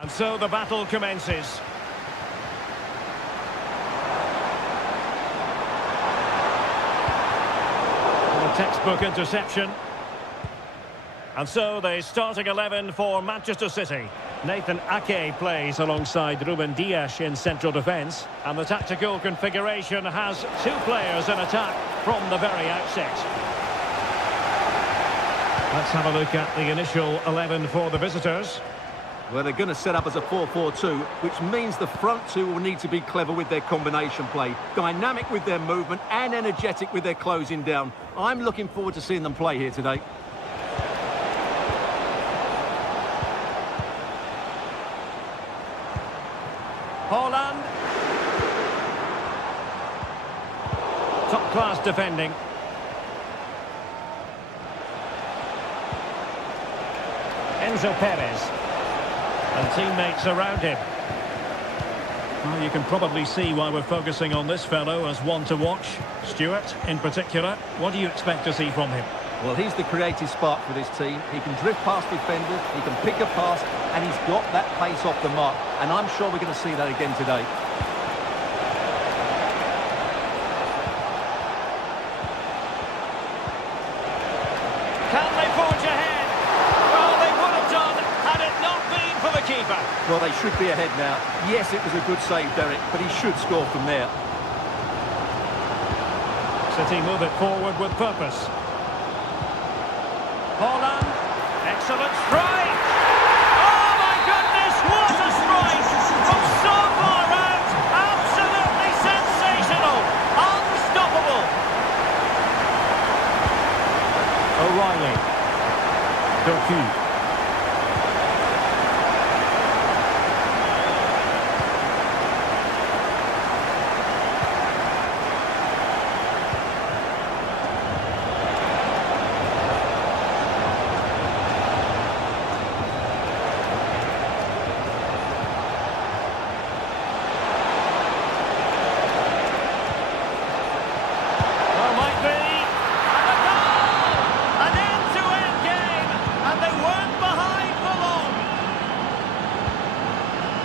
And so the battle commences. A textbook interception. And so the starting 11 for Manchester City. Nathan Ake plays alongside Ruben Dias in central defence. And the tactical configuration has two players in attack from the very outset. Let's have a look at the initial 11 for the visitors. Well, they're going to set up as a 4-4-2, which means the front two will need to be clever with their combination play, dynamic with their movement and energetic with their closing down. I'm looking forward to seeing them play here today. Holland. Top-class defending. Enzo Perez. And teammates around him. Well, you can probably see why we're focusing on this fellow as one to watch. Stuart, in particular, what do you expect to see from him? Well, he's the creative spark for this team. He can drift past defenders, he can pick a pass, and he's got that pace off the mark. And I'm sure we're going to see that again today. Can they forge ahead? Well, they would have done had it not been for the keeper. Well, they should be ahead now. Yes, it was a good save, Derek, but he should score from there. City move it forward with purpose. Holland, excellent strike! Oh my goodness, what a strike! From so far out, absolutely sensational! Unstoppable! O'Reilly. Doku.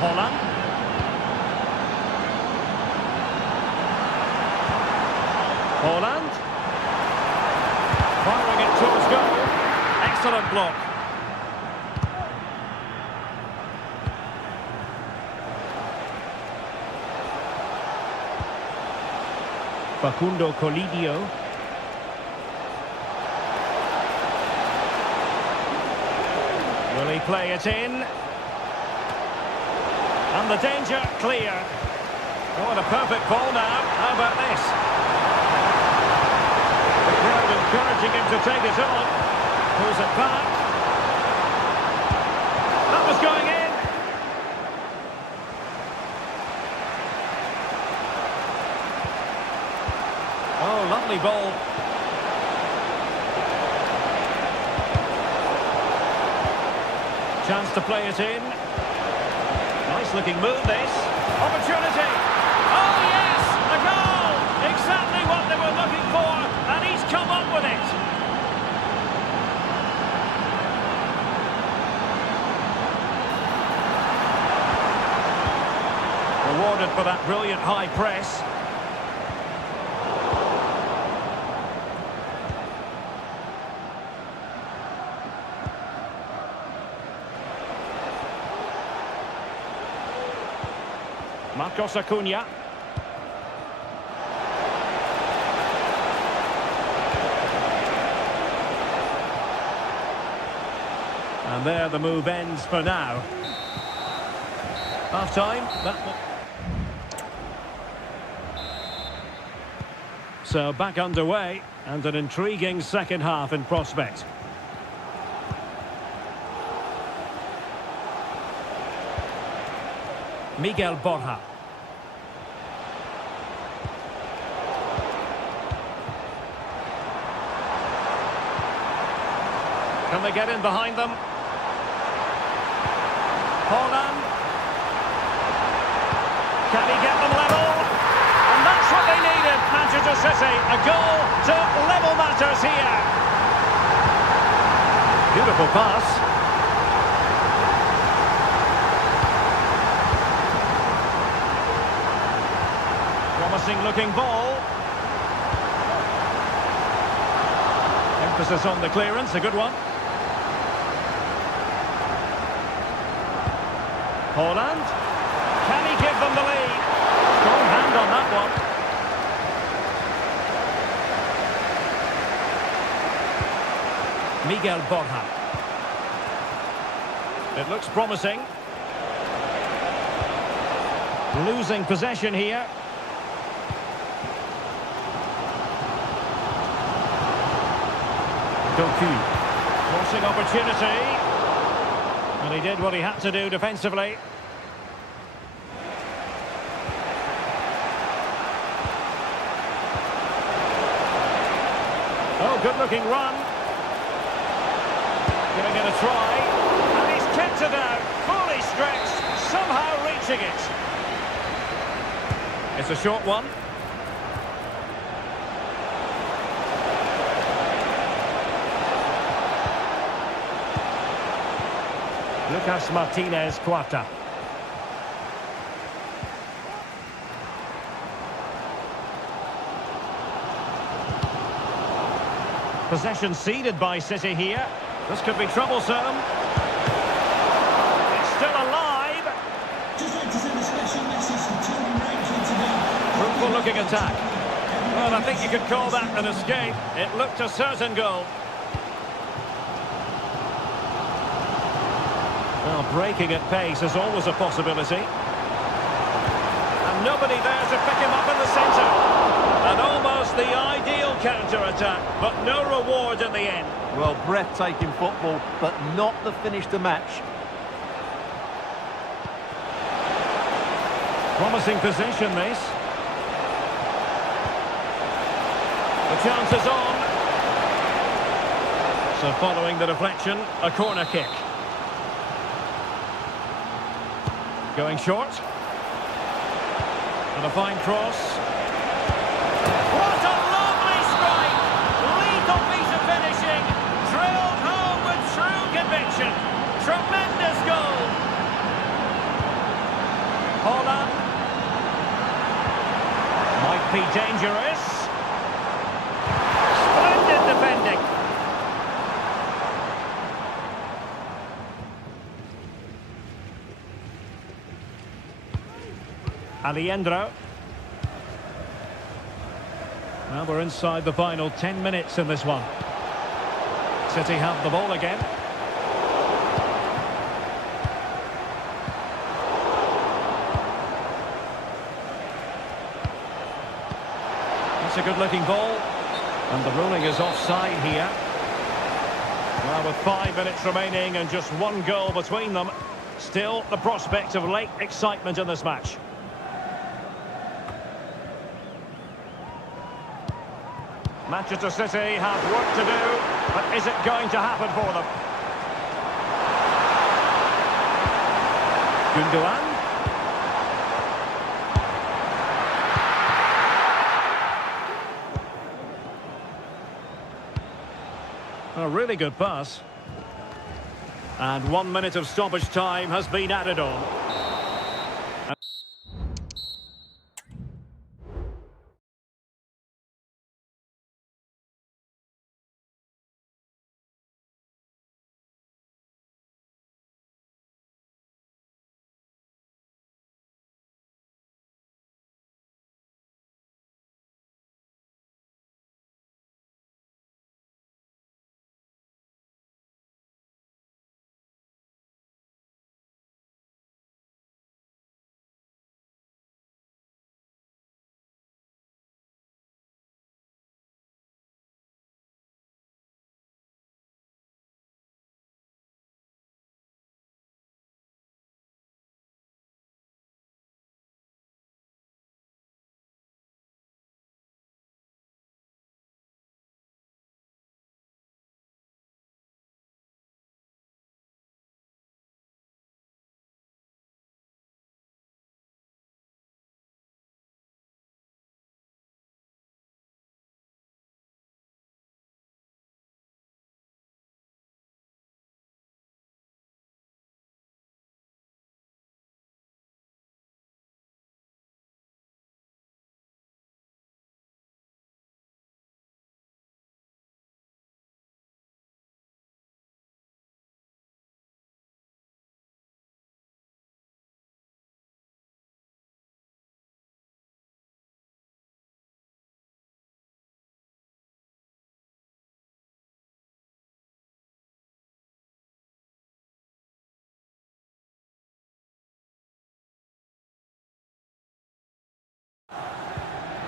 Holland. Holland. Firing it towards goal. Excellent block. Facundo Colidio. Will he play it in? And the danger clear. Oh, what a perfect ball now. How about this? The crowd encouraging him to take it on. Pulls it back. That was going in. Oh, lovely ball. Chance to play it in. Nice looking move this. Opportunity. Oh yes, a goal. Exactly what they were looking for, and he's come up with it. Rewarded for that brilliant high press. Marcos Acuna. And there the move ends for now. Half time. So back underway and an intriguing second half in prospect. Miguel Borja. Can they get in behind them? Holland. Can he get them level? And that's what they needed, Manchester City. A goal to level matters here. Beautiful pass. Promising looking ball. Emphasis on the clearance, a good one. Holland. Can he give them the lead? Strong hand on that one. Miguel Borja. It looks promising. Losing possession here. Doku. Crossing opportunity. And he did what he had to do defensively. Oh, good-looking run. Giving it a try. And he's kept it out. Fully stretched. Somehow reaching it. It's a short one. Lucas Martinez Cuarta. Possession ceded by City here. This could be troublesome. It's still alive. Just like to send a special message to Tony Rankin today. Fruitful looking attack. Well, I think you could call that an escape. It looked a certain goal. Well, breaking at pace is always a possibility. And nobody there to pick him up in the centre. And almost the ideal counter-attack, but no reward in the end. Well, breathtaking football, but not the finish to match. Promising possession, this. The chance is on. So following the deflection, a corner kick. Going short. And a fine cross. What a lovely strike! Lethal piece of finishing. Drilled home with true conviction. Tremendous goal. Holland. Might be dangerous. Splendid defending. Alejandro. Well, we're inside the final 10 minutes in this one. City have the ball again. That's a good-looking ball. And the ruling is offside here. Well, with 5 minutes remaining and just one goal between them, still the prospect of late excitement in this match. Manchester City have work to do, but is it going to happen for them? Gundogan. A really good pass. And 1 minute of stoppage time has been added on.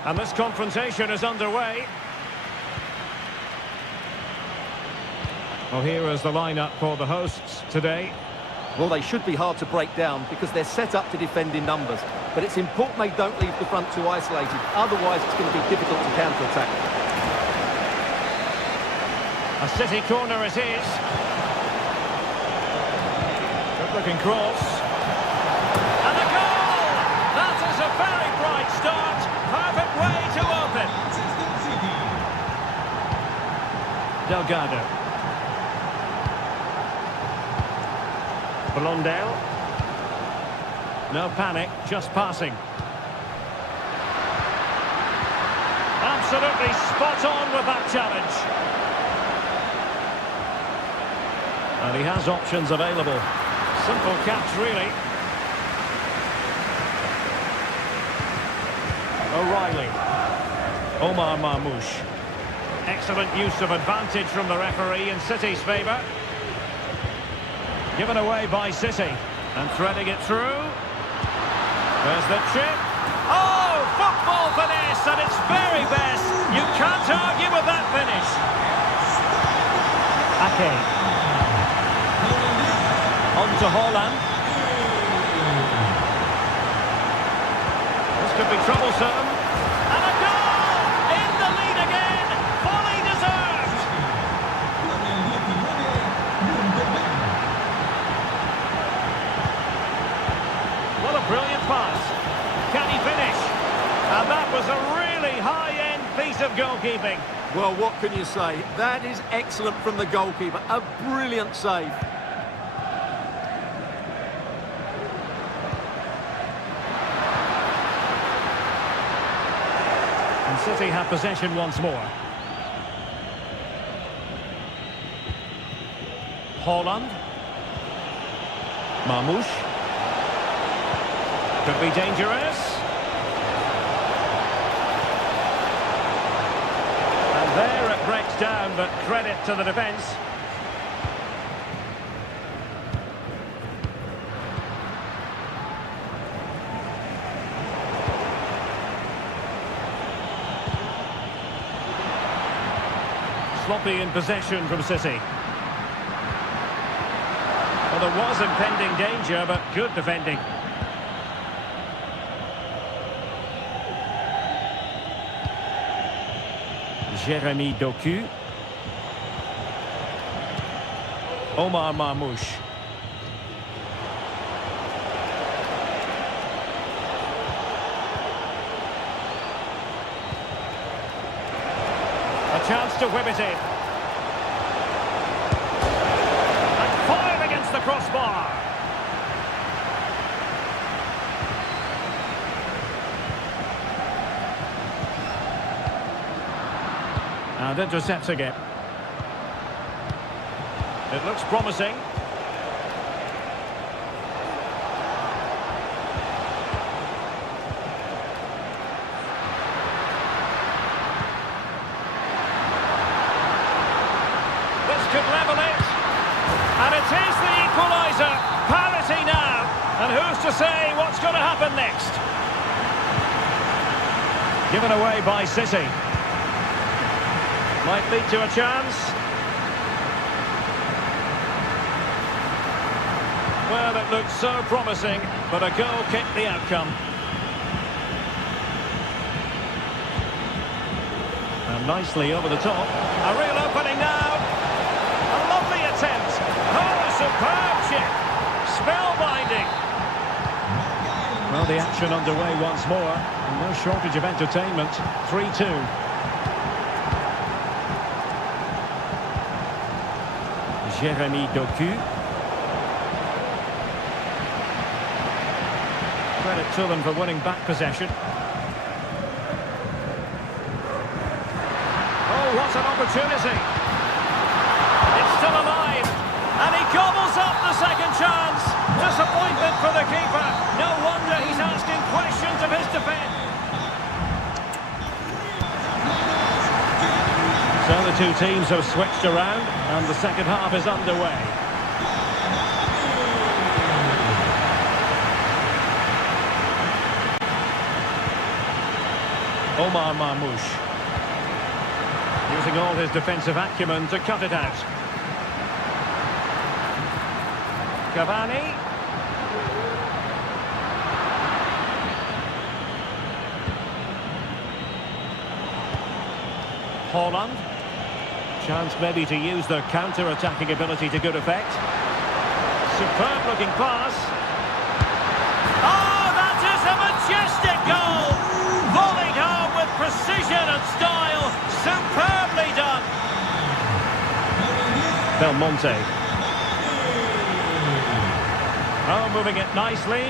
And this confrontation is underway. Well, here is the lineup for the hosts today. Well, they should be hard to break down because they're set up to defend in numbers. But it's important they don't leave the front two isolated. Otherwise, it's going to be difficult to counter-attack. A City corner it is. Good-looking cross. And a goal! That is a very bright start. Perfect way to open. Delgado. Blondell. No panic, just passing. Absolutely spot on with that challenge. And he has options available. Simple catch, really. O'Reilly. Omar Marmoush. Excellent use of advantage from the referee in City's favour. Given away by City. And threading it through. There's the chip. Oh, football finesse at its very best. You can't argue with that finish. Ake. On to Haaland. This could be troublesome. And a goal! In the lead again. Fully deserved. What a brilliant pass. Can he finish? And that was a really high-end piece of goalkeeping. Well, what can you say? That is excellent from the goalkeeper. A brilliant save. And City have possession once more. Haaland. Marmoush. Could be dangerous. And there it breaks down, but credit to the defence. Sloppy in possession from City. Well, there was impending danger, but good defending. Jeremy Doku. Omar Marmoush. A chance to whip it in. And fired against the crossbar. And intercepting it. It looks promising. This could level it. And it is the equaliser. Parity now. And who's to say what's going to happen next? Given away by City. Might lead to a chance. Well, it looked so promising, but a goal kicked the outcome. And nicely over the top. A real opening now. A lovely attempt. Oh, superb chip. Spellbinding. Well, the action underway once more. And no shortage of entertainment. 3-2. Jeremy Doku. Credit to them for winning back possession. Oh, what an opportunity. It's still alive. And he gobbles up the second chance. Disappointment for the keeper. No wonder he's asking questions of his defence. So the two teams have switched around and the second half is underway. Omar Marmoush. Using all his defensive acumen to cut it out. Cavani. Haaland. Chance maybe to use their counter-attacking ability to good effect. Superb looking pass. Oh, that is a majestic goal! Volleyed home with precision and style. Superbly done. Belmonte. Oh, moving it nicely.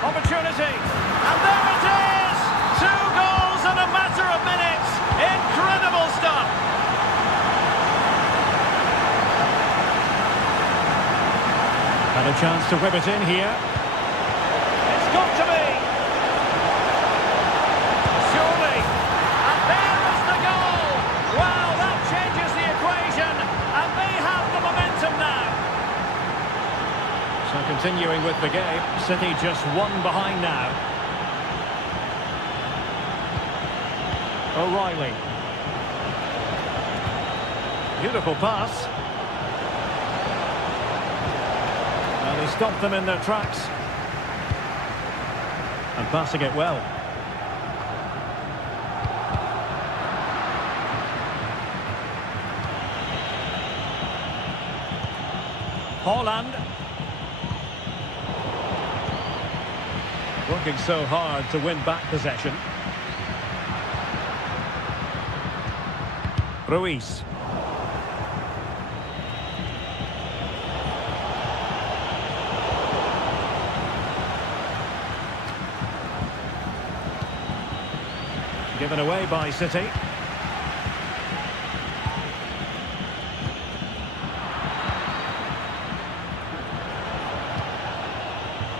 Opportunity. And there it is! 2 goals in a matter of minutes. Incredible stuff. And a chance to whip it in here. It's got to be. Surely. And there is the goal. Wow, that changes the equation. And they have the momentum now. So continuing with the game, City just 1 behind now. O'Reilly. Beautiful pass. And he stopped them in their tracks. And passing it well. Haaland. Working so hard to win back possession. Ruiz. Given away by City.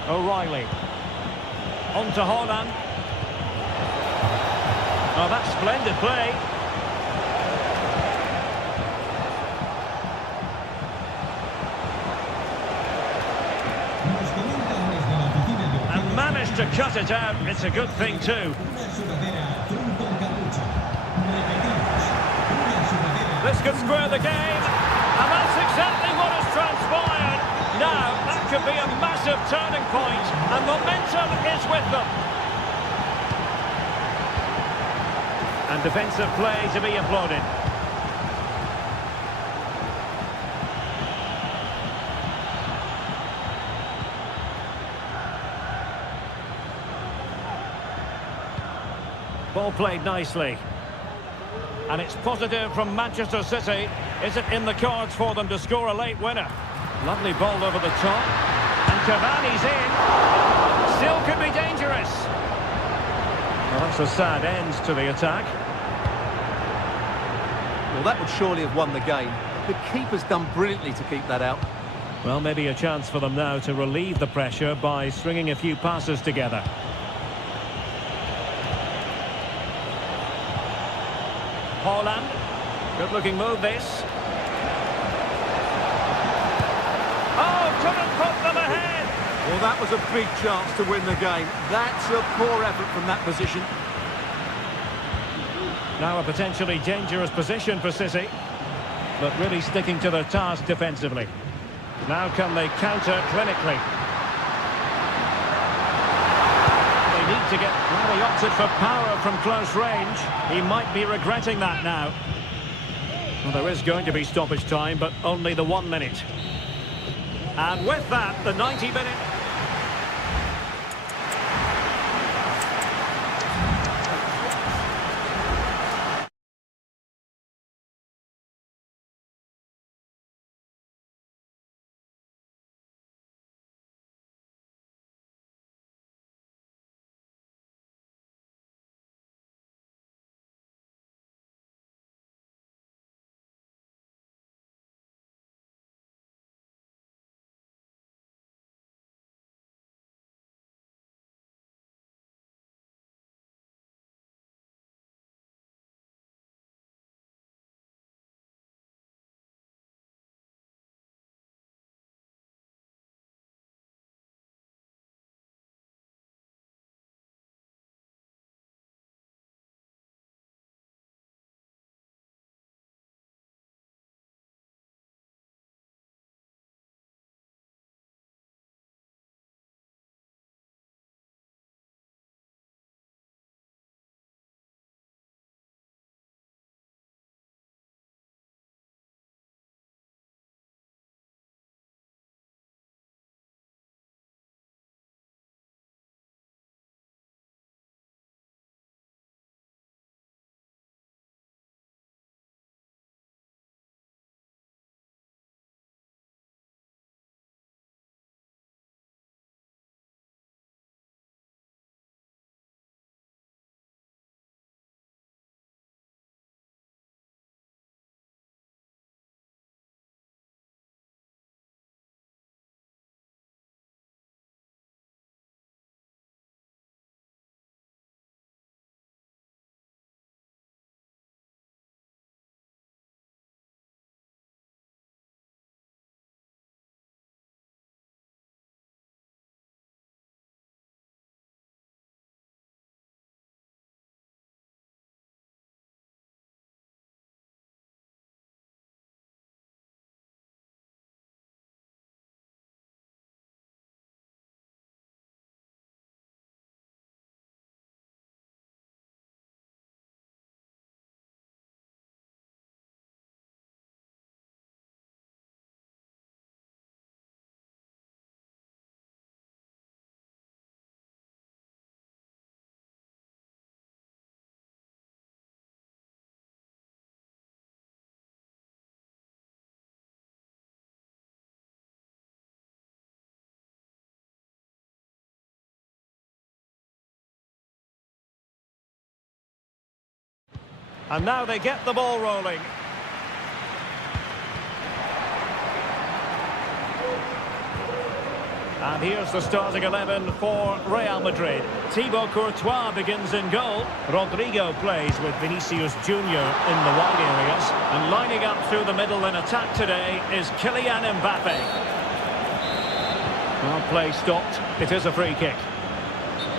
O'Reilly. On to Haaland. Oh, that's splendid play. And managed to cut it out. It's a good thing too. This could square the game. And that's exactly what has transpired. Now, that could be a massive turning point, and momentum is with them. And defensive play to be applauded. Ball played nicely. And it's positive from Manchester City. Is it in the cards for them to score a late winner? Lovely ball over the top. And Cavani's in. Still could be dangerous. Well, that's a sad end to the attack. Well, that would surely have won the game. The keeper's done brilliantly to keep that out. Well, maybe a chance for them now to relieve the pressure by stringing a few passes together. Haaland. Good-looking move, this. Oh, couldn't put them ahead. Well, that was a big chance to win the game. That's a poor effort from that position. Now a potentially dangerous position for City, but really sticking to their task defensively. Now can they counter clinically? They need to get... Well, he opted for power from close range. He might be regretting that now. Well, there is going to be stoppage time, but only the 1 minute. And with that, the 90-minute... And now they get the ball rolling. And here's the starting 11 for Real Madrid. Thibaut Courtois begins in goal. Rodrigo plays with Vinicius Junior in the wide areas. And lining up through the middle in attack today is Kylian Mbappe. Well, play stopped. It is a free kick.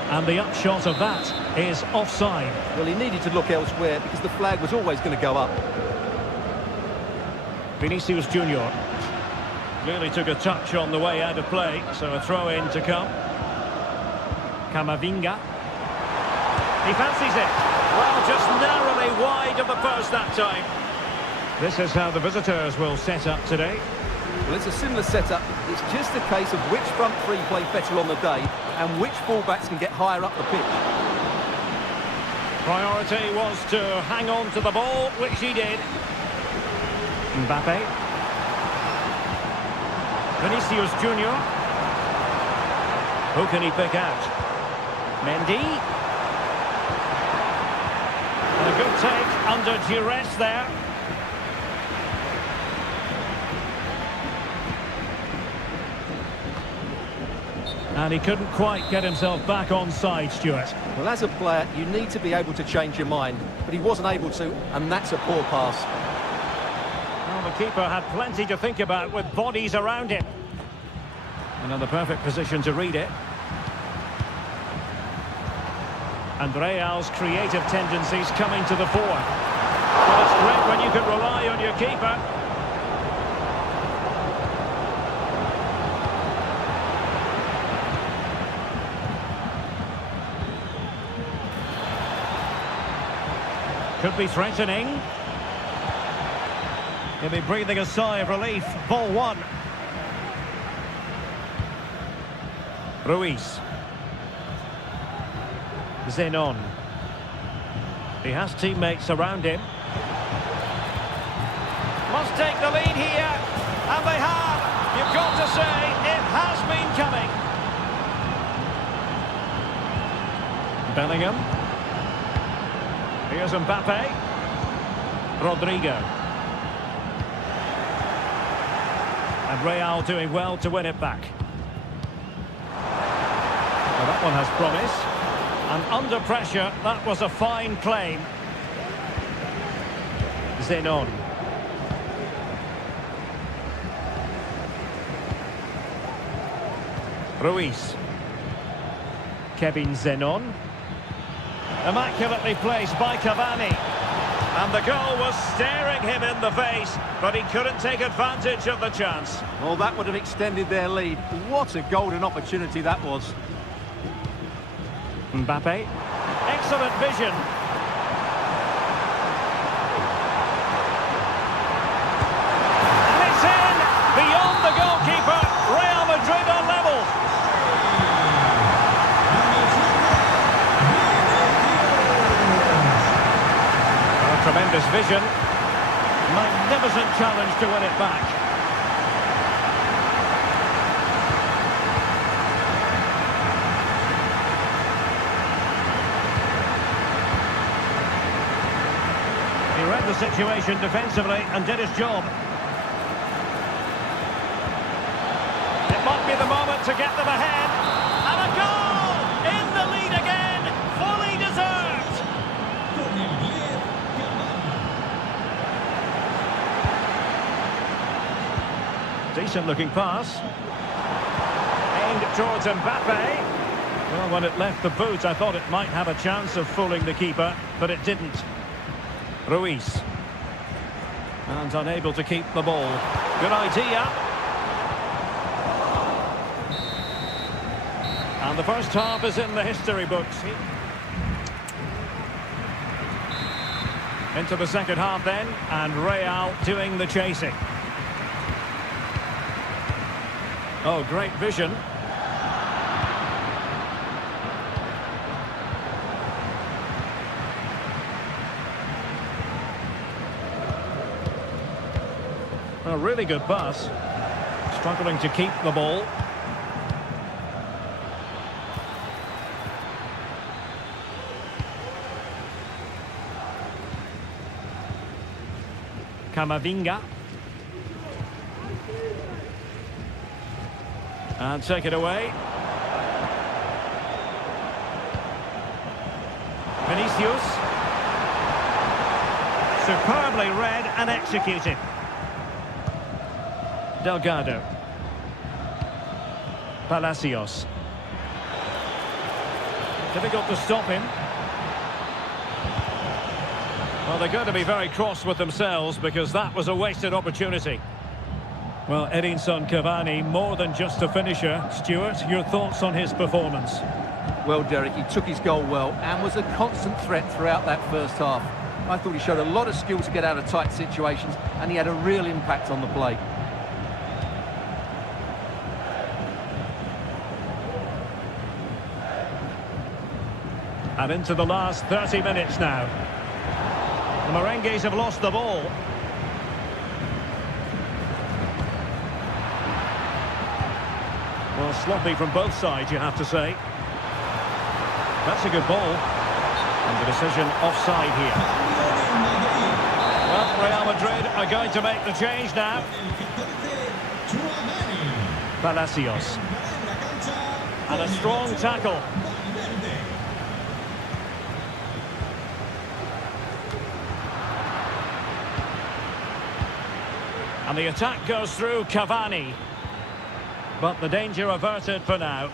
And the upshot of that is offside. Well, he needed to look elsewhere because the flag was always going to go up. Vinicius Junior clearly took a touch on the way out of play, so a throw-in to come. Camavinga. He fancies it. Well, just narrowly wide of the post that time. This is how the visitors will set up today. Well, it's a similar setup. It's just a case of which front three play better on the day and which fullbacks can get higher up the pitch. Priority was to hang on to the ball, which he did. Mbappe. Vinicius Junior. Who can he pick out? Mendy. And a good take under duress there. And he couldn't quite get himself back on side, Stuart. Well, as a player, you need to be able to change your mind, but he wasn't able to, and that's a poor pass. Well, the keeper had plenty to think about with bodies around him. Another perfect position to read it. And Real's creative tendencies coming to the fore. Well, it's great when you can rely on your keeper. Could be threatening. He'll be breathing a sigh of relief. Ball one. Ruiz. Zenon. He has teammates around him. Must take the lead here. And they have. You've got to say, it has been coming. Bellingham. Here's Mbappe. Rodrigo. And Real doing well to win it back. Well, that one has promise. And under pressure, that was a fine claim. Zenon. Ruiz. Kevin Zenon. Immaculately placed by Cavani. And the goal was staring him in the face, but he couldn't take advantage of the chance. Well, that would have extended their lead. What a golden opportunity that was. Mbappe. Excellent vision. And it's in! Beyond the goalkeeper, Real Madrid are level. Tremendous vision. Magnificent challenge to win it back. He read the situation defensively and did his job. It might be the moment to get them ahead. And a goal! In the lead again! Fully deserved! Decent looking pass. Aimed towards Mbappe. Well, when it left the boot, I thought it might have a chance of fooling the keeper, but it didn't. Ruiz. And unable to keep the ball. Good idea. And the first half is in the history books. Into the second half then, and Real doing the chasing. Oh, great vision. A really good pass. Struggling to keep the ball. Kamavinga. And take it away. Vinicius. Superbly read and executed. Delgado. Palacios. Difficult to stop him. Well, they're going to be very cross with themselves because that was a wasted opportunity. Well, Edinson Cavani, more than just a finisher. Stuart, your thoughts on his performance? Well, Derek, he took his goal well and was a constant threat throughout that first half. I thought he showed a lot of skill to get out of tight situations, and he had a real impact on the play. And into the last 30 minutes now. The Merengues have lost the ball. Well, sloppy from both sides, you have to say. That's a good ball. And the decision offside here. Well, Real Madrid are going to make the change now. Palacios. And a strong tackle. And the attack goes through Cavani. But the danger averted for now.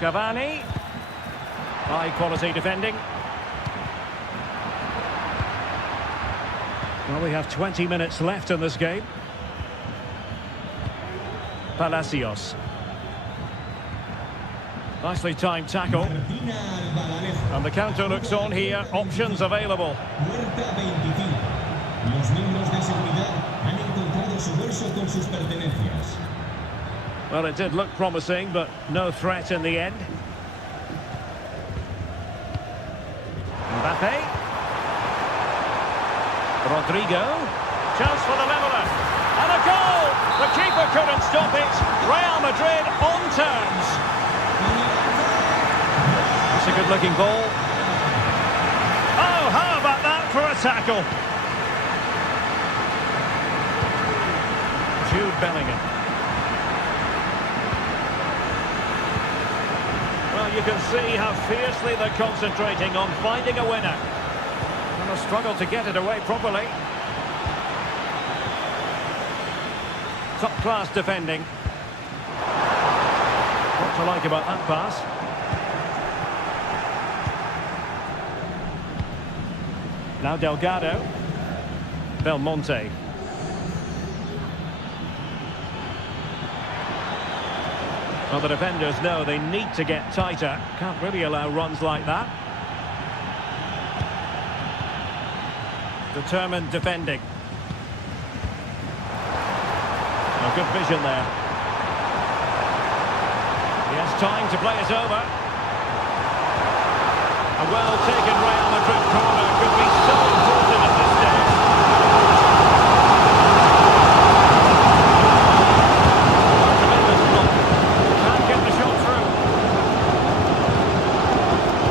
Cavani. High quality defending. Well, we have 20 minutes left in this game. Palacios. Nicely timed tackle. And the counter looks on here. Options available. Well, it did look promising, but no threat in the end. Mbappe. Rodrigo. Chance for the leveller. And a goal! The keeper couldn't stop it. Real Madrid on terms. It's a good-looking ball. Oh, how about that for a tackle? Jude Bellingham. Well, you can see how fiercely they're concentrating on finding a winner. And a struggle to get it away properly. Top-class defending. What to like about that pass? Now Delgado. Belmonte. Well, the defenders know they need to get tighter. Can't really allow runs like that. Determined defending. Oh, good vision there. He has time to play it over. A well-taken Real Madrid corner could be so important at this stage. Tremendous block. Can't get the shot through.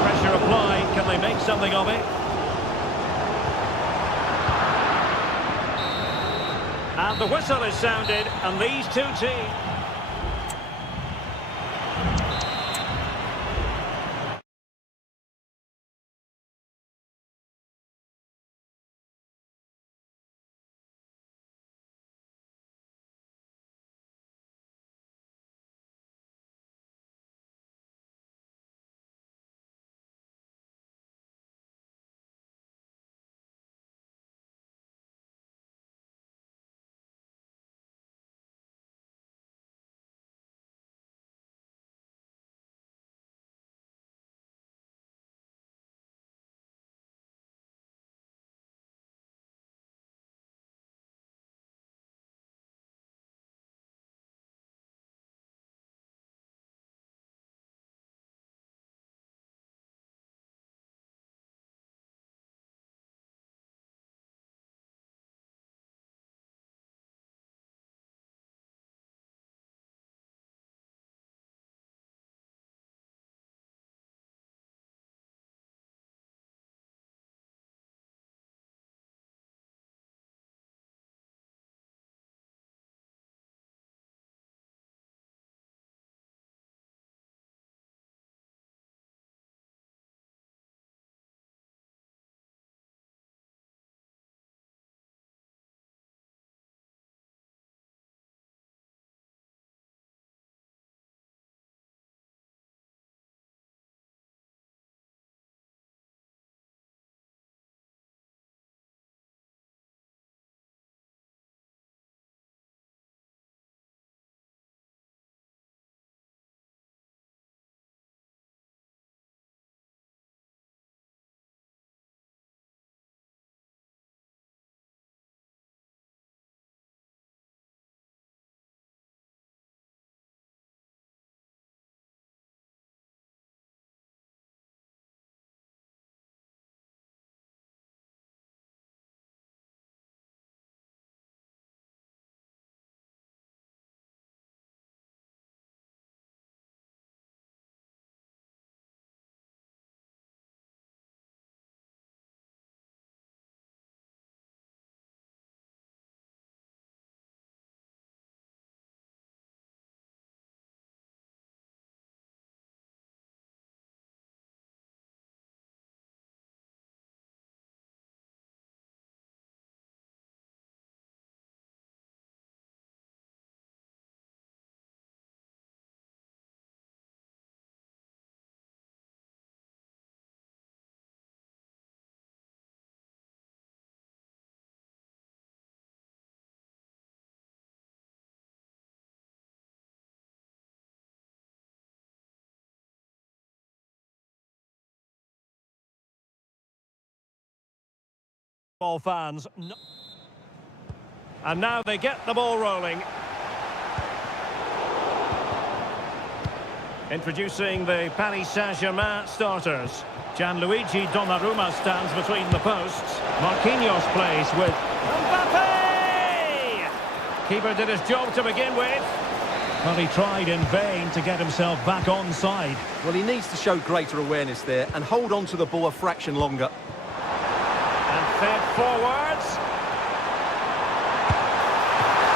Pressure applied. Can they make something of it? And the whistle is sounded, and these two teams... All fans. And now they get the ball rolling. Introducing the Paris Saint-Germain starters. Gianluigi Donnarumma stands between the posts. Marquinhos plays with Mbappe! Keeper did his job to begin with. Well, he tried in vain to get himself back onside. Well, he needs to show greater awareness there and hold on to the ball a fraction longer. And fed forwards.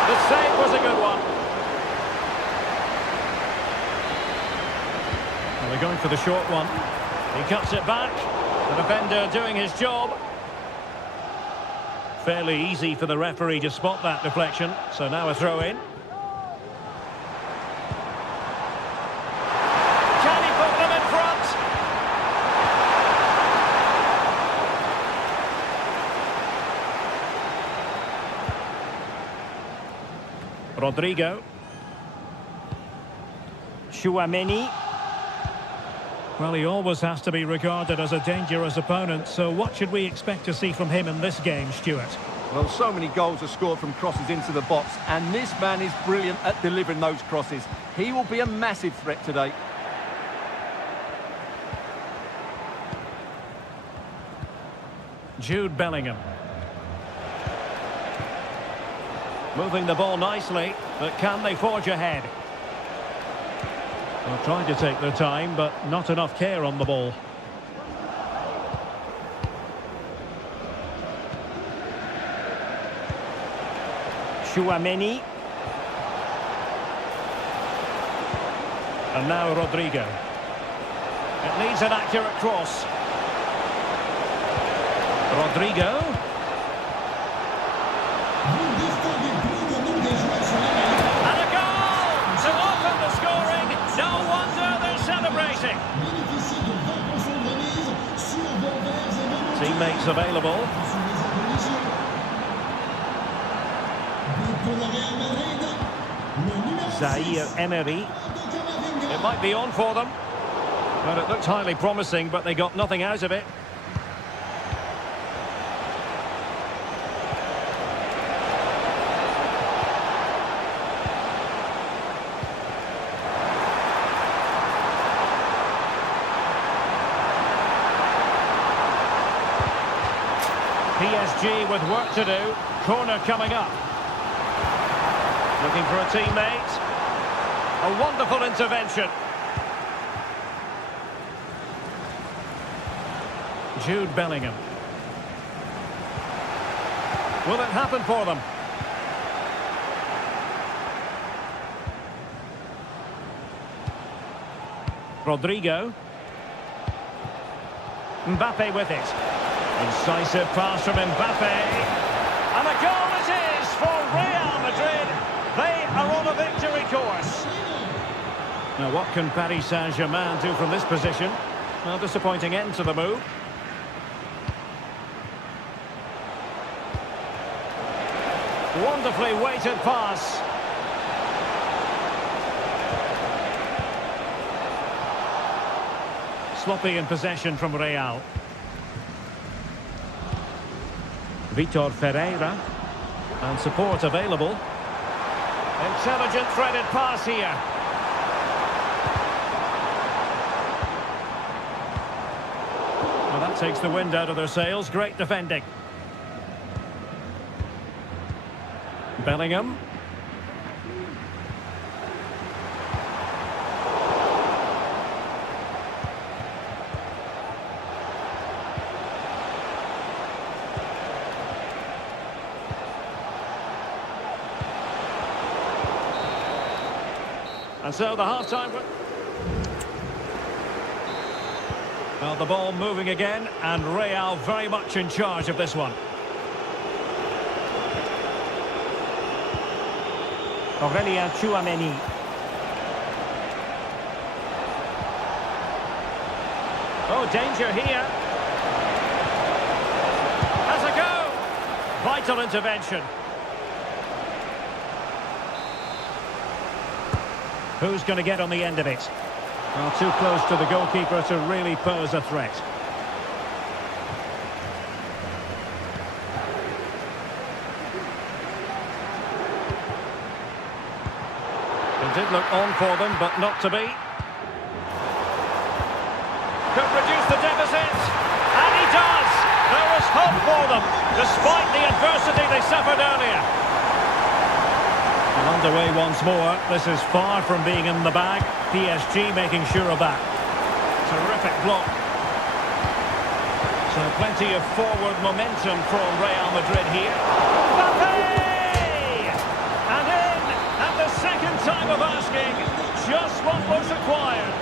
The save was a good one. And they're going for the short one. He cuts it back. The defender doing his job. Fairly easy for the referee to spot that deflection. So now a throw in. Can he put them in front? Rodrigo. Chouameni. Well, he always has to be regarded as a dangerous opponent, so what should we expect to see from him in this game, Stuart? Well, so many goals are scored from crosses into the box, and this man is brilliant at delivering those crosses. He will be a massive threat today. Jude Bellingham. Moving the ball nicely, but can they forge ahead? They're trying to take their time, but not enough care on the ball. Chouameni. And now Rodrigo. It needs an accurate cross. Rodrigo. And a goal to open the scoring. No wonder they're celebrating. Teammates available. Zaire Emery. It might be on for them. But it looked highly promising, but they got nothing out of it. PSG with work to do. Corner coming up. Looking for a teammate. A wonderful intervention. Jude Bellingham. Will it happen for them? Rodrigo. Mbappe with it. Incisive pass from Mbappe. And a goal it is for Real Madrid. They are on a victory course. Now what can Paris Saint-Germain do from this position? A disappointing end to the move. Wonderfully weighted pass. Sloppy in possession from Real. Vitor Ferreira. And support available. Intelligent threaded pass here. Well, that takes the wind out of their sails. Great defending. Bellingham. And so the half-time... Well, the ball moving again, and Real very much in charge of this one. Aurélien Chouameni. Oh, danger here. Has a go. Vital intervention. Who's going to get on the end of it? Well, too close to the goalkeeper to really pose a threat. Could look on for them, but not to be. Could reduce the deficit. And he does! There is hope for them, despite the adversity they suffered earlier. And underway once more. This is far from being in the bag. PSG making sure of that. Terrific block. So plenty of forward momentum from Real Madrid here. Mbappe! And in at the second time of asking, just what was required.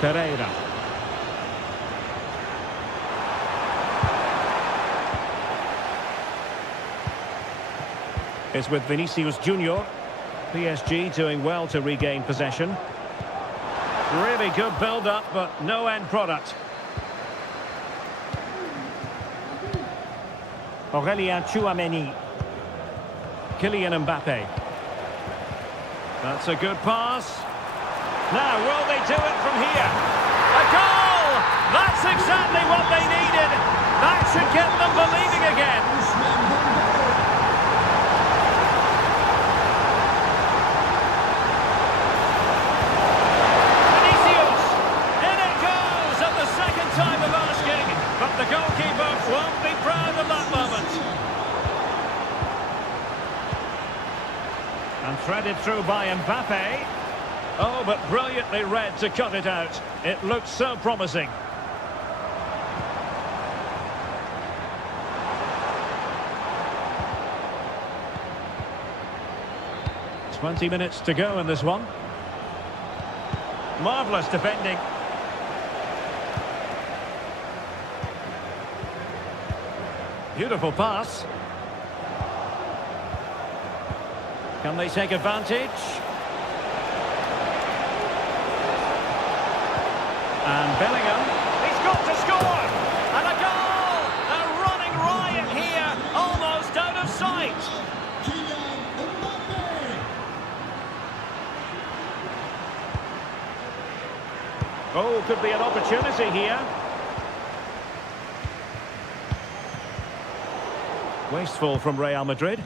Pereira. It's with Vinicius Junior. PSG doing well to regain possession. Really good build-up, but no end product. Aurélien Tchouameni. Kylian Mbappe. That's a good pass. Now, will they do it from here? A goal! That's exactly what they needed. That should get them believing again. Vinicius! In it goes at the second time of asking, but the goalkeeper won't be proud of that moment. And threaded through by Mbappe. Oh, but brilliantly read to cut it out. It looked so promising. "20 minutes to go in this one. Marvellous defending. Beautiful pass. Can they take advantage? And Bellingham, he's got to score! And a goal! A running riot here, almost out of sight. Oh, could be an opportunity here. Wasteful from Real Madrid.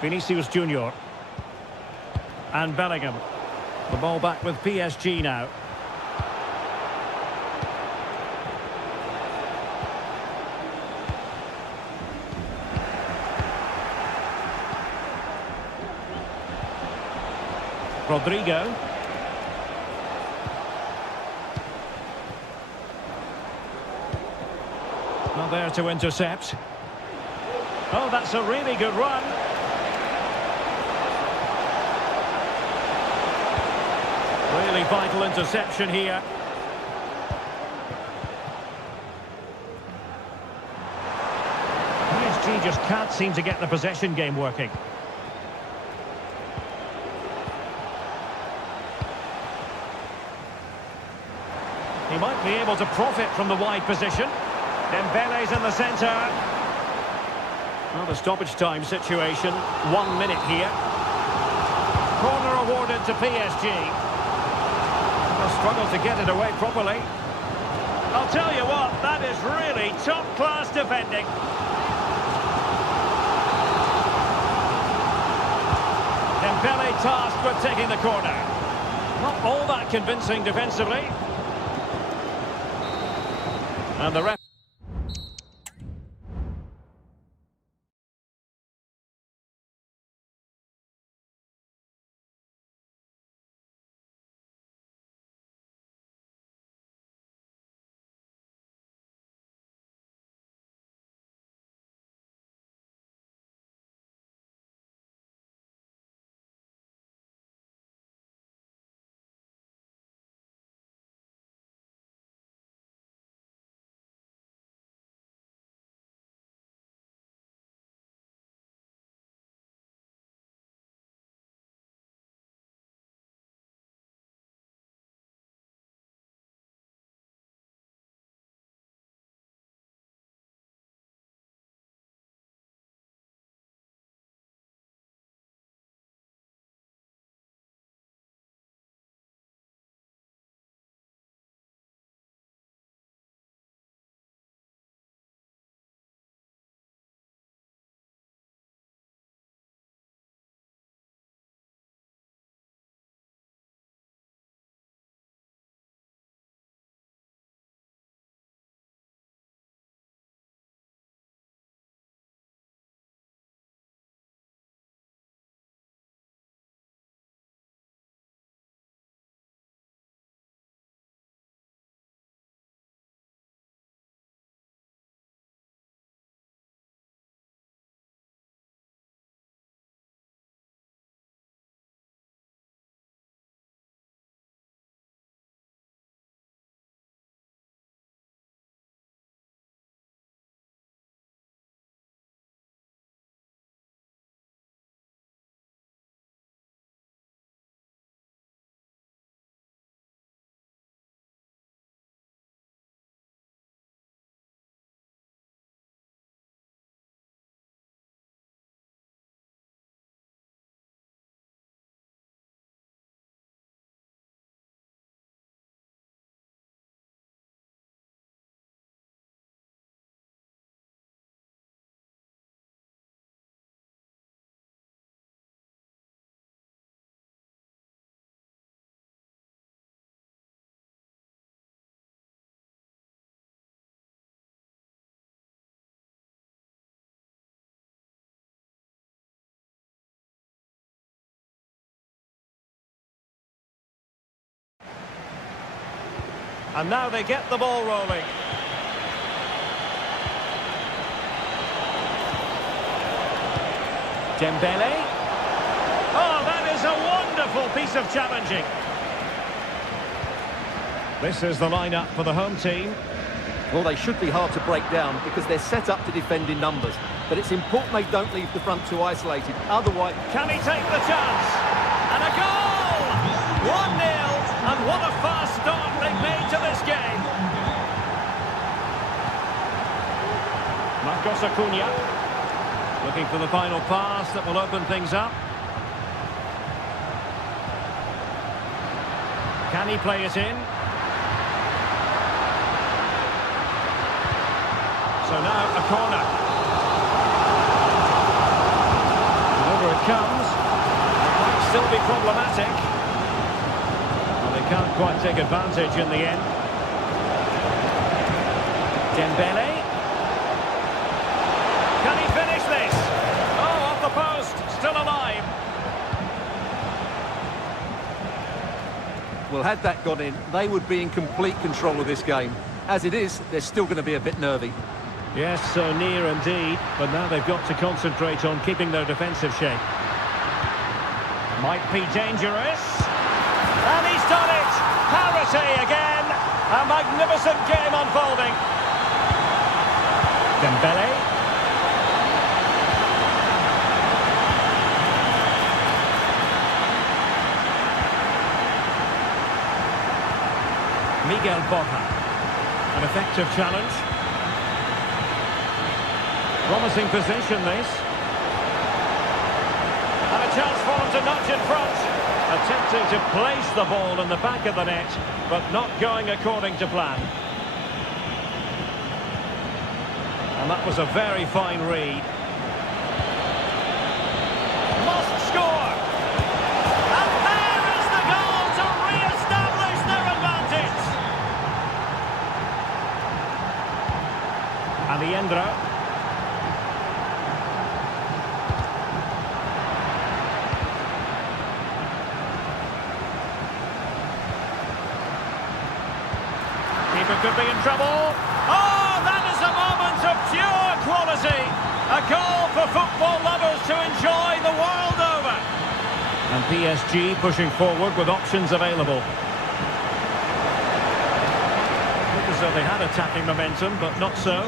Vinicius Junior. And Bellingham. The ball back with PSG now. Rodrigo. Not there to intercept. Oh, that's a really good run. Really vital interception here. PSG just can't seem to get the possession game working. He might be able to profit from the wide position. Dembele's in the centre. Well, the stoppage time situation. 1 minute here. Corner awarded to PSG. They'll struggle to get it away properly. I'll tell you what, that is really top-class defending. Dembele tasked with taking the corner. Not all that convincing defensively. And the ref And now they get the ball rolling. Dembele. Oh, that is a wonderful piece of challenging. This is the lineup for the home team. Well, they should be hard to break down because they're set up to defend in numbers. But it's important they don't leave the front two isolated. Otherwise... Can he take the chance? And a goal! 1-0, and what a fast start they've made to this game. Marcos Acuna, looking for the final pass that will open things up. Can he play it in? So now a corner. And over it comes. It might still be problematic. Well, they can't quite take advantage in the end. Dembele. Can he finish this? Oh, off the post. Still alive. Well, had that gone in, they would be in complete control of this game. As it is, they're still going to be a bit nervy. Yes, so near indeed, but now they've got to concentrate on keeping their defensive shape. Might be dangerous. And he's done it! Parity again! A magnificent game unfolding. Dembele. Miguel Bota. An effective challenge. Promising position, this. And a chance for him to nudge in front. Attempting to place the ball in the back of the net, but not going according to plan. And that was a very fine read. Must score! And there is the goal to re-establish their advantage! Aliendro. Keeper could be in trouble. Oh, that is a moment of pure quality. A goal for football lovers to enjoy the world over. And PSG pushing forward with options available. Looked as though they had attacking momentum, but not so.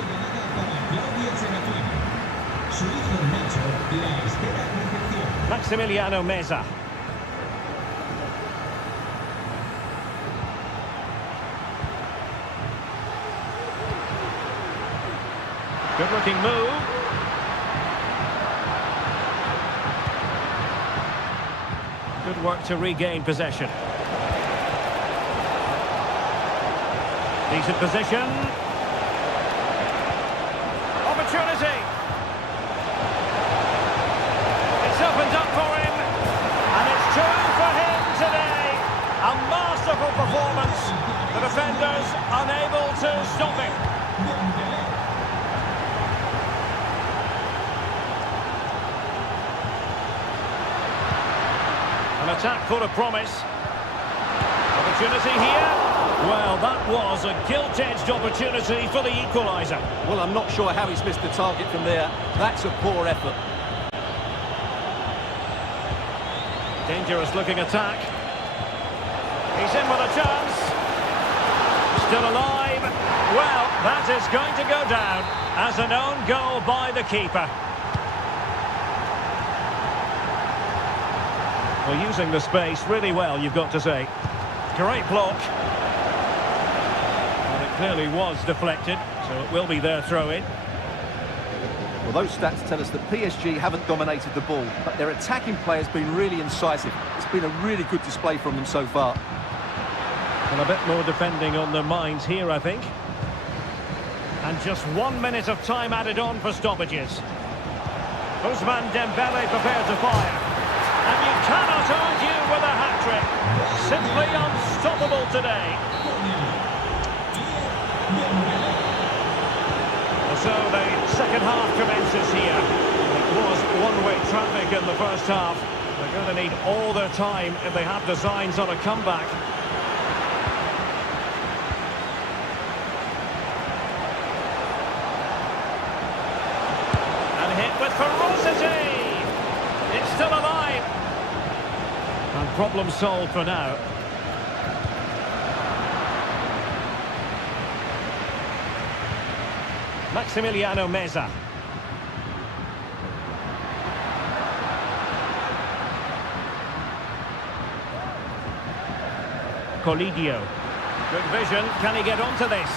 Maximiliano Meza. Good looking move. Good work to regain possession. Decent position. Opportunity. It's opened up for him. And it's two for him today. A masterful performance. The defenders unable to stop him. An attack full of promise. Opportunity here. Well, that was a gilt-edged opportunity for the equaliser. Well, I'm not sure how he's missed the target from there. That's a poor effort. Dangerous looking attack. He's in with a chance. Still alive. Well, that is going to go down as an own goal by the keeper. Well, using the space really well, you've got to say. Great block. Well, it clearly was deflected, so it will be their throw-in. Well, those stats tell us that PSG haven't dominated the ball, but their attacking play has been really incisive. It's been a really good display from them so far. And a bit more defending on their minds here, I think. And just 1 minute of time added on for stoppages. Ousmane Dembele prepared to fire. And you cannot argue with a hat-trick. Simply unstoppable today. So the second half commences here. It was one-way traffic in the first half. They're going to need all their time if they have designs on a comeback. opacity! It's still alive. And problem solved for now. Maximiliano Meza. Colidio. Good vision. Can he get onto this?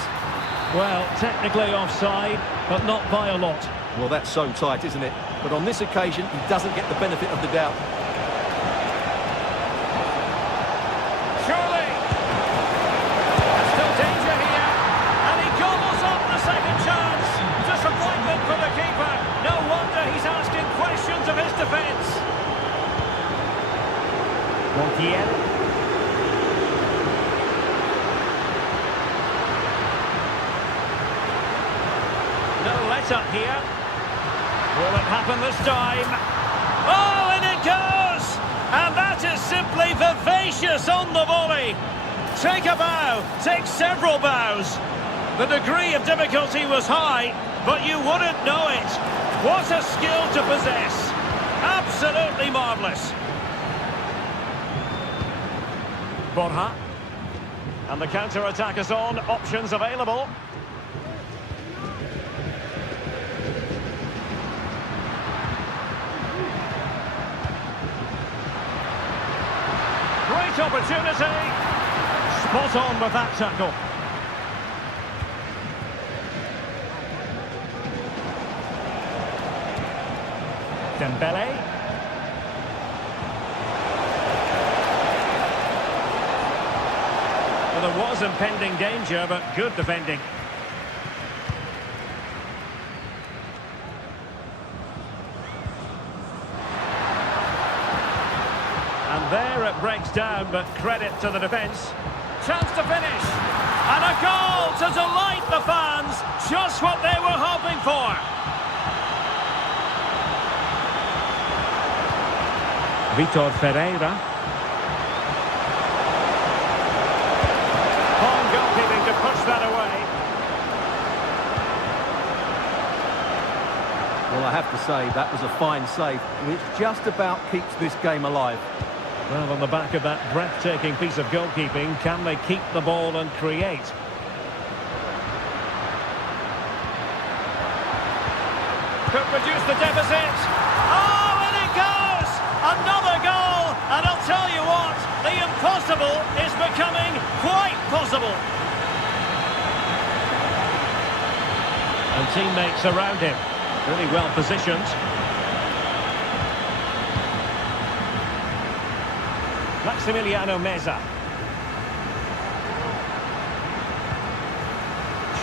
Well, technically offside, but not by a lot. Well, that's so tight, isn't it? But on this occasion, he doesn't get the benefit of the doubt. Surely! There's still danger here. And he gobbles up the second chance. Disappointment for the keeper. No wonder he's asking questions of his defence. Montiel. Up here. Will it happen this time? Oh, and it goes! And that is simply vivacious on the volley. Take a bow, take several bows. The degree of difficulty was high, but you wouldn't know it. What a skill to possess. Absolutely marvellous. Borja. And the counter-attack is on. Options available. Great opportunity. Spot on with that tackle. Dembele. Well, there was impending danger, but good defending. There it breaks down, but credit to the defence. Chance to finish. And a goal to delight the fans. Just what they were hoping for. Vitor Ferreira. Fine goalkeeping to push that away. Well, I have to say, that was a fine save, which just about keeps this game alive. Well, on the back of that breathtaking piece of goalkeeping, can they keep the ball and create? Could reduce the deficit. Oh, and it goes! Another goal! And I'll tell you what, the impossible is becoming quite possible. And teammates around him. Really well positioned. Maximiliano Meza.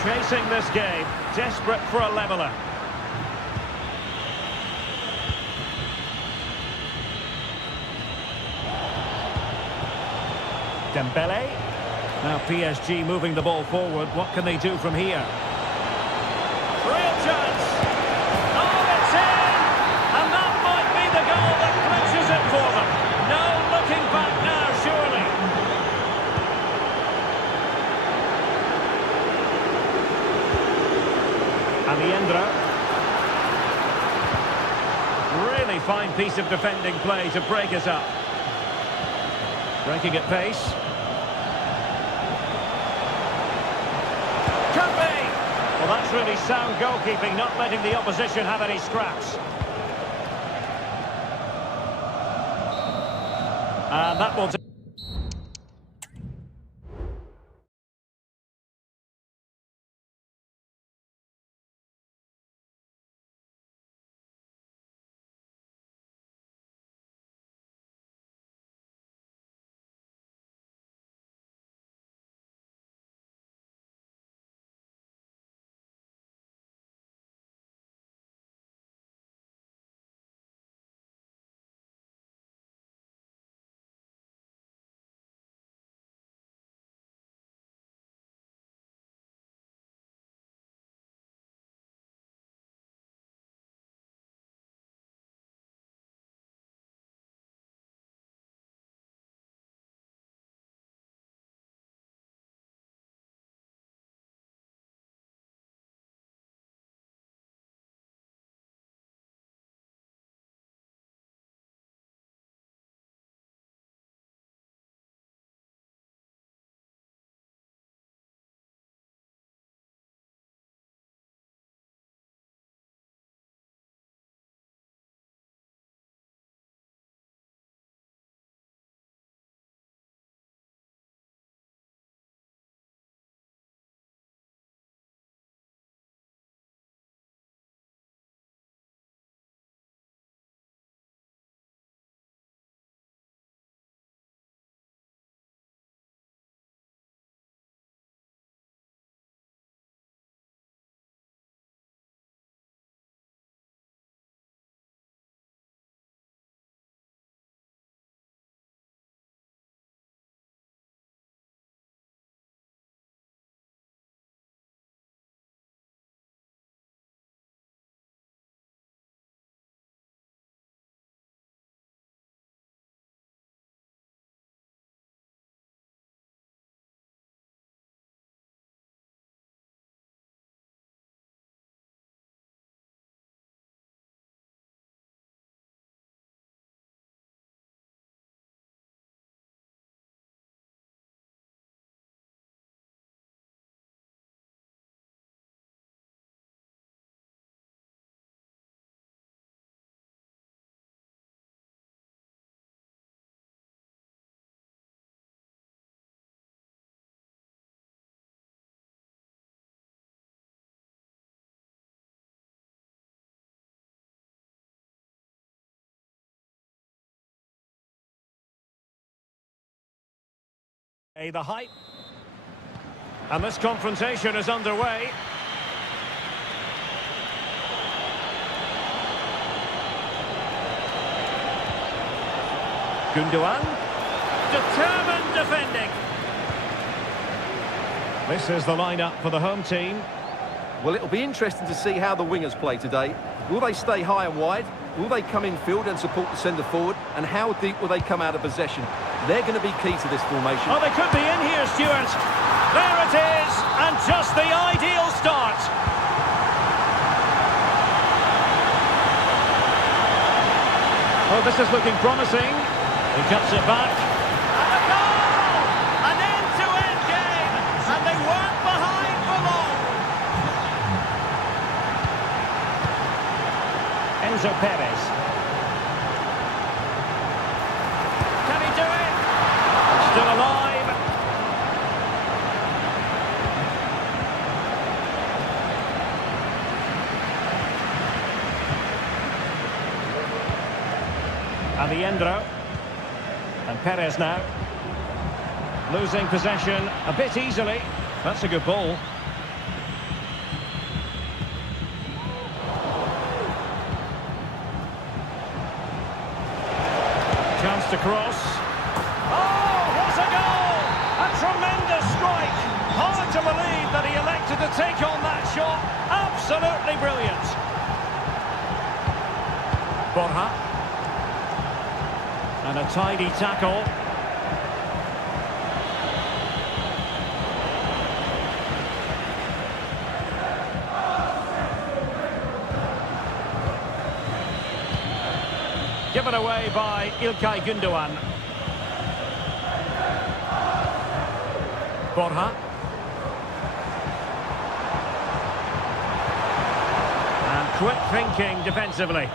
Chasing this game, desperate for a leveller. Dembele. Now PSG moving the ball forward. What can they do from here? Real chance. Oh, it's in! And that might be the goal that clinches it for them. No looking back now, surely. Amiendra. Really fine piece of defending play to break us up. Breaking at pace. Could be! Well, that's really sound goalkeeping, not letting the opposition have any scraps. And that will... The height. And this confrontation is underway. Gundogan. Determined defending. This is the lineup for the home team. Well, it'll be interesting to see how the wingers play today. Will they stay high and wide? Will they come in field and support the centre forward? And how deep will they come out of possession? They're going to be key to this formation. Oh, they could be in here, Stuart. There it is, and just the ideal start. Oh, this is looking promising. He cuts it back. And a goal! An end-to-end game, and they weren't behind for long. Enzo Perez. Can he do it? Still alive. Aliendro. And Perez now. Losing possession a bit easily. That's a good ball. Chance to cross. Oh, what a goal! A tremendous strike. Hard to believe that he elected to take on that shot. Absolutely brilliant. Borja. And a tidy tackle. Given away by İlkay Gundogan. Borja. And quick thinking defensively.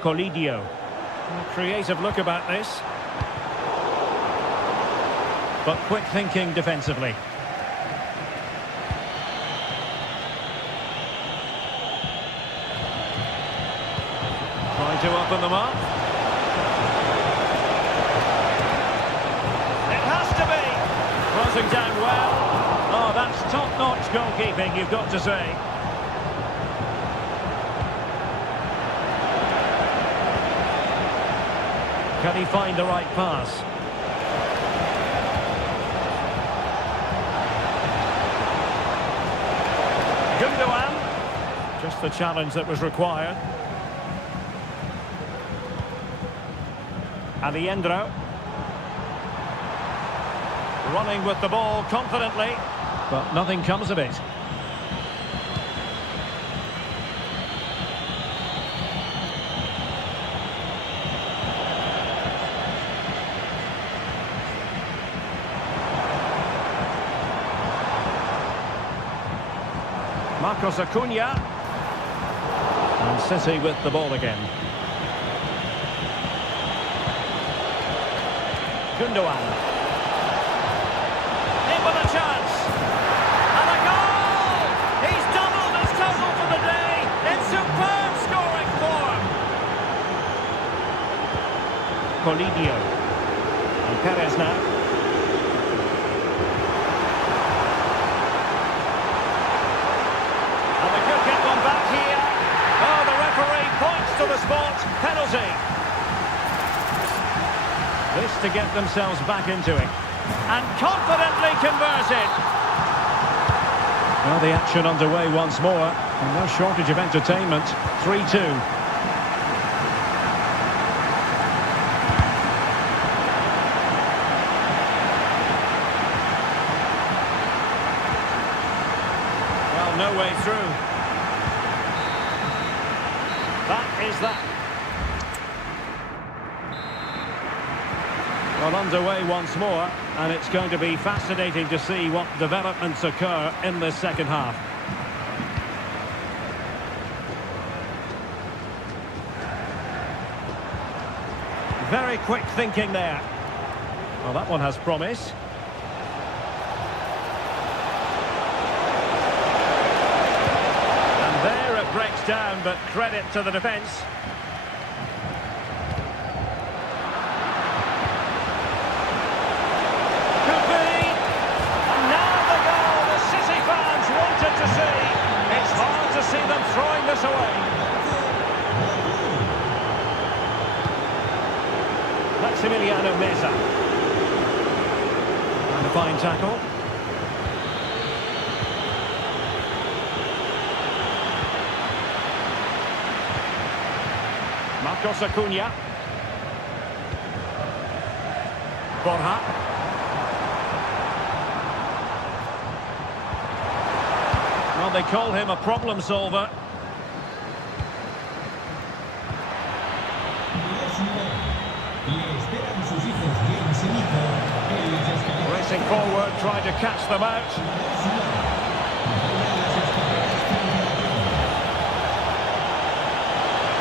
Colidio. Creative look about this. But quick thinking defensively. Trying to open them up. It has to be. Crossing down well. Oh, that's top-notch goalkeeping, you've got to say. Can he find the right pass? Gundogan. Just the challenge that was required. Aliendro. Running with the ball confidently, but nothing comes of it. Marcos Acuna. And City with the ball again. Gundogan. In with a chance. And a goal! He's doubled his total for the day in superb scoring form. Colidio. And Perez now. To the spot, penalty. This to get themselves back into it. And confidently converted. Well, the action underway once more. And no shortage of entertainment. 3-2. Well, no way through. That is that. Well, underway once more, and it's going to be fascinating to see what developments occur in this second half. Very quick thinking there. Well, that one has promise. down, but credit to the defence. Could be. And now the goal the City fans wanted to see. It's hard to see them throwing this away. Maximiliano Meza. And a fine tackle. Marcos Acuna. Borja. Well, they call him a problem solver. Racing forward, trying to catch them out.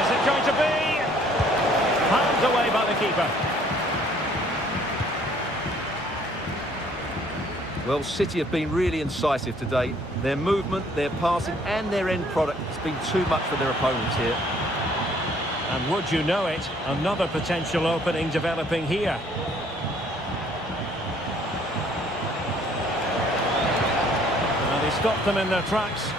Is it going to be? Palmed away by the keeper. Well, City have been really incisive today. Their movement, their passing and their end product has been too much for their opponents here. And would you know it, another potential opening developing here. And he stopped them in their tracks.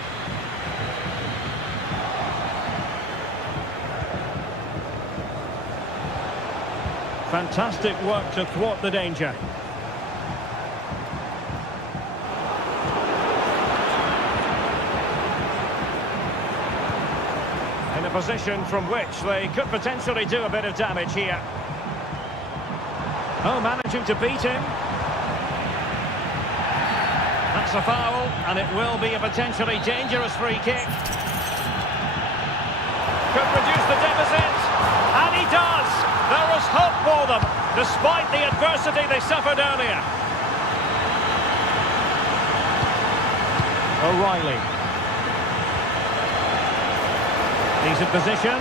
Fantastic work to thwart the danger. In a position from which they could potentially do a bit of damage here. Oh, managing to beat him. That's a foul, and it will be a potentially dangerous free kick. Could reduce the deficit, and he does! There is hope for them, despite the adversity they suffered earlier. O'Reilly. Decent position.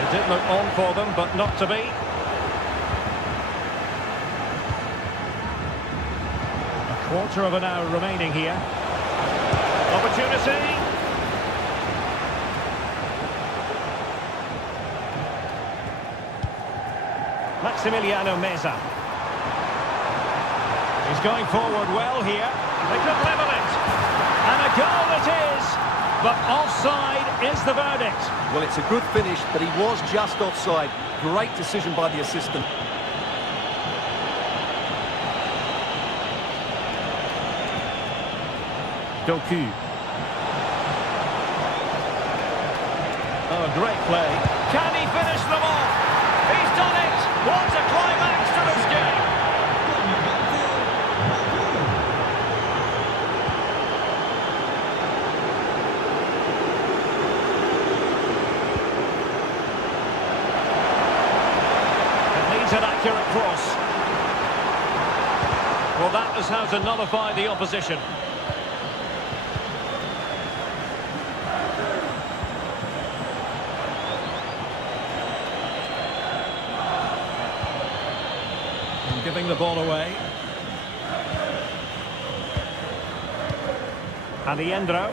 It did look on for them, but not to be. A quarter of an hour remaining here. Opportunity. Maximiliano Meza. He's going forward well here. They could level it. And a goal it is, but offside is the verdict. Well, it's a good finish, but he was just offside. Great decision by the assistant. Doku. Oh, a great play. Can he finish them off? He's done it! What a climax to this game! An accurate cross. Well, that is how to nullify the opposition. And giving the ball away. Aliendro.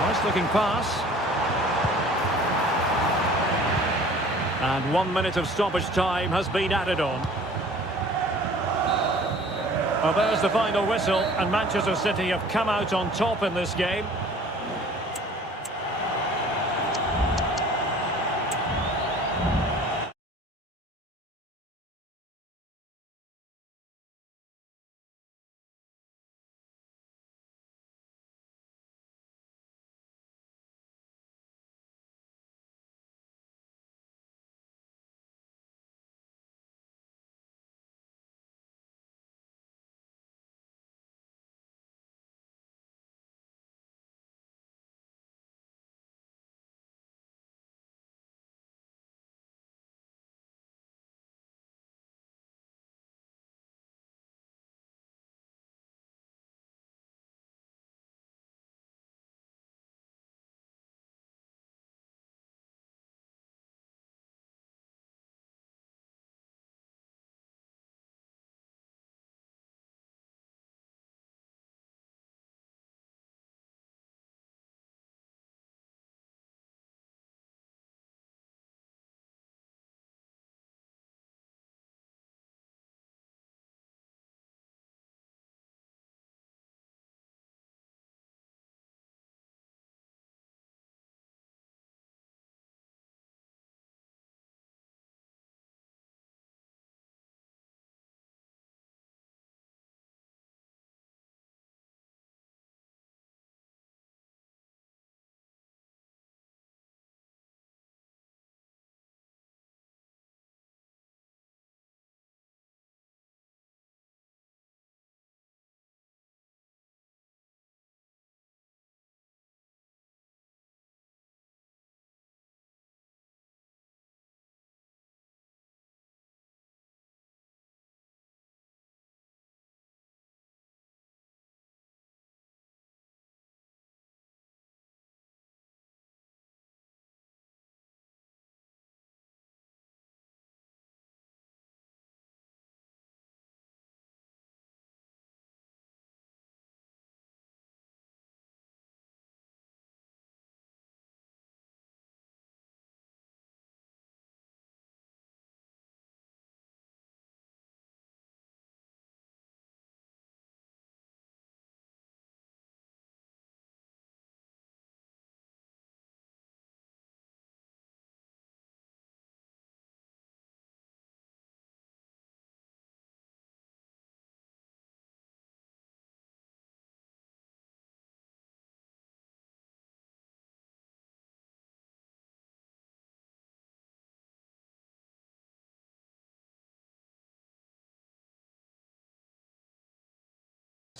Nice looking pass. And 1 minute of stoppage time has been added on. Well, there's the final whistle, and Manchester City have come out on top in this game.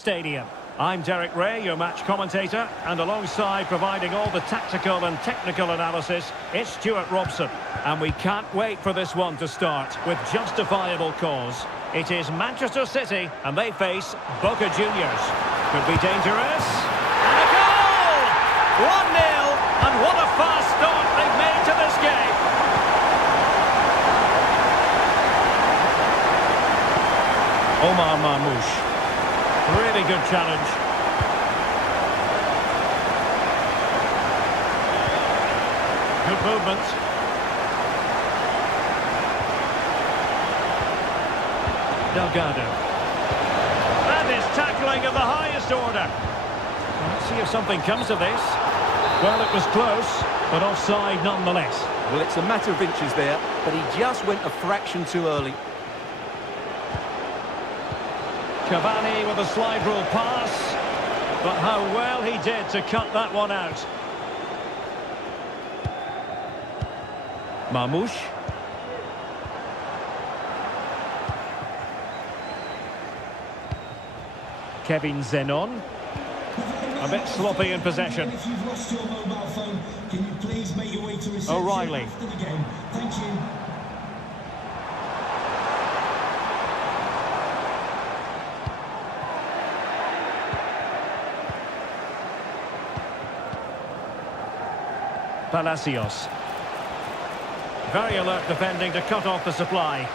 Stadium. I'm Derek Ray, your match commentator, and alongside providing all the tactical and technical analysis, it's Stuart Robson. And we can't wait for this one to start with justifiable cause. It is Manchester City, and they face Boca Juniors. Could be dangerous. And a goal! 1-0, and what a fast start they've made to this game. Omar Marmoush. Really good challenge. Good movement. Delgado. And his tackling of the highest order. Let's see if something comes of this. Well, it was close, but offside nonetheless. Well, it's a matter of inches there, but he just went a fraction too early. Cavani with a slide rule pass, but how well he did to cut that one out. Marmoush. Kevin Zenon. A bit sloppy in possession. If you've lost your mobile phone, can you please make your way to reception O'Reilly. after the game? Thank you. Palacios. Very alert defending to cut off the supply.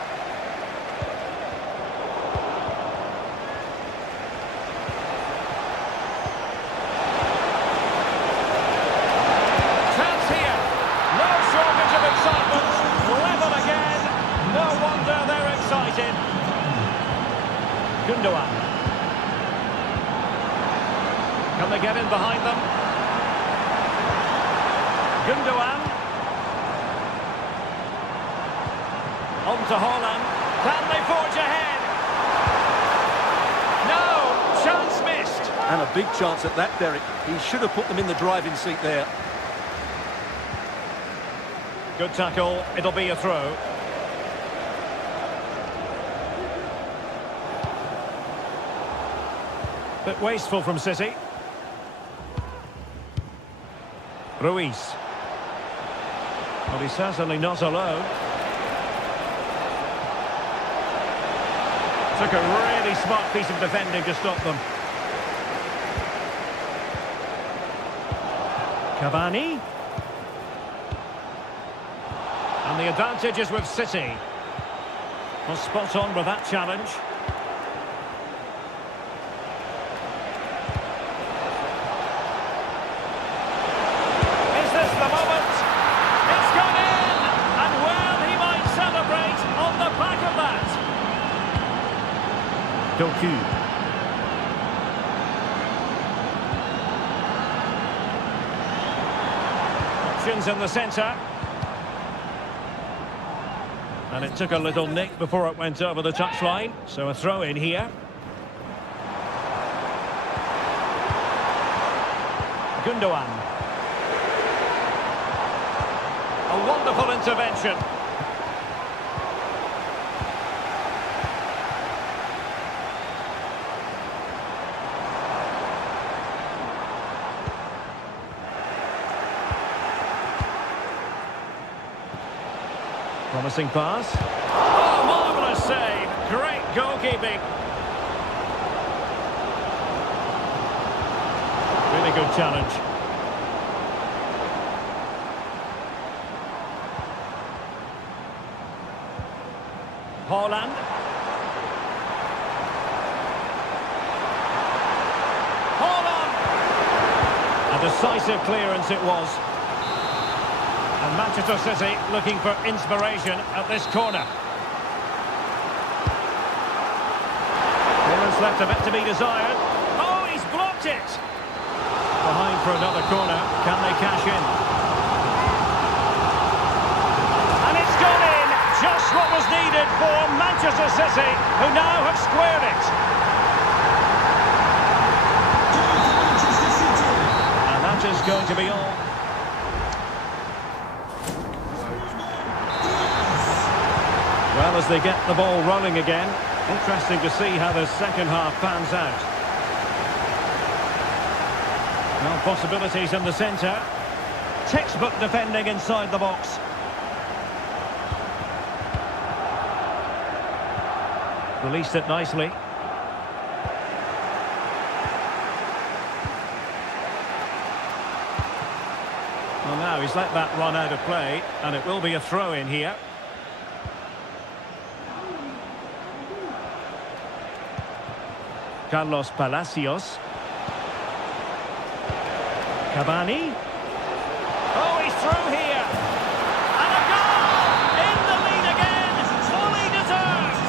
Chance here. No shortage of excitement. Level again. No wonder they're excited. Gundogan. Can they get in behind them? Gundogan. On to Haaland. Can they forge ahead? No! Chance missed. And a big chance at that, Derek. He should have put them in the driving seat there. Good tackle. It'll be a throw. Bit wasteful from City. Ruiz. Well, he's certainly not alone. Took a really smart piece of defending to stop them. Cavani. And the advantage is with City. Well, spot on with that challenge. Is this the moment? It's gone in! And well, he might celebrate on the back of that. Doku. Options in the centre. And it took a little nick before it went over the touchline. So a throw in here. Gundogan. A wonderful intervention. Promising pass. Oh, marvellous save. Great goalkeeping. Really good challenge. Haaland. Haaland! A decisive clearance it was. And Manchester City looking for inspiration at this corner. Clearance left a bit to be desired. Oh, he's blocked it! Behind for another corner. Can they cash in? And it's gone in! Just what was needed for Manchester City, who now have squared it. And that is going to be all. Well, as they get the ball rolling again, interesting to see how the second half pans out. possibilities in the centre. Textbook defending inside the box. Released it nicely. Well, now he's let that run out of play, and it will be a throw-in here. Carlos Palacios. Cavani. Oh, he's through here. And a goal! In the lead again! Fully deserved!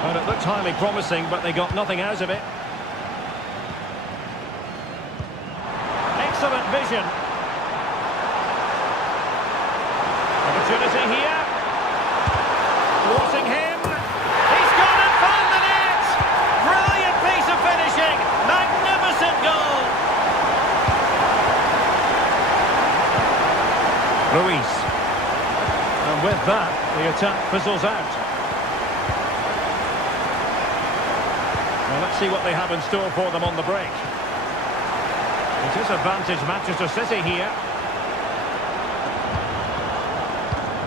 Well, it looked highly promising, but they got nothing out of it. Excellent vision. Opportunity here. Watching him. He's gone and found the net. Brilliant piece of finishing. Magnificent goal. Ruiz. And with that, the attack fizzles out. Well, let's see what they have in store for them on the break. It is advantage Manchester City here.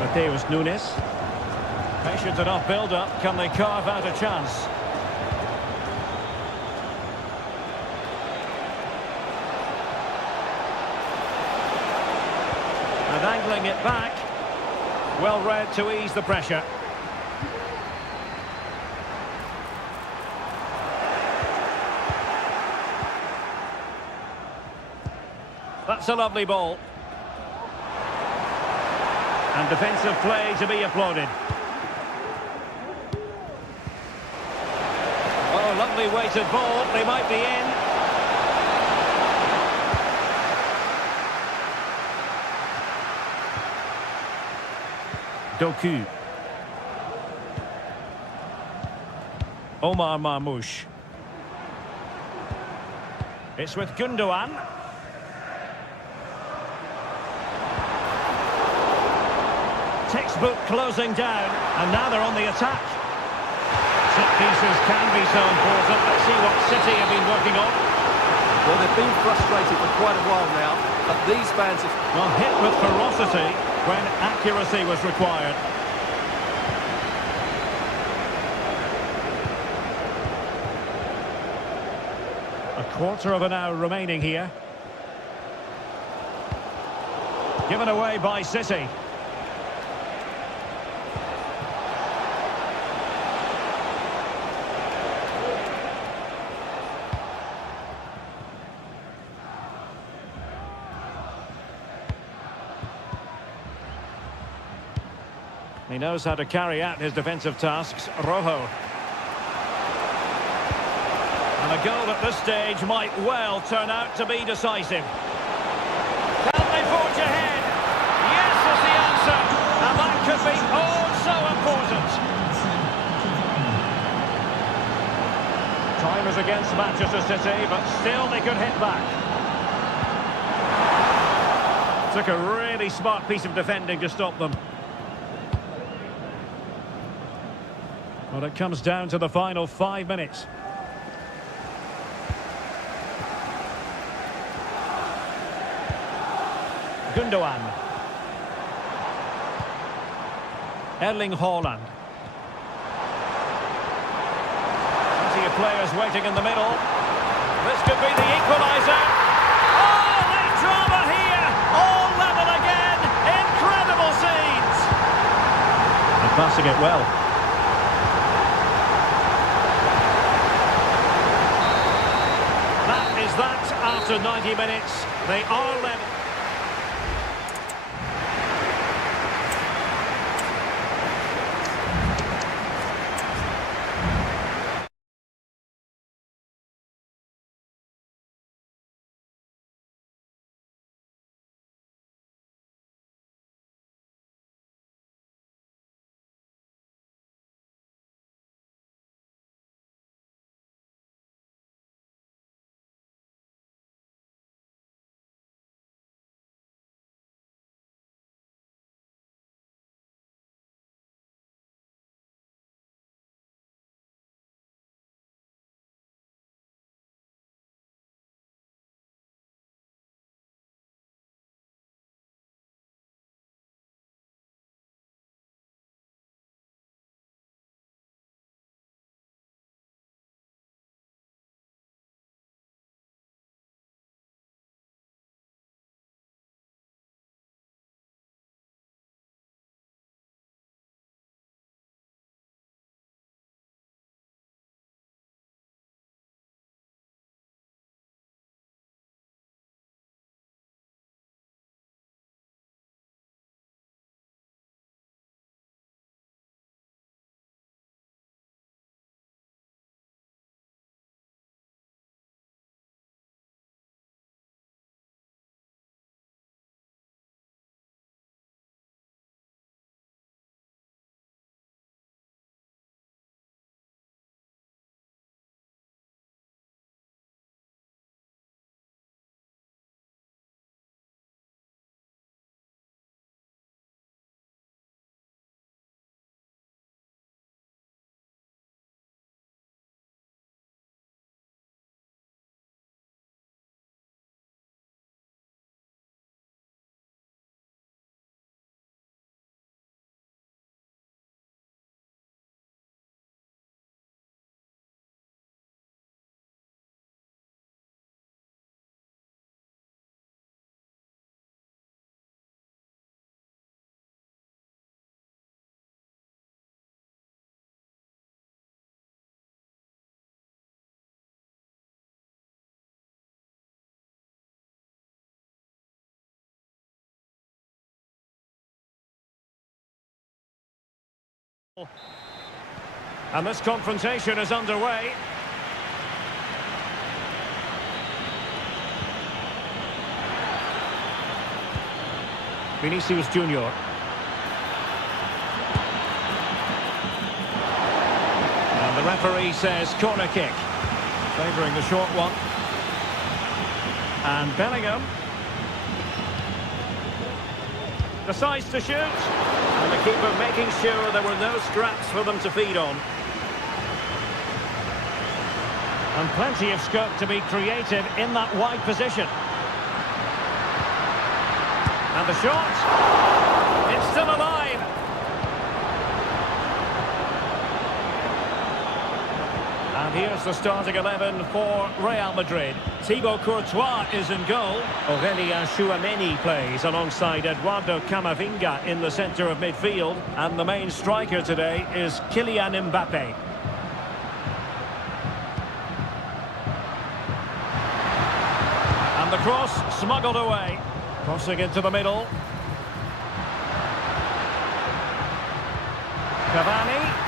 Mateus Nunes. Patient enough build-up. Can they carve out a chance? And angling it back. Well read to ease the pressure. That's a lovely ball. And defensive play to be applauded. Oh, lovely weighted ball. They might be in. Doku. Omar Marmoush. It's with Gundogan. Textbook closing down, and now they're on the attack. Set pieces can be so important. Let's see what City have been working on. Well, they've been frustrated for quite a while now, but these fans have... Well, hit with ferocity when accuracy was required. A quarter of an hour remaining here. Given away by City. He knows how to carry out his defensive tasks. Rojo. And a goal at this stage might well turn out to be decisive. Can they forge ahead? Yes is the answer. And that could be oh so important. Time is against Manchester City, but still they could hit back. Took a really smart piece of defending to stop them. Well, it comes down to the final 5 minutes. Gundogan. Erling Haaland. Plenty of players waiting in the middle. This could be the equaliser. Oh, late drama here. All level again. Incredible scenes. And passing it well. That after 90 minutes, they are level. And this confrontation is underway. Vinicius Junior. And the referee says corner kick. Favouring the short one. And Bellingham decides to shoot. And the keeper making sure there were no scraps for them to feed on. And plenty of scope to be creative in that wide position. And the shot. It's still alive. And here's the starting 11 for Real Madrid. Thibaut Courtois is in goal. Aurélien Tchouameni plays alongside Eduardo Camavinga in the centre of midfield. And the main striker today is Kylian Mbappé. And the cross smuggled away. Crossing into the middle. Cavani.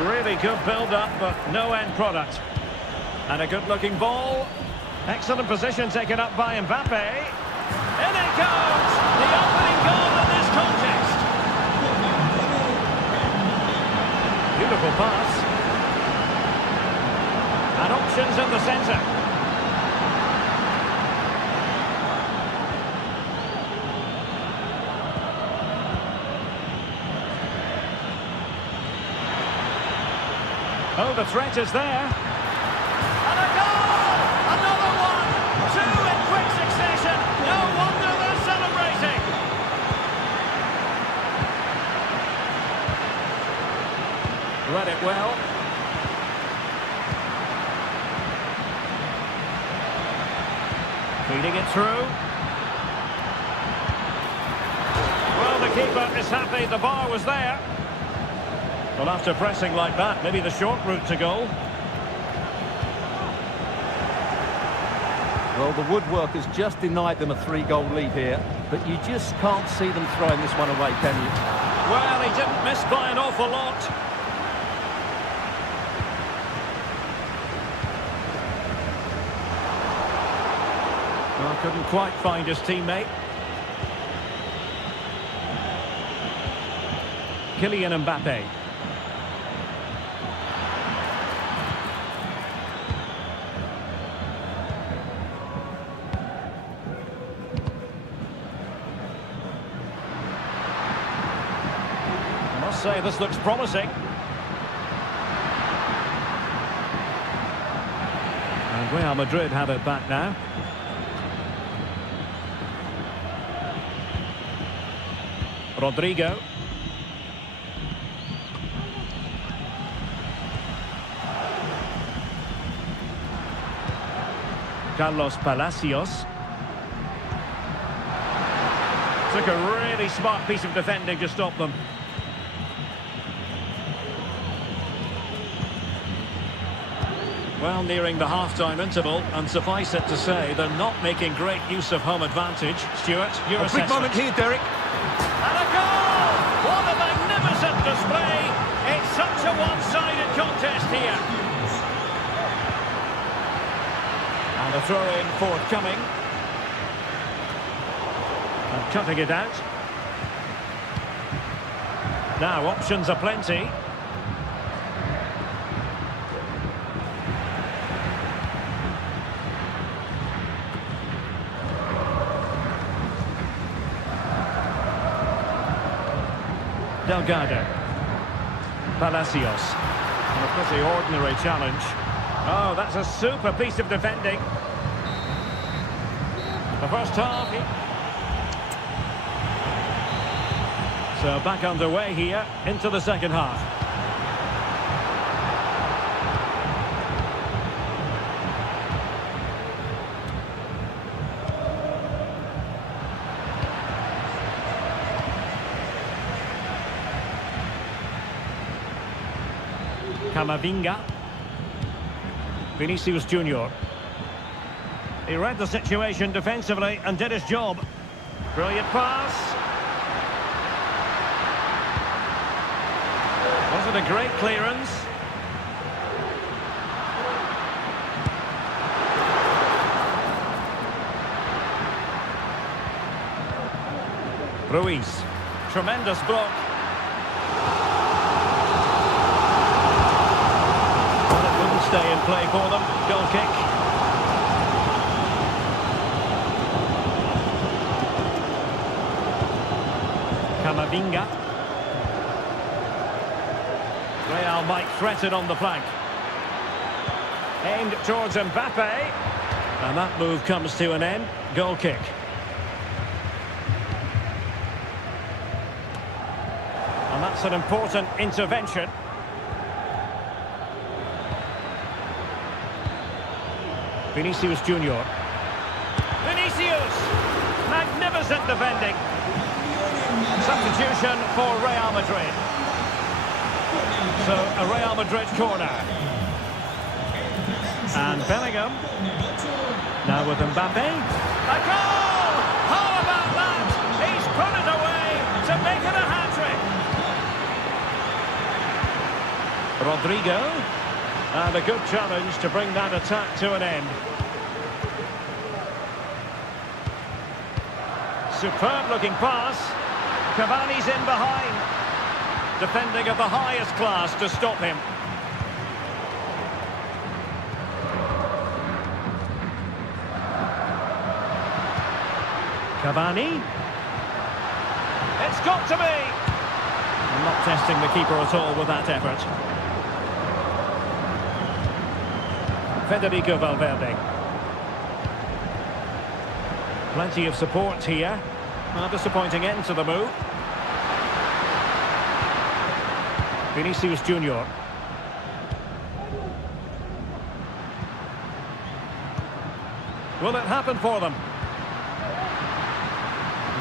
Really good build-up, but no end product. And a good-looking ball. Excellent position taken up by Mbappe. In it goes! The opening goal in this contest. Beautiful pass. And options in the centre. Oh, the threat is there. And a goal! Another one! Two in quick succession. No wonder they're celebrating. Read it well. Feeding it through. Well, the keeper is happy the bar was there. Well, after pressing like that, maybe the short route to goal. Well, the woodwork has just denied them a 3-goal lead here, but you just can't see them throwing this one away, can you? Well, he didn't miss by an awful lot. Well, couldn't quite find his teammate. Kylian Mbappé. Say this looks promising. And Real Madrid have it back now. Rodrigo. Carlos Palacios. Took a really smart piece of defending to stop them. Well, nearing the half-time interval, and suffice it to say, they're not making great use of home advantage. Stuart, your assessment. Big moment here, Derek. And a goal! What a magnificent display! It's such a one-sided contest here. And a throw-in forthcoming. And cutting it out. Now, options are plenty. Delgado. Palacios. And a pretty ordinary challenge. Oh, that's a super piece of defending. The first half. So back underway here into the second half. Camavinga. Vinicius Junior. He read the situation defensively and did his job. Brilliant pass. a great clearance. Ruiz. Tremendous block. Well, it wouldn't stay in play for them. Goal kick. Camavinga. Real might threaten on the flank. Aimed towards Mbappe. And that move comes to an end. Goal kick. And that's an important intervention. Vinicius Junior. Vinicius! Magnificent defending. Substitution for Real Madrid. So, a Real Madrid corner. And Bellingham. Now with Mbappe. A goal! How about that? He's put it away to make it a hat-trick. Rodrigo. And a good challenge to bring that attack to an end. Superb looking pass. Cavani's in behind. Defending of the highest class to stop him. Cavani. It's got to be. Not testing the keeper at all with that effort. Federico Valverde. Plenty of support here. A disappointing end to the move. Vinicius Junior. Will it happen for them?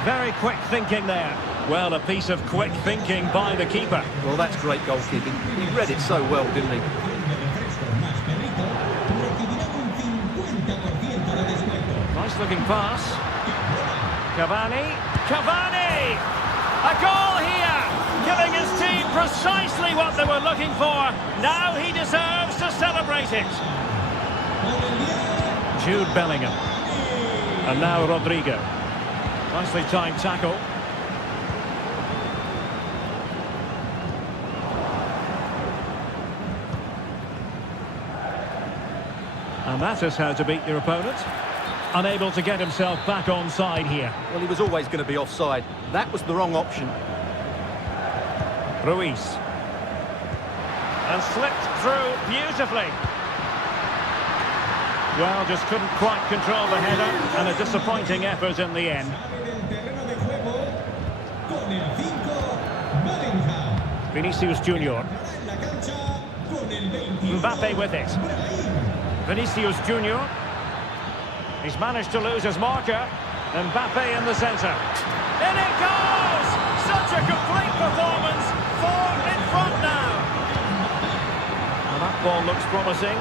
Very quick thinking there. Well, a piece of quick thinking by the keeper. Well, that's great goalkeeping. He read it so well, didn't he? Nice looking pass. Cavani. Cavani! A goal here! Giving his team precisely what they were looking for. Now he deserves to celebrate it. Jude Bellingham. And now Rodrigo. Nicely timed tackle. And that is how to beat your opponent. Unable to get himself back on side here. Well, he was always going to be offside. That was the wrong option. Ruiz. And slipped through beautifully. Well, just couldn't quite control the header, and a disappointing effort in the end. Vinicius Junior. Mbappe with it. Vinicius Junior. He's managed to lose his marker. Mbappe in the centre. In it goes! Such a complete performance. 4 in front now. Well, that ball looks promising.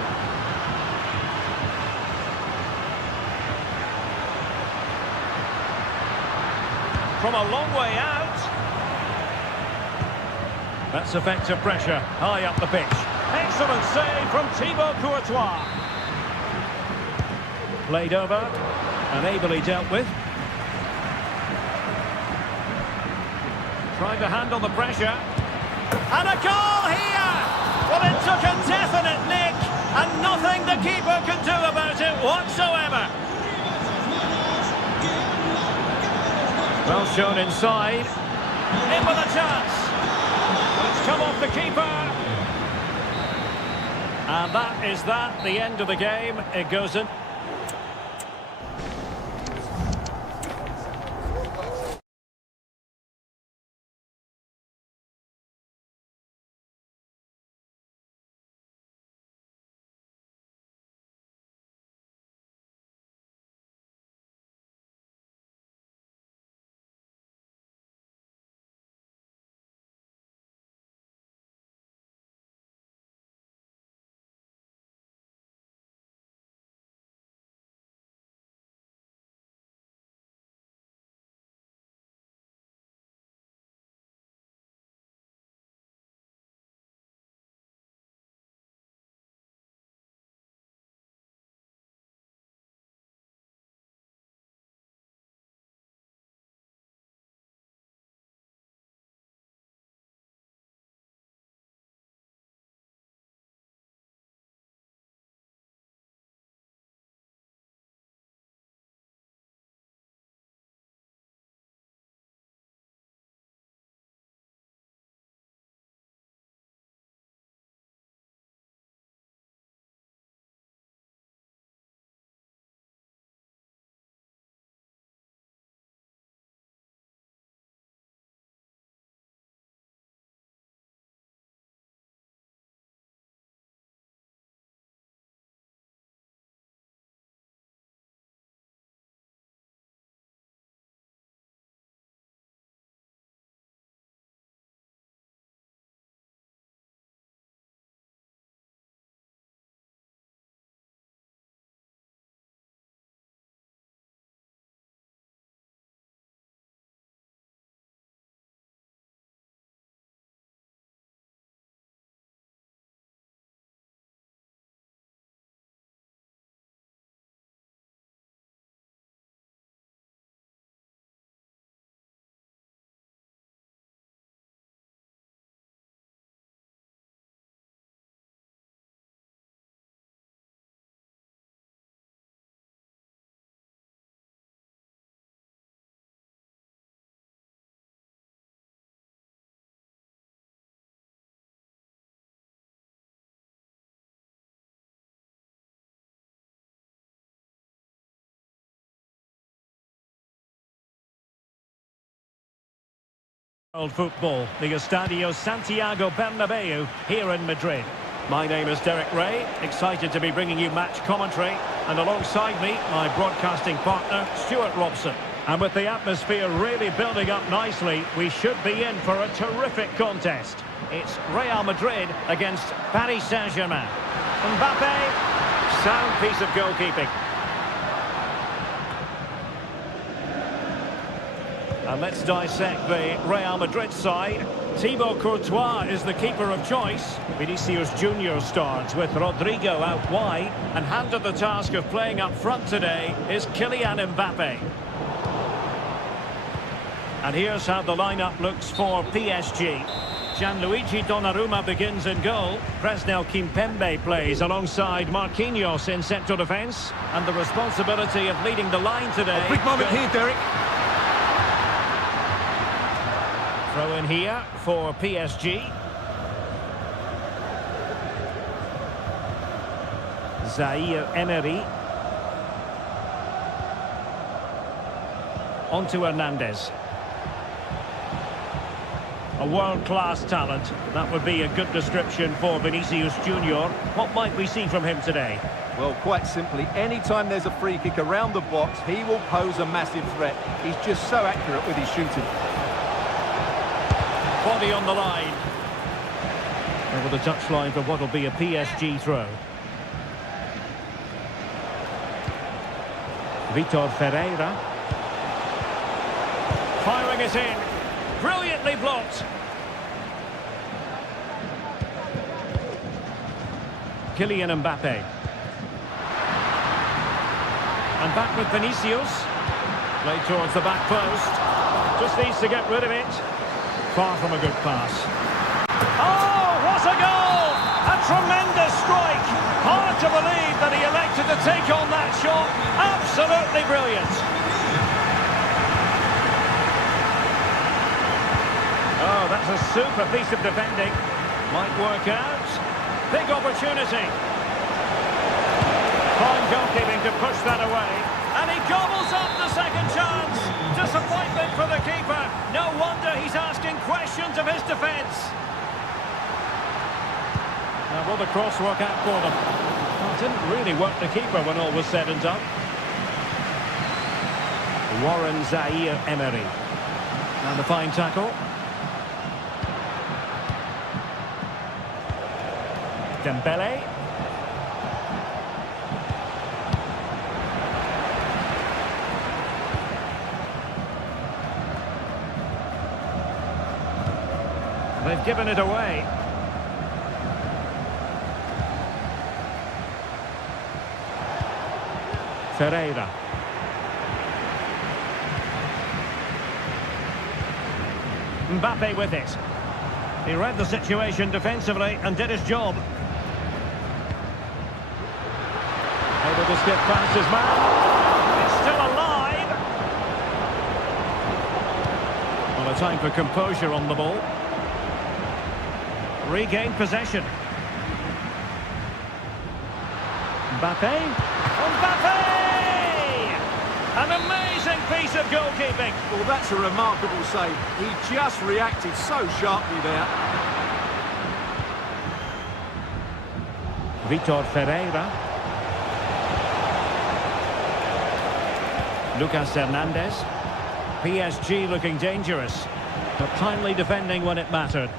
From a long way out. That's effective pressure. High up the pitch. Excellent save from Thibaut Courtois. Played over and ably dealt with. Trying to handle the pressure. And a goal here! Well, it took a definite nick, and nothing the keeper could do about it whatsoever. Well shown inside. In with a chance. It's come off the keeper. And that is that, the end of the game. It goes in. World football, the Estadio Santiago Bernabeu here in Madrid. My name is Derek Ray, excited to be bringing you match commentary, and alongside me, my broadcasting partner, Stuart Robson. And with the atmosphere really building up nicely, we should be in for a terrific contest. It's Real Madrid against Paris Saint-Germain. Mbappe, sound piece of goalkeeping. And let's dissect the Real Madrid side. Thibaut Courtois is the keeper of choice. Vinicius Junior starts with Rodrigo out wide, and handed the task of playing up front today is Kylian Mbappe. And here's how the lineup looks for PSG. Gianluigi Donnarumma begins in goal. Presnel Kimpembe plays alongside Marquinhos in central defence. And the responsibility of leading the line today. A big moment here, Derek. Throw in here for PSG. Zaire Emery. On to Hernandez. A world-class talent. That would be a good description for Vinicius Junior. What might we see from him today? Well, quite simply, anytime there's a free kick around the box, he will pose a massive threat. He's just so accurate with his shooting. Body on the line. Over the touchline for what will be a PSG throw. Vitor Ferreira. Firing it in. Brilliantly blocked. Kylian Mbappe. And back with Vinicius. Played towards the back post. Just needs to get rid of it. Far from a good pass. Oh, what a goal! A tremendous strike. Hard to believe that he elected to take on that shot. Absolutely brilliant. Oh, that's a super piece of defending. Might work out. Big opportunity. Fine goalkeeping to push that away. And he gobbles up the second chance. Disappointment for the keeper. No wonder he's asking questions of his defence. Now, will the cross work out for them? Well, it didn't really work the keeper when all was said and done. Warren Zaire Emery. And the fine tackle. Dembele. They've given it away. Ferreira. Mbappe with it. He read the situation defensively and did his job. Able to skip past his man. It's still alive. Well, a time for composure on the ball. Regained possession. Mbappe. Mbappe! An amazing piece of goalkeeping. Well, that's a remarkable save. He just reacted so sharply there. Vitor Ferreira. Lucas Hernandez. PSG looking dangerous, but timely defending when it mattered.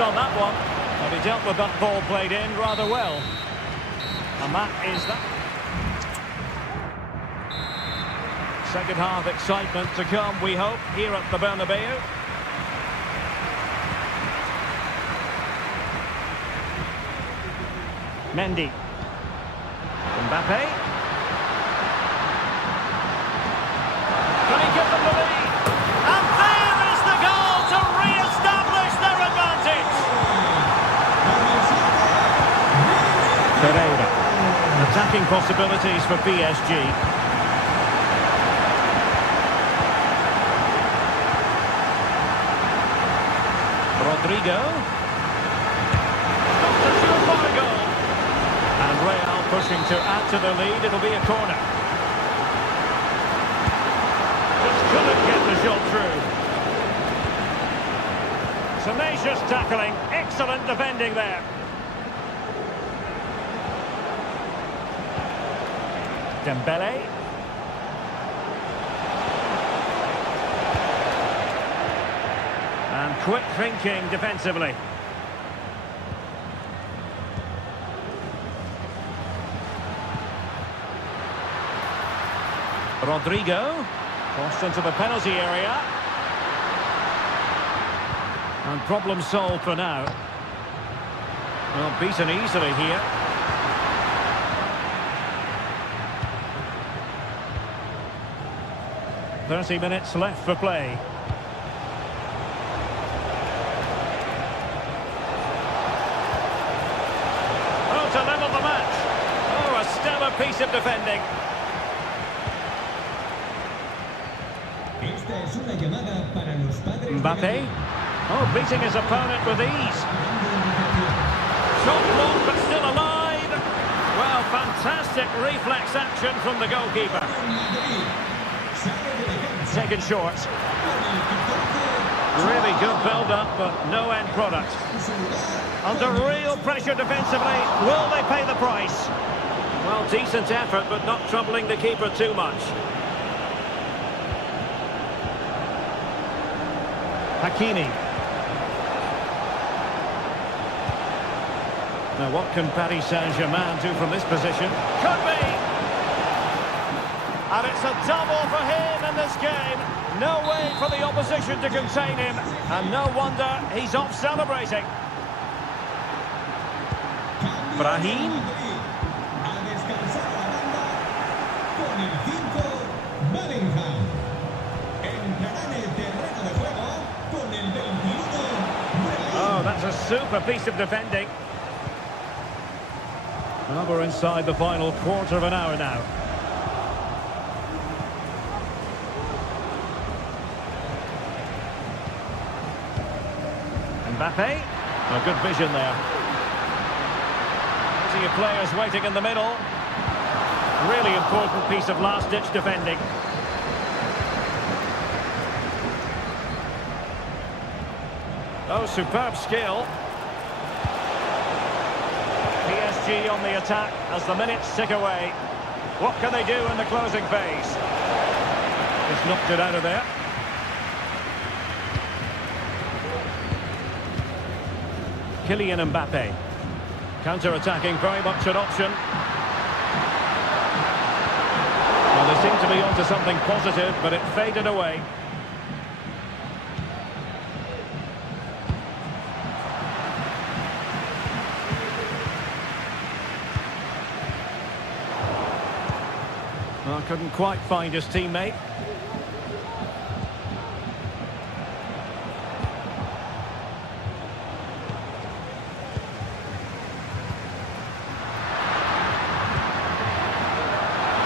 On that one, but he dealt with that ball played in rather well, and that is that. Second half excitement to come, we hope, here at the Bernabeu. Mendy. Mbappe. Can he give them the lead? And there is the goal to re-establish their advantage. Pereira. Attacking possibilities for PSG. Rodrigo. Stops a surefire goal. And Real pushing to add to the lead. It'll be a corner. Just couldn't get the shot through. Tenacious tackling. Excellent defending there. Dembele. And quick thinking defensively. Rodrigo. Crossed into the penalty area. And problem solved for now. Well, beaten easily here. "30 minutes left for play. Oh, to level the match. Oh, a stellar piece of defending. Esta es una llamada para los padres de Mbappe. Oh, beating his opponent with ease. Shot blocked, but still alive. Well, fantastic reflex action from the goalkeeper. Taken short. Really good build-up, but no end product. Under real pressure defensively, will they pay the price? Well, decent effort, but not troubling the keeper too much. Hakimi. Now, what can Paris Saint-Germain do from this position? Could be! And it's a double for him in this game. No way for the opposition to contain him. And no wonder he's off celebrating. Brahim. Oh, that's a super piece of defending. Well, we're inside the final quarter of an hour now. Mbappe. A good vision there. See your players waiting in the middle. Really important piece of last-ditch defending. Oh, superb skill. PSG on the attack as the minutes tick away. What can they do in the closing phase? Just knocked it out of there. Kylian Mbappe. Counter-attacking, very much an option. Well, they seem to be onto something positive, but it faded away. Well, couldn't quite find his teammate.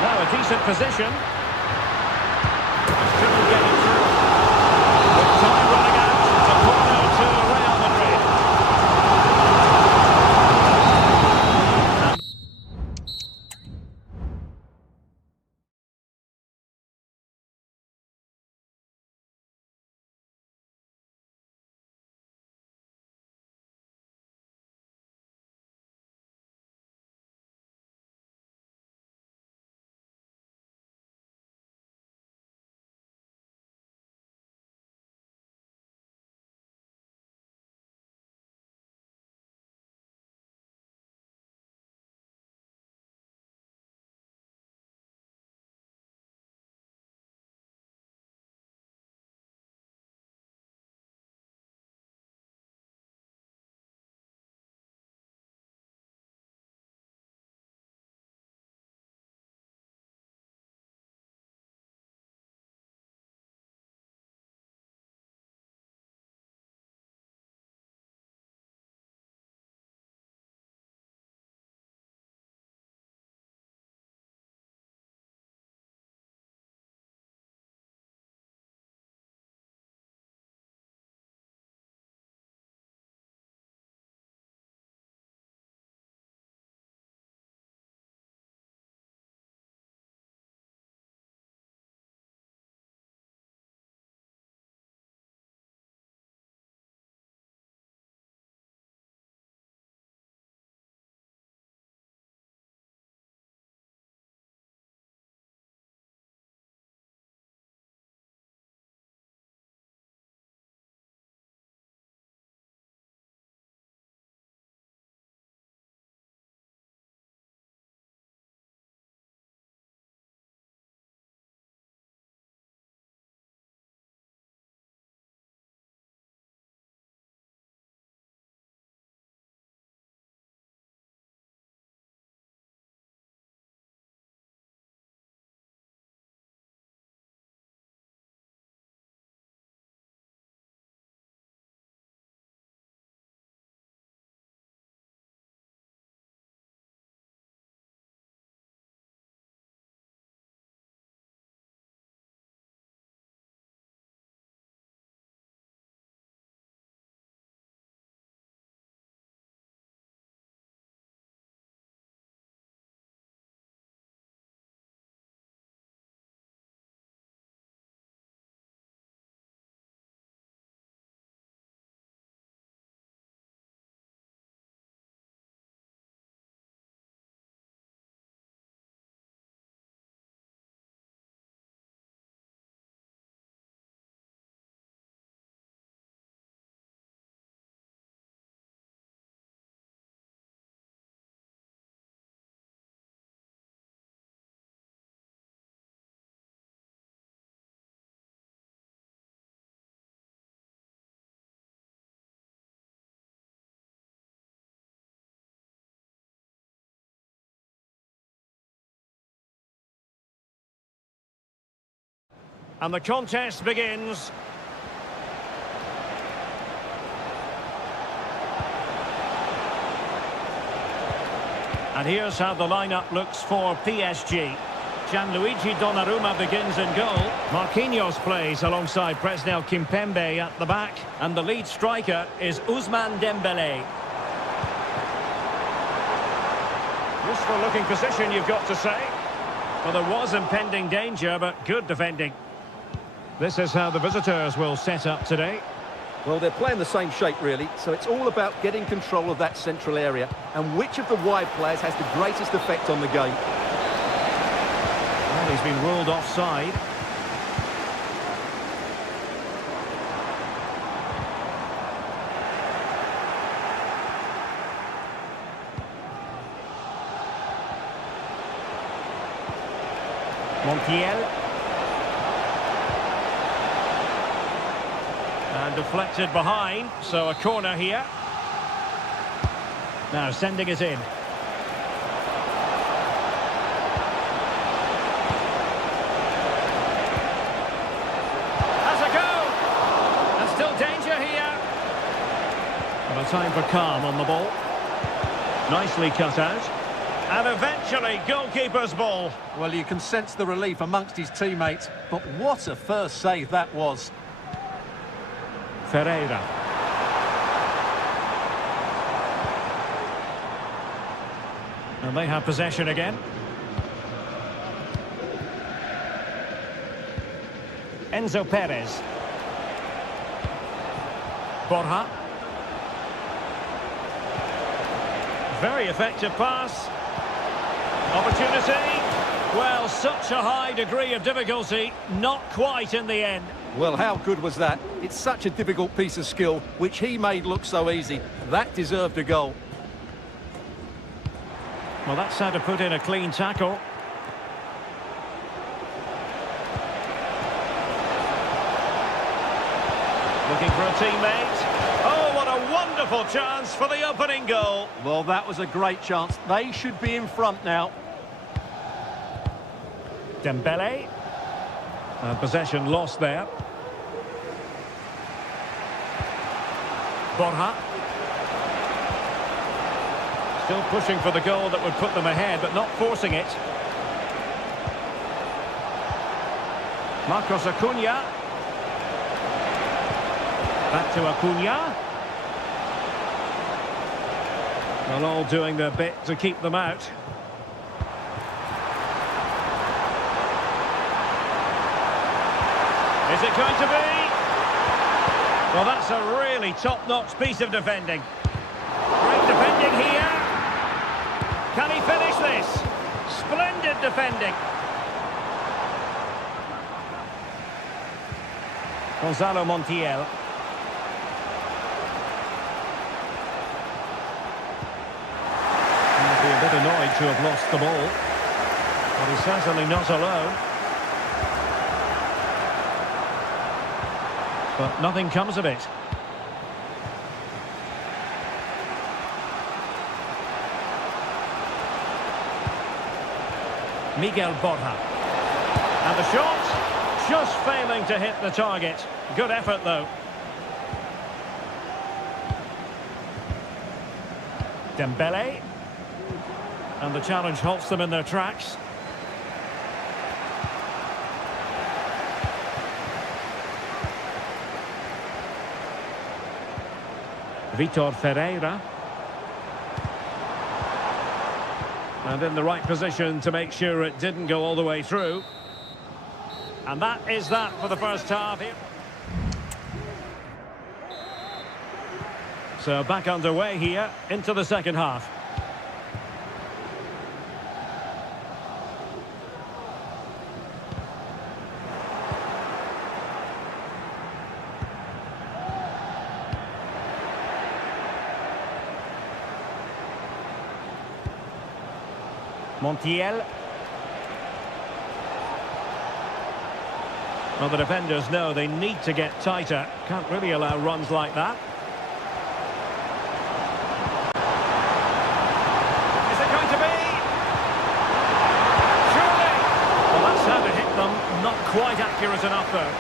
Now a decent position. And the contest begins. And here's how the lineup looks for PSG. Gianluigi Donnarumma begins in goal. Marquinhos plays alongside Presnel Kimpembe at the back. And the lead striker is Ousmane Dembélé. Useful looking position, you've got to say. Well, there was impending danger, but good defending. This is how the visitors will set up today. Well, they're playing the same shape, really, so it's all about getting control of that central area and which of the wide players has the greatest effect on the game. Well, he's been ruled offside. Montiel. And deflected behind, so a corner here. Now sending it in. Has a go! And still danger here. And a time for calm on the ball. Nicely cut out. And eventually, goalkeeper's ball. Well, you can sense the relief amongst his teammates, but what a first save that was. Ferreira. And they have possession again. Enzo Perez. Borja. Very effective pass. Opportunity. Well, such a high degree of difficulty, not quite in the end. Well, how good was that? It's such a difficult piece of skill, which he made look so easy. That deserved a goal. Well, that's how to put in a clean tackle. Looking for a teammate. Oh, what a wonderful chance for the opening goal. Well, that was a great chance. They should be in front now. Dembélé. Possession lost there. Borja. Still pushing for the goal that would put them ahead, but not forcing it. Marcos Acuna. Back to Acuna. Well, all doing their bit to keep them out. Is it going to be? Well, that's a really top-notch piece of defending. Great defending here. Can he finish this? Splendid defending. Gonzalo Montiel. He'll be a bit annoyed to have lost the ball. But he's certainly not alone. But nothing comes of it. Miguel Borja. And the shot, just failing to hit the target. Good effort, though. Dembélé. And the challenge halts them in their tracks. Vitor Ferreira. And in the right position to make sure it didn't go all the way through. And that is that for the first half here. So back underway here into the second half. Montiel. Well, the defenders know they need to get tighter. Can't really allow runs like that. Is it going to be? Surely! Well, that's how to hit them. Not quite accurate. accurate enough, though.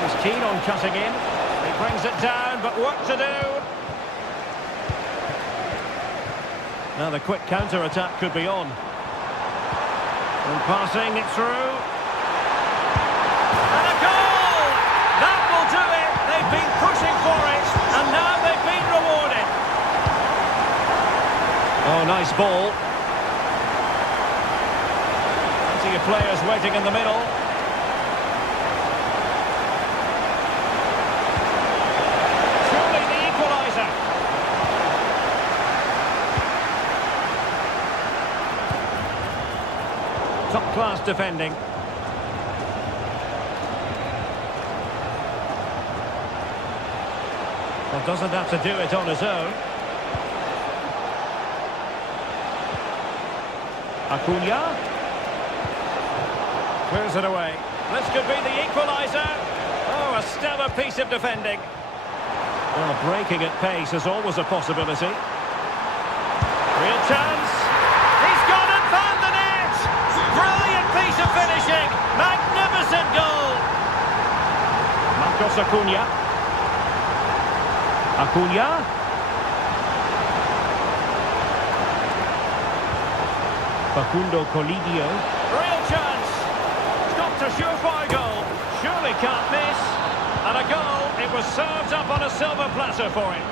He's keen on cutting in. He brings it down, but work to do. Now the quick counter-attack could be on. And passing it through. And a goal! That will do it. They've been pushing for it, and now they've been rewarded. Oh, nice ball. Plenty of players waiting in the middle. Surely the equaliser. Top-class defending. Well, doesn't have to do it on his own. Acuna. Clears it away. This could be the equaliser. Oh, a stellar piece of defending. Well, breaking at pace is always a possibility. Real chance. He's gone and found the net. Brilliant piece of finishing. Magnificent goal. Marcos Acuna. Acuna. Facundo Colidio. Real chance. Stopped a surefire goal. Surely can't miss. And a goal. It was served up on a silver platter for him.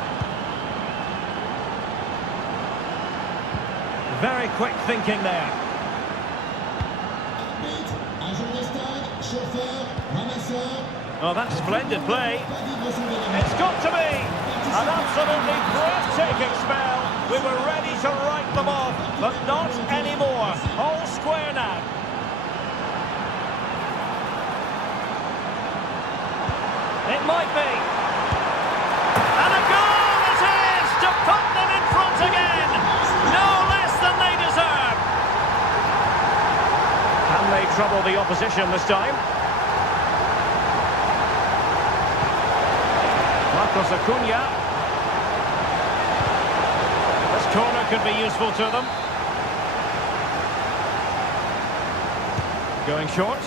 Very quick thinking there. Oh, that's splendid play. It's got to be an absolutely breathtaking spell. We were ready to write them off, but not anymore. All square now. It might be. And a goal it is to put them in front again. No less than they deserve. Can they trouble the opposition this time? Marcos Acuna. This corner could be useful to them. Going short.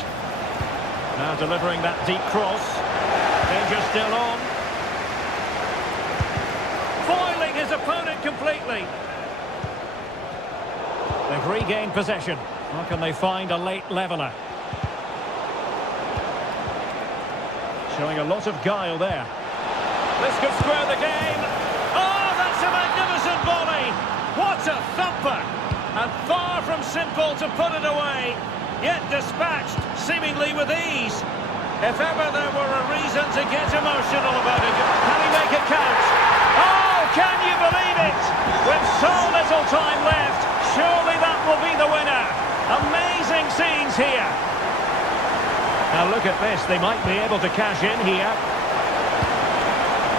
Now delivering that deep cross. Danger still on. Foiling his opponent completely. They've regained possession. How can they find a late leveller? Showing a lot of guile there. This could square the game. Oh, that's a magnificent volley. What a thumper. And far from simple to put it away. Yet dispatched, seemingly with ease. If ever there were a reason to get emotional about it, can he make it count? Oh, can you believe it? With so little time left, surely that will be the winner. Amazing scenes here. Now look at this, they might be able to cash in here.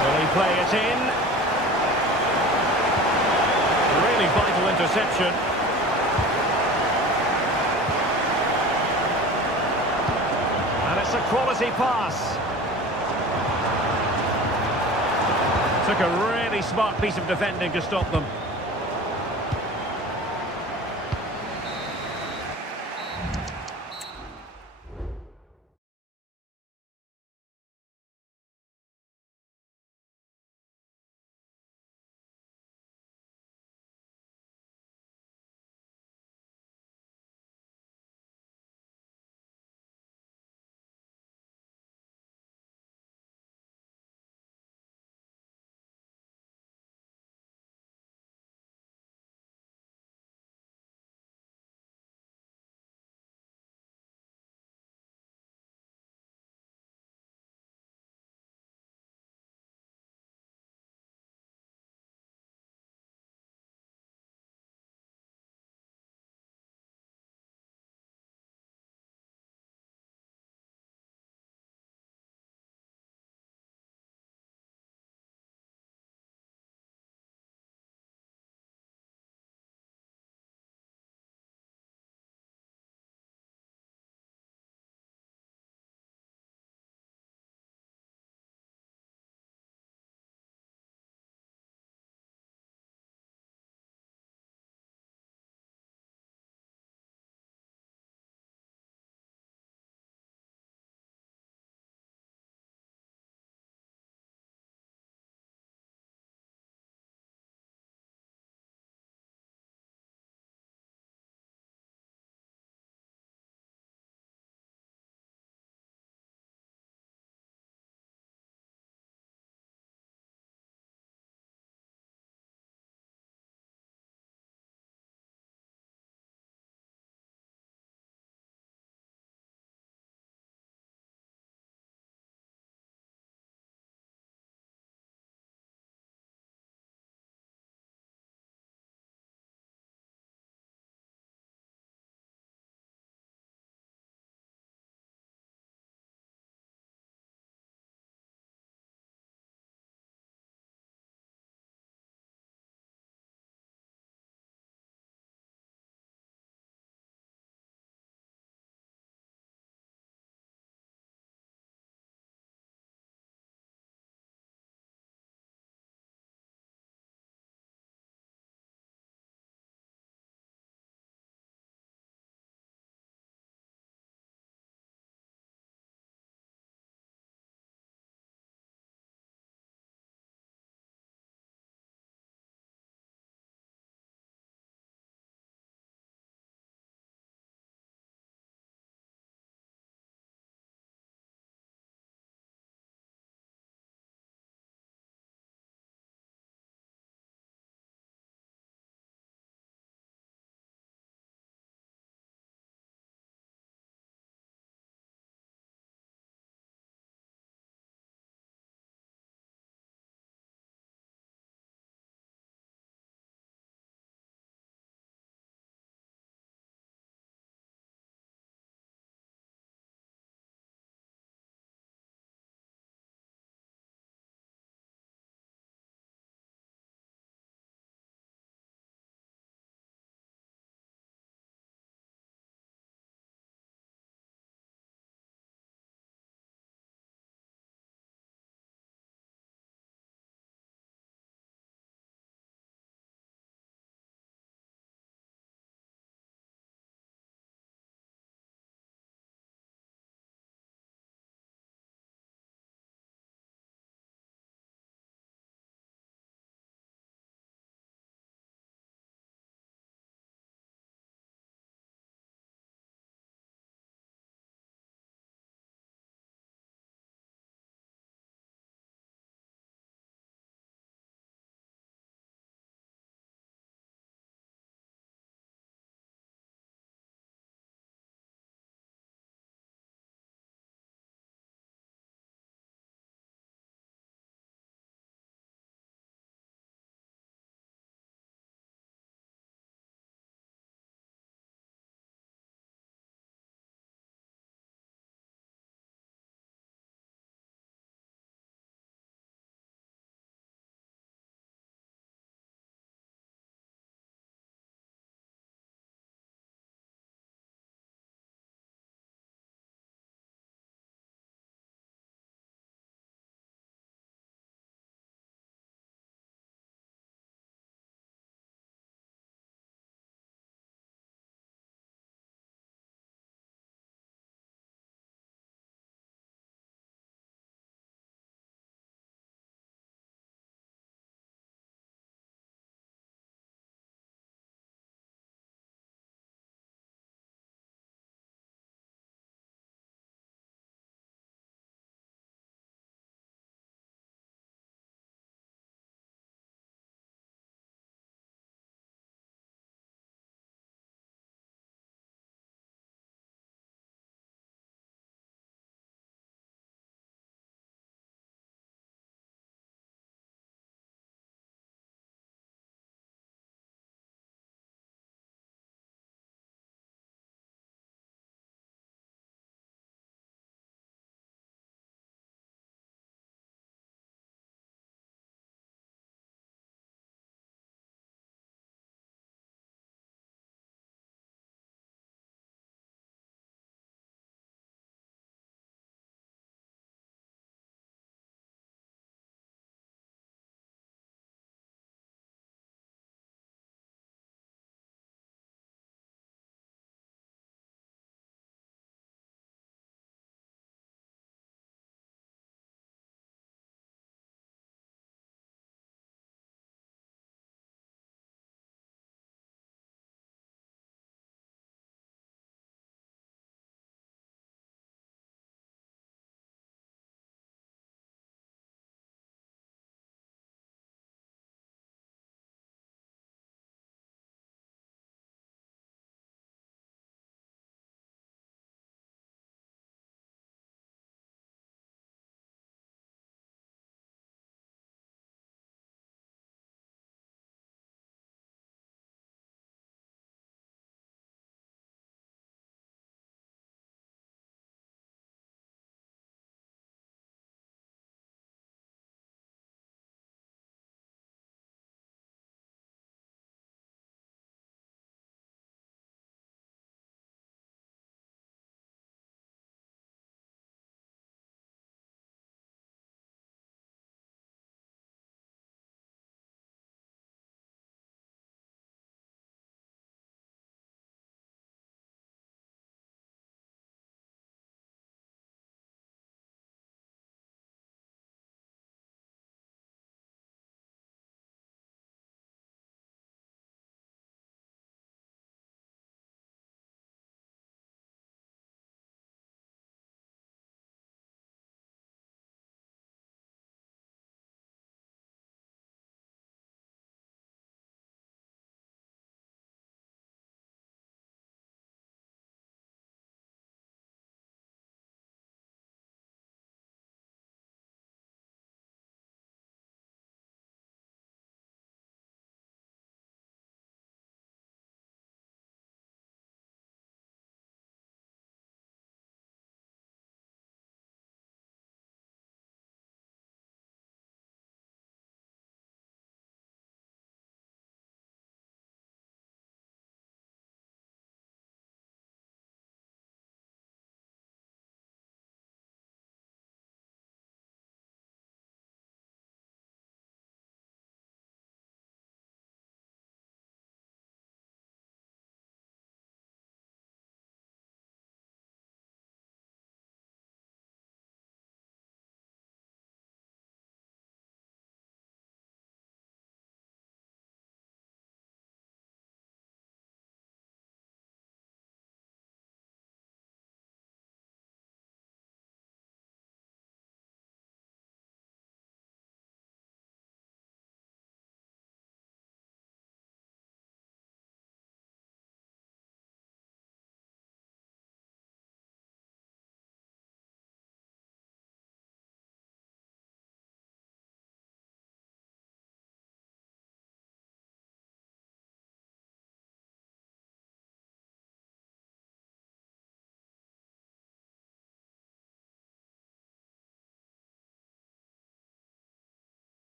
Will he play it in? Really vital interception. And it's a quality pass. Took a really smart piece of defending to stop them.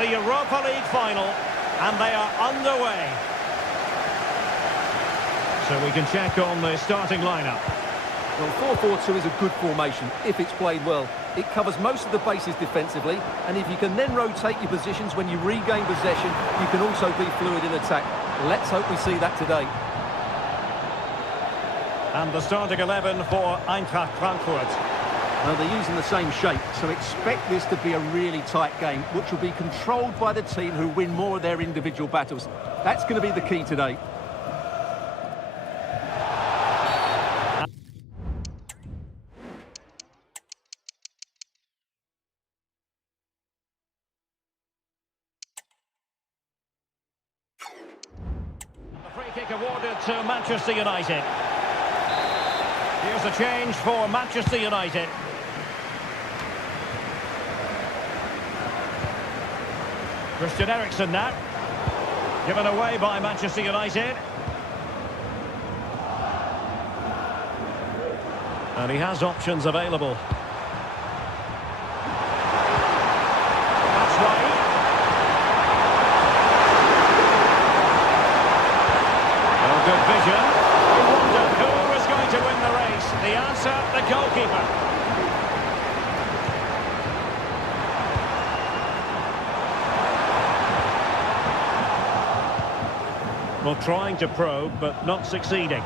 the Europa League final, and they are underway. So we can check on the starting lineup. Well, 4-4-2 is a good formation if it's played well. It covers most of the bases defensively, and if you can then rotate your positions when you regain possession, you can also be fluid in attack. Let's hope we see that today. And the starting 11 for Eintracht Frankfurt. Now they're using the same shape, so expect this to be a really tight game, which will be controlled by the team who win more of their individual battles. That's going to be the key today. The free kick awarded to Manchester United. Here's a change for Manchester United. Christian Eriksen now. Given away by Manchester United. And he has options available. That's right. Oh, good vision. He wondered who was going to win the race. The answer, the goalkeeper. Well, trying to probe, but not succeeding.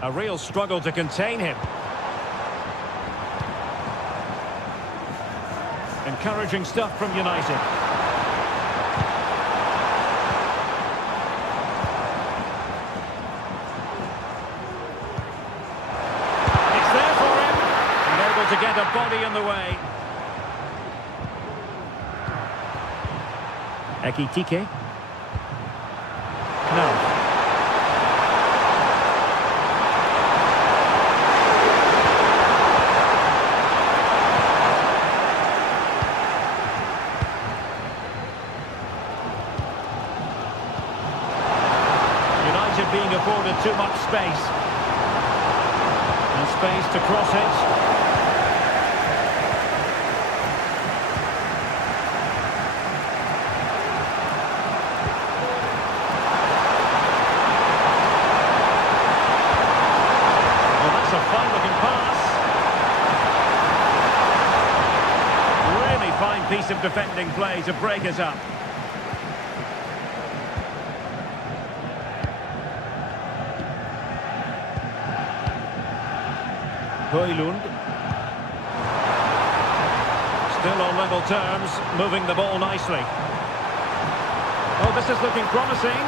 A real struggle to contain him. Encouraging stuff from United. It's there for him. And able to get a body in the way. Ekitike. No. United being afforded too much space. And space to cross it. Piece of defending play to break us up. Højlund. Still on level terms, moving the ball nicely. Oh, this is looking promising.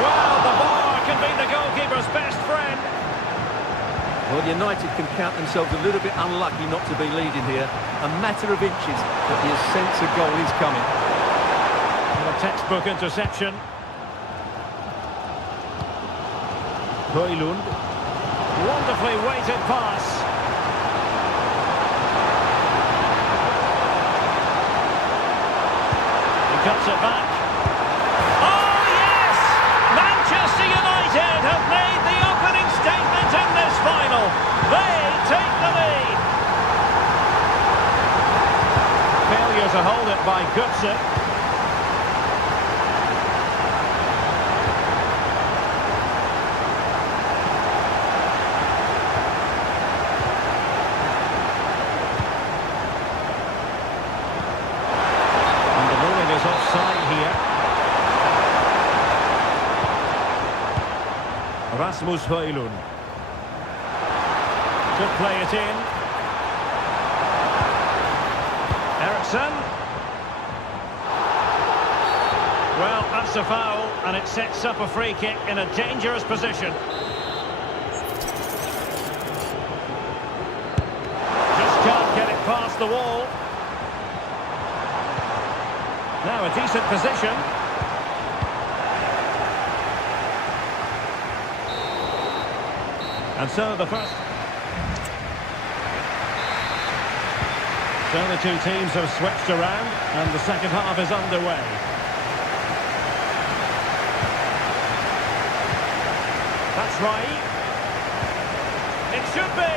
Well, the bar can be the goalkeeper's best friend. Well, United can count themselves a little bit unlucky not to be leading here. A matter of inches, but the sense of goal is coming. And a textbook interception. Højlund. Wonderfully weighted pass. He cuts it back. Oh, yes! Manchester United have made the opening statement in this final. They take the lead. Failure to hold it by Götze. And the ruling is offside here. Rasmus Højlund. Could play it in. Eriksen. Well, that's a foul, and it sets up a free kick in a dangerous position. Just can't get it past the wall. Now a decent position. And so the first... So the two teams have switched around, and the second half is underway. That's right. It should be.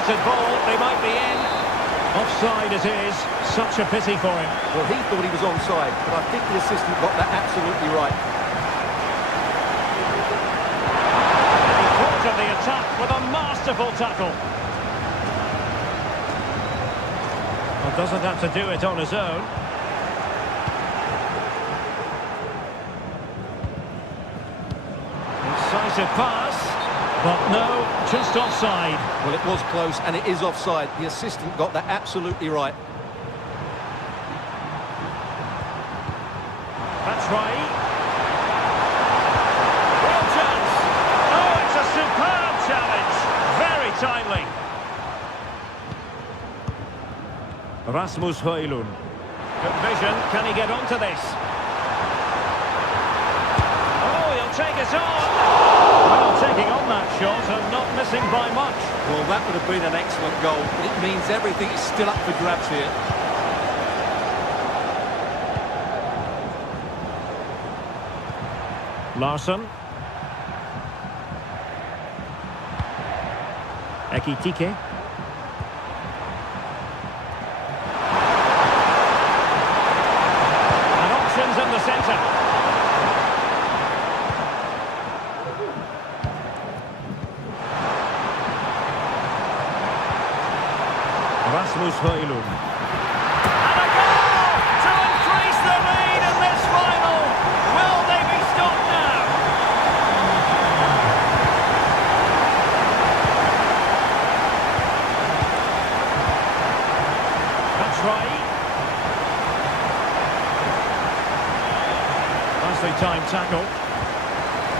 Coordinated ball, they might be in. Offside it is. Such a pity for him. Well, he thought he was onside, but I think the assistant got that absolutely right. He quartered the attack with a masterful tackle. Well, doesn't have to do it on his own. Incisive pass, but no, just offside. Well, it was close, and it is offside. The assistant got that absolutely right. That's right. Real chance. Oh, it's a superb challenge. Very timely. Rasmus Højlund. Good vision. Can he get onto this? Oh, he'll take it on. Well, taking on that shot and not missing by much. Well, that would have been an excellent goal. It means everything is still up for grabs here. Larsson. Ekitike. And options in the centre. Rasmus Højlund. And a goal to increase the lead in this final. Will they be stopped now? That's right. Nicely timed tackle.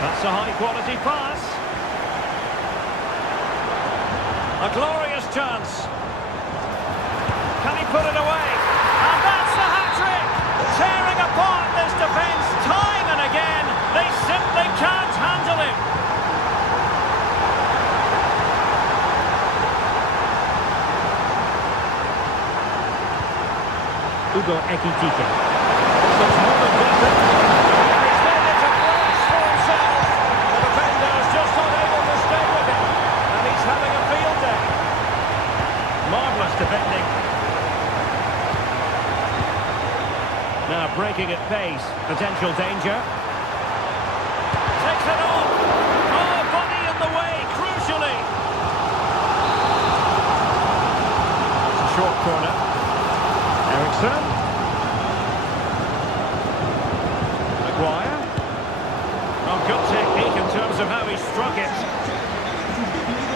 That's a high-quality pass. A glorious chance. Can he put it away? And that's the hat-trick! Tearing apart this defence time and again. They simply can't handle him. Hugo Ekitike. Looks more than decent. And he's made it a place for himself. The defender is just unable to stay with him. And he's having a field day. Marvellous defending. Now breaking at pace, potential danger. Takes it on. Oh, body in the way, crucially. Short corner. Eriksson. Maguire. Oh, good technique in terms of how he struck it.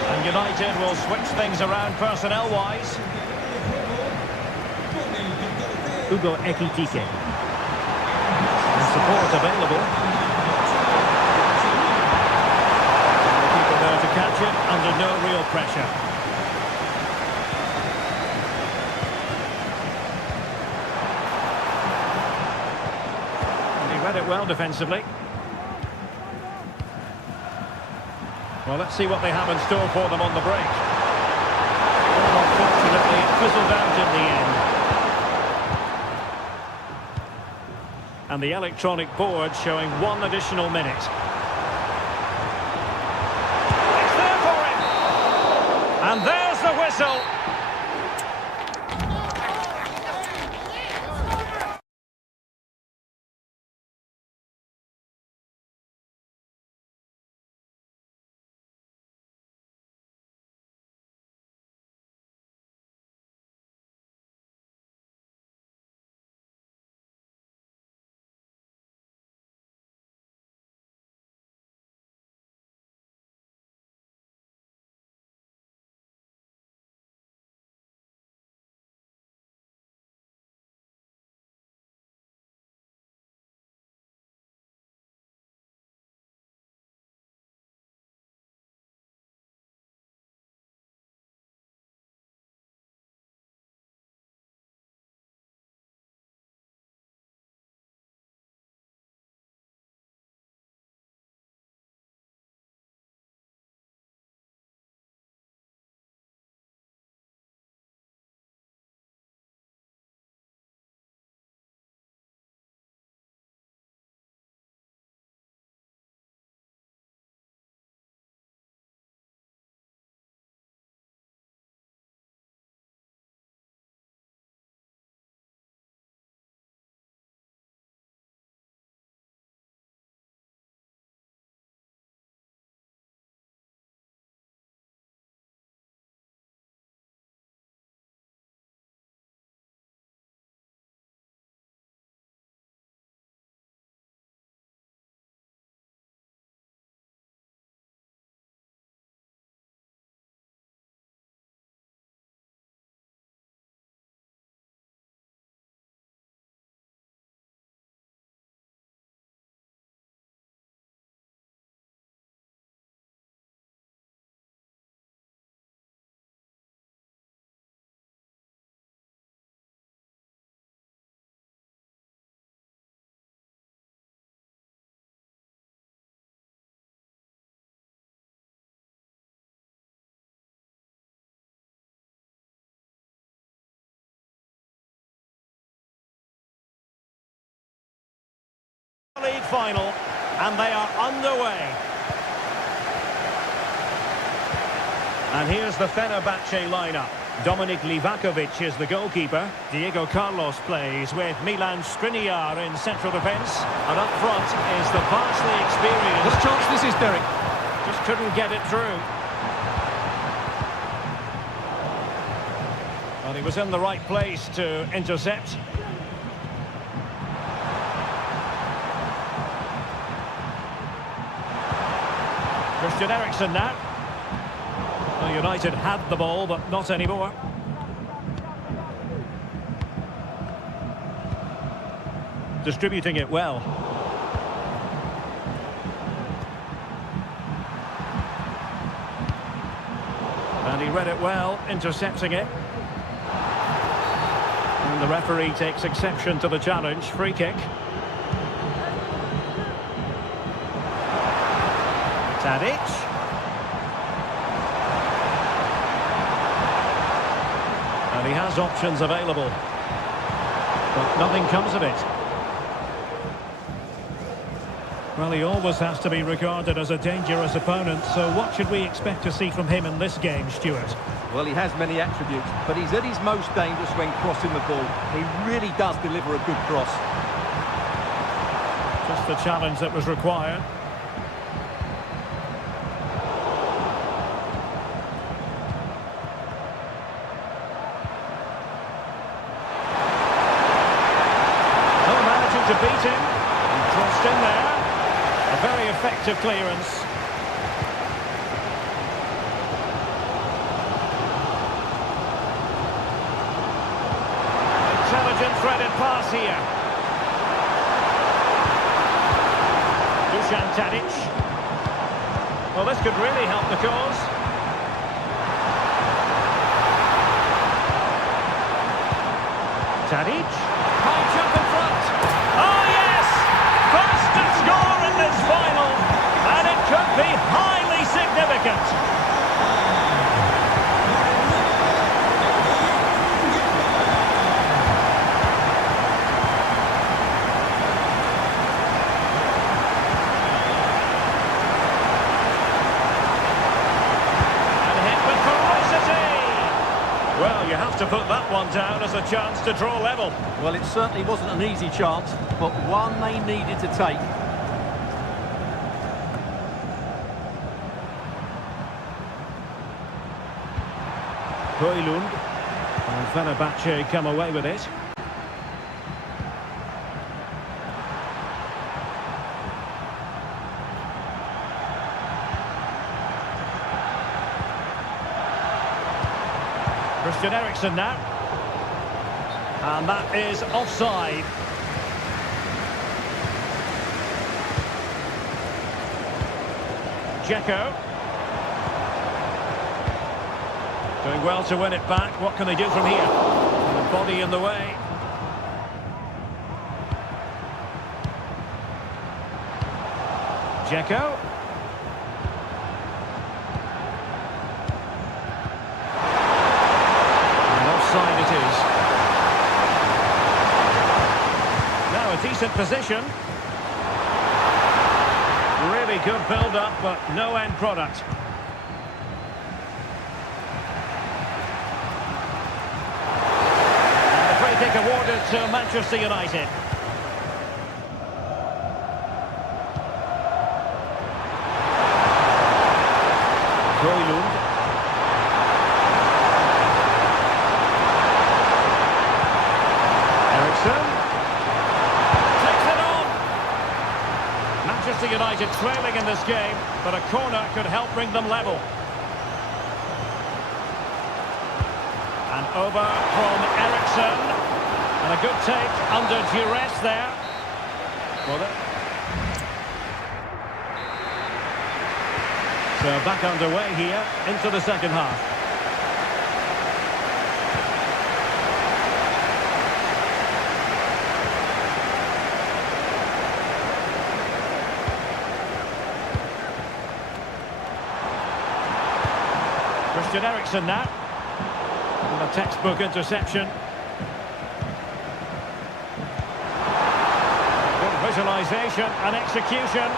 And United will switch things around personnel-wise. Hugo Ekitike. And support available. And the people there to catch it under no real pressure. And he read it well defensively. Well, let's see what they have in store for them on the break. Well, unfortunately, it fizzled out in the end. And the electronic board showing 1 additional minute. It's there for him! And there's the whistle! League final, and they are underway. And here's the Fenerbahce lineup. Dominik Livakovic is the goalkeeper. Diego Carlos plays with Milan Skriniar in central defence. And up front is the vastly experienced... What a chance this is, Derek. Just couldn't get it through. Well, he was in the right place to intercept. Christian Eriksen now. Well, United had the ball, but not anymore. Distributing it well. And he read it well, intercepting it. And the referee takes exception to the challenge. Free kick. Tadic. And he has options available. But nothing comes of it. Well, he always has to be regarded as a dangerous opponent, so what should we expect to see from him in this game, Stuart? Well, he has many attributes, but he's at his most dangerous when crossing the ball. He really does deliver a good cross. Just the challenge that was required. To beat him, and crossed in there. A very effective clearance. Intelligent threaded pass here. Dusan Tadic. Well, this could really help the cause. Tadic. High jump in front. Oh yes! First to score in this final, and it could be highly significant. And hit with ferocity. Well, you have to put that one down as a chance to draw level. Well, it certainly wasn't an easy chance, but one they needed to take. Højlund. And Fenerbahce come away with it. Christian Eriksen now. And that is offside. Dzeko. Doing well to win it back. What can they do from here? The body in the way. Dzeko. And offside it is. Now a decent position. Really good build-up, but no end product. And the free kick awarded to Manchester United. Højlund. Eriksen. Takes it on. Manchester United trailing in this game, but a corner could help bring them level. And over from Eriksen. And a good take under duress there. Well, so back underway here into the second half. Christian Eriksen now. And a textbook interception. Good visualisation and execution.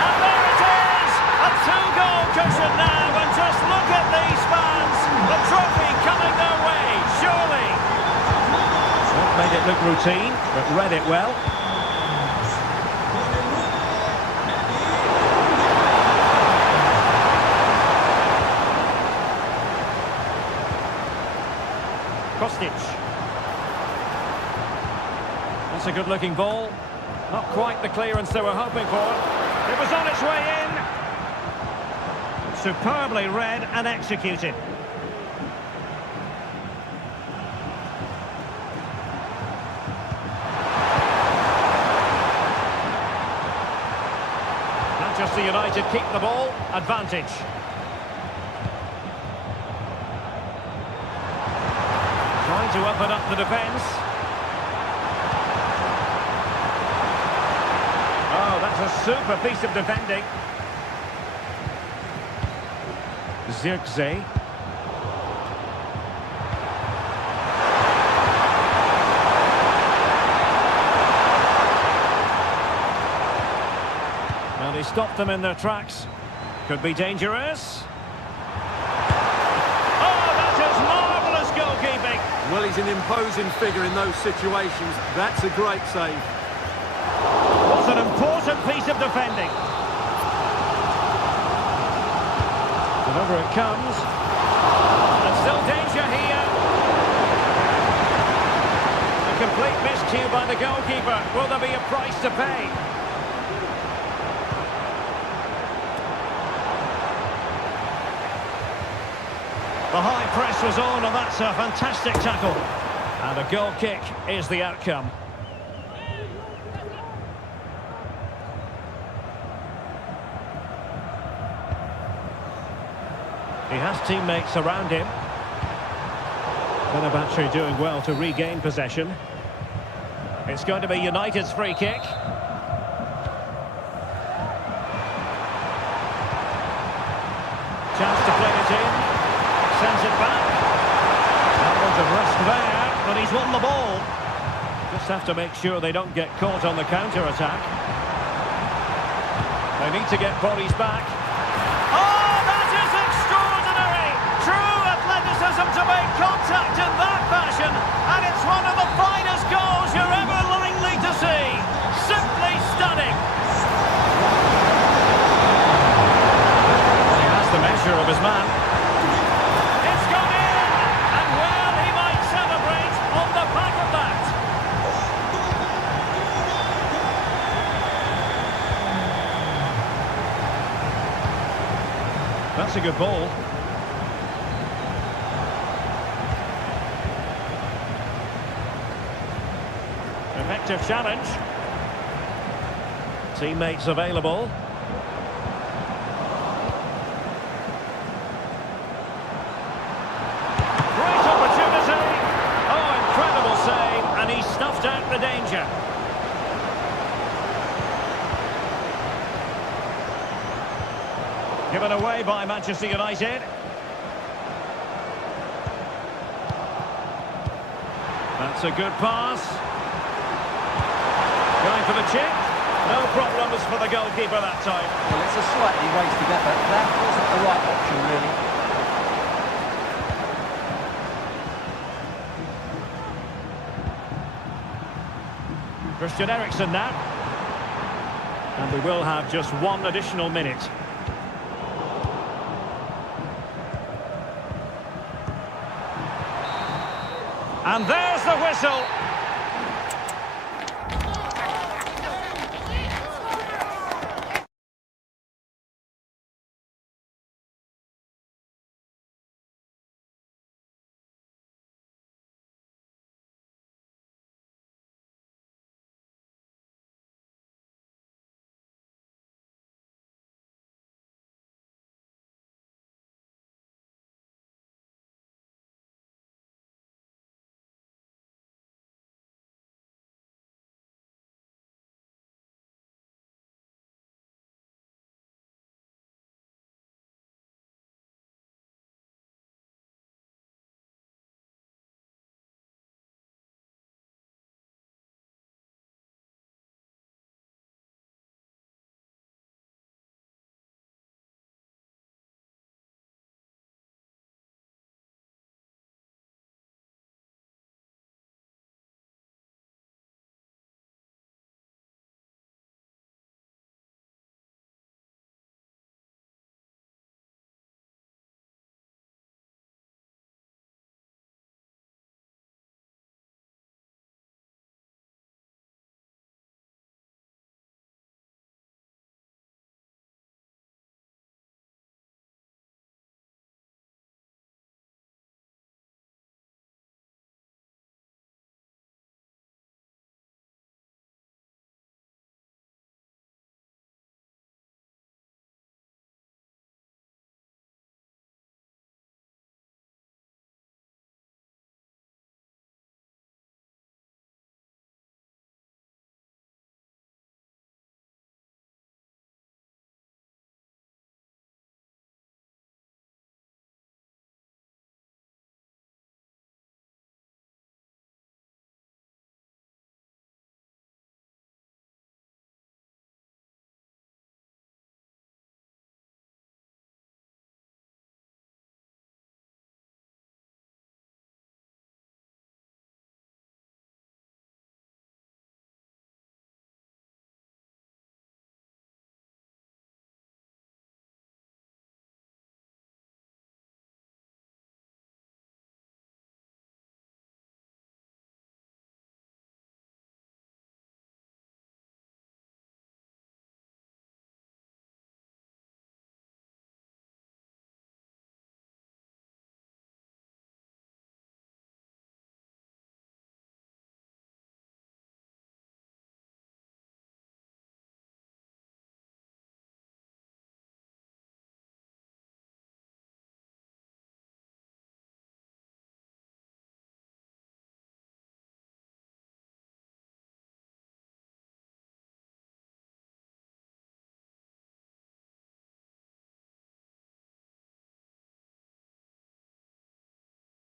And there it is! A two-goal cushion now, and just look at these fans! The trophy coming their way, surely! Well, made it look routine, but read it well. That's a good-looking ball. Not quite the clearance they were hoping for. It was on its way in. Superbly read and executed. Manchester United keep the ball. Advantage. Trying to open up the defence. Oh, that's a super piece of defending. Zirkzee. Well, he stopped them in their tracks. Could be dangerous. Goalkeeping. Well, he's an imposing figure in those situations. That's a great save. What's an important piece of defending. And over it comes. And still danger here. A complete miscue by the goalkeeper. Will there be a price to pay? The high press was on, and that's a fantastic tackle. And a goal kick is the outcome. He has teammates around him. Fenerbahce doing well to regain possession. It's going to be United's free kick. Chance to play it in. Sends it back. That was a risk there, but he's won the ball. Just have to make sure they don't get caught on the counter-attack. They need to get bodies back. Oh, that is extraordinary! True athleticism to make contact in that fashion, and it's one of the finest goals you're ever likely to see. Simply stunning. He has the measure of his man. That's a good ball. Effective challenge. Teammates available. Great opportunity. Oh, incredible save, and he snuffed out the danger. Given away by Manchester United. That's a good pass. Going for the chip. No problems for the goalkeeper that time. Well, it's a slightly wasted effort. That wasn't the right option, really. Christian Eriksen now. And we will have just one additional minute. And there's the whistle.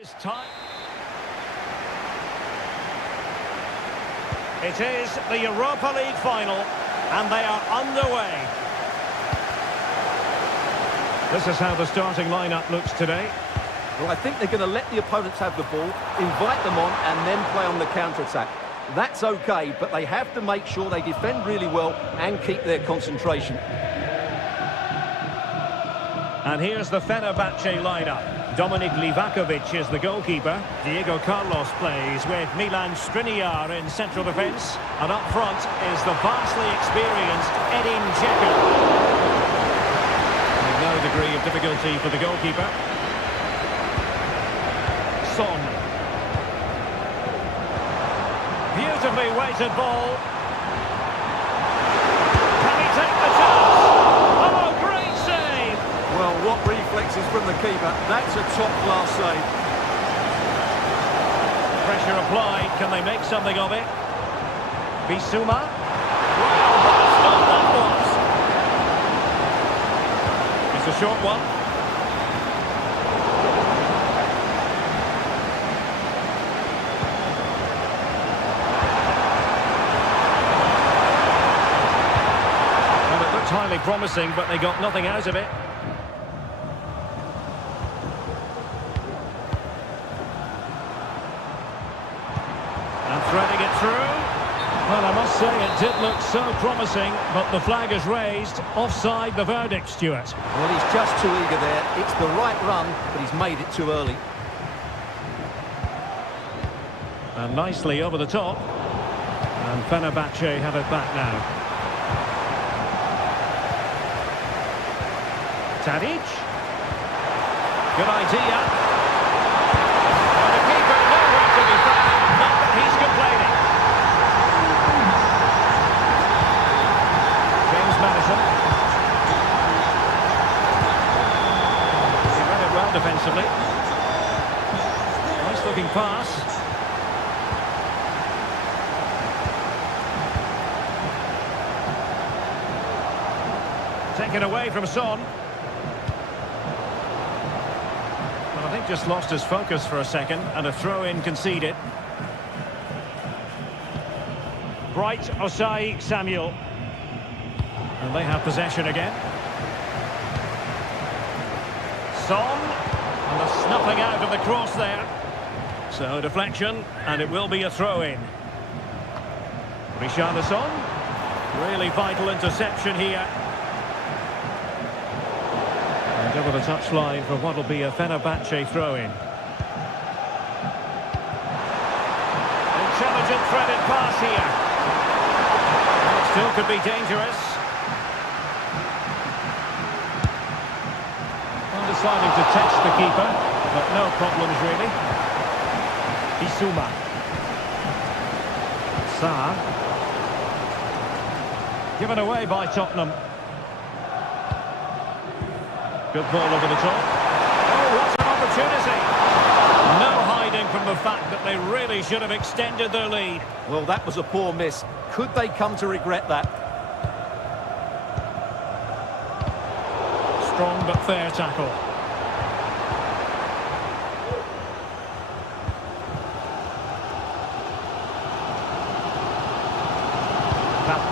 It's time. It is the Europa League final, and they are underway. This is how the starting lineup looks today. Well, I think they're going to let the opponents have the ball, invite them on, and then play on the counter-attack. That's okay, but they have to make sure they defend really well and keep their concentration. And here's the Fenerbahce lineup. Dominik Livakovic is the goalkeeper. Diego Carlos plays with Milan Skriniar in central defence. And up front is the vastly experienced Edin Dzeko. With no degree of difficulty for the goalkeeper. Son. Beautifully weighted ball. Can he take the chance? Oh, great save! Well, what reflexes from the keeper. That's a top-class save. Pressure applied. Can they make something of it? Bissouma. Wow, what a stop that was! It's a short one. Highly promising, but they got nothing out of it. And threading it through. Well, I must say it did look so promising, but the flag is raised. Offside the verdict, Stuart. Well, he's just too eager there. It's the right run, but he's made it too early. And nicely over the top. And Fenerbahce have it back now. Tadic. Good idea. And the keeper nowhere to be found. Not that he's complaining. James Madison. He read it well defensively. Nice looking pass. Taken away from Son. I think just lost his focus for a second, and a throw-in conceded. Bright Osai Samuel. And they have possession again. Son. And the snuffing out of the cross there. So deflection, and it will be a throw-in. Richarlison. Really vital interception here. Over the touchline for what will be a Fenerbahce throw-in. Intelligent threaded pass here. And it still could be dangerous. Well, deciding to test the keeper, but no problems really. Bissouma. Sarr. Given away by Tottenham. Good ball over the top. Oh, what an opportunity! No hiding from the fact that they really should have extended their lead. Well, that was a poor miss. Could they come to regret that? Strong but fair tackle.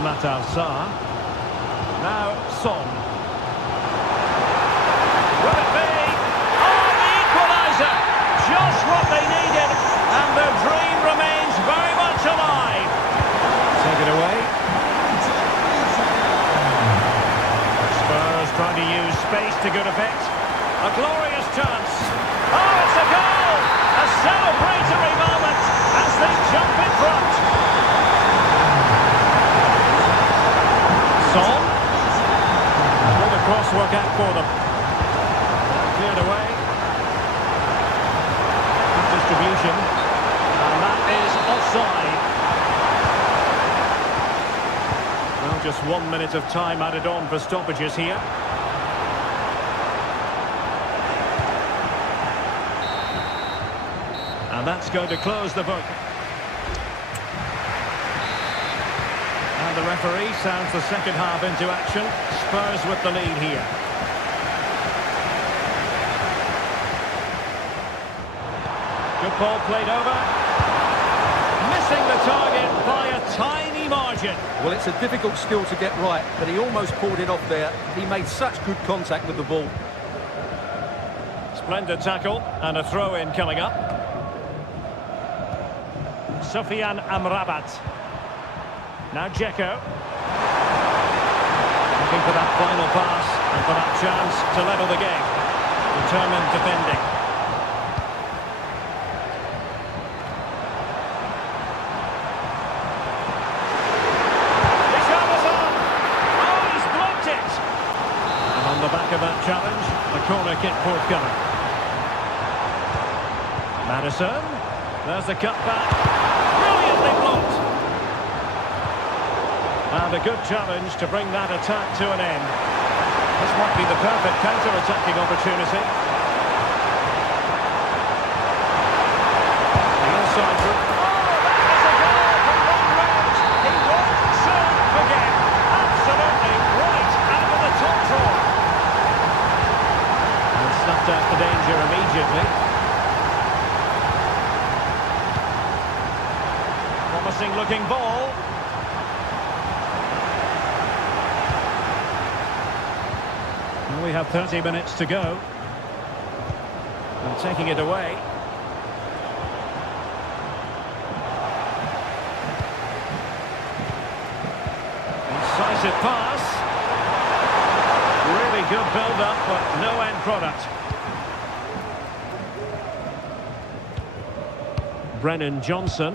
Matar Sarr. Now Son. Will it be? Oh, the equaliser! Just what they needed, and their dream remains very much alive. Take it away. Spurs trying to use space to good effect. A glorious chance. Oh, it's a goal! A celebratory moment as they jump in front. Son. Will the cross work out for them? Cleared away. Good distribution. And that is offside. Well, just 1 minute of time added on for stoppages here. And that's going to close the book. And the referee sounds the second half into action. Spurs with the lead here. Ball played over. Missing the target by a tiny margin. Well, it's a difficult skill to get right, but he almost pulled it off there. He made such good contact with the ball. Splendid tackle and a throw-in coming up. Sofian Amrabat. Now Dzeko. Looking for that final pass and for that chance to level the game. Determined defending. Oh, he's blocked it! And on the back of that challenge, the corner kick forthcoming. Madison. There's the cutback. Brilliantly blocked. And a good challenge to bring that attack to an end. This might be the perfect counter-attacking opportunity. The inside route. Oh, that is a goal from long range. He won't serve again. Absolutely right out of the top drawer. And snuffed out the danger immediately. Promising looking ball. Well, we have 30 minutes to go. And taking it away. Incisive pass. Really good build-up, but no end product. Brennan Johnson.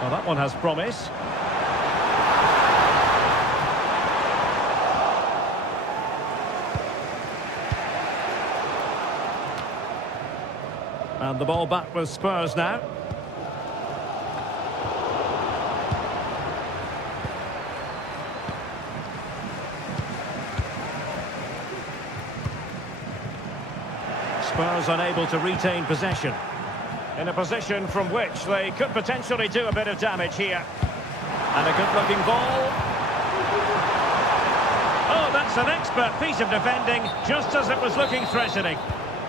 Well, that one has promise. And the ball back with Spurs now. Spurs unable to retain possession. In a position from which they could potentially do a bit of damage here. And a good-looking ball. Oh, that's an expert piece of defending, just as it was looking threatening.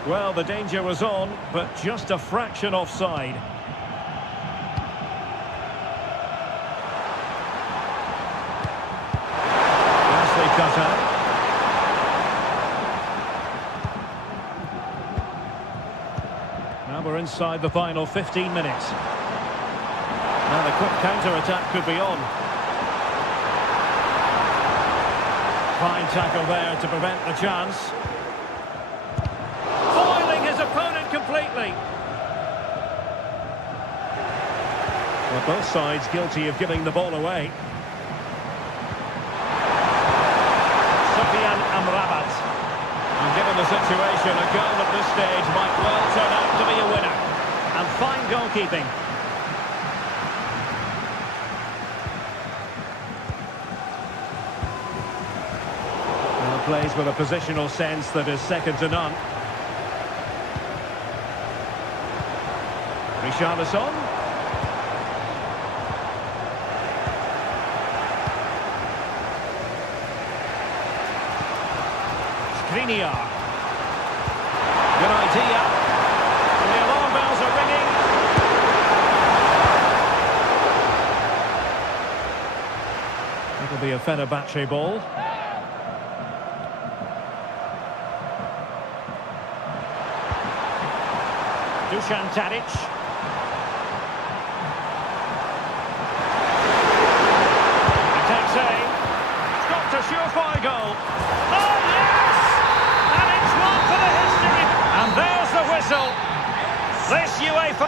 Well, the danger was on, but just a fraction offside. Nicely cut out. Now we're inside the final 15 minutes. Now the quick counter-attack could be on. Fine tackle there to prevent the chance. Foiling his opponent completely. Well, both sides guilty of giving the ball away. Sofian Amrabat. And given the situation, a goal at this stage might well turn out to be a winner. And fine goalkeeping. Well, plays with a positional sense that is second to none. Richarlison. Skriniar. Good idea. And the alarm bells are ringing. It'll be a Fenerbahce ball. Dusan Tadic. Attacks aim. It's got a surefire goal. Oh, yes! And it's one for the history. And there's the whistle. This UEFA...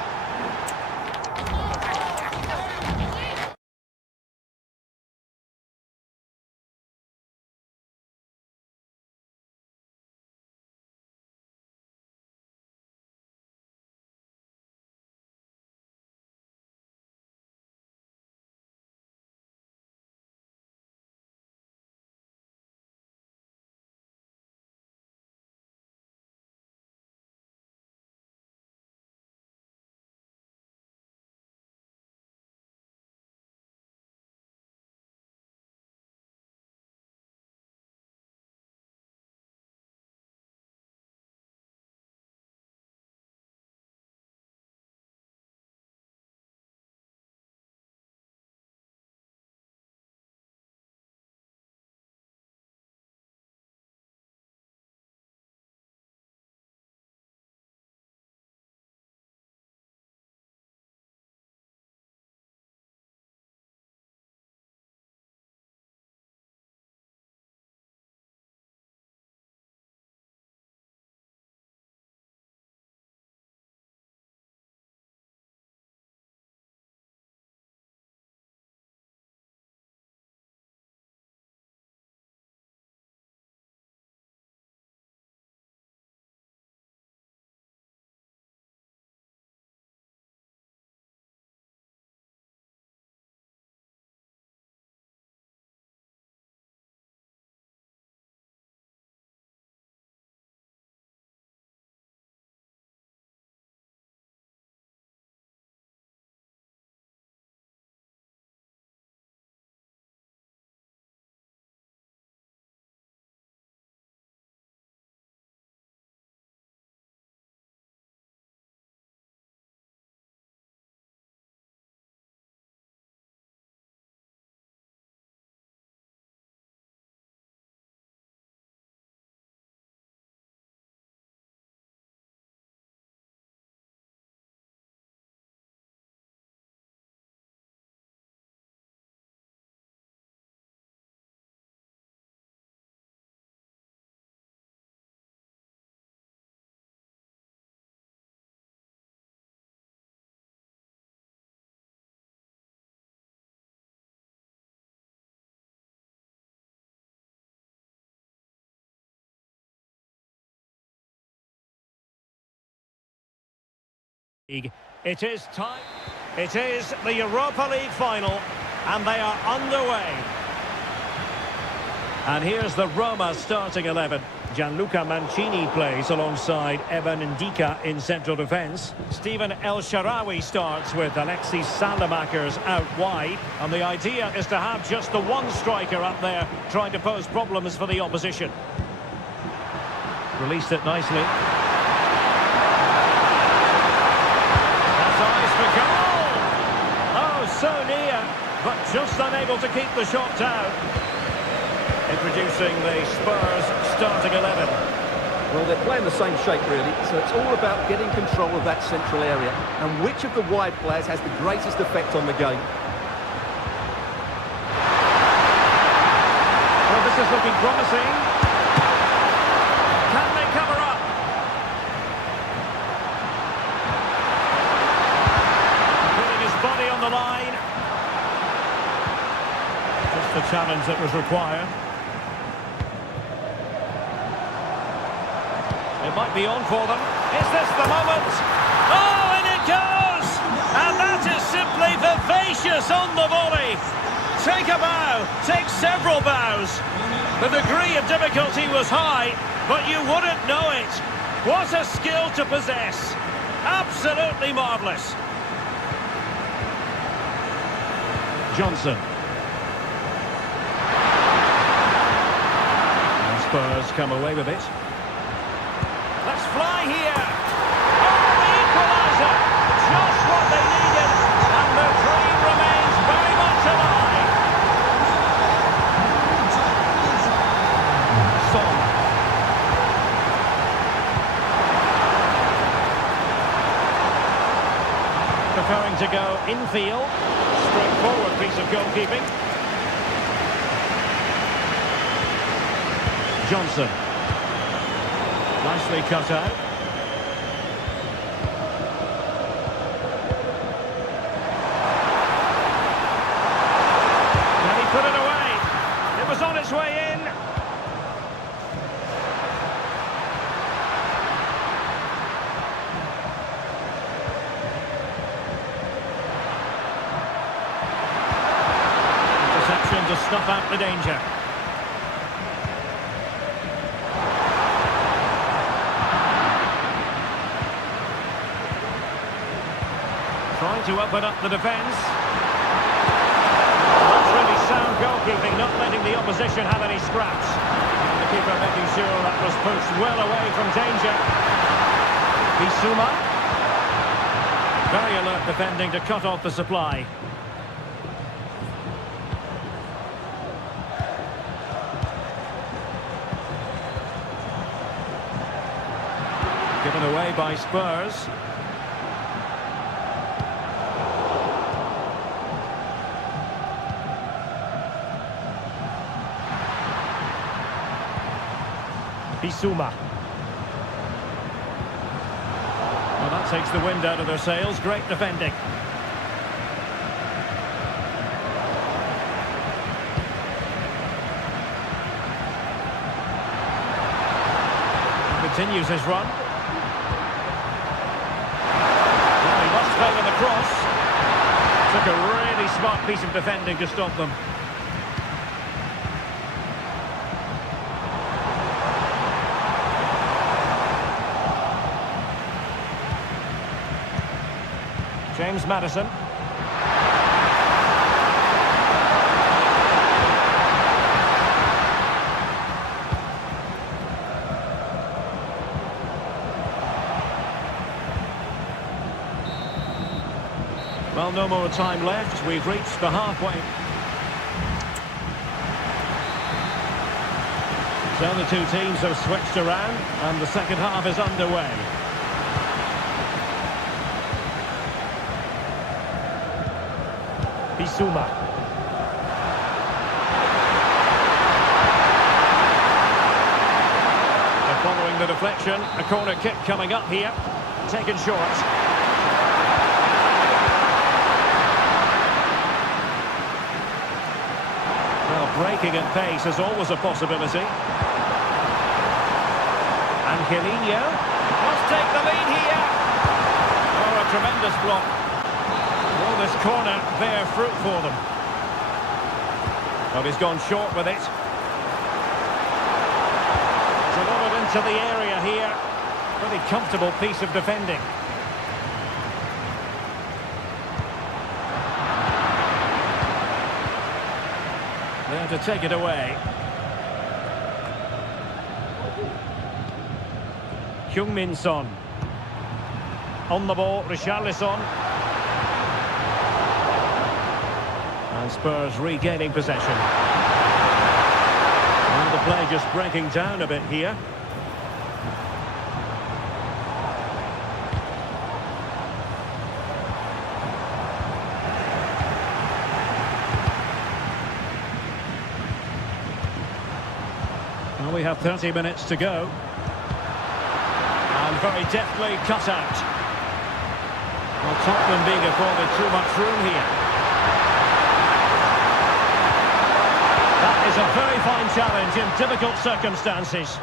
League. It is time. It is the Europa League final, and they are underway. And here's the Roma starting 11. Gianluca Mancini plays alongside Evan Ndika in central defence. Steven El Shaarawy starts with Alexis Salamakers out wide. And the idea is to have just the one striker up there trying to pose problems for the opposition. Released it nicely. That's eyes for goal! Oh, so near, but just unable to keep the shot down. Introducing the Spurs starting 11. Well, they're playing the same shape, really, so it's all about getting control of that central area and which of the wide players has the greatest effect on the game. Well, this is looking promising. Can they cover up? Putting his body on the line. Just the challenge that was required. It might be on for them. Is this the moment? Oh, and it goes! And that is simply vivacious on the volley. Take a bow, take several bows. The degree of difficulty was high, but you wouldn't know it. What a skill to possess. Absolutely marvellous. Johnson. And Spurs come away with it. Let's fly here. Oh, the equaliser. Just what they needed. And the dream remains very much alive. Son. Preferring to go infield. Straightforward piece of goalkeeping. Johnson. Nicely cut out. Can he put it away? It was on its way in. Interception to snuff out the danger. Trying to open up the defence. That's really sound goalkeeping, not letting the opposition have any scraps. The keeper making sure that was pushed well away from danger. Bissouma. Very alert defending to cut off the supply. Given away by Spurs. Bissouma. Well, that takes the wind out of their sails. Great defending. He continues his run. Well, he must favour the cross. Took a really smart piece of defending to stop them. James Maddison. Well, no more time left. We've reached the halfway. So the two teams have switched around and the second half is underway. Bissouma. They're following the deflection. A corner kick coming up here. Taken short. Well, breaking at pace is always a possibility. Angelino must take the lead here. Oh, a tremendous block. Will this corner bear fruit for them? But he's gone short with it. Delivered into the area here. Pretty comfortable piece of defending. There to take it away. Heung-min Son. On the ball, Richarlison. And Spurs regaining possession. And the play just breaking down a bit here. Well, we have 30 minutes to go. And very deftly cut out. Well, Tottenham being afforded too much room here. That is a very fine challenge in difficult circumstances.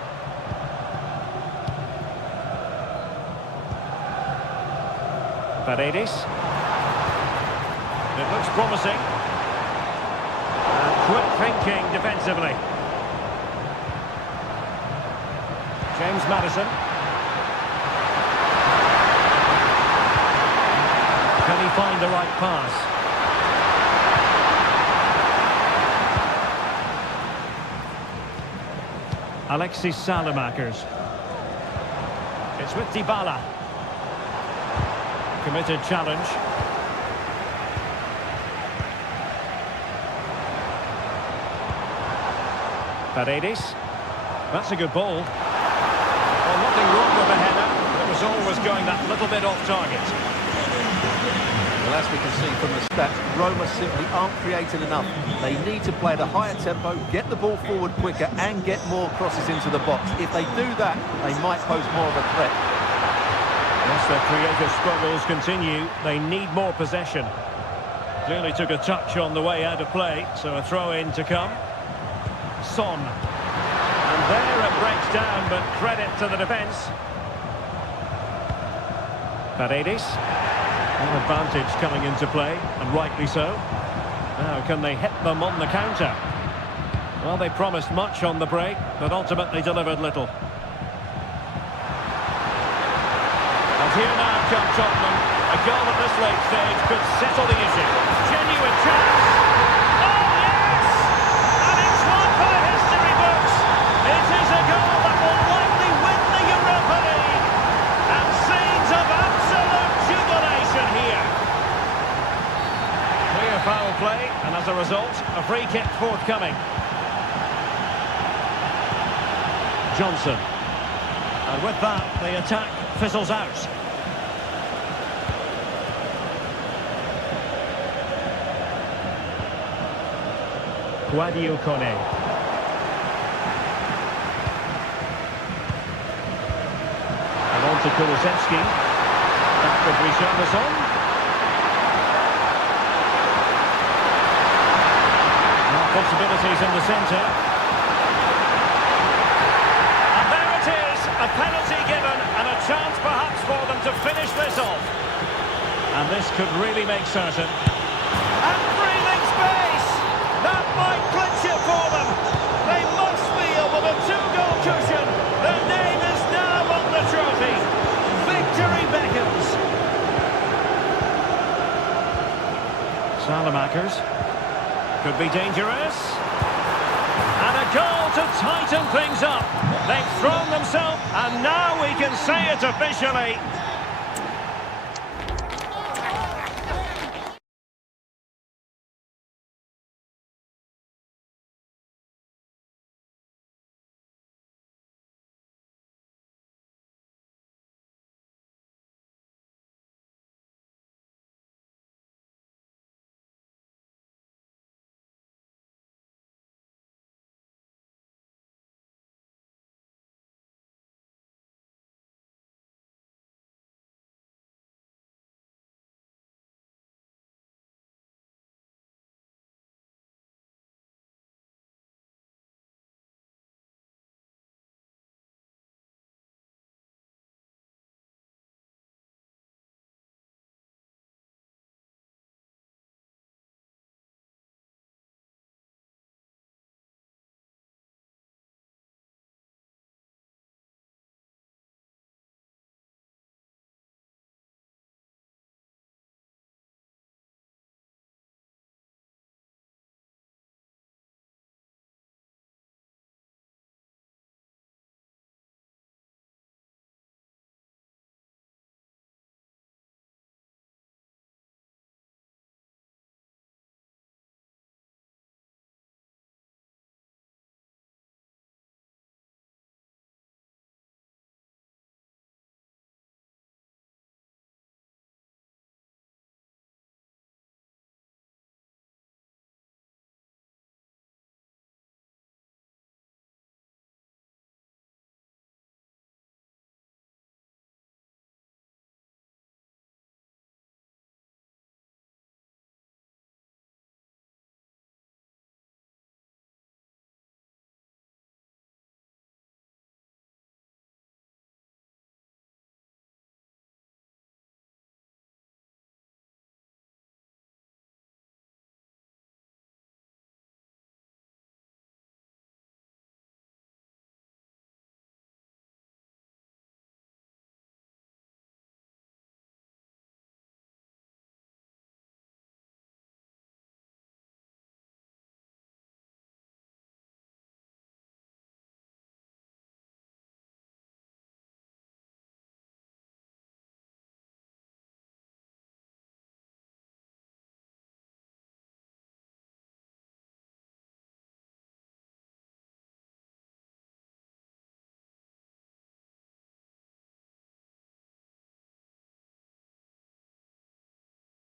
Paredes. It looks promising. And quick thinking defensively. James Maddison. Can he find the right pass? Alexis Salamakers. It's with Dybala. Committed challenge. Paredes. That's a good ball. Well, nothing wrong with the header. It was always going that little bit off target. Well, as we can see from the stats, Roma simply aren't creating enough. They need to play at a higher tempo, get the ball forward quicker and get more crosses into the box. If they do that, they might pose more of a threat. Yes, their creative struggles continue. They need more possession. Clearly took a touch on the way out of play, so a throw-in to come. Son. And there it breaks down, but credit to the defence. Paredes. An advantage coming into play, and rightly so. Now, can they hit them on the counter? Well, they promised much on the break, but ultimately delivered little. And here now come Tottenham. A goal at this late stage could settle the issue. Genuine chance. Oh, yes! And it's one for the history books. It is a goal that will likely win the Europa League. And scenes of absolute jubilation here. Clear foul play, and as a result, a free kick forthcoming. Johnson. And with that, the attack fizzles out. Guadio Kone. And on to Kulusevski. Back with Richarlison. Now possibilities in the centre. And there it is, a penalty given and a chance perhaps for them to finish this off. And this could really make certain. And breathing space! That might clinch it for them. They must feel with a two-goal cushion. Their name is now on the trophy. Victory beckons. Salamakers. Could be dangerous. And a goal to tighten things up. They've thrown themselves, and now we can say it officially.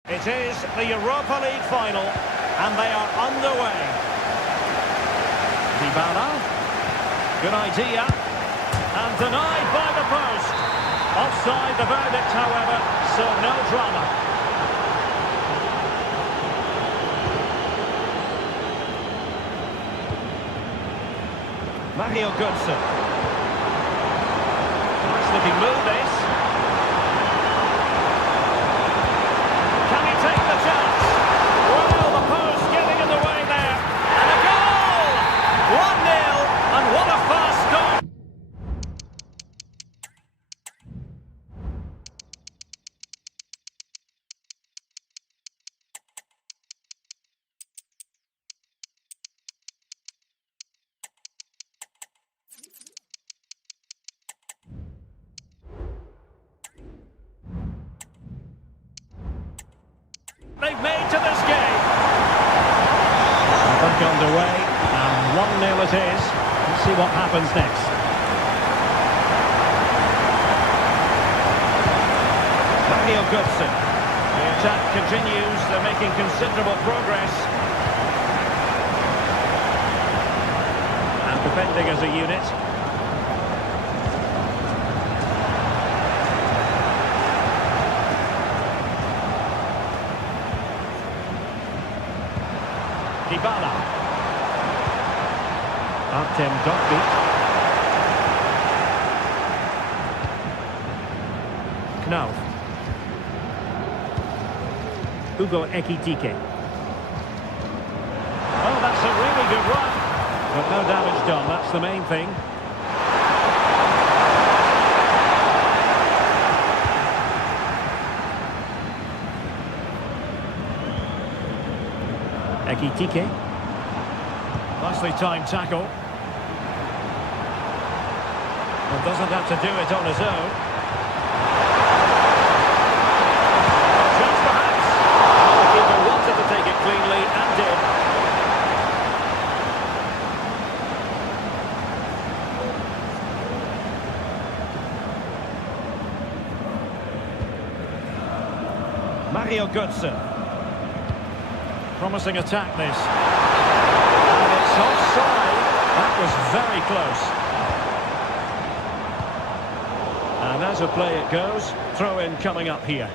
It is the Europa League final, and they are underway. Dybala. Good idea. And denied by the post. Offside the verdict, however, so no drama. Mario Götze. Nice looking move, this. Can he take the chance? Well, the post getting in the way there. And a goal! 1-0, and what a fast start. They've made to this game. Back underway, and 1-0 it is. Let's see what happens next. Mario Götze. The attack continues. They're making considerable progress. And defending as a unit. Dybala. Artem Dotby. Knauf. Hugo Ekitike. Oh, that's a really good run. But no damage done, that's the main thing. Ekitike. Nicely timed tackle. Well, doesn't have to do it on his own. Chance perhaps. The keeper wanted to take it cleanly and did. Mario Götze. Promising attack, this. And it's offside. That was very close. And as a play it goes, throw in coming up here.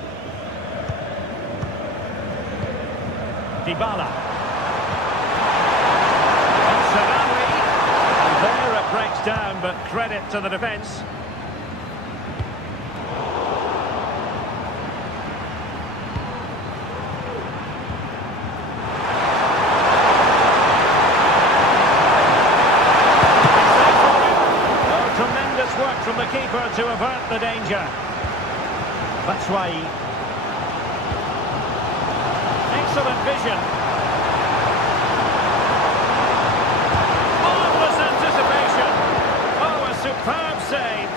Dybala. And there it breaks down, but credit to the defence. From the keeper to avert the danger. Batshuayi. Excellent vision. Marvellous anticipation. Oh, a superb save.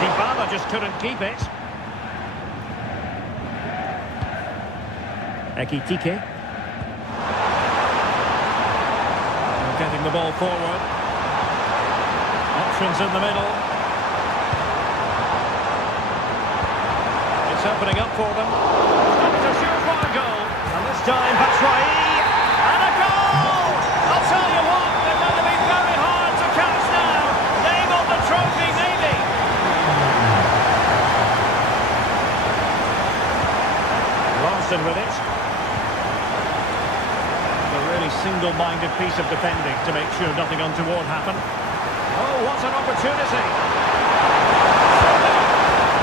Dybala just couldn't keep it. Ekitike. Getting the ball forward. Options in the middle. It's opening up for them. It's a surefire goal. And this time, Batshuayi. And a goal! I'll tell you what, they're going to be very hard to catch now. Name on the trophy, maybe. Larson with it. Single-minded piece of defending to make sure nothing untoward happened. Oh, what an opportunity!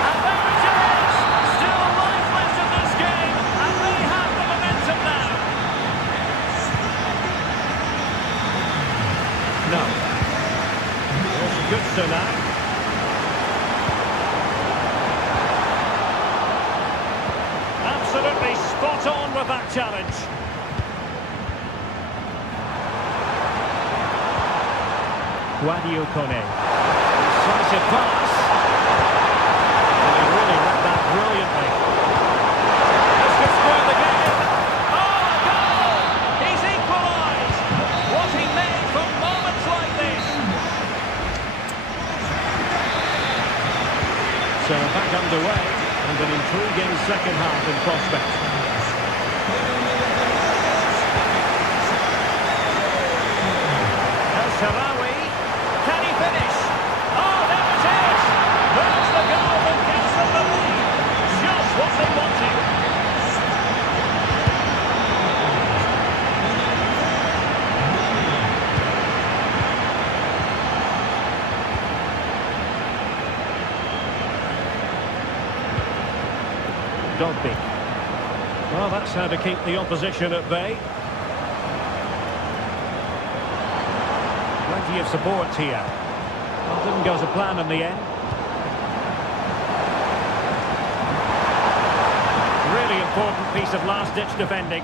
And there it is! Still life left in this game, and they have the momentum now. No. There's a good now. Absolutely spot on with that challenge. Guadio Kone. Decisive pass. And he really read that brilliantly. This could square the game. Oh, a goal! He's equalised. What he made from moments like this. So back underway, and an intriguing second half in prospect. El Shaarawy, can he finish? Oh, there it is! There's the goal that gets them the lead. Just what they wanted. Dogby. Well, that's how to keep the opposition at bay. Plenty of support here. Well, didn't go to plan in the end. Really important piece of last-ditch defending.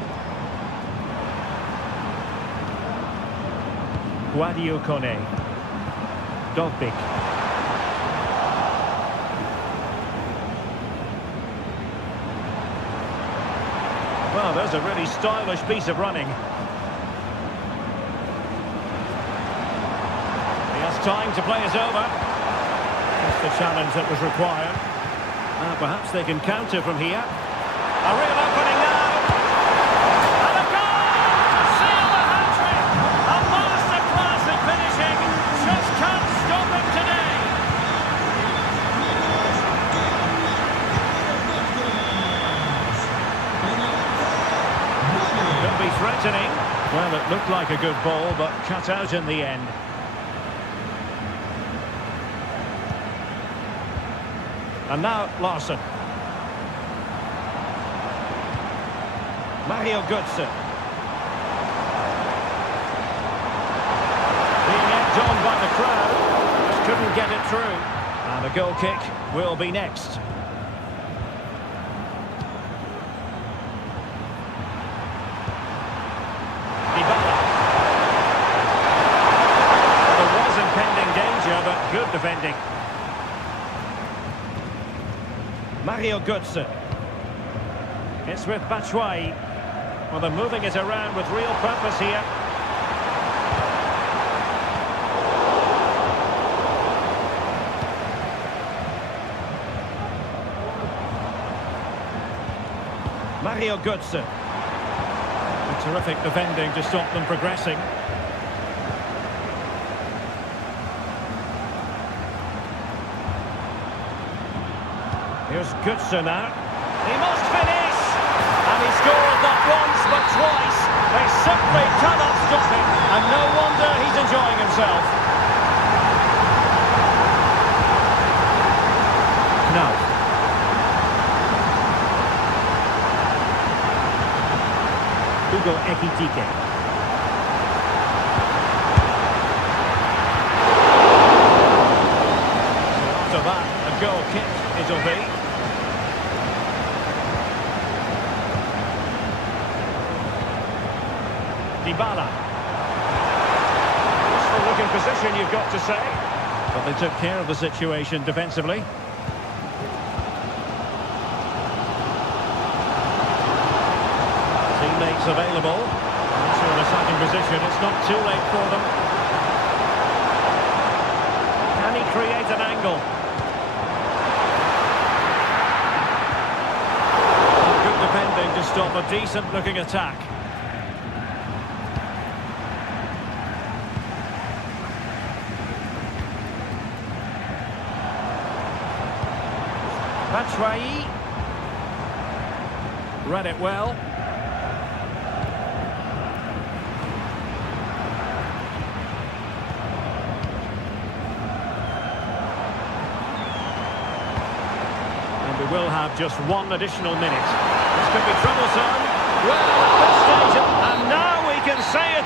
Guadio Kone. Dogby. Well, there's a really stylish piece of running. He has time to play us over. Just the challenge that was required. Perhaps they can counter from here. A real opening now. And a goal! Seal the hat-trick! A masterclass in finishing. Just can't stop him today. Could be threatening. Well, it looked like a good ball, but cut out in the end. And now Larson. Mario Götze. Being egged on by the crowd. Just couldn't get it through. And a goal kick will be next. There was impending danger, but good defending. Mario Götze. It's with Batshuayi. Well, they're moving it around with real purpose here. Mario Götze. A terrific defending to stop them progressing. Here's Götze now. He must finish! And he scored not once but twice. They simply cannot stop him. And no wonder he's enjoying himself. Now. Hugo Ekitike. After that, a goal kick it'll be. Dybala. Useful looking position, you've got to say. But they took care of the situation defensively. Teammates available. Also in attacking position, it's not too late for them. Can he create an angle? Good defending to stop a decent looking attack. Batshuayi. Read it well. And we will have just one additional minute. This could be troublesome. Well, at this stage, and now we can say it.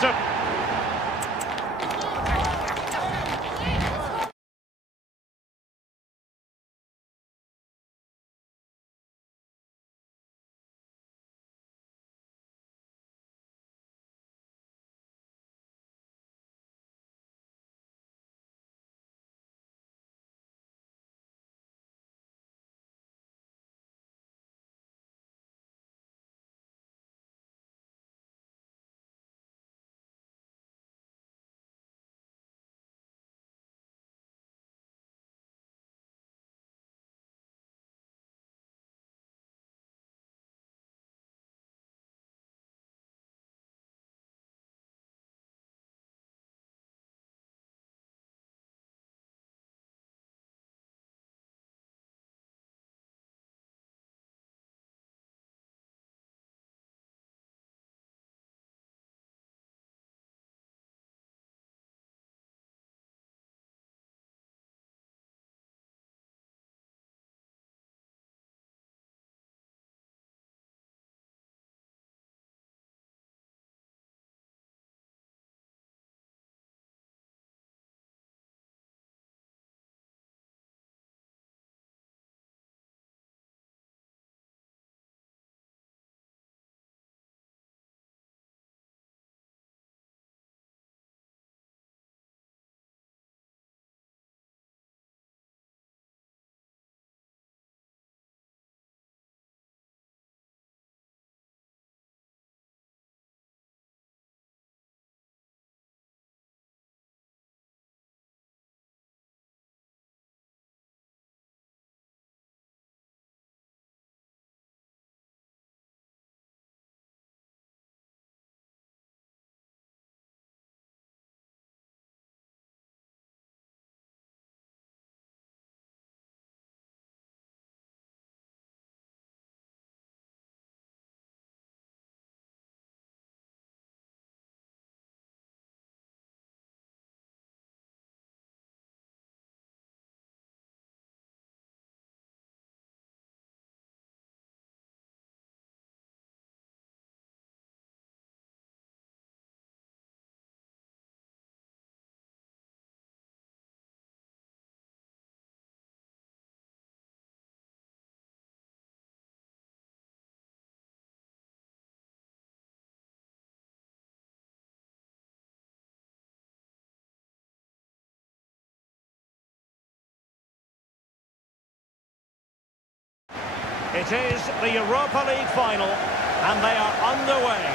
It is the Europa League final, and they are underway.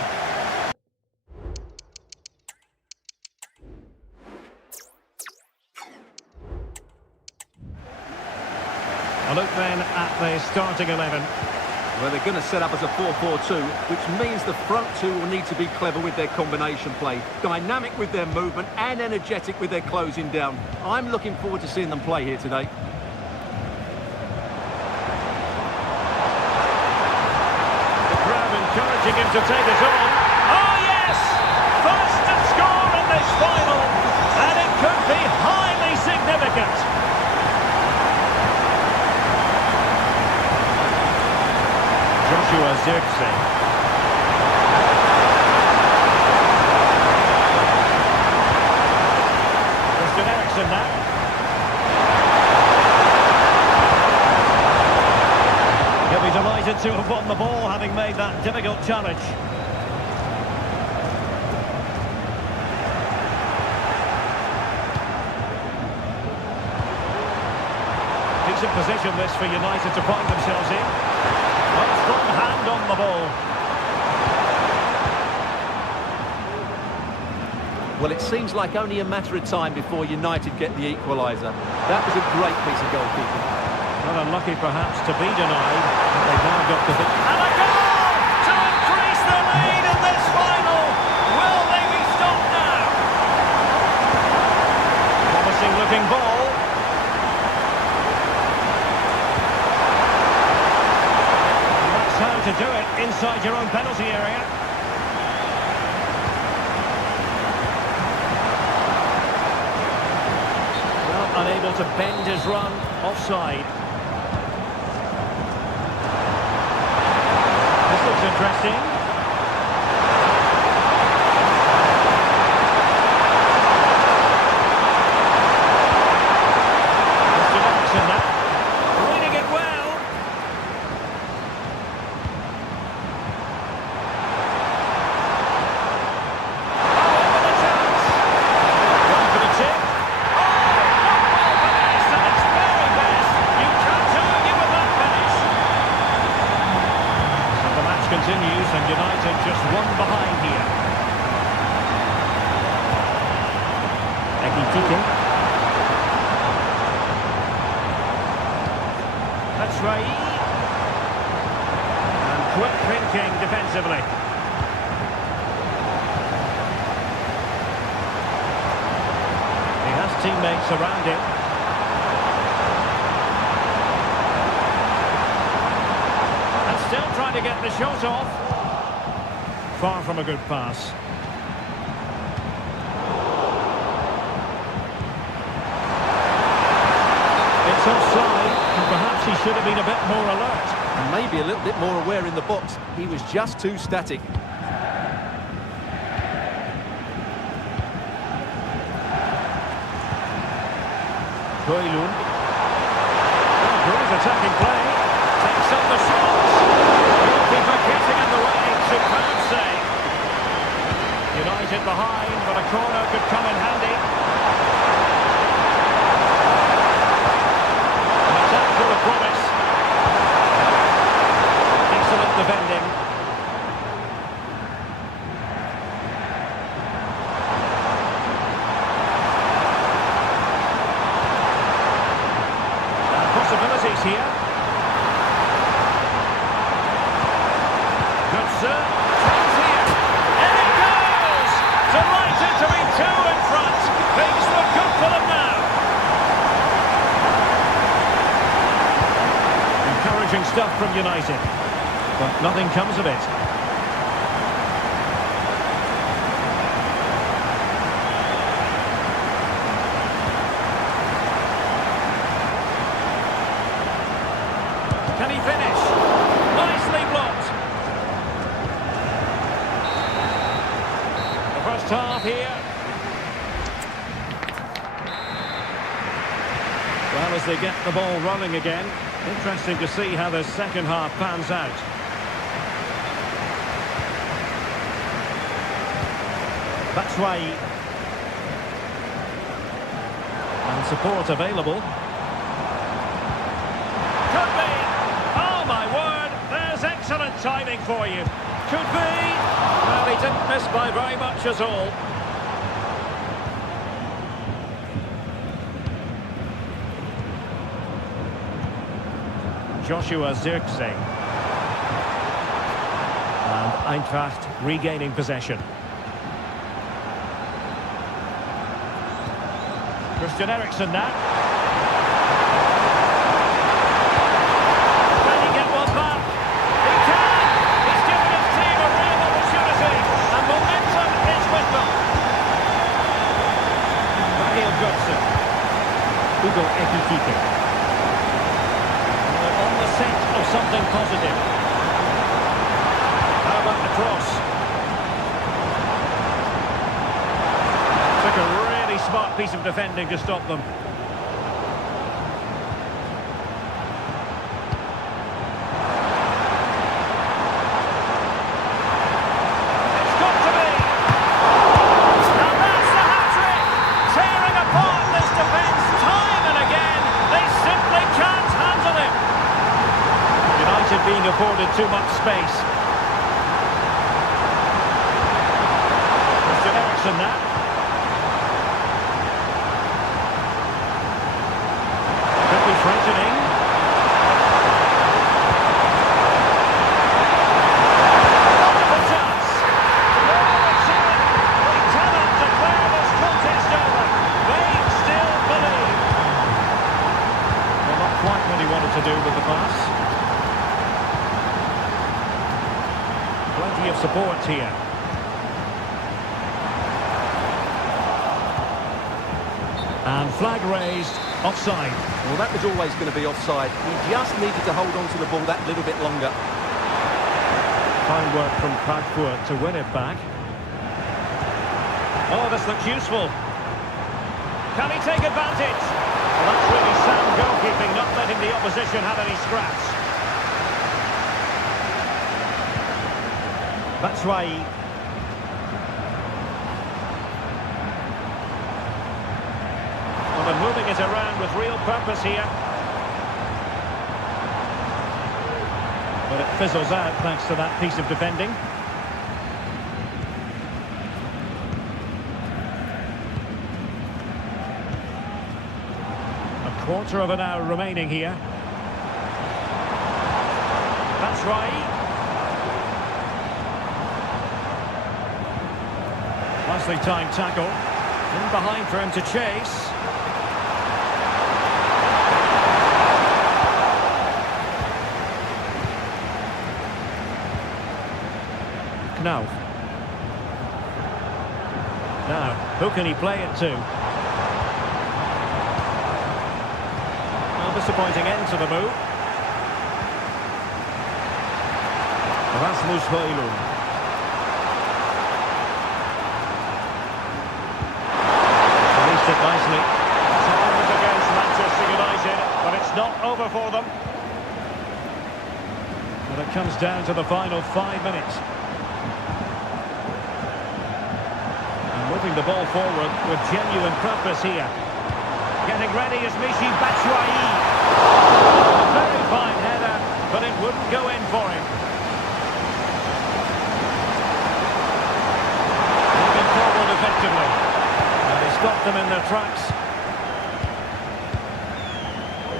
A look then at the starting 11. Well, they're going to set up as a 4-4-2, which means the front two will need to be clever with their combination play, dynamic with their movement and energetic with their closing down. I'm looking forward to seeing them play here today. The crowd encouraging him to take it on. Oh yes! First to score in this final, and it could be highly significant. Joshua Zirkzee. Christian Eriksen now. He'll be delighted to have won the ball, having made that difficult challenge. Decent position this for United to find themselves in. A strong hand on the ball. Well, it seems like only a matter of time before United get the equaliser. That was a great piece of goalkeeping. Well, unlucky perhaps to be denied, but they've now got to think. And a goal to increase the lead in this final. Will they be stopped now? Promising looking ball. How to do it inside your own penalty area. Well, unable to bend his run, offside. This looks interesting. Christian Eriksen now, reading it well. Continues and United just one behind here. Ekitike. That's right. And quick thinking defensively. He has teammates around him. Still trying to get the shot off. Far from a good pass. It's offside, and perhaps he should have been a bit more alert. And maybe a little bit more aware in the box. He was just too static. Koilun. Good attacking play. Takes on the shots. Goalkeeper getting in the way. Superb save. United behind, but a corner could come in handy. An attack full of promise. Excellent defending. Possibilities here. Good serve. Chance here. And it goes! Delighted to be two in front. Things look good for them now. Encouraging stuff from United. But nothing comes of it. Can he finish? Nicely blocked. The first half here. Well, as they get the ball rolling again, interesting to see how the second half pans out. That's why. And support available. Could be. Oh my word! timing for you. Could be. Well, he didn't miss by very much at all. Joshua Zirkzee. And Eintracht regaining possession. Christian Eriksen now. Can he get one back? He can! He's given his team a real opportunity, and momentum is with them. Raheem Gutsen. Hugo Ekitike. On the scent of something positive. How about the cross? Took a really smart piece of defending to stop them. It's got to be! And that's the hat-trick! Tearing apart this defence time and again. They simply can't handle it. United being afforded too much space. Christian Eriksen now. Could be threatening. Wonderful chance. Oh, it's in. The talent declare this contest over. They still believe. Well, not quite what he wanted to do with the pass. Plenty of support here. And flag raised, offside. Well, that was always going to be offside. He just needed to hold on to the ball that little bit longer. Fine work from Frankfurt to win it back. Oh, this looks useful. Can he take advantage? Well, that's really sound goalkeeping, not letting the opposition have any scraps. That's why. Well, they're moving it around with real purpose here. But it fizzles out thanks to that piece of defending. A quarter of an hour remaining here. That's right. Nicely timed tackle. In behind for him to chase. Knauf. Now, who can he play it to? Well, disappointing end to the move. Rasmus Højlund. Released it nicely. Challenge against Manchester United, but it's not over for them. And it comes down to the final 5 minutes. Moving the ball forward with genuine purpose here. Getting ready is Michy Batshuayi. Very fine header, but it wouldn't go in for him. Moving forward effectively. And he stopped them in their tracks.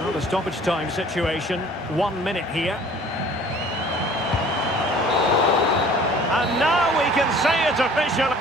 Well, the stoppage time situation, 1 minute here. And now we can say it officially.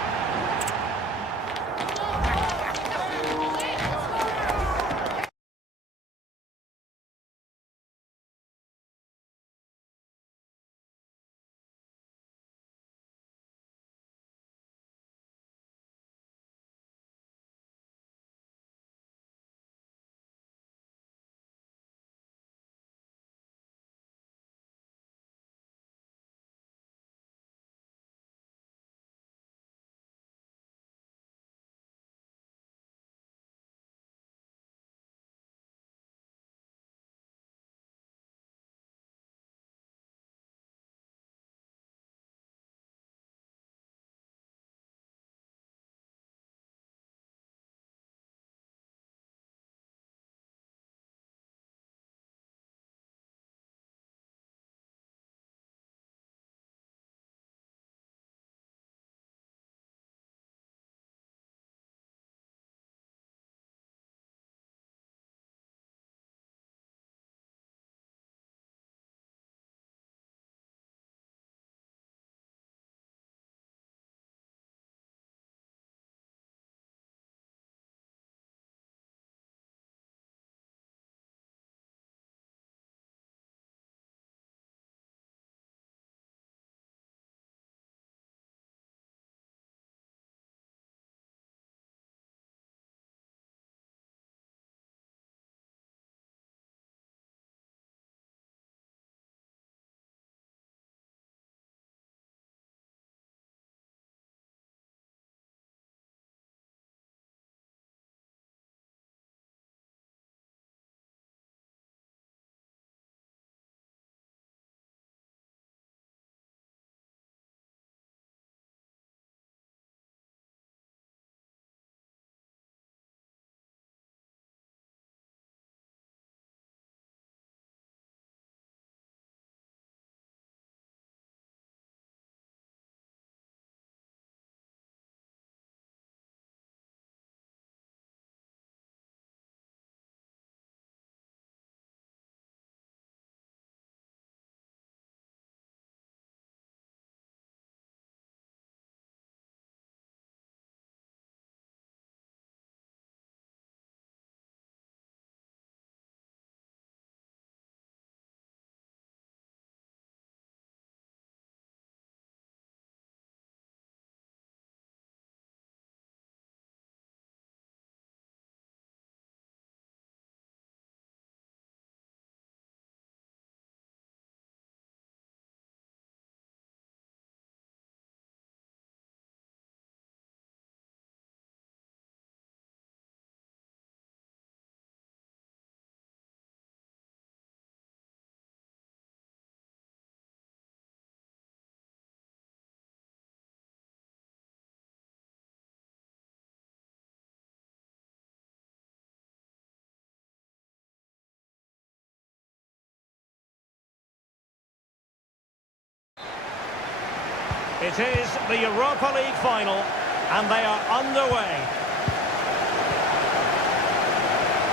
It is the Europa League final, and they are underway.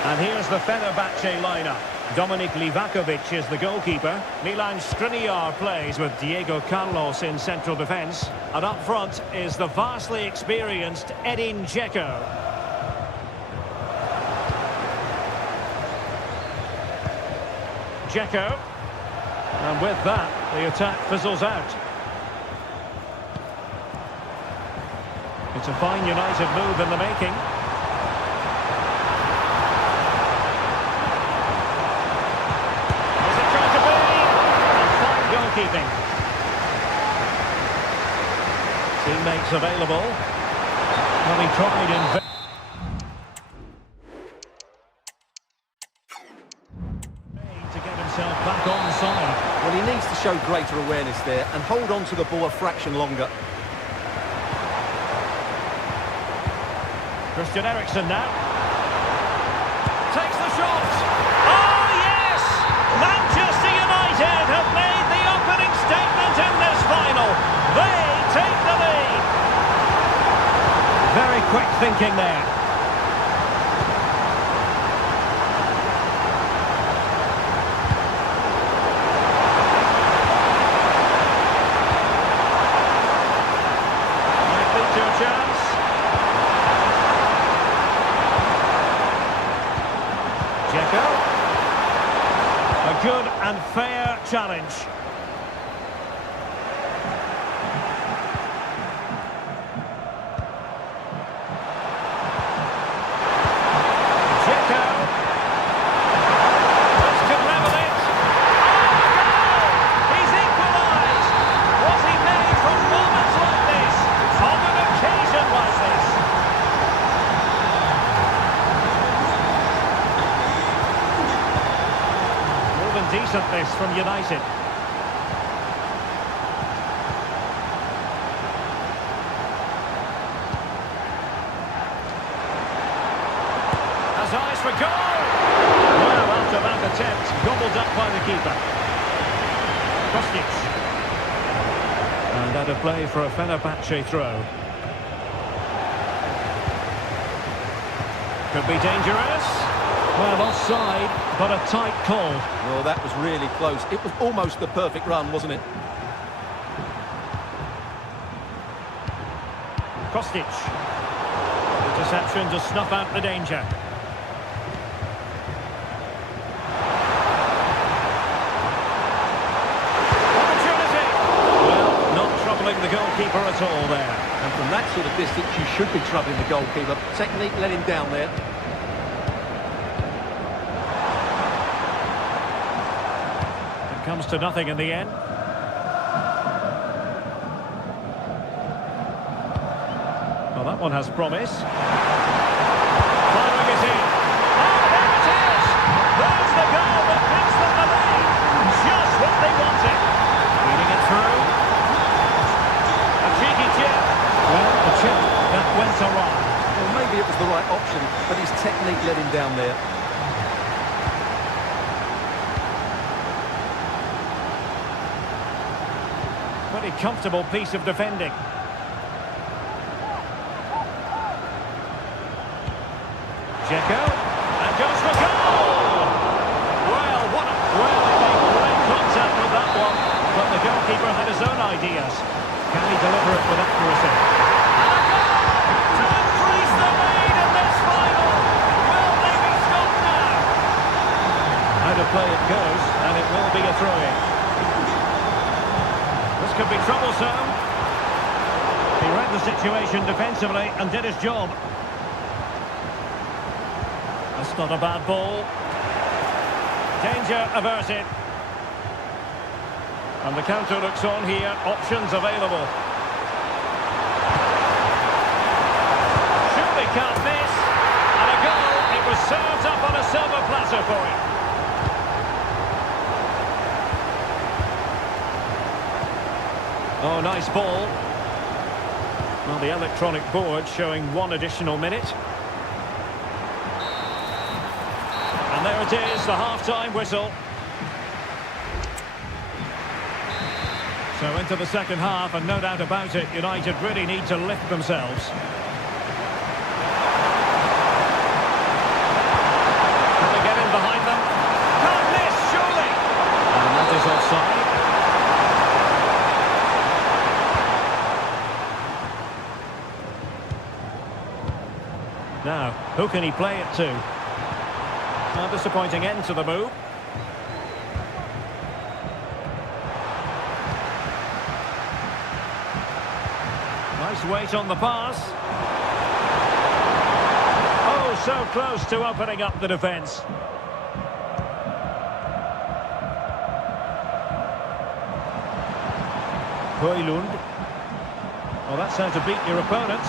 And here's the Fenerbahce lineup. Dominik Livakovic is the goalkeeper. Milan Skriniar plays with Diego Carlos in central defence. And up front is the vastly experienced Edin Dzeko. Dzeko. And with that, the attack fizzles out. It's a fine United move in the making. Is it trying to be? And fine goalkeeping. Teammates available. Well, he tried in... to get himself back on side. Well, he needs to show greater awareness there and hold on to the ball a fraction longer. Christian Eriksen now. Takes the shot. Oh, yes! Manchester United have made the opening statement in this final. They take the lead. Very quick thinking there. Might lead to a chance. Dzeko. A good and fair challenge. Dzeko. This could level it. Oh, goal! He's equalised. Was he made from moments like this? On an occasion like this? Decentness from United. Has eyes for goal! Well, after that attempt, gobbled up by the keeper. Kostic. And out of play for a Fenerbahce throw. Could be dangerous. Well, offside, but a tight call. Well, that was really close. It was almost the perfect run, wasn't it? Kostic. Interception to snuff out the danger. Opportunity! Well, not troubling the goalkeeper at all there. And from that sort of distance, you should be troubling the goalkeeper. Technique let him down there. Comes to nothing in the end. Well, that one has promise. Firing it in. Oh, there it is! There's the goal that gives them the lead. Just what they wanted. Feeding it through. A cheeky chip. Well, a chip that went awry. Well, maybe it was the right option, but his technique let him down there. Pretty comfortable piece of defending. Dzeko, and goes for goal! Well, they made great contact with that one, but the goalkeeper had his own ideas. Can he deliver it with accuracy? And a goal to increase the lead in this final! Will they be stopped now? Out of play it goes, and it will be a throw-in. This could be troublesome. He read the situation defensively and did his job. That's not a bad ball. Danger averted. And the counter looks on here. Options available. Surely can't miss. And a goal. It was served up on a silver platter for him. Oh, nice ball. Well, the electronic board showing one additional minute. And there it is, the half-time whistle. So into the second half, and no doubt about it, United really need to lift themselves. Can they get in behind them? Can't miss, surely! And that is offside. Now, who can he play it to? A disappointing end to the move. Nice weight on the pass. Oh, so close to opening up the defence. Højlund. Well, that's how to beat your opponent.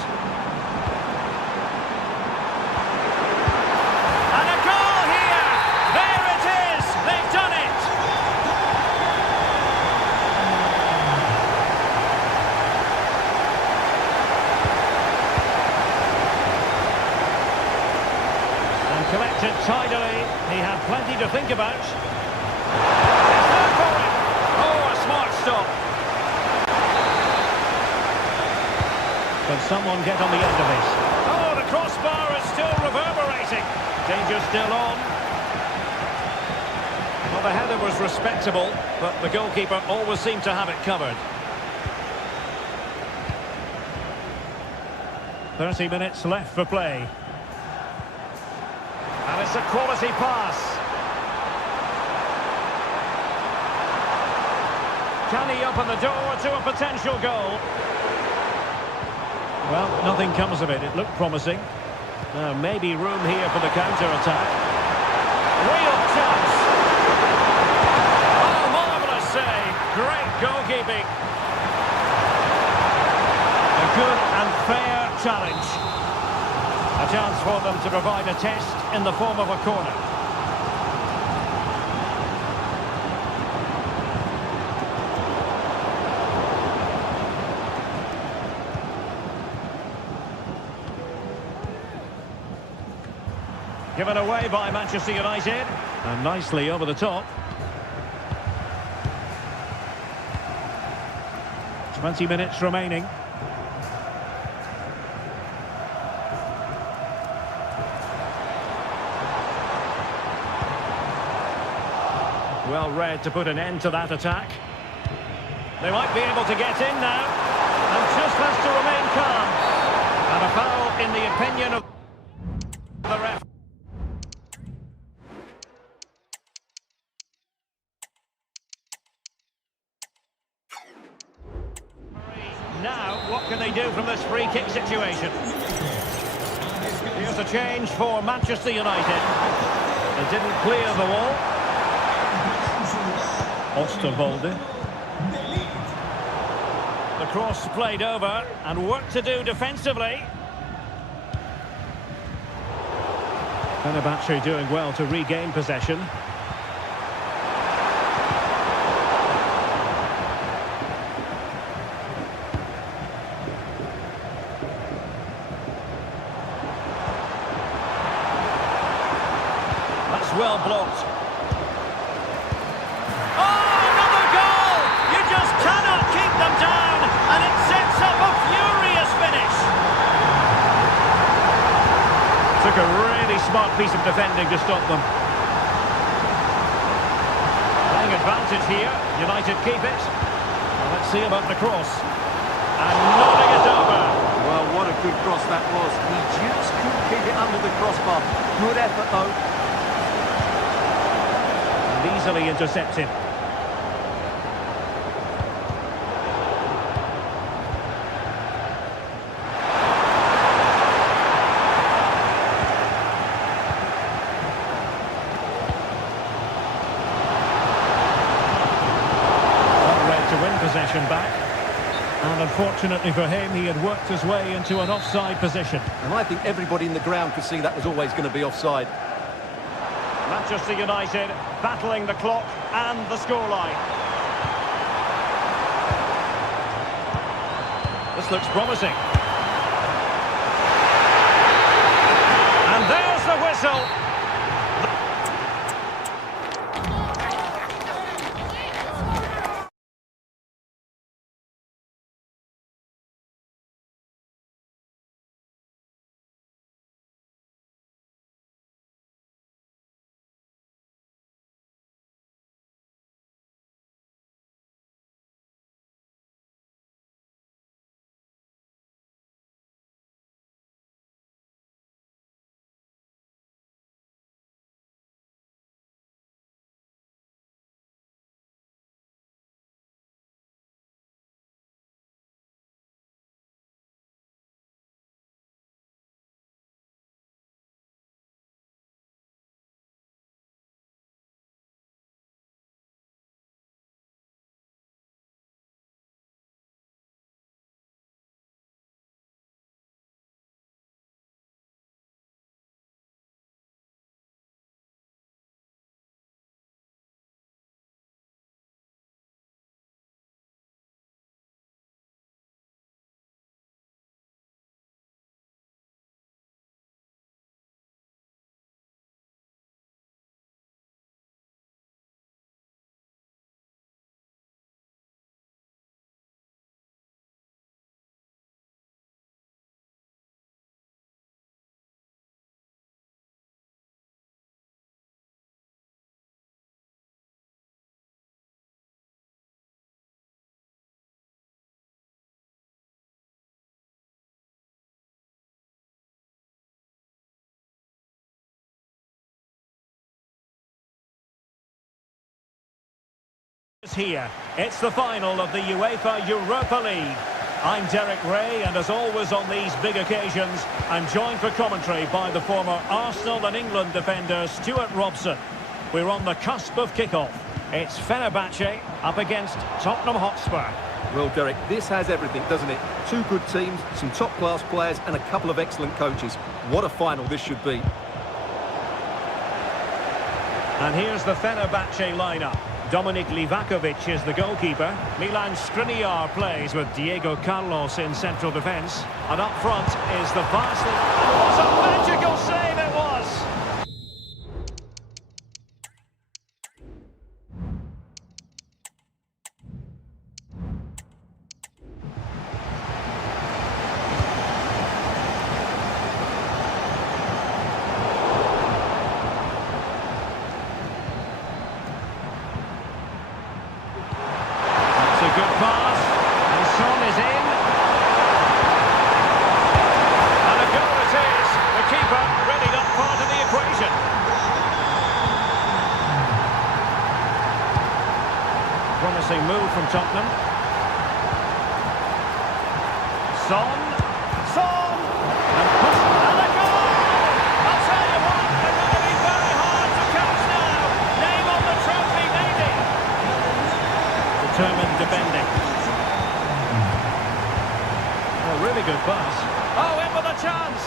And a goal here! There it is! They've done it! And collected tidily. He had plenty to think about. It's there for him! Oh, a smart stop. Can someone get on the end of this? Oh, the crossbar is still reverberating. Danger still on. Well, the header was respectable, but the goalkeeper always seemed to have it covered. 30 minutes left for play. And it's a quality pass. Can he open the door to a potential goal? Well, nothing comes of it. It looked promising. Maybe room here for the counter-attack. Real chance! Oh, marvellous save! Great goalkeeping. A good and fair challenge. A chance for them to provide a test in the form of a corner. Given away by Manchester United, and nicely over the top. 20 minutes remaining. Well read to put an end to that attack. They might be able to get in now, and just has to remain calm. And a foul in the opinion of the ref. Now, what can they do from this free kick situation? Here's a change for Manchester United. It didn't clear the wall. Osterwolde. The cross played over, and work to do defensively. Fenerbahce doing well to regain possession. Well blocked. Oh, another goal! You just cannot keep them down, and it sets up a furious finish. Took a really smart piece of defending to stop them. Playing advantage here. United keep it. Well, let's see about the cross. And nodding it over. Well, what a good cross that was. He just couldn't keep it under the crossbar. Good effort, though. Easily intercepted. Well read to win possession back. And unfortunately for him, he had worked his way into an offside position. And I think everybody in the ground could see that was always going to be offside. Manchester United battling the clock and the scoreline. This looks promising. And there's the whistle. Here, it's the final of the UEFA Europa League. I'm Derek Ray, and as always on these big occasions, I'm joined for commentary by the former Arsenal and England defender Stuart Robson. We're on the cusp of kick-off. It's Fenerbahce up against Tottenham Hotspur. Well, Derek, this has everything, doesn't it? Two good teams, some top-class players, and a couple of excellent coaches. What a final this should be. And here's the Fenerbahce lineup. Dominik Livakovic is the goalkeeper. Milan Skriniar plays with Diego Carlos in central defence. And up front is the vastly... What a magical save it was! Good pass, and Son is in. And a goal it is. The keeper really not part of the equation. Promising move from Tottenham. Son. And push, and a goal! I'll tell you what, they're going to be very hard to catch now. Name on the trophy, maybe. Determined defending. Oh, really good pass. Oh, in with a chance.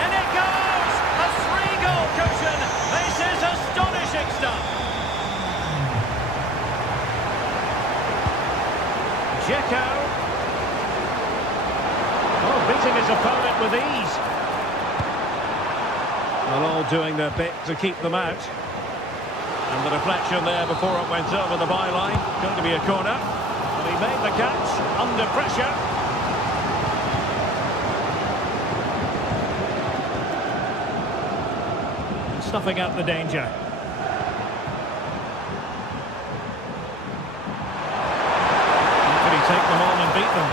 And it goes! A 3-goal cushion. This is astonishing stuff. Dzeko. Oh, beating his opponent with ease. Well, all doing their bit to keep them out. And the deflection there before it went over the byline. Going to be a corner. And he made the catch under pressure. And snuffing out the danger. How could he take them on and beat them?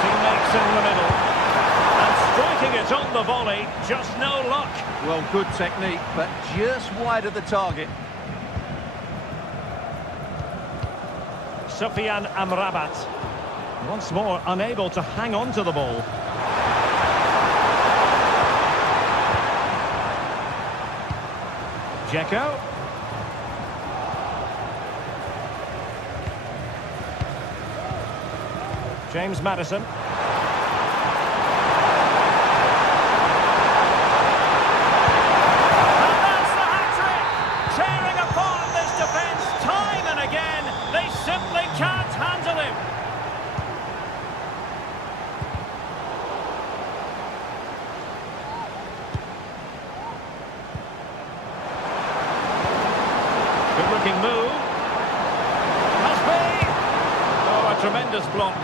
Teammates in the middle. And striking it on the volley. Just no luck. Well, good technique, but just wide of the target. Sofyan Amrabat. Once more unable to hang on to the ball. Dzeko. James Maddison. Good-looking move. Must be. Oh, a tremendous block.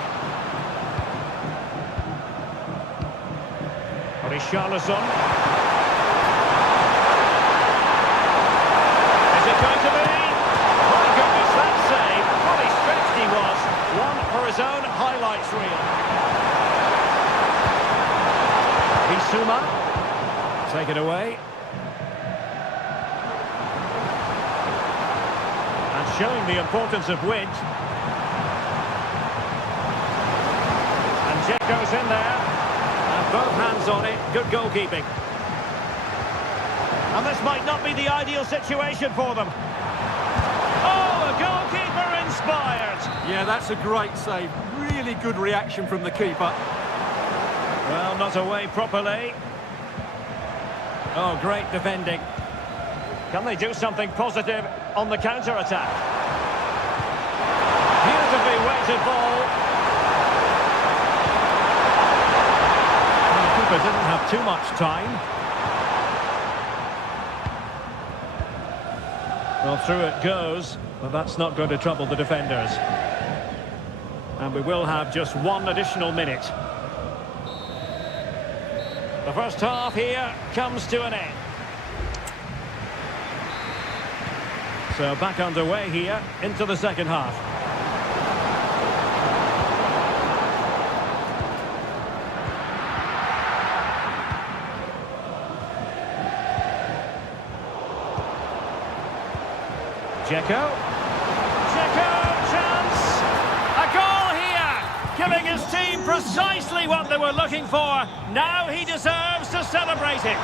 Richarlison. Is it going to be? My goodness, that save. Fully stretched he was. One for his own highlights reel. Bissouma. Take it away. Showing the importance of width. And Dzeko's in there. And both hands on it. Good goalkeeping. And this might not be the ideal situation for them. Oh, a goalkeeper inspired. Yeah, that's a great save. Really good reaction from the keeper. Well, not away properly. Oh, great defending. Can they do something positive on the counter-attack? Beautifully weighted ball. The keeper didn't have too much time. Well, through it goes, but that's not going to trouble the defenders. And we will have just one additional minute. The first half here comes to an end. So back underway here into the second half. Dzeko. Chance! A goal here! Giving his team precisely what they were looking for. Now he deserves to celebrate it.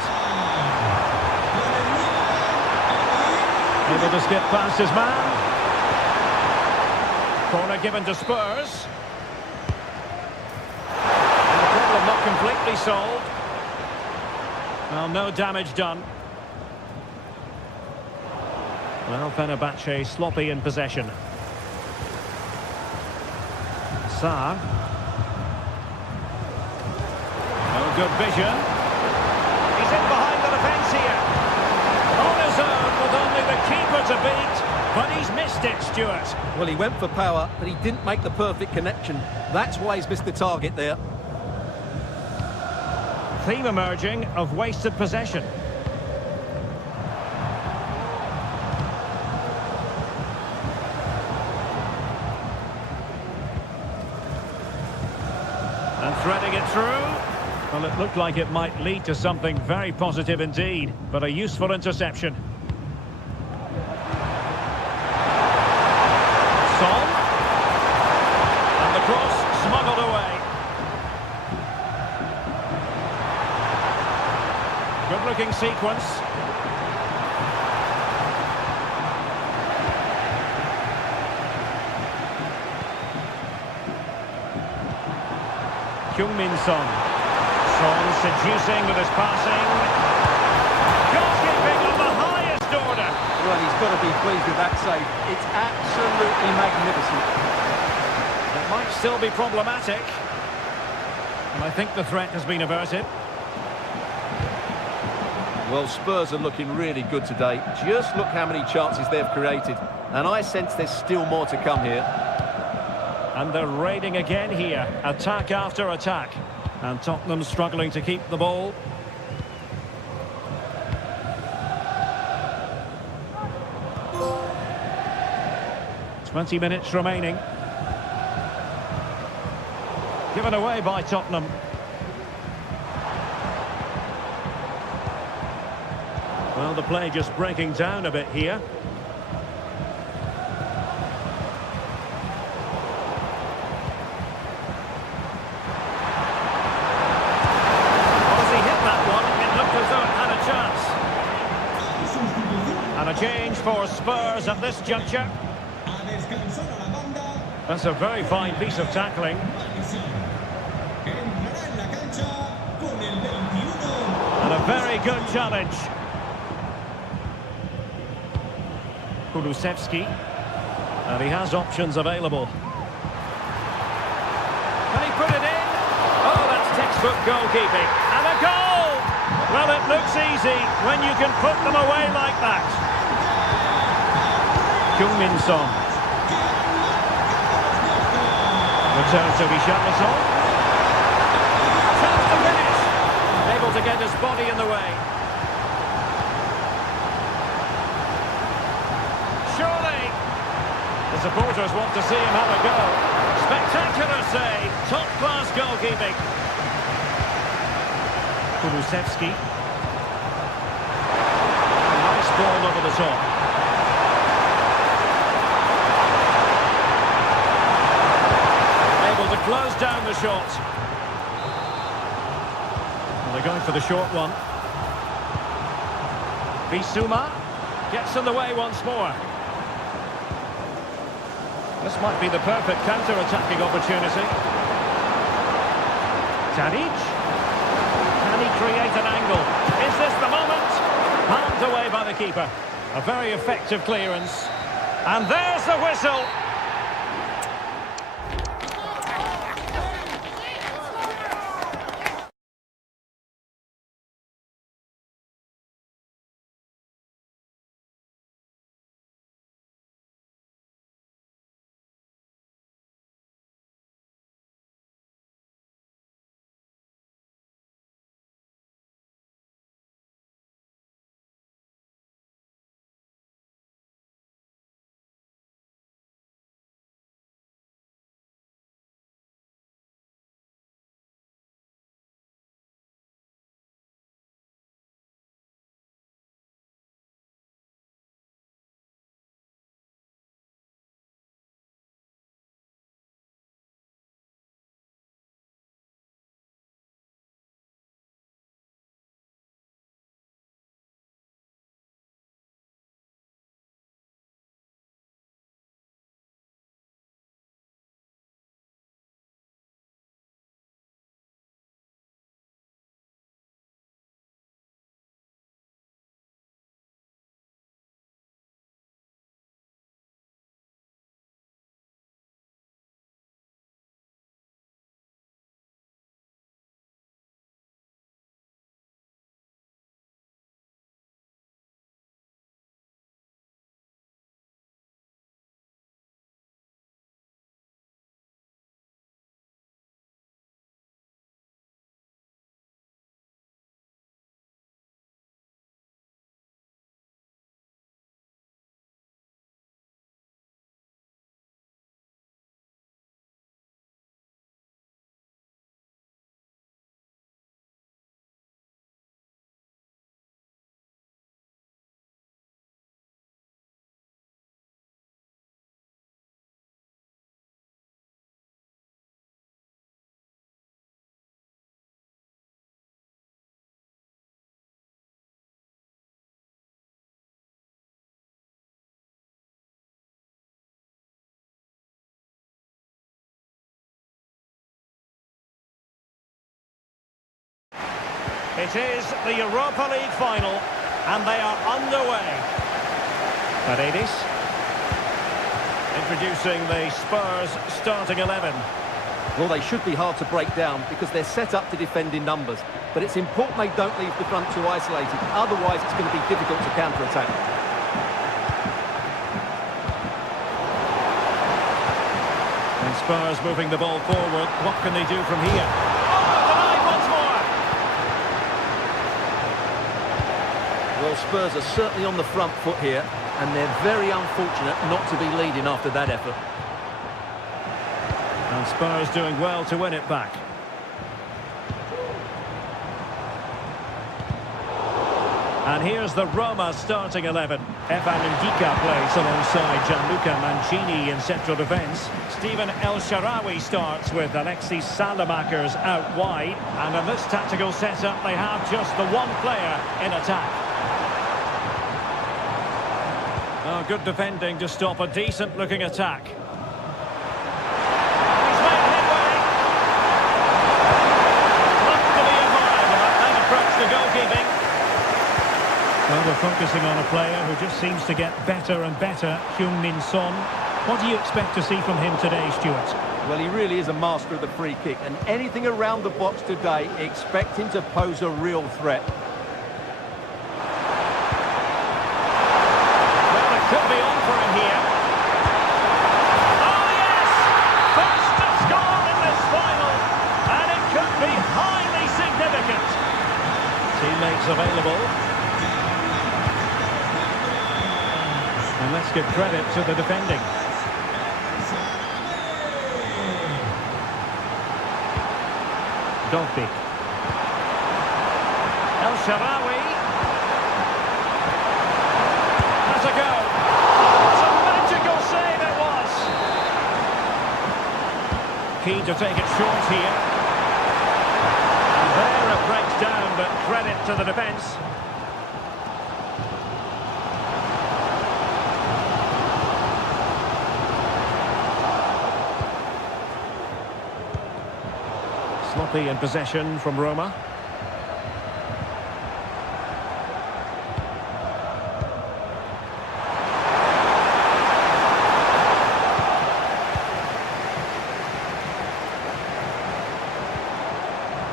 Able to skip past his man. Corner given to Spurs. And the problem not completely solved. Well, no damage done. Well, Fenerbahce sloppy in possession. Sarr. No good vision. He's in behind the defence here. On his own with only the keeper to beat. But he's missed it, Stuart. Well, he went for power, but he didn't make the perfect connection. That's why he's missed the target there. Theme emerging of wasted possession. And threading it through. Well, it looked like it might lead to something very positive indeed, but a useful interception. Son. And the cross smuggled away. Good-looking sequence. Heung-min Son. Son seducing with his passing. Goalkeeping of the highest order. Well, he's got to be pleased with that save. It's absolutely magnificent. It might still be problematic. And I think the threat has been averted. Well, Spurs are looking really good today. Just look how many chances they've created. And I sense there's still more to come here. And they're raiding again here. Attack after attack. And Tottenham struggling to keep the ball. Twenty minutes remaining. Given away by Tottenham. Well, the play just breaking down a bit here. And a change for Spurs at this juncture. That's a very fine piece of tackling. And a very good challenge. Kulusevski. And he has options available. Can he put it in? Oh, that's textbook goalkeeping. And a goal! Well, it looks easy when you can put them away like that. Heung-min Son. Return to Richarlison. Chance to finish. Able to get his body in the way. Surely. The supporters want to see him have a go. Spectacular save. Top-class goalkeeping. Kulusevski. Nice ball over the top. Able to close down the shot. Well, they're going for the short one. Bissouma gets in the way once more. This might be the perfect counter-attacking opportunity. Tadic. Can he create an angle? Is this the moment? Palmed away by the keeper. A very effective clearance. And there's the whistle. It is the Europa League final, and they are underway. Paredes. Introducing the Spurs starting 11. Well, they should be hard to break down because they're set up to defend in numbers. But it's important they don't leave the front two isolated. Otherwise, it's going to be difficult to counter-attack. And Spurs moving the ball forward. What can they do from here? Oh, denied once more! Well, Spurs are certainly on the front foot here, and they're very unfortunate not to be leading after that effort. And Spurs doing well to win it back. And here's the Roma starting 11. Evan Ndika plays alongside Gianluca Mancini in central defence. Steven El Shaarawy starts with Alexis Salamakers out wide. And in this tactical setup, they have just the one player in attack. Oh, good defending to stop a decent-looking attack. He's made headway. Looks to be a hard that approach the goalkeeping. Well, we're focusing on a player who just seems to get better and better, Heung-min Son. What do you expect to see from him today, Stuart? Well, he really is a master of the free kick, and anything around the box today, expect him to pose a real threat. Well, it could be on for him here. Oh, yes! First to score in this final, and it could be highly significant. Teammates available. And let's give credit to the defending. Dogbeak. El Shaarawy. Has a go. What a magical save it was. Keen to take it short here. And there it breaks down, but credit to the defence. Sloppy in possession from Roma.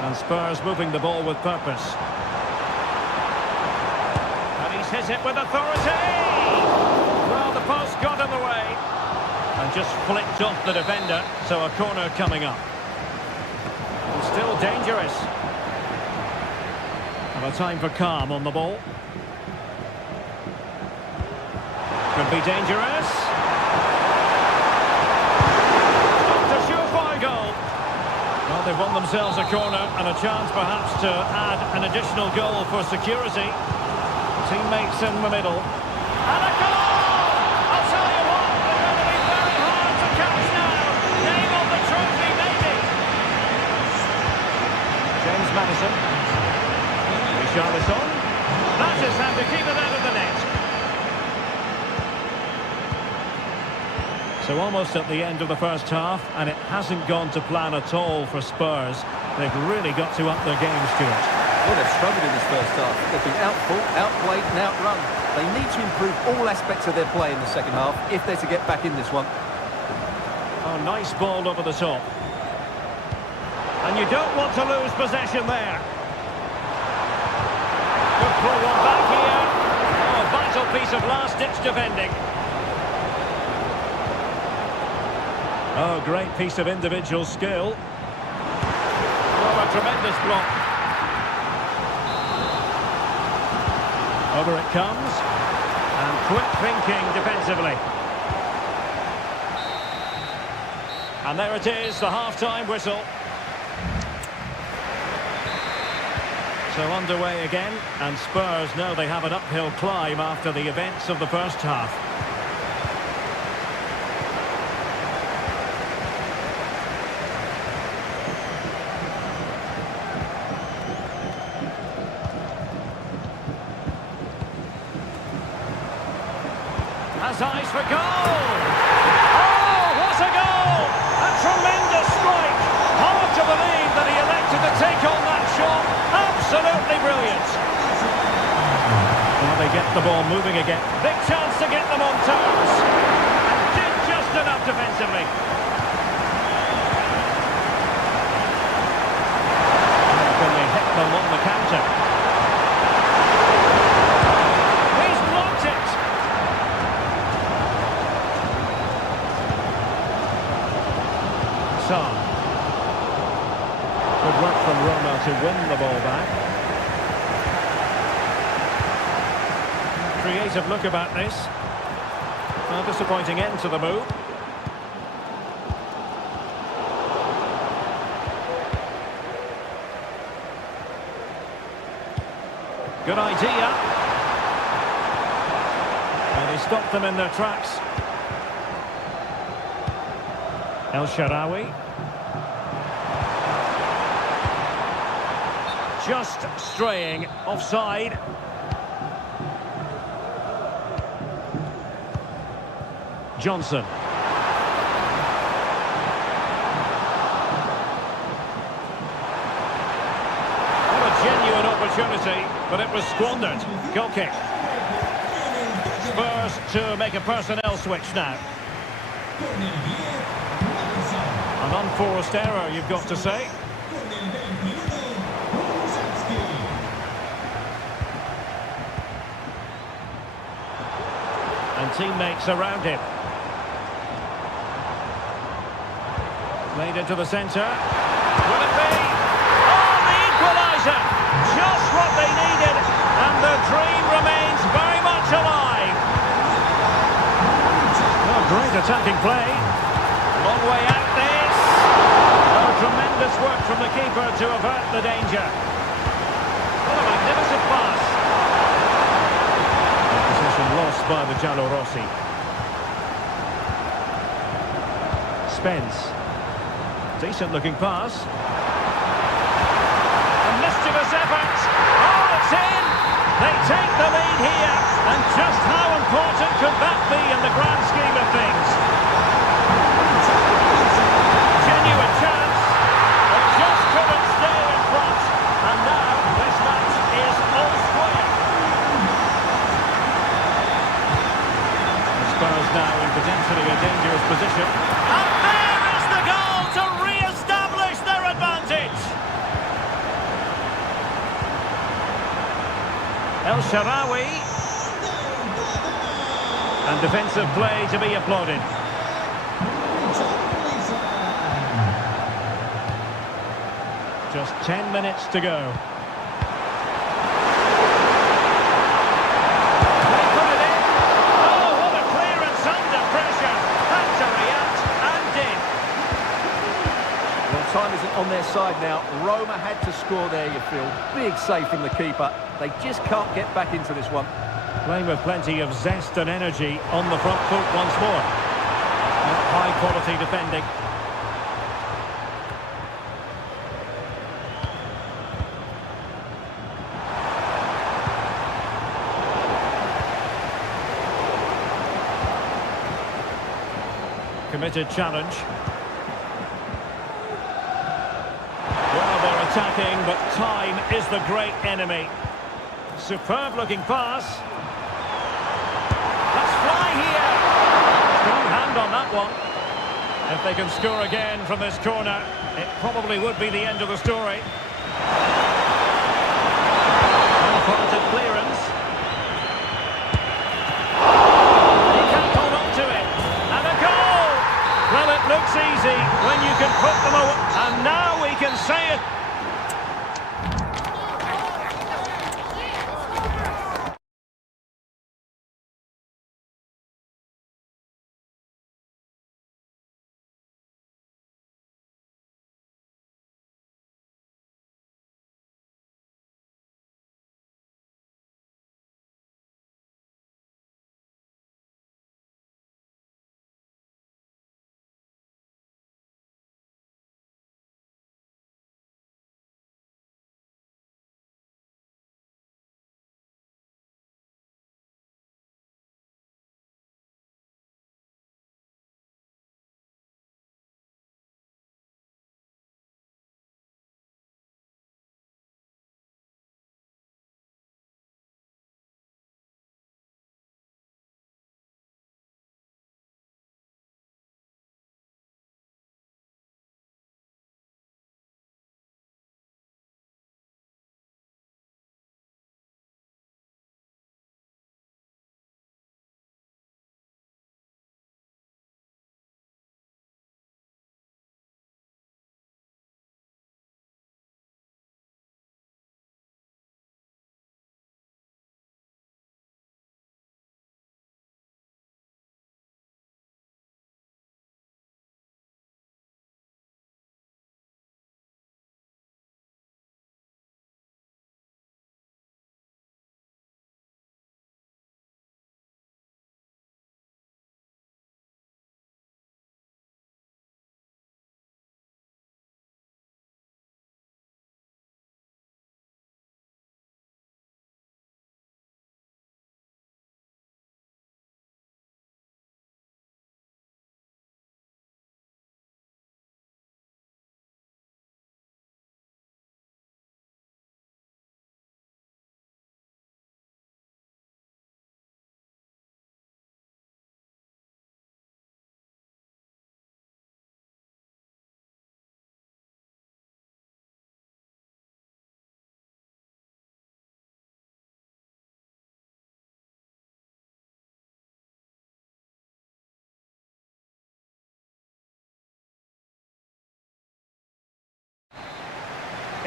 And Spurs moving the ball with purpose. And he's hit it with authority! Well, the post got in the way. And just flicked off the defender, so a corner coming up. Still dangerous. And a time for calm on the ball. Could be dangerous. Not a surefire goal. Well, they've won themselves a corner and a chance perhaps to add an additional goal for security. Teammates in the middle. And a goal! I'll tell you what, they're going to be very hard to catch now. Name on the trophy, maybe. James Maddison. Richarlison. That is how to keep it out of the net. So almost at the end of the first half, and it hasn't gone to plan at all for Spurs. They've really got to up their game, Stuart. Well, they've struggled in this first half. They've been outfought, outplayed and outrun. They need to improve all aspects of their play in the second half if they're to get back in this one. Oh, nice ball over the top. And you don't want to lose possession there. Good pull one back here. Oh, a vital piece of last-ditch defending. Oh, great piece of individual skill. Oh, a tremendous block. Over it comes. And quick thinking defensively. And there it is, the half-time whistle. So underway again, and Spurs know they have an uphill climb after the events of the first half. Has eyes for goal! Oh, what a goal! A tremendous strike! Hard to believe that he elected to take on that shot. Absolutely brilliant. Well, they get the ball moving again. Big chance to get them on terms. And did just enough defensively. Can they hit them on the counter? He's blocked it. Son. Good work from Roma to win the ball back. Creative look about this. A disappointing end to the move. Good idea. And he stopped them in their tracks. El Shaarawy. Just straying offside. Johnson. What a genuine opportunity, but it was squandered. Goal kick. Spurs to make a personnel switch now. An unforced error, you've got to say. And teammates around him. Played into the centre. Will it be? Oh, the equaliser! Just what they needed, and the dream remains very much alive. Oh, great attacking play. Long way out this. Oh, tremendous work from the keeper to avert the danger. What a magnificent pass. Possession lost by the Giallorossi. Spence. Decent looking pass. A mischievous effort. Oh, it's in! They take the lead here. And just how important could that be in the grand scheme of things? Genuine chance. They just couldn't stay in front. And now this match is all square. Spurs now in potentially a dangerous position. And there is the goal to re-establish their advantage. El Shaarawy. And defensive play to be applauded. Just 10 minutes to go. Time isn't on their side now. Roma had to score there, you feel. Big save from the keeper. They just can't get back into this one. Playing with plenty of zest and energy on the front foot once more. High quality defending. Committed challenge. Well, they're attacking, but time is the great enemy. Superb looking pass. Let's fly here. Strong hand on that one. If they can score again from this corner, it probably would be the end of the story. Unfortunate clearance. He can't hold on to it. And a goal! Well, it looks easy when you can put them away. And now we can say it.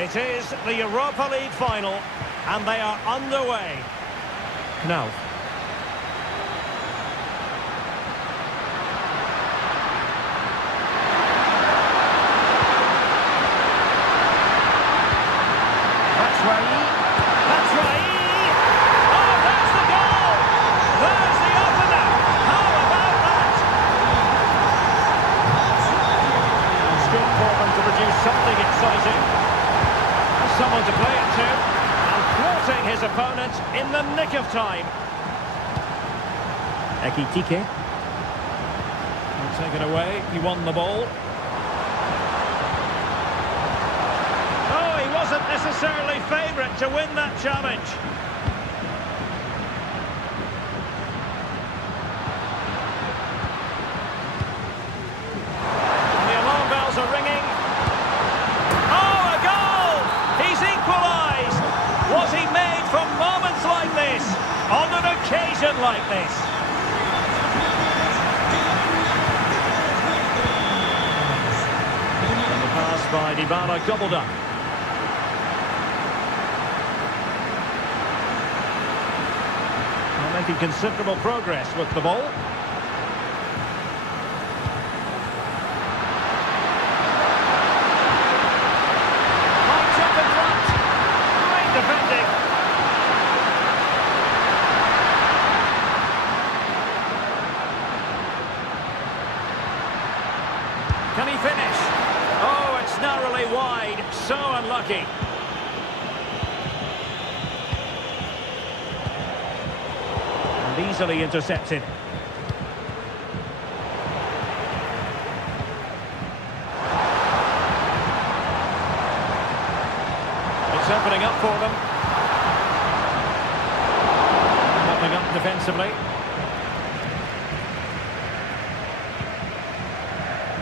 It is the Europa League final, and they are underway. Now. That's right. Oh, there's the goal! There's the opener! How about that? It's good for them to produce something exciting. Someone to play it to, and thwarting his opponent in the nick of time. Ekitike. Taken away, he won the ball. Oh, he wasn't necessarily favourite to win that challenge. And the alarm bells are ringing. Was he made from moments like this, on an occasion like this? And the pass by Dybala gobbled up. They're making considerable progress with the ball. Defending. Can he finish? Oh, it's narrowly wide. So unlucky. And easily intercepted. Opening up for them. Mopping up defensively.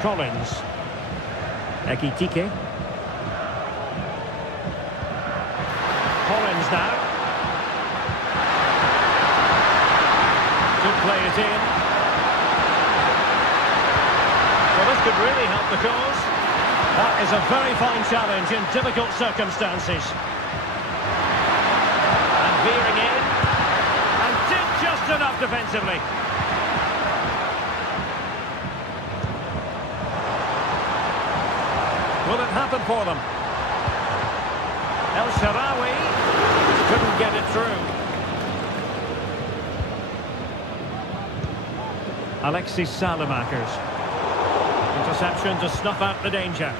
Collins. Ekitike. Collins now. Could play it in. Well, this could really help the cause. That is a very fine challenge in difficult circumstances. And veering in. And did just enough defensively. Will it happen for them? El Shaarawy couldn't get it through. Alexis Salamakers. Interception to snuff out the danger.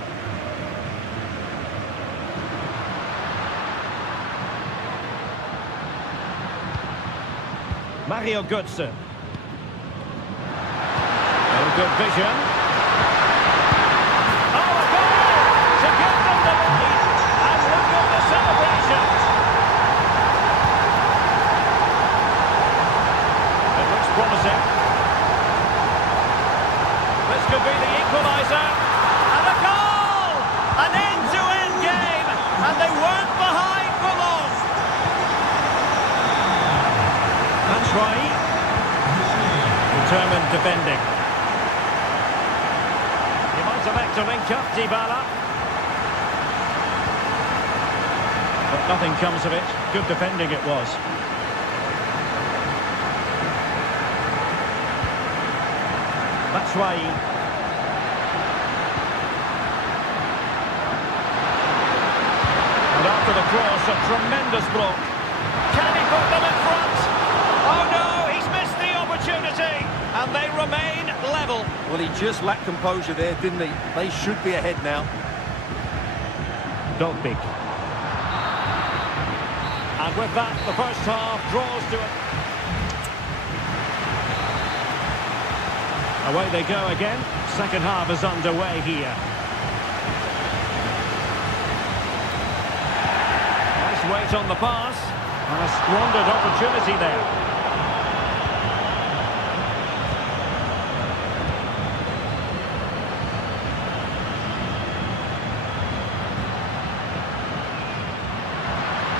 Mario Götze. Oh, good vision. Oh, a goal! To give them the lead. And look at the celebration. It looks promising. This could be the equaliser. And a goal! An end-to-end game. And they weren't behind for long. That's right. Determined defending. He might elect to link up Dybala. But nothing comes of it. Good defending it was. That's right. And after the cross, a tremendous block. Can he put them in front? Oh no, he's missed the opportunity. And they remain level. Well, he just lacked composure there, didn't he? They should be ahead now. Dogbig. And with that, the first half draws to it. Away they go again. Second half is underway here. Nice weight on the pass. And a squandered opportunity there.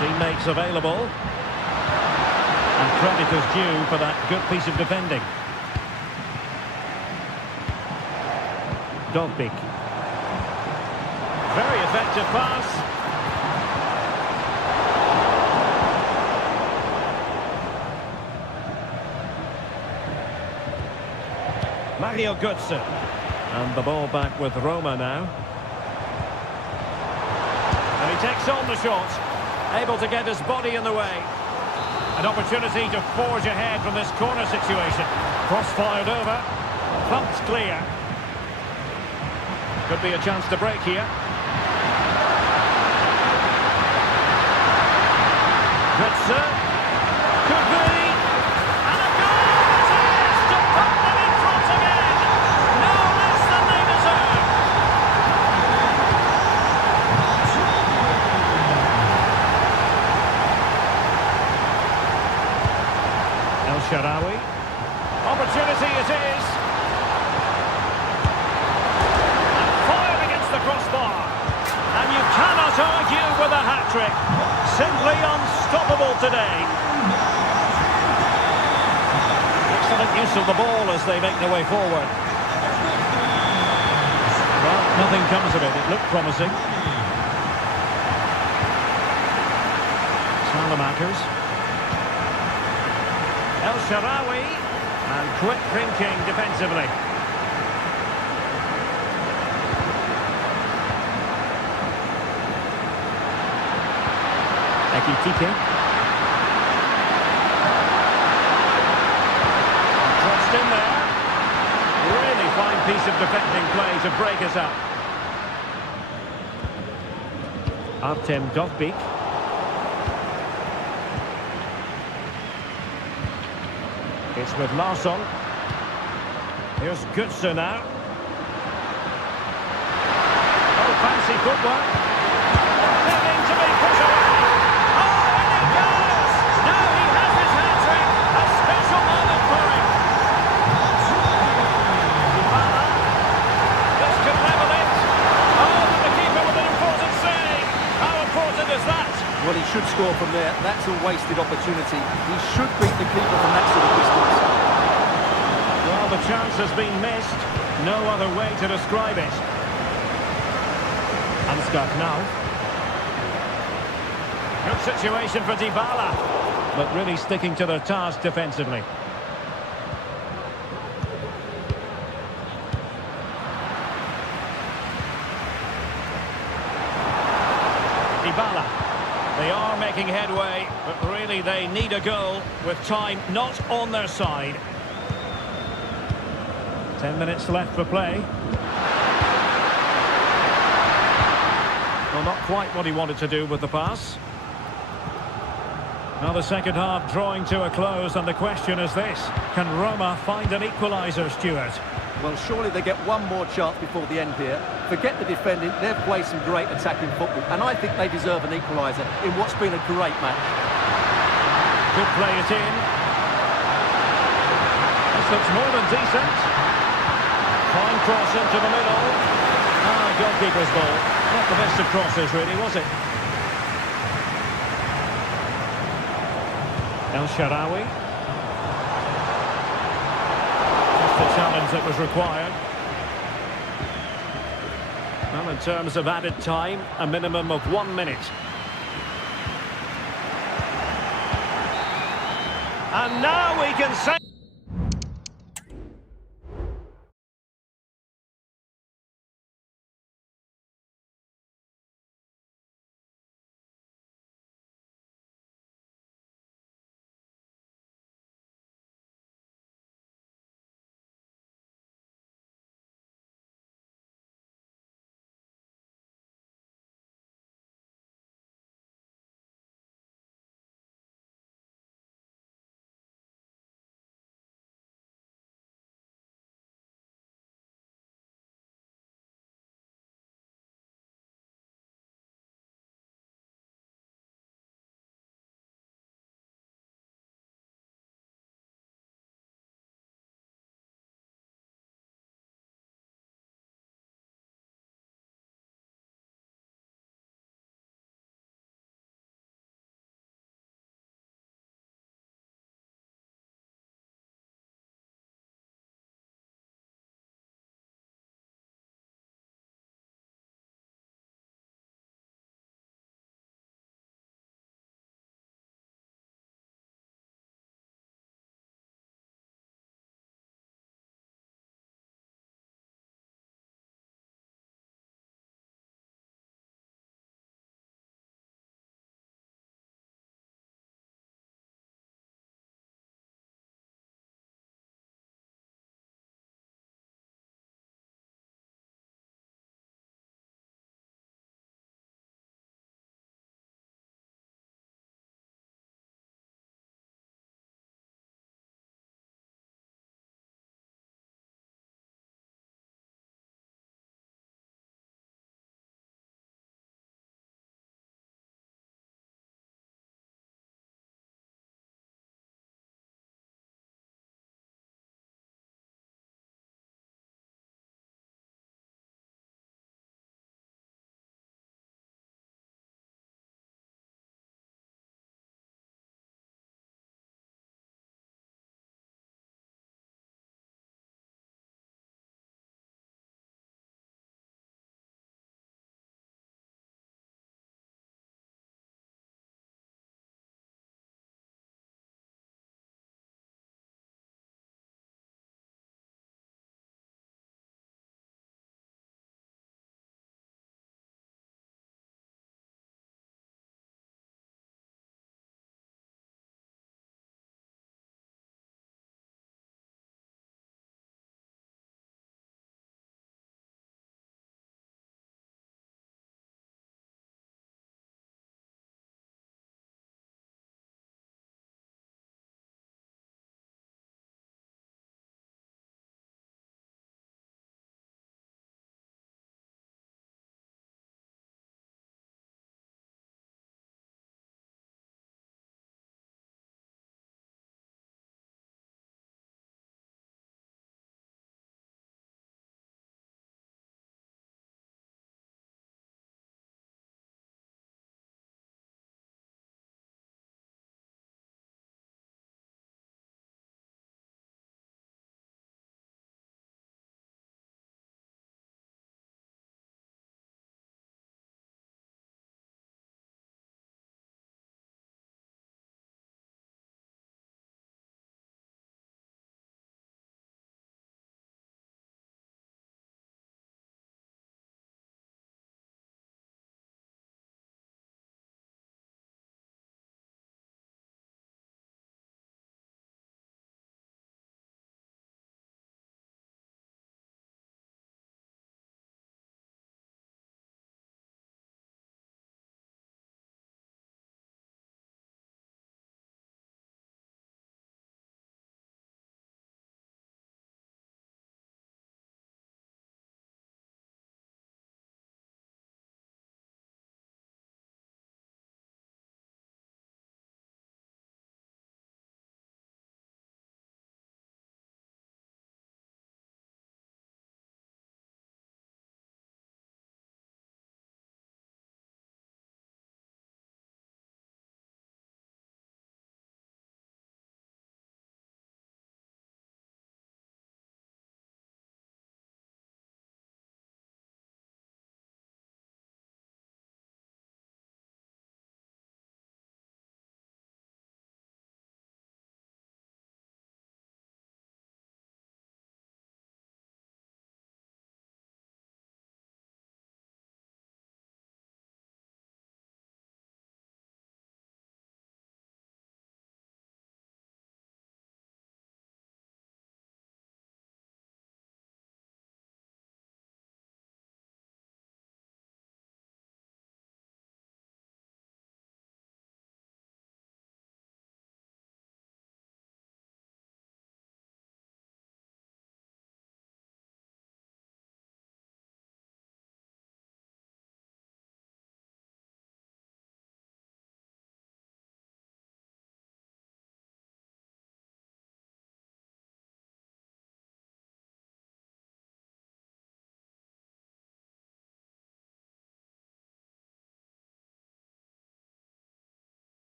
Teammates available. And credit is due for that good piece of defending. Dogbig. Very effective pass. Mario Götze. And the ball back with Roma now. And he takes on the shot. Able to get his body in the way. An opportunity to forge ahead from this corner situation. Cross-fired over. Pumped clear. Could be a chance to break here. Götze. Could be. And a goal! It is! To put them in front again! No less than they deserve! El Shaarawy. Opportunity it is. And fired against the crossbar. And you cannot argue with a hat-trick. Simply unstoppable today. Excellent use of the ball as they make their way forward. Well, nothing comes of it. It looked promising. Salamakers. El Shaarawy. And quick thinking defensively. Ekitike. Crossed in there. Really fine piece of defending play to break us up. Artem Dovbyk. It's with Larsson. Here's Götze now. Oh, fancy footwork. Begging to be put away. Oh, and it goes! Now he has his hat-trick. A special moment for him. Dybala. This could level it. Oh, but the keeper with an important save. How important is that? Well, he should score from there. That's a wasted opportunity. He should beat the keeper from that sort of distance. Well, the chance has been missed. No other way to describe it. Ansgar now. Good situation for Dybala. But really sticking to their task defensively. Dybala. They are making headway, but really they need a goal with time not on their side. 10 minutes left for play. Well, not quite what he wanted to do with the pass. Now the second half drawing to a close, and the question is this: can Roma find an equaliser, Stuart? Well, surely they get one more chance before the end here. Forget the defending, they've played some great attacking football, and I think they deserve an equaliser in what's been a great match. Could play it in. This looks more than decent. Fine cross into the middle. Goalkeeper's ball. Not the best of crosses, really, was it? El Shaarawy. Just the challenge that was required. Well, in terms of added time, a minimum of 1 minute. And now we can say...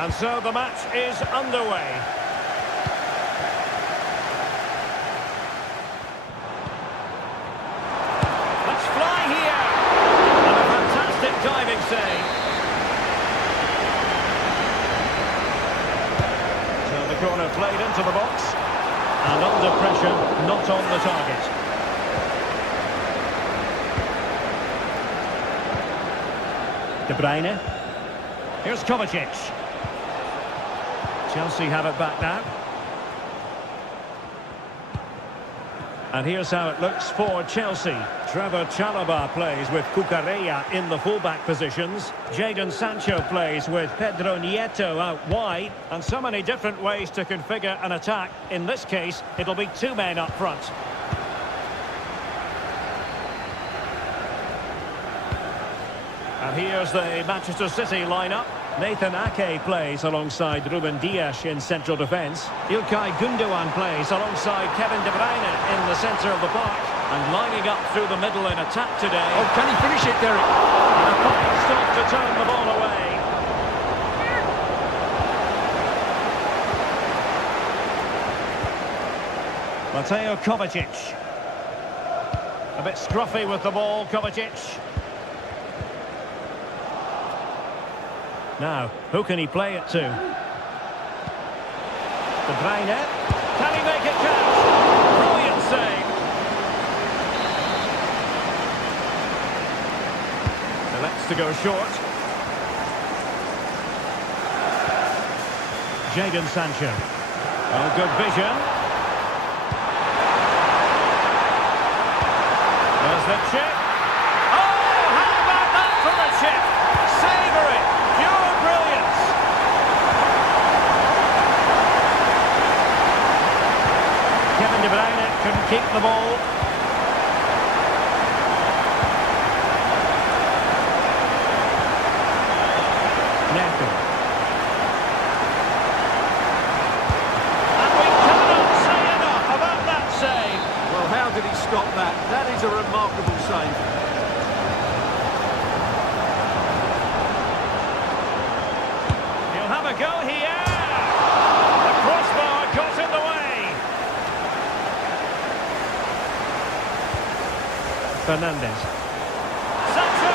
And so the match is underway. Let's fly here. And a fantastic diving save. So the corner played into the box. And under pressure, not on the target. De Bruyne. Here's Kovacic. Chelsea have it back now. And here's how it looks for Chelsea. Trevor Chalobah plays with Cucurella in the fullback positions. Jadon Sancho plays with Pedro Nieto out wide. And so many different ways to configure an attack. In this case, it'll be two men up front. And here's the Manchester City lineup. Nathan Ake plays alongside Ruben Dias in central defence. İlkay Gündoğan plays alongside Kevin De Bruyne in the centre of the park. And lining up through the middle in attack today. Oh, can he finish it, Derek? And a fine stop to turn the ball away. Mateo Kovacic. A bit scruffy with the ball, Kovacic. Now, who can he play it to? De Bruyne. Can he make it count? Brilliant save. Elects to go short. Jadon Sancho. Oh, good vision. There's the chip. Oh, how about that for a chip? Savour it. Pure brilliance. Kevin De Bruyne couldn't keep the ball. Neto. And we cannot say enough about that save. Well, how did he stop that? That is a remarkable save. Have a go here. The crossbar got in the way. Fernandes. Sancho.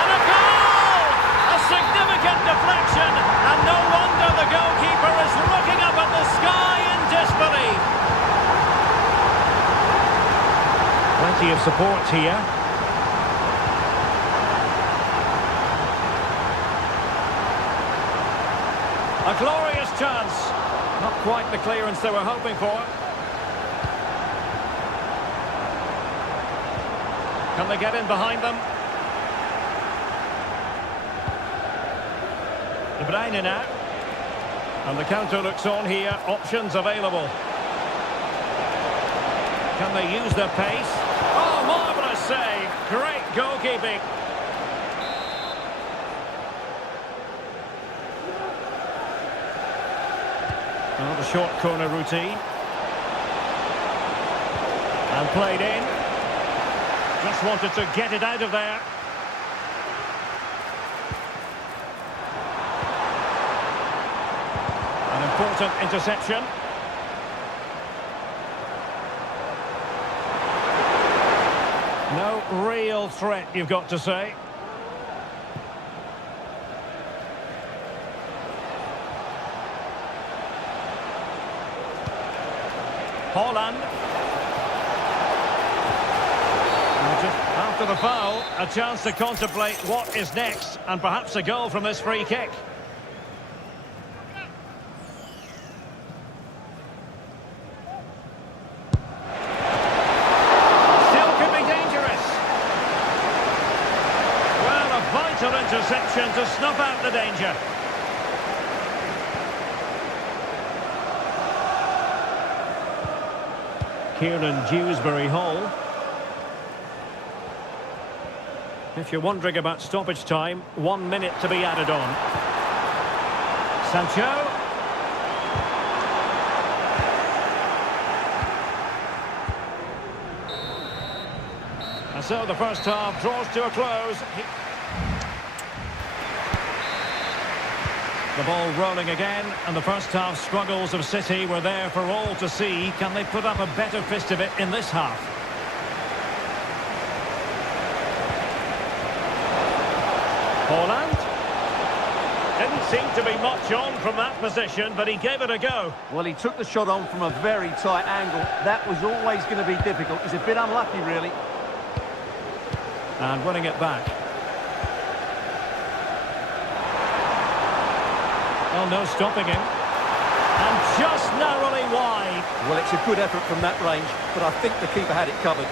And a goal! A significant deflection. And no wonder the goalkeeper is looking up at the sky in disbelief. Plenty of support here. A glorious chance. Not quite the clearance they were hoping for. Can they get in behind them? De Bruyne now. And the counter looks on here. Options available. Can they use their pace? Oh, marvellous save. Great goalkeeping. Oh, the short corner routine. And played in. Just wanted to get it out of there. An important interception. No real threat, you've got to say. Holland. And just after the foul, a chance to contemplate what is next, and perhaps a goal from this free kick. Still could be dangerous. Well, a vital interception to snuff out the danger. Kieran Dewsbury Hall. If you're wondering about stoppage time, 1 minute to be added on. Sancho. And so the first half draws to a close. The ball rolling again, and the first half struggles of City were there for all to see. Can they put up a better fist of it in this half? Holland. Didn't seem to be much on from that position, but he gave it a go. Well, he took the shot on from a very tight angle. That was always going to be difficult. He's a bit unlucky, really. And winning it back. Oh, no stopping him. And just narrowly wide. Well, it's a good effort from that range, but I think the keeper had it covered.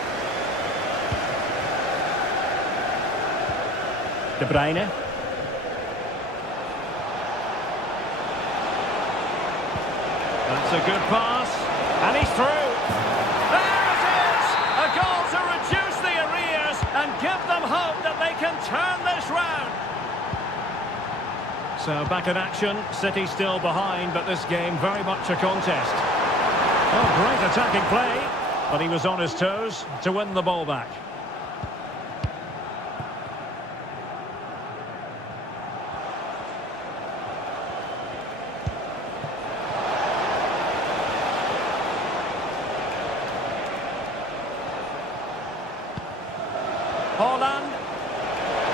De Bruyne. That's a good pass. And he's through. There it is! A goal to reduce the arrears and give them hope that they can turn this round. So back in action. City still behind, but this game very much a contest. Oh, great attacking play. But he was on his toes to win the ball back. Holland.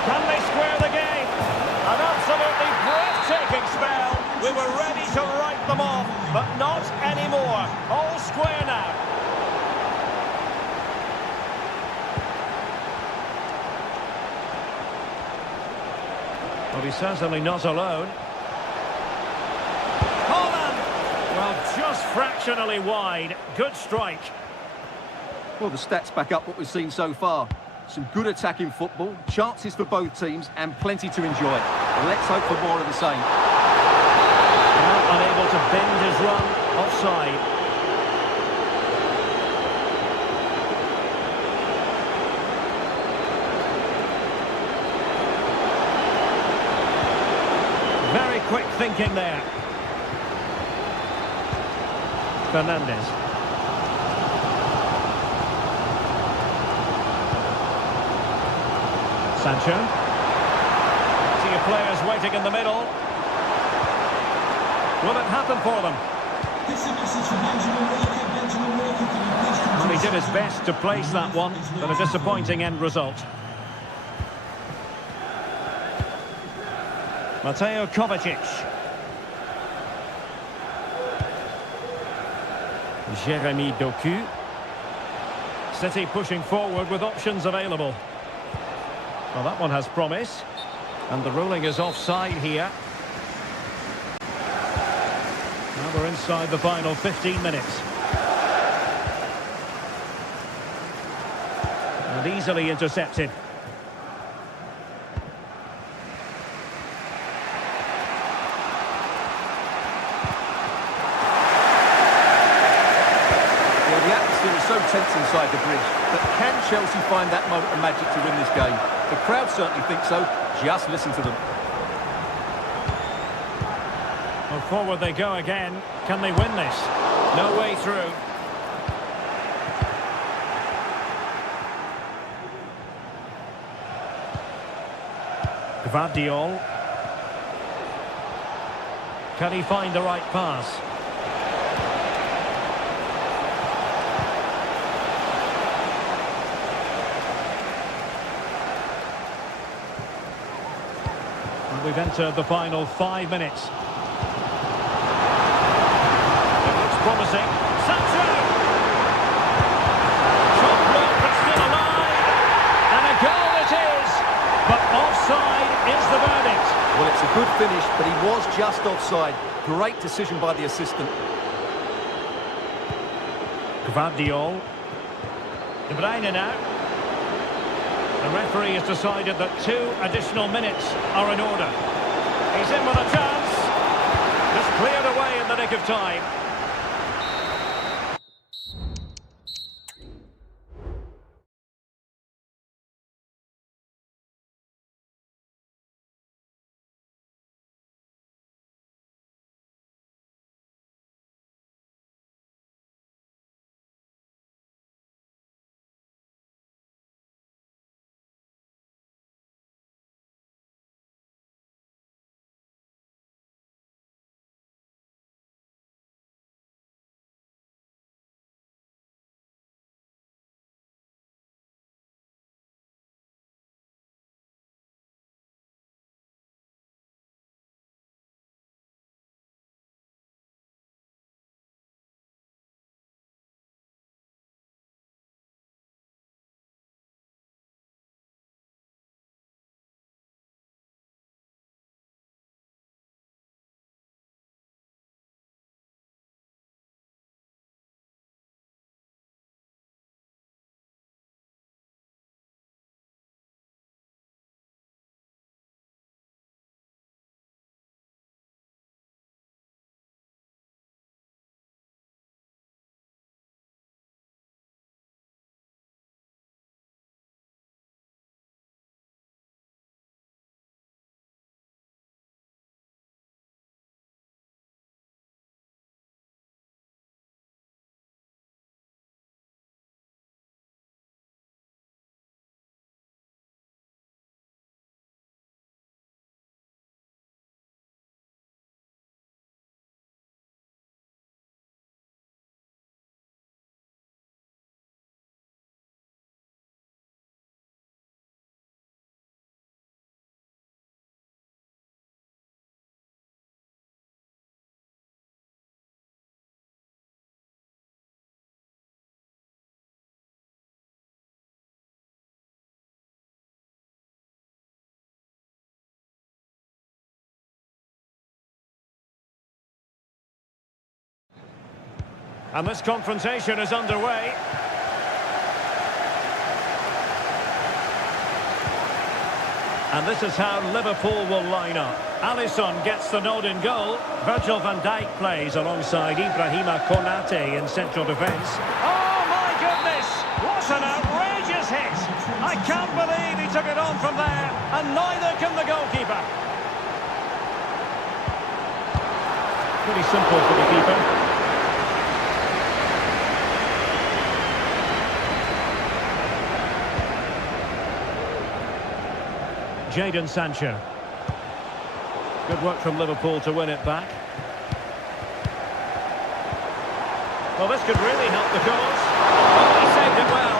Can they square the game? An absolutely breathtaking spell. We were ready to write them off, but not anymore. All square now. Well, he's certainly not alone. Holland! Well, just fractionally wide. Good strike. Well, the stats back up what we've seen so far. Some good attacking football, chances for both teams, and plenty to enjoy. Let's hope for more of the same. Well, unable to bend his run, offside. Very quick thinking there. Fernandez. Sancho. See players waiting in the middle. Will it happen for them? This is a message from Benjamin Walker. Benjamin Walker, can you please come Well, he to did his best to place that one, but a disappointing end result. Mateo Kovacic. Jeremy Doku. City pushing forward with options available. Well, that one has promise. And the ruling is offside here. Now we're inside the final 15 minutes. And easily intercepted. Well, the atmosphere is so tense inside the bridge, but can Chelsea find that moment of magic to win this game? The crowd certainly think so. Just listen to them. Well, forward they go again. Can they win this? No way through. Gvardiol. Can he find the right pass? We've entered the final 5 minutes. It looks promising. Sancho! Shot blocked, but still alive. And a goal it is. But offside is the verdict. Well, it's a good finish, but he was just offside. Great decision by the assistant. Gvardiol. De Bruyne now. The referee has decided that 2 additional minutes are in order. He's in with a chance. Just cleared away in the nick of time. And this confrontation is underway. And this is how Liverpool will line up. Alisson gets the nod in goal. Virgil van Dijk plays alongside Ibrahima Konate in central defence. Oh my goodness! What an outrageous hit! I can't believe he took it on from there, and neither can the goalkeeper. Pretty simple for the keeper. Jadon Sancho. Good work from Liverpool to win it back. Well, this could really help the cause. Oh, he saved it well.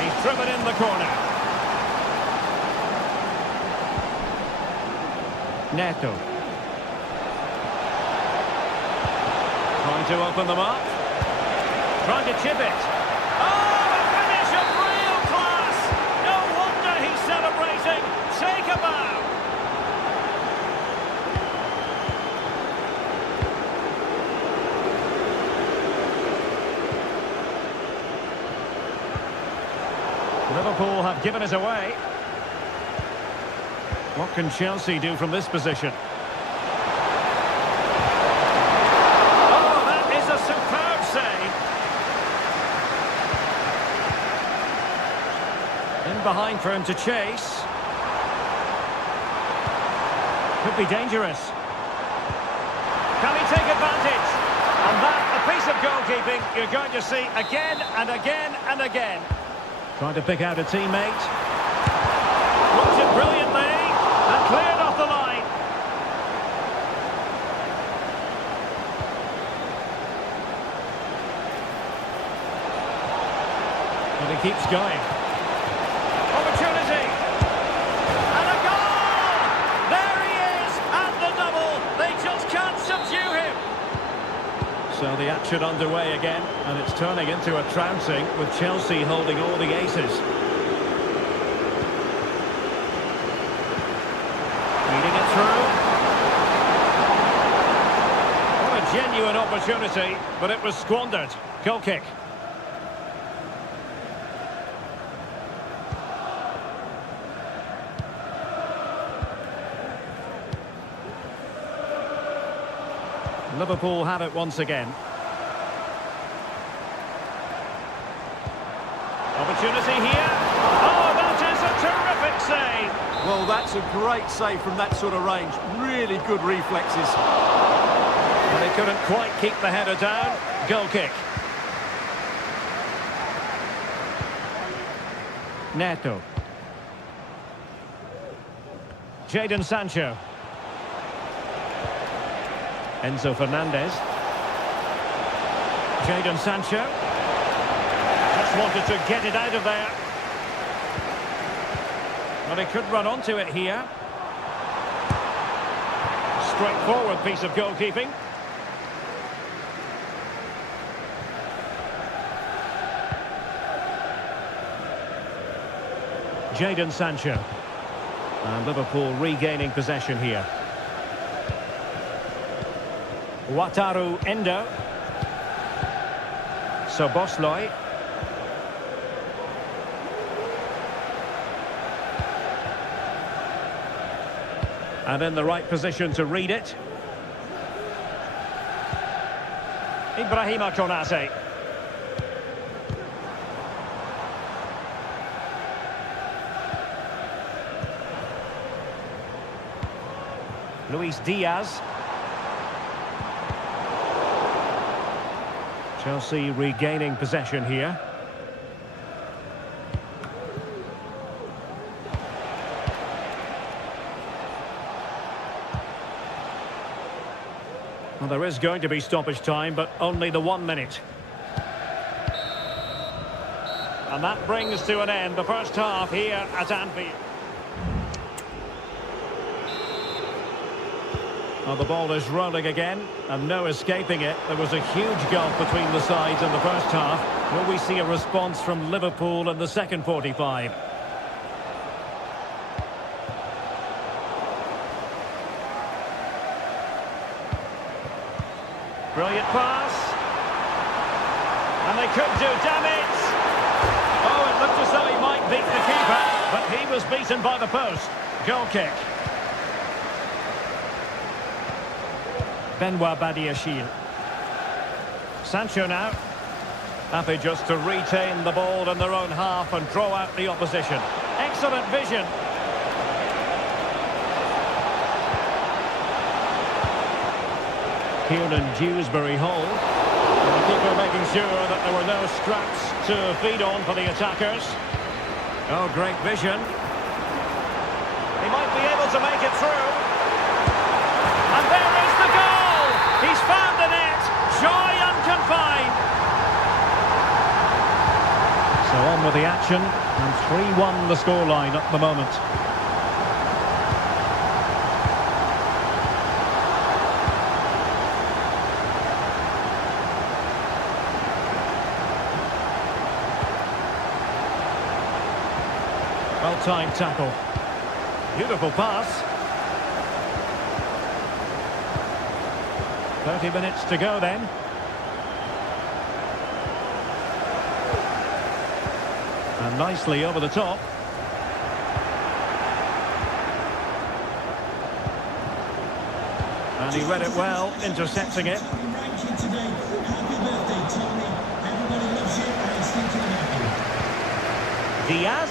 He's driven in the corner. Neto. Trying to open them up. Trying to chip it. Oh, a finish of real class! No wonder he's celebrating. Take a bow. Liverpool have given us away. What can Chelsea do from this position? Oh, that is a superb save. In behind for him to chase. Could be dangerous. Can he take advantage? And that, a piece of goalkeeping you're going to see again and again and again. Trying to pick out a teammate. Looks it brilliantly. And cleared off the line. And he keeps going. Opportunity. And a goal! There he is at the double. They just can't subdue him. So the action underway again. And it's turning into a trouncing with Chelsea holding all the aces. Genuine opportunity, but it was squandered. Goal kick. Liverpool have it once again. Opportunity here. Oh, that is a terrific save. Well, that's a great save from that sort of range. Really good reflexes. And they couldn't quite keep the header down. Goal kick. Neto. Jadon Sancho. Enzo Fernandez. Jadon Sancho. Just wanted to get it out of there. But he could run onto it here. Straightforward piece of goalkeeping. Jadon Sancho. And Liverpool regaining possession here. Wataru Endo. Soboslai. And in the right position to read it. Ibrahima Konate. Luis Diaz. Chelsea regaining possession here. Well, there is going to be stoppage time, but only the 1 minute. And that brings to an end the first half here at Anfield. Well, the ball is rolling again, and no escaping it. There was a huge gulf between the sides in the first half. Will we see a response from Liverpool in the second 45? Brilliant pass. And they could do damage. Oh, it looked as though he might beat the keeper, but he was beaten by the post. Goal kick. Benoit Badiashile. Sancho now. Happy just to retain the ball in their own half and draw out the opposition. Excellent vision. Kieran Dewsbury Hall. The keeper making sure that there were no scraps to feed on for the attackers. Oh, great vision. He might be able to make it through. And there is the goal! He's found the net. Joy unconfined. So on with the action, and 3-1 the scoreline at the moment. Well-timed tackle. Beautiful pass. 30 minutes to go then. And nicely over the top. And he read it well, intercepting it. Tony ranked you today. Happy birthday, Tony. Everybody loves you and is thinking about you. Diaz.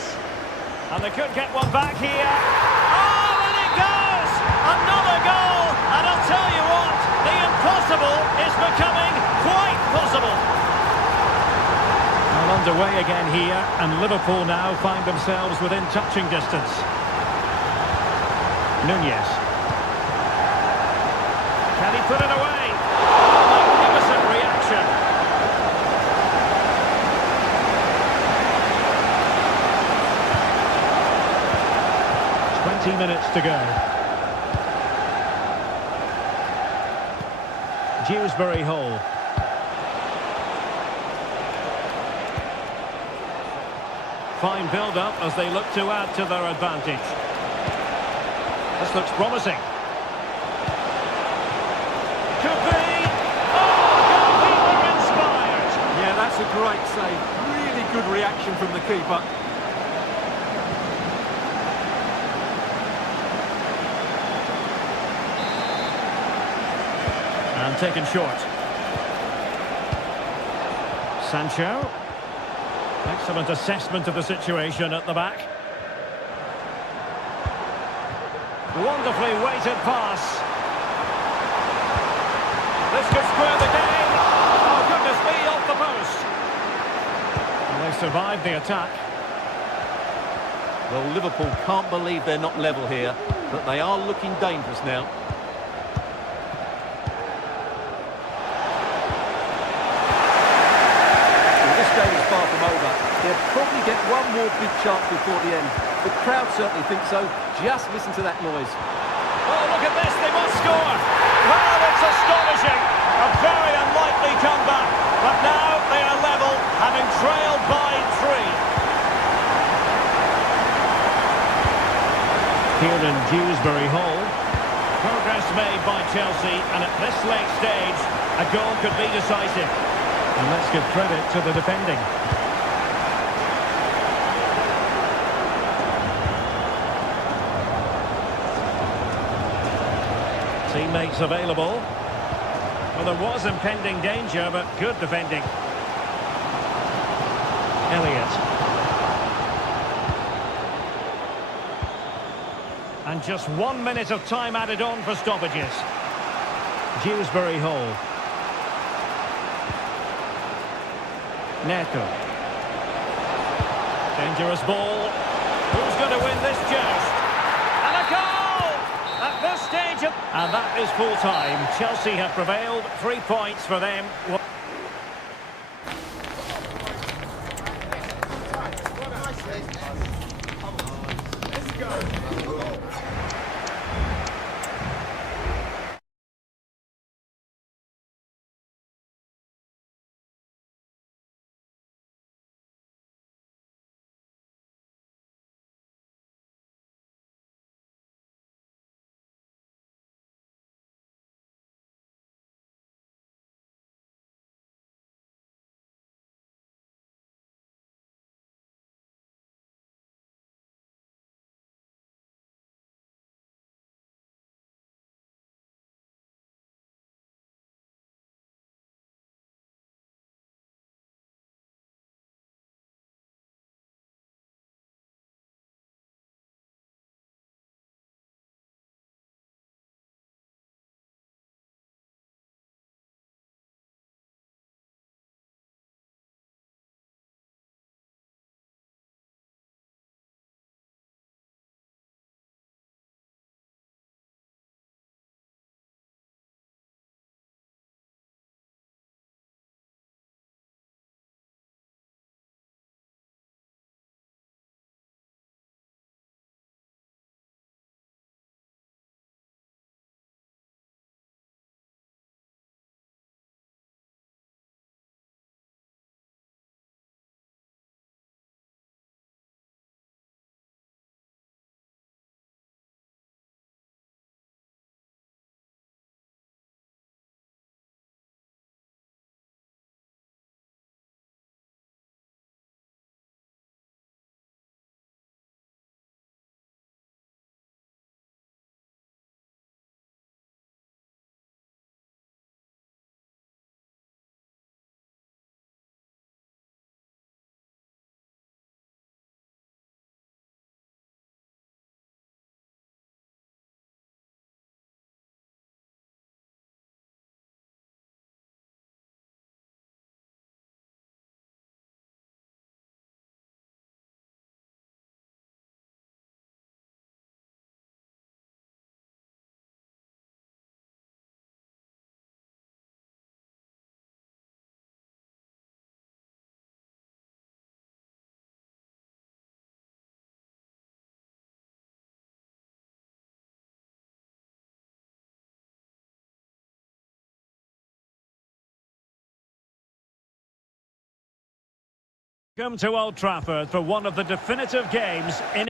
And they could get one back here. Oh, and it goes! Another goal! And I'll tell you what, the impossible is becoming quite possible. Well, underway again here, and Liverpool now find themselves within touching distance. Nunez. Can he put it away? Magnificent reaction. 20 minutes to go. Dewsbury Hall. Fine build-up as they look to add to their advantage. This looks promising. Could be. Oh, goalkeeper inspired. Yeah, that's a great save. Really good reaction from the keeper. And taken short. Sancho. Excellent assessment of the situation at the back. Wonderfully weighted pass. This could square the game. Oh, goodness me, off the post. Well, they survived the attack. Well, Liverpool can't believe they're not level here, but they are looking dangerous now. They'll probably get one more big chance before the end. The crowd certainly think so. Just listen to that noise. Oh, look at this, they must score. Well, it's astonishing. A very unlikely comeback. But now they are level, having trailed by 3. Kieran Dewsbury Hall. Progress made by Chelsea, and at this late stage, a goal could be decisive. And let's give credit to the defending. Teammates available. Well, there was impending danger, but good defending. Elliott. And just 1 minute of time added on for stoppages. Dewsbury Hall. Neto. Dangerous ball. Who's going to win this joust? And a goal! At this stage, and that is full time. Chelsea have prevailed. 3 points for them. Welcome to Old Trafford for one of the definitive games in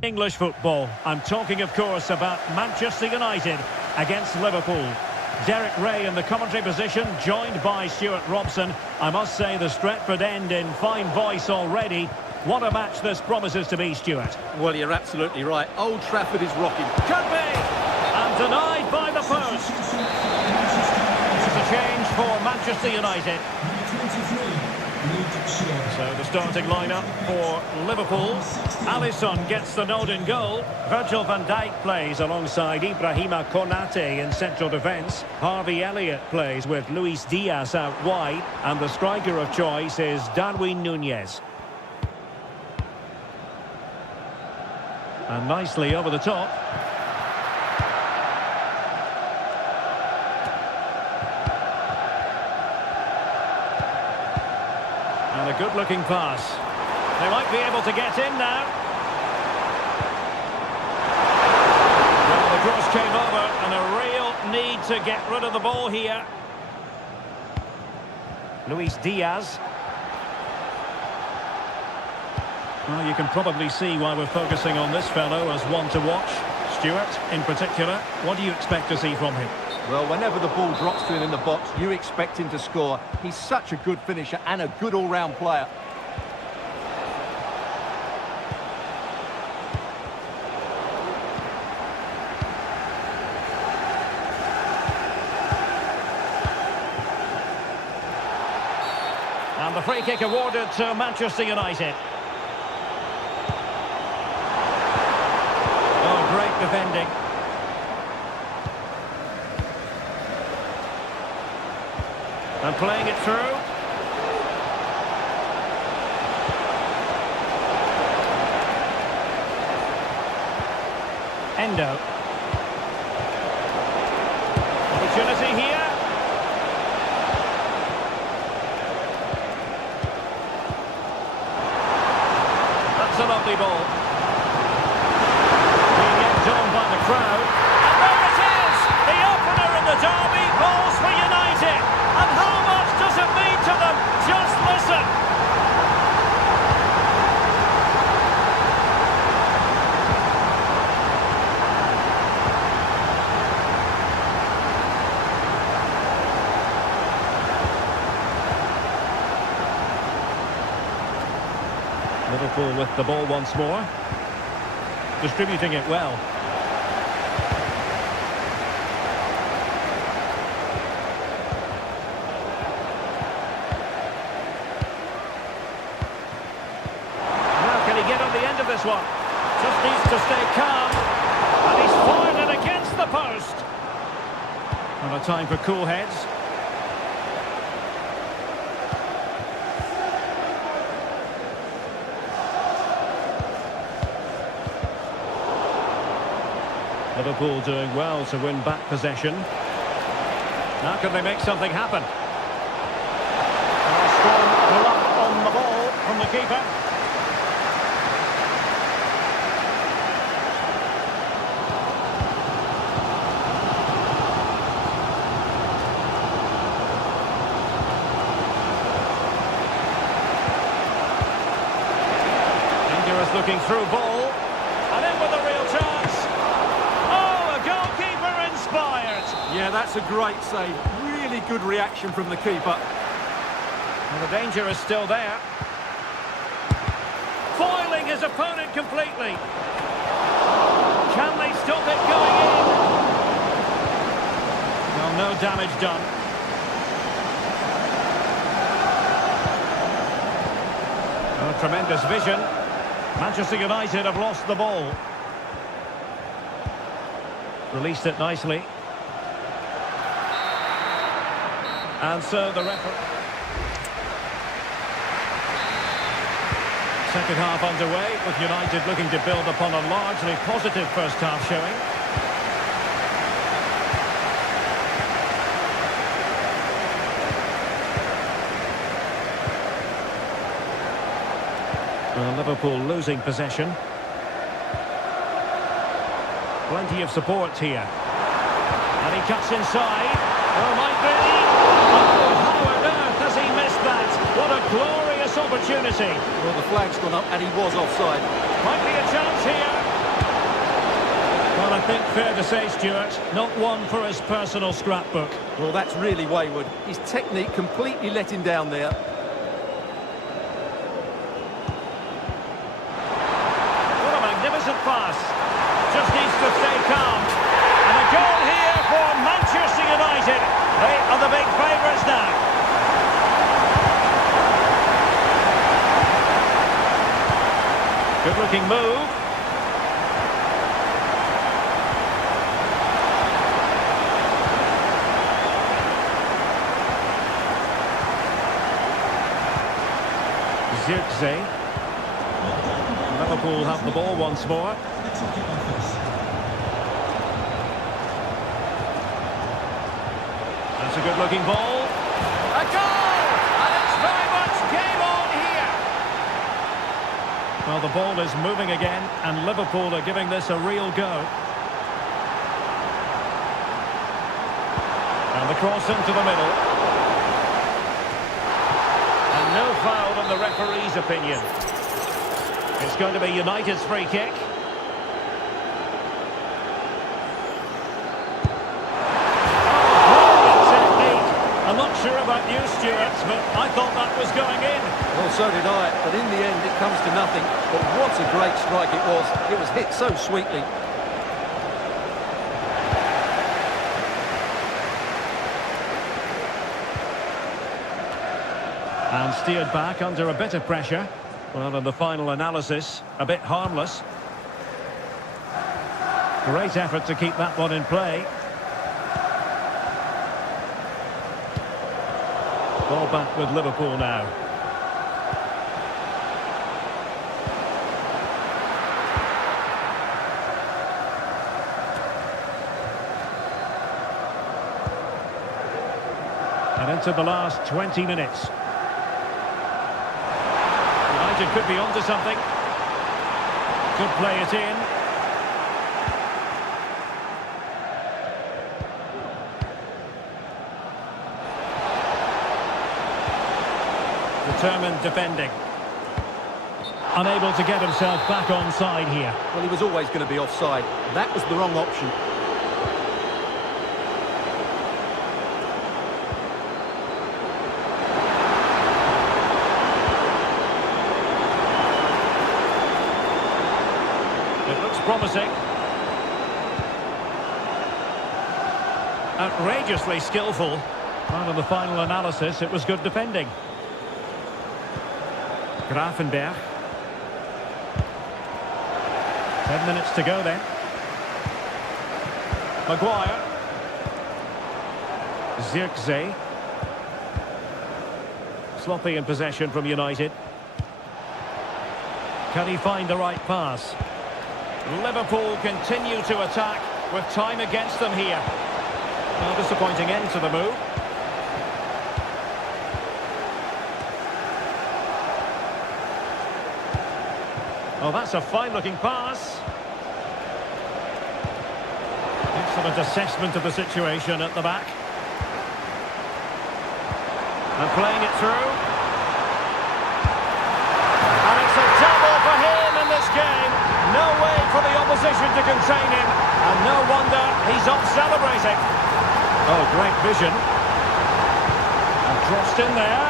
English football. I'm talking, of course, about Manchester United against Liverpool. Derek Ray in the commentary position, joined by Stuart Robson. I must say the Stretford end in fine voice already. What a match this promises to be, Stuart. Well, you're absolutely right. Old Trafford is rocking. Could be! And denied by the post. It's a change for Manchester United. So the starting lineup for Liverpool. Alisson gets the nod in goal. Virgil van Dijk plays alongside Ibrahima Konate in central defence. Harvey Elliott plays with Luis Diaz out wide. And the striker of choice is Darwin Núñez. And nicely over the top. And a good-looking pass. They might be able to get in now. Well, the cross came over, and a real need to get rid of the ball here. Luis Diaz. Well, you can probably see why we're focusing on this fellow as one to watch. Stuart, in particular, what do you expect to see from him? Well, whenever the ball drops to him in the box, you expect him to score. He's such a good finisher and a good all-round player. And the free kick awarded to Manchester United. Oh, great defending. And playing it through. Endo. Opportunity here. That's a lovely ball. Being egged on by the crowd. And there it is! The opener in the derby falls for United. And how much does it mean to them? Just listen. Liverpool with the ball once more. Distributing it well. Get on the end of this one. Just needs to stay calm. And he's fired it against the post. And a time for cool heads. Liverpool doing well to win back possession. Now can they make something happen? A strong block on the ball from the keeper. Looking through ball, and in with a real chance. Oh, a goalkeeper inspired. Yeah, that's a great save. Really good reaction from the keeper. And the danger is still there. Foiling his opponent completely. Can they stop it going in? Well, no damage done. Oh, tremendous vision. Manchester United have lost the ball. Released it nicely. And so the referee... Second half underway, with United looking to build upon a largely positive first half showing. Well, Liverpool losing possession. Plenty of support here. And he cuts inside. Oh, might be. Oh, how on earth has he missed that? What a glorious opportunity. Well, the flag's gone up and he was offside. Might be a chance here. Well, I think fair to say, Stuart, not one for his personal scrapbook. Well, that's really wayward. His technique completely let him down there. What a magnificent pass. Just needs to stay calm. And a goal here for Manchester United. They are the big favourites now. Good looking move. Zirkzee. Liverpool have the ball once more. That's a good looking ball. A goal! And it's very much game on here. Well, the ball is moving again, and Liverpool are giving this a real go. And the cross into the middle. And no foul in the referee's opinion. It's going to be United's free kick. I'm not sure about you, Stuart, but I thought that was going in. Well, so did I, but in the end it comes to nothing. But what a great strike it was. It was hit so sweetly. And steered back under a bit of pressure. Well, in the final analysis, a bit harmless. Great effort to keep that one in play. Ball back with Liverpool now. And into the last 20 minutes. United could be onto something. Could play it in. Determined defending. Unable to get himself back on side here. Well, he was always going to be offside. That was the wrong option. It looks promising. Outrageously skillful. Well, in the final analysis, it was good defending. Grafenberg. 10 minutes to go then. Maguire. Zirkzee. Sloppy in possession from United. Can he find the right pass? Liverpool continue to attack with time against them here. Well, disappointing end to the move. Oh, that's a fine-looking pass. Excellent assessment of the situation at the back. And playing it through. And it's a double for him in this game. No way for the opposition to contain him. And no wonder he's off celebrating. Oh, great vision. And crossed in there.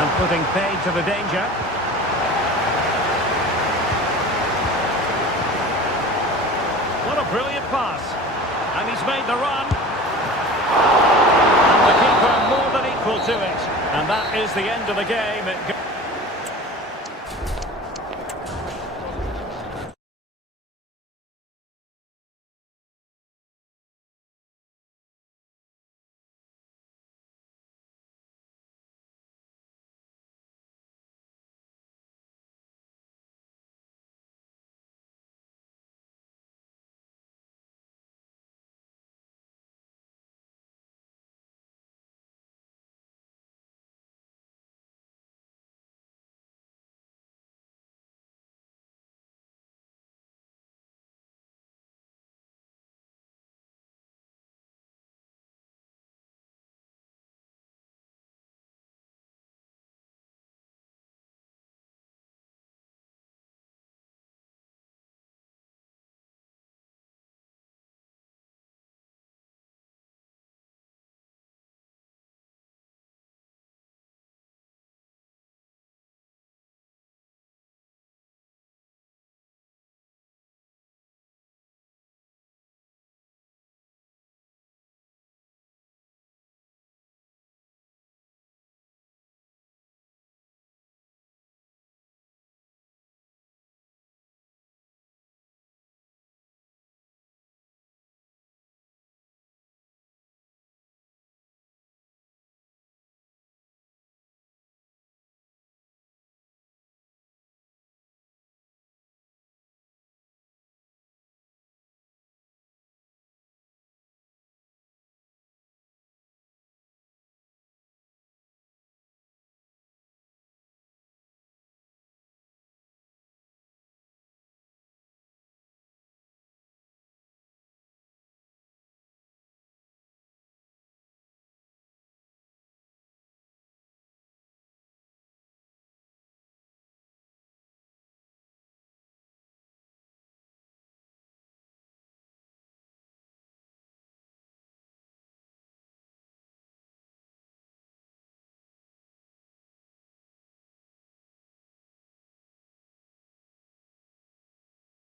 And putting paid to the danger. What a brilliant pass. And he's made the run. And the keeper more than equal to it. And that is the end of the game.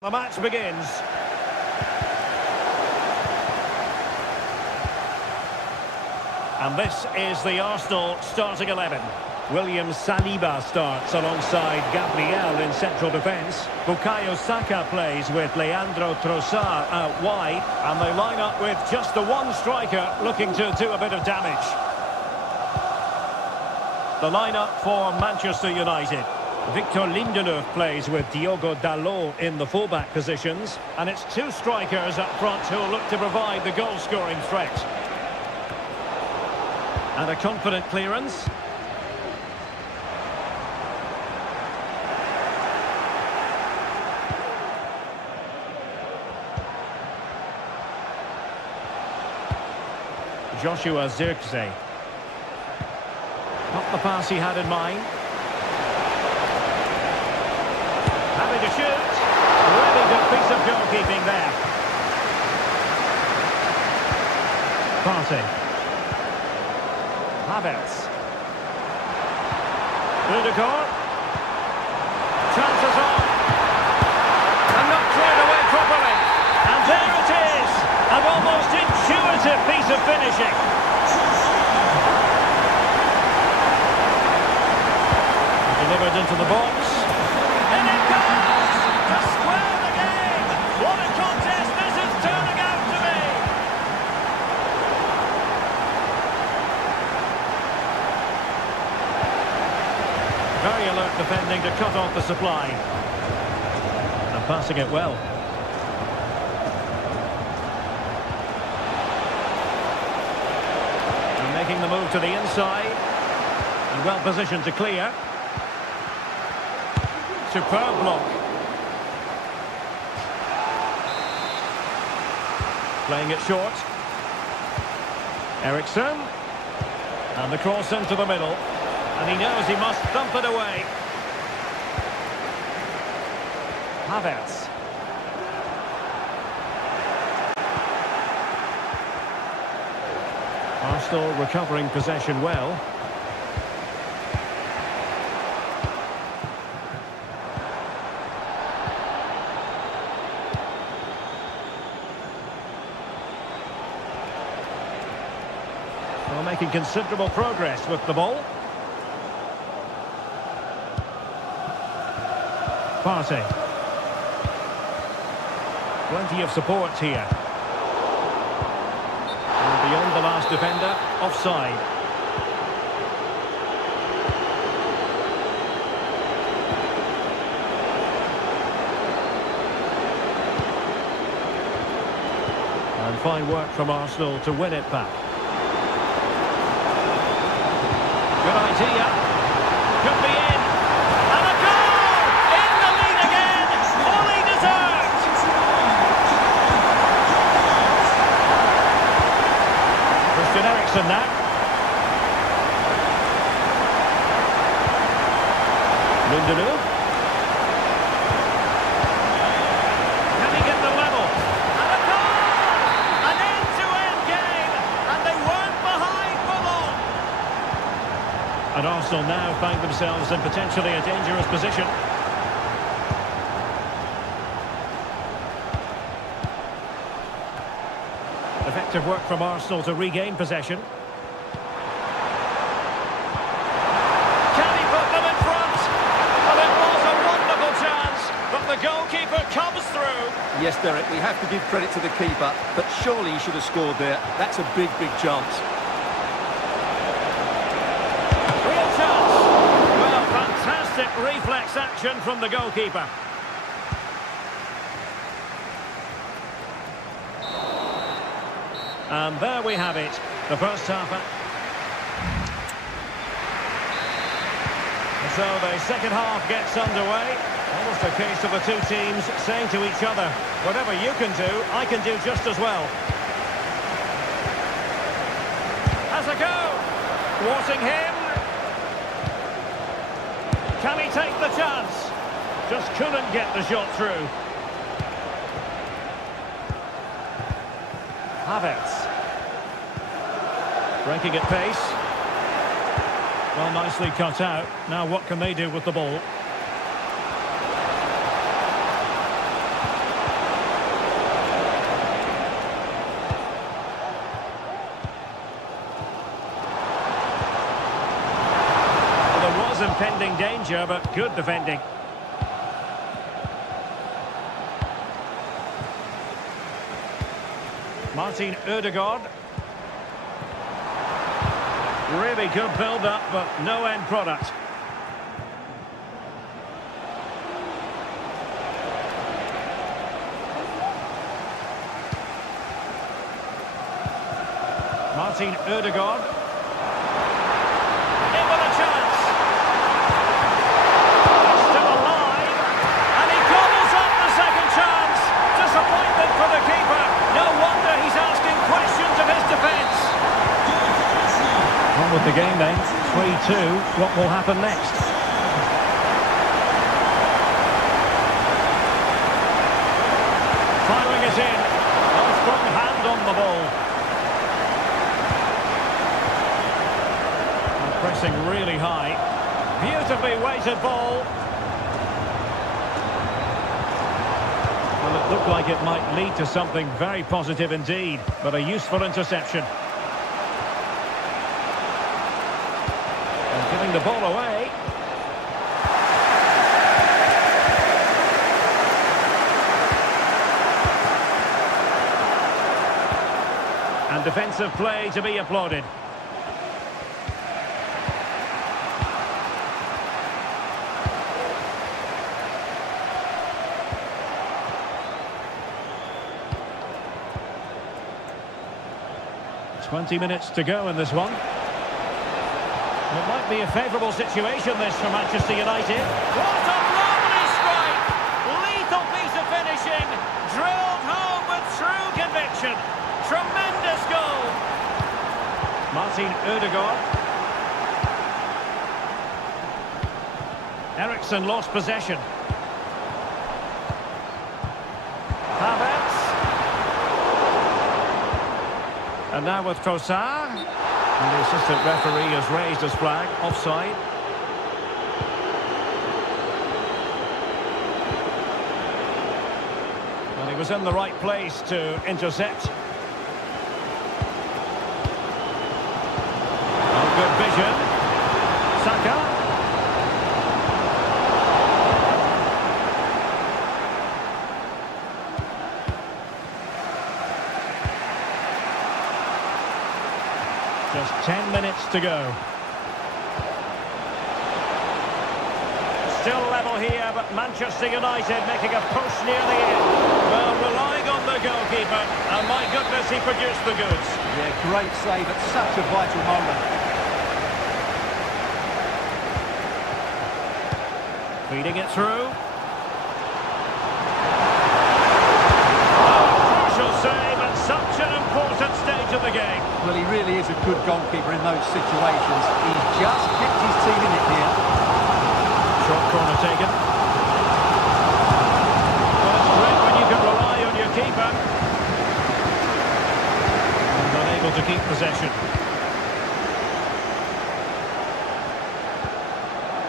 The match begins. And this is the Arsenal starting 11. William Saliba starts alongside Gabriel in central defence. Bukayo Saka plays with Leandro Trossard out wide. And they line up with just the one striker looking to do a bit of damage. The lineup for Manchester United. Victor Lindelöf plays with Diogo Dalot in the fullback positions. And it's two strikers up front who will look to provide the goal-scoring threat. And a confident clearance. Joshua Zirkzee. Not the pass he had in mind. Having to shoot. Really good piece of goalkeeping there. Partey. Havertz. Rudiger. Chances on. And not cleared away properly. And there it is. An almost intuitive piece of finishing. Delivered into the box. And it goes! To square the game! What a contest this is turning out to be! Very alert defending to cut off the supply. And passing it well. And making the move to the inside. And well positioned to clear. Superb block. Playing it short. Eriksson. And the cross into the middle. And he knows he must thump it away. Havertz. Arsenal recovering possession well. Making considerable progress with the ball. Partey. Plenty of support here. And beyond the last defender, offside. And fine work from Arsenal to win it back. Good idea. Could be in. And a goal! In the lead again! Fully deserved! Christian Eriksen now. Lindelöf. Can he get the level? And a goal! An end-to-end game! And they weren't behind for long! And Arsenal now find themselves in potentially a dangerous position. Effective work from Arsenal to regain possession. Can he put them in front? Well, it was a wonderful chance, but the goalkeeper comes through. Yes, Derek, we have to give credit to the keeper, but surely he should have scored there. That's a big, big chance. Reflex action from the goalkeeper. And there we have it. The first half. So the second half gets underway. Almost a case of the two teams saying to each other, whatever you can do, I can do just as well. Has a go. Thwarting him. Can he take the chance? Just couldn't get the shot through. Havertz. Breaking at pace. Well, nicely cut out. Now what can they do with the ball? danger, but good defending. Martin Ødegaard. Really good build-up, but no end product. Martin Ødegaard. In with a chance. Still alive. And he gobbles up the second chance. Disappointment for the keeper. No wonder he's asking questions of his defence. On with the game then. 3-2. What will happen next? Firing it in. A strong hand on the ball. Pressing really high. Beautifully weighted ball. Well, it looked like it might lead to something very positive indeed, but a useful interception. And giving the ball away. And defensive play to be applauded. Twenty minutes to go in this one. It might be a favourable situation, this, for Manchester United. What a lovely strike! Lethal piece of finishing. Drilled home with true conviction. Tremendous goal. Martin Ødegaard. Eriksson lost possession. And now with Trossard. And the assistant referee has raised his flag. Offside. And he was in the right place to intercept. Oh, good vision. Saka. Just 10 minutes to go. Still level here, but Manchester United making a push near the end. Well, relying on the goalkeeper, and my goodness, he produced the goods. Yeah, great save at such a vital moment. Feeding it through. Crucial save at such an important stage of the game. Well, he really is a good goalkeeper in those situations. He's just kept his team in it here. Short corner taken. Well, it's great when you can rely on your keeper. And unable to keep possession.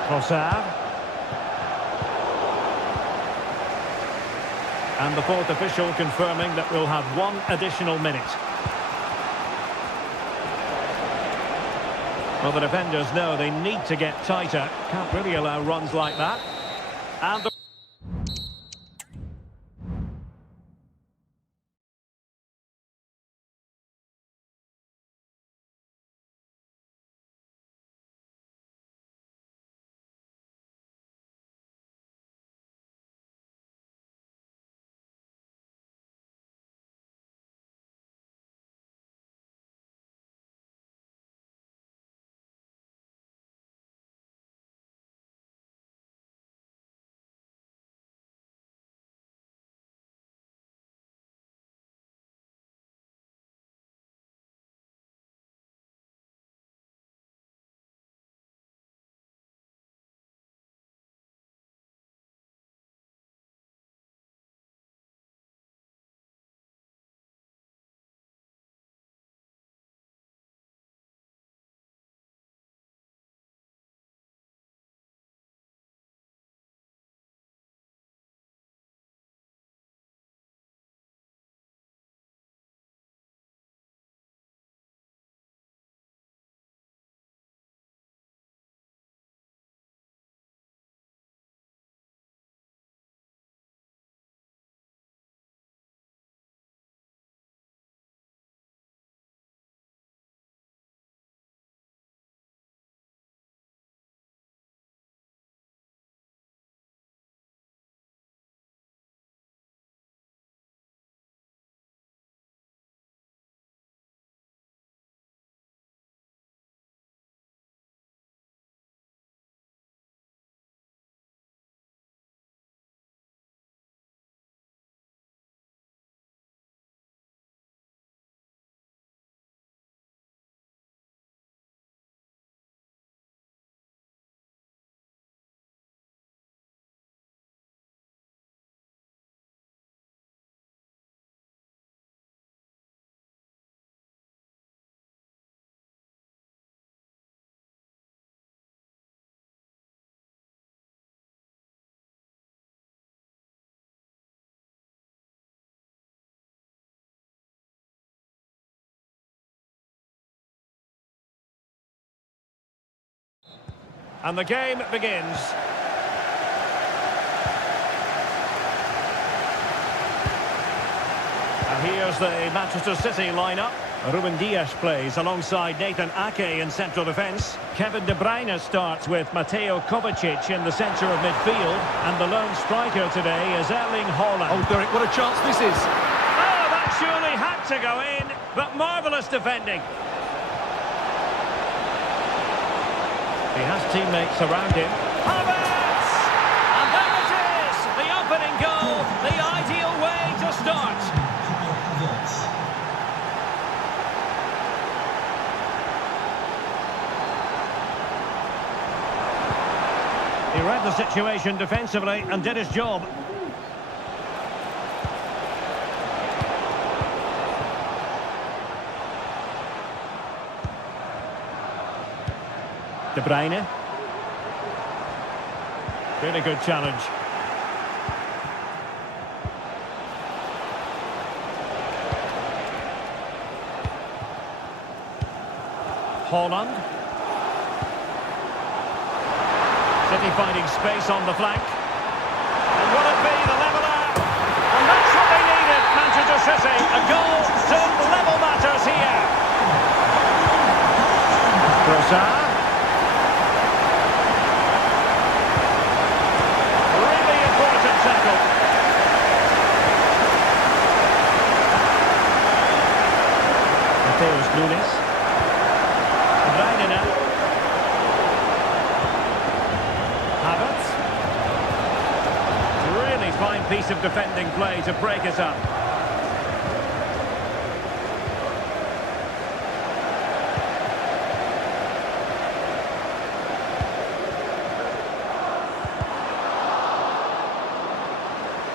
Trossard. And the fourth official confirming that we'll have one additional minute. Well, the defenders know they need to get tighter. Can't really allow runs like that. And the And the game begins. And here's the Manchester City lineup. Ruben Dias plays alongside Nathan Ake in central defence. Kevin De Bruyne starts with Mateo Kovacic in the centre of midfield. And the lone striker today is Erling Haaland. Oh, Derek, what a chance this is. Oh, that surely had to go in, but marvellous defending. He has teammates around him. Havertz! And there it is! The opening goal, the ideal way to start. He read the situation defensively and did his job. De Bruyne. Really good challenge. Haaland. City finding space on the flank. And will it be the leveller? And that's what they needed, Manchester City. A goal to level matters here. Trossard. Really important tackle. Mateus Nunes. Bruyne now. Havertz. Really fine piece of defending play to break it up.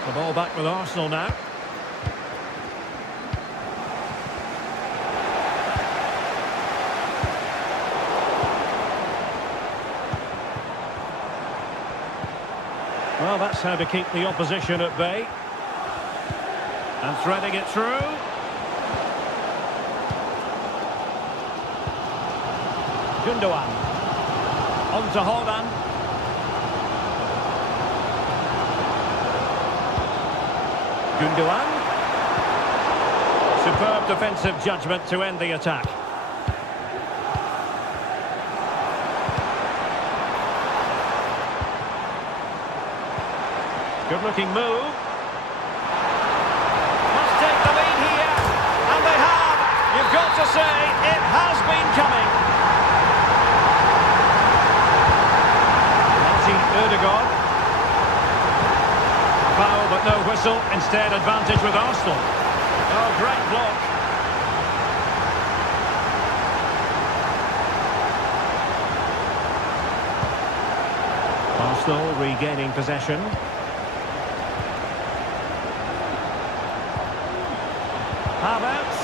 The ball back with Arsenal now. Well, that's how to keep the opposition at bay. And threading it through. Gundogan. On to Haaland. Gundogan. Superb defensive judgment to end the attack. Good-looking move. Must take the lead here. And they have. You've got to say, it has been coming. Martin Ødegaard. Foul, but no whistle. Instead, advantage with Arsenal. Oh, great block. Arsenal regaining possession. Havertz.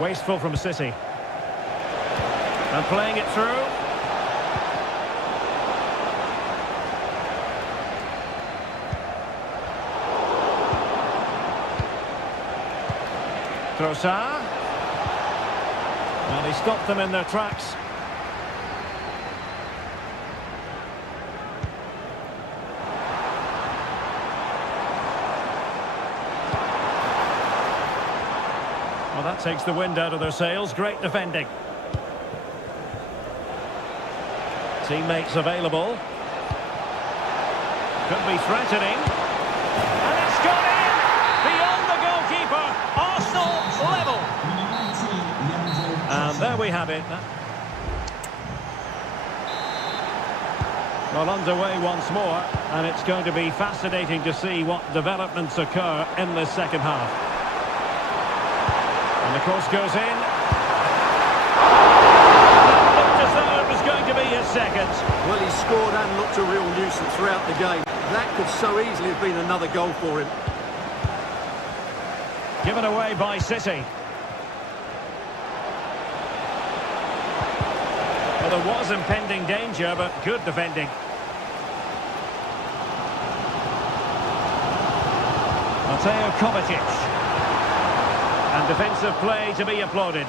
Wasteful from City. And playing it through. Trossard. And he stopped them in their tracks. Well, that takes the wind out of their sails. Great defending. Teammates available. Could be threatening. And it's gone in! Beyond the goalkeeper. Arsenal level. And there we have it. Well, underway once more. And it's going to be fascinating to see what developments occur in this second half. And the cross goes in. That looked as though it was going to be his second. Well, he scored and looked a real nuisance throughout the game. That could so easily have been another goal for him. Given away by City. Well, there was impending danger, but good defending. Mateo Kovacic. And defensive play to be applauded.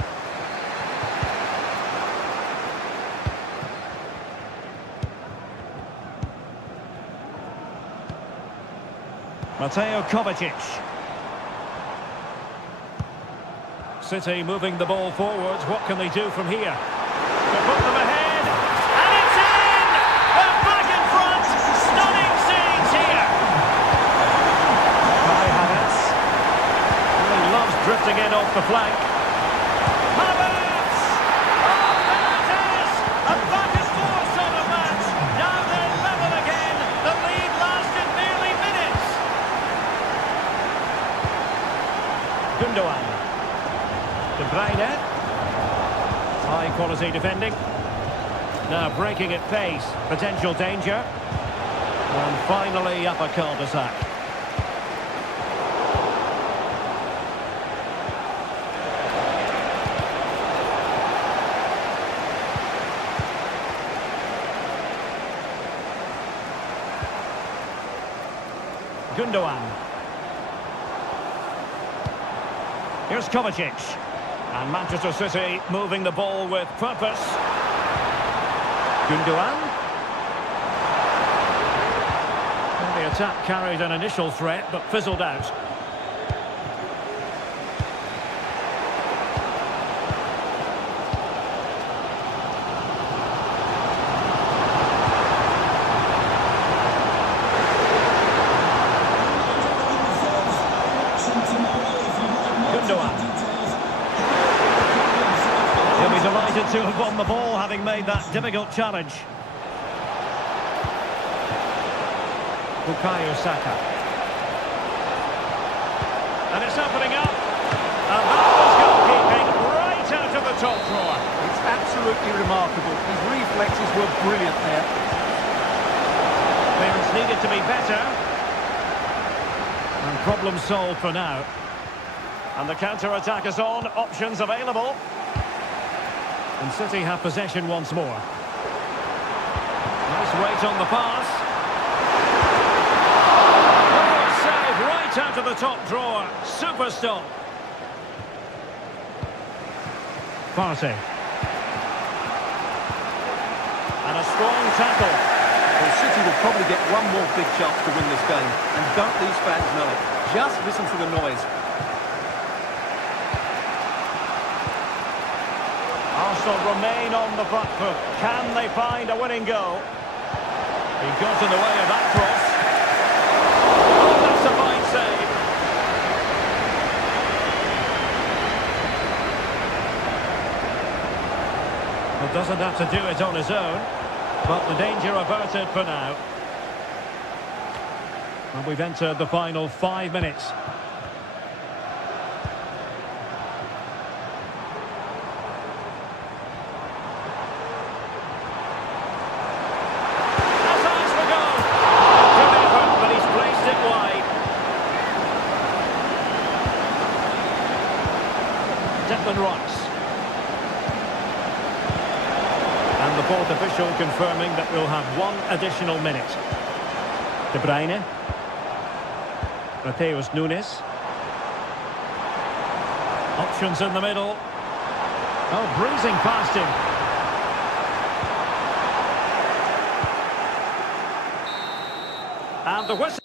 Mateo Kovacic. City moving the ball forwards. What can they do from here? To put them ahead. And it's in! They're back in front. Stunning scenes here. Kai Havertz. He loves drifting in off the flank. Havertz! Oh, there it is! A back and forth sort of match. Now they're level again. The lead lasted merely minutes. Gundogan. De Bruyne. High quality defending. Now breaking at pace. Potential danger. And finally up a cul-de-sac. Gundogan. Here's Kovacic. And Manchester City moving the ball with purpose. Gundogan. Well, the attack carried an initial threat, but fizzled out. Gundogan. He'll be delighted to have won the ball, having made that difficult challenge. Bukayo Saka. And it's opening up. And that was goalkeeping right out of the top drawer. It's absolutely remarkable. His reflexes were brilliant there. Clearance needed to be better. And problem solved for now. And the counter-attack is on. Options available. And City have possession once more. Nice weight on the pass. Oh, save right out of the top drawer. Super stop. Partey. And a strong tackle. Well, City will probably get one more big chance to win this game. And don't these fans know it? Just listen to the noise. Arsenal remain on the front foot. Can they find a winning goal? He got in the way of that cross. Oh, that's a fine save. Well, doesn't have to do it on his own, but the danger averted for now. And we've entered the final 5 minutes. Rice. And the fourth official confirming that we'll have one additional minute. De Bruyne. Mateus Nunes. Options in the middle. Oh, breezing past him. And the whistle.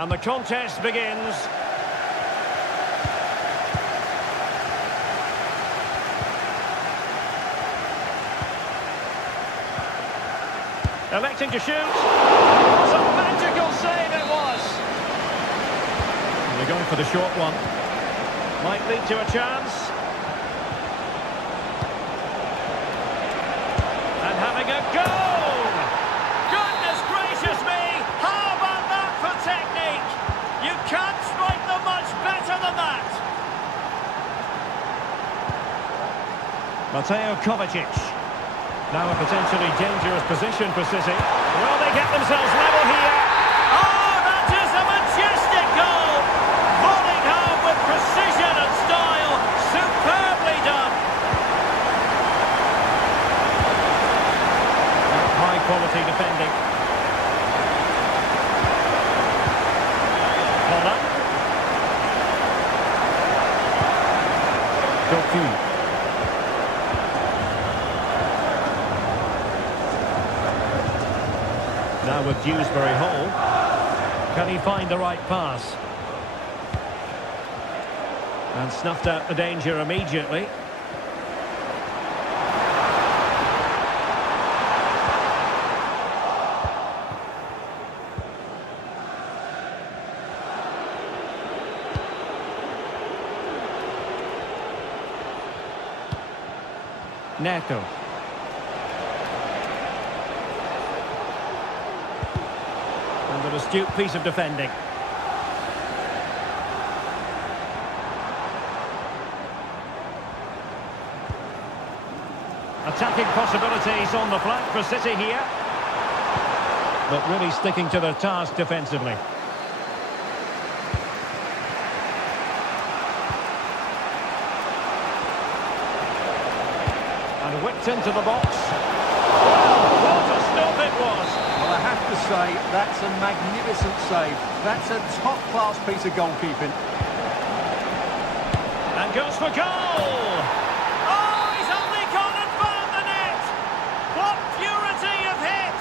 And the contest begins. Electing to shoot. What a magical save it was. And they're going for the short one. Might lead to a chance. And having a goal! Goodness gracious me! How about that for technique? You can't strike them much better than that. Mateo Kovacic. Now a potentially dangerous position for City. Will they get themselves level here? Oh, that is a majestic goal! Volleyed home with precision and style. Superbly done. High quality defending. Holland. Doku. Now with Dewsbury Hall. Can he find the right pass? And snuffed out the danger immediately. Neto. And an astute piece of defending. Attacking possibilities on the flank for City here. But really sticking to their task defensively. And whipped into the box. Well, what a stop it was. Well, I have to say, that's a magnificent save. That's a top-class piece of goalkeeping. And goes for goal! Oh, he's only gone and found the net! What purity of hit!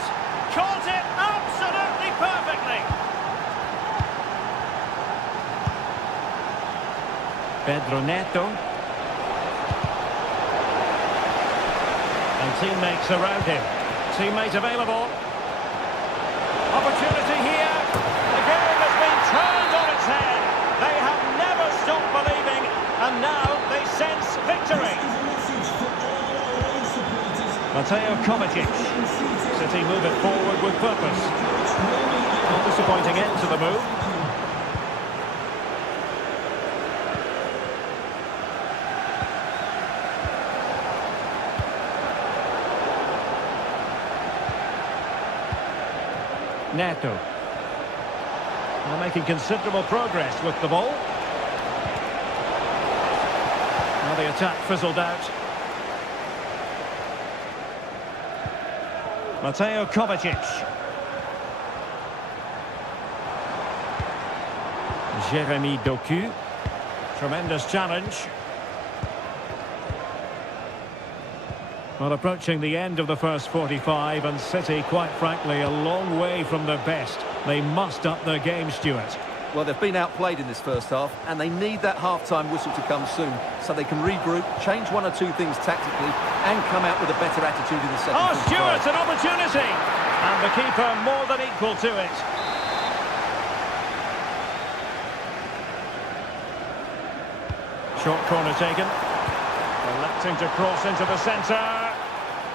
Caught it absolutely perfectly! Pedro Neto. And teammates around him. Teammate available. Opportunity here. The game has been turned on its head. They have never stopped believing, and now they sense victory. Mateo Kovacic. City move it forward with purpose. Not disappointing end to the move. Neto. They're making considerable progress with the ball. Now the attack fizzled out. Mateo Kovacic. Jeremy Doku. Tremendous challenge. Well, approaching the end of the first 45, and City, quite frankly, a long way from their best. They must up their game, Stuart. Well, they've been outplayed in this first half, and they need that half-time whistle to come soon, so they can regroup, change one or two things tactically, and come out with a better attitude in the second. Oh, Stuart, an opportunity! And the keeper more than equal to it. Short corner taken. Electing to cross into the centre.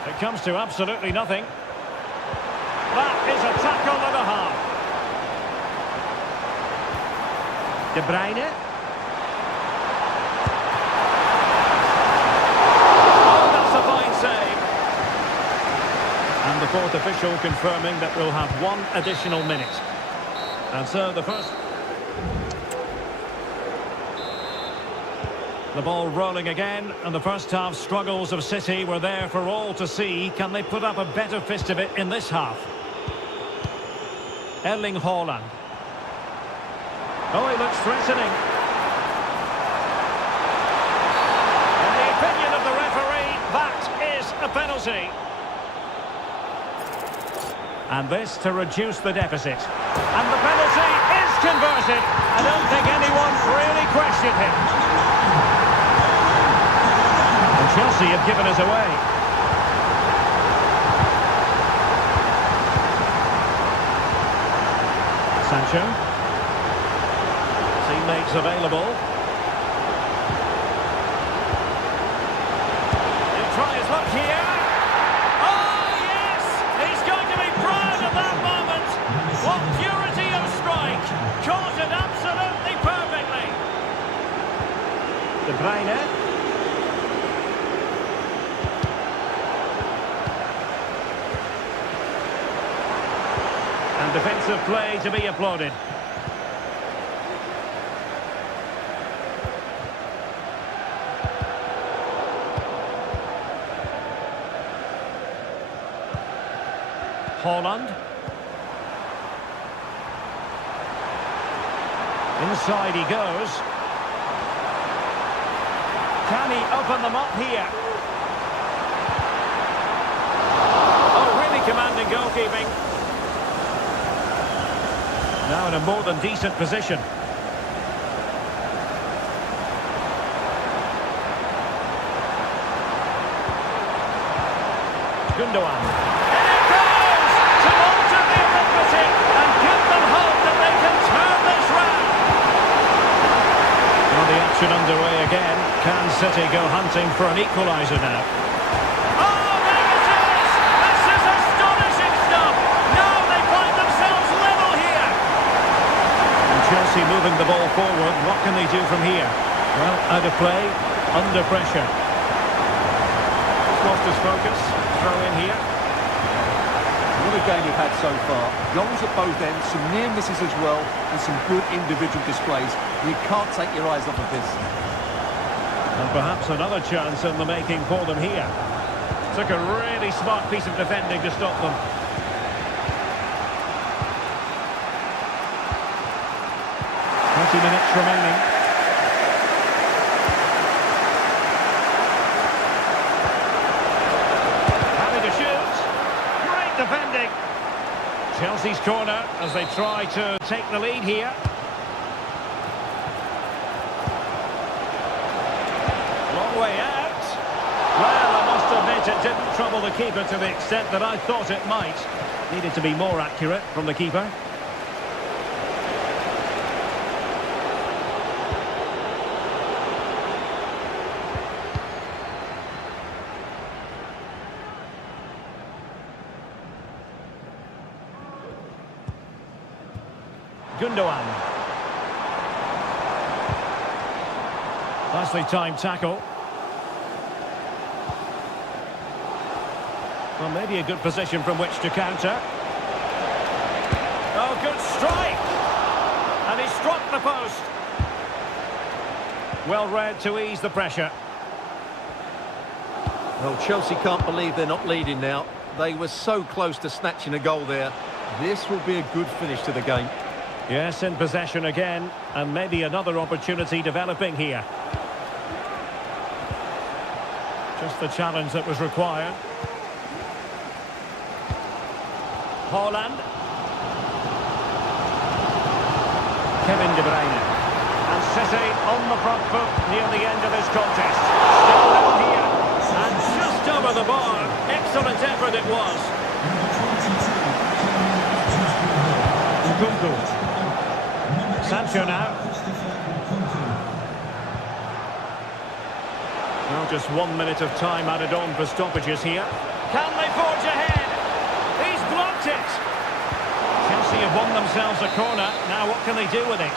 It comes to absolutely nothing. That is a tackle and a half. De Bruyne. Oh, that's a fine save. And the fourth official confirming that we'll have one additional minute. And so the first... The ball rolling again, and the first half struggles of City were there for all to see. Can they put up a better fist of it in this half? Erling Haaland. Oh, he looks threatening. In the opinion of the referee, that is a penalty. And this to reduce the deficit. And the penalty is converted. I don't think anyone really questioned him. And Chelsea have given us away. Sancho. Teammates available. He'll try his luck here. Oh, yes! He's going to be proud of that moment. What purity of strike. Caught it absolutely perfectly. De Bruyne. And defensive play to be applauded. Haaland. Inside he goes. Can he open them up here? Oh, really commanding goalkeeping. Now in a more than decent position. Gundogan. And it goes! To alter the arithmetic and give them hope that they can turn this round. Well, the action underway again. Can City go hunting for an equaliser now? Oh, there it is! This is astonishing stuff! Now they find themselves level here! And Chelsea moving the ball forward. What can they do from here? Well, out of play, under pressure. Lost his focus. Throw in here. What a game you've had so far. Goals at both ends, some near misses as well, and some good individual displays. You can't take your eyes off of this. And perhaps another chance in the making for them here. Took a really smart piece of defending to stop them. Minutes remaining. Having to shoot. Great defending. Chelsea's corner as they try to take the lead here. Long way out. Well, I must admit it didn't trouble the keeper to the extent that I thought it might. Needed to be more accurate from the keeper. Gundogan. Nicely timed tackle. Well, maybe a good position from which to counter. Oh, good strike! And he struck the post. Well read to ease the pressure. Well, Chelsea can't believe they're not leading now. They were so close to snatching a goal there. This will be a good finish to the game. Yes, in possession again, and maybe another opportunity developing here. Just the challenge that was required. Haaland. Kevin De Bruyne. And City on the front foot near the end of this contest. Still level here. And just over the bar. Excellent effort it was. Kunku. Sancho now. Well, just 1 minute of time added on for stoppages here. Can they forge ahead? He's blocked it. Chelsea have won themselves a corner. Now what can they do with it?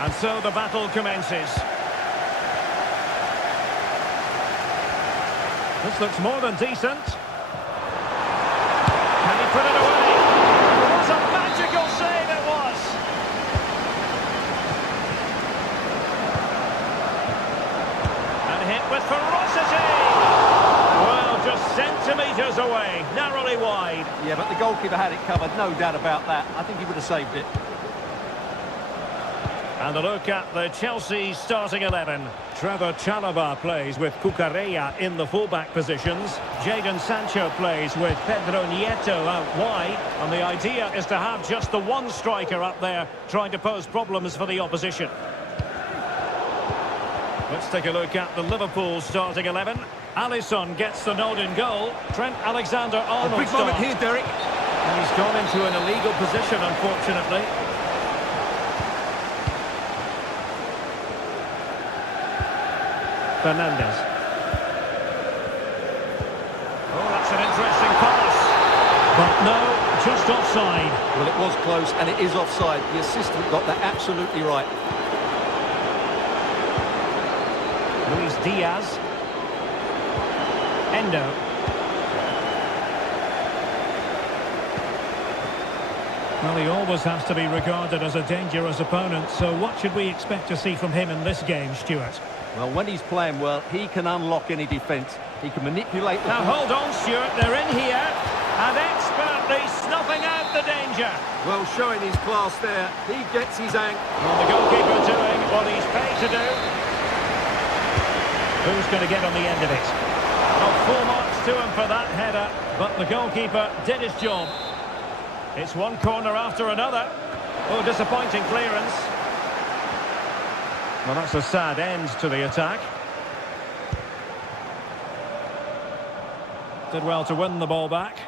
And so the battle commences. This looks more than decent. Can he put it away? It was a magical save, it was. And hit with ferocity. Well, just centimetres away, narrowly wide. Yeah, but the goalkeeper had it covered, no doubt about that. I think he would have saved it. And a look at the Chelsea starting 11. Trevor Chalobah plays with Cucurella in the fullback positions. Jadon Sancho plays with Pedro Nieto out wide. And the idea is to have just the one striker up there trying to pose problems for the opposition. Let's take a look at the Liverpool starting 11. Alisson gets the nod in goal. Trent Alexander-Arnold Big moment here, Derek. And he's gone into an illegal position, unfortunately. Fernandez. Oh, that's an interesting pass. But no, just offside. Well, it was close, and it is offside. The assistant got that absolutely right. Luis Diaz. Endo. Well, he always has to be regarded as a dangerous opponent, so what should we expect to see from him in this game, Stuart? Well, when he's playing well, he can unlock any defence. He can manipulate the... Now, hold on, Stuart. They're in here and expertly snuffing out the danger. Well, showing his class there. He gets his angle. Well, the goalkeeper doing what he's paid to do. Who's going to get on the end of it? Well, full marks to him for that header, but the goalkeeper did his job. It's one corner after another. Oh, disappointing clearance. Well, that's a sad end to the attack. Did well to win the ball back.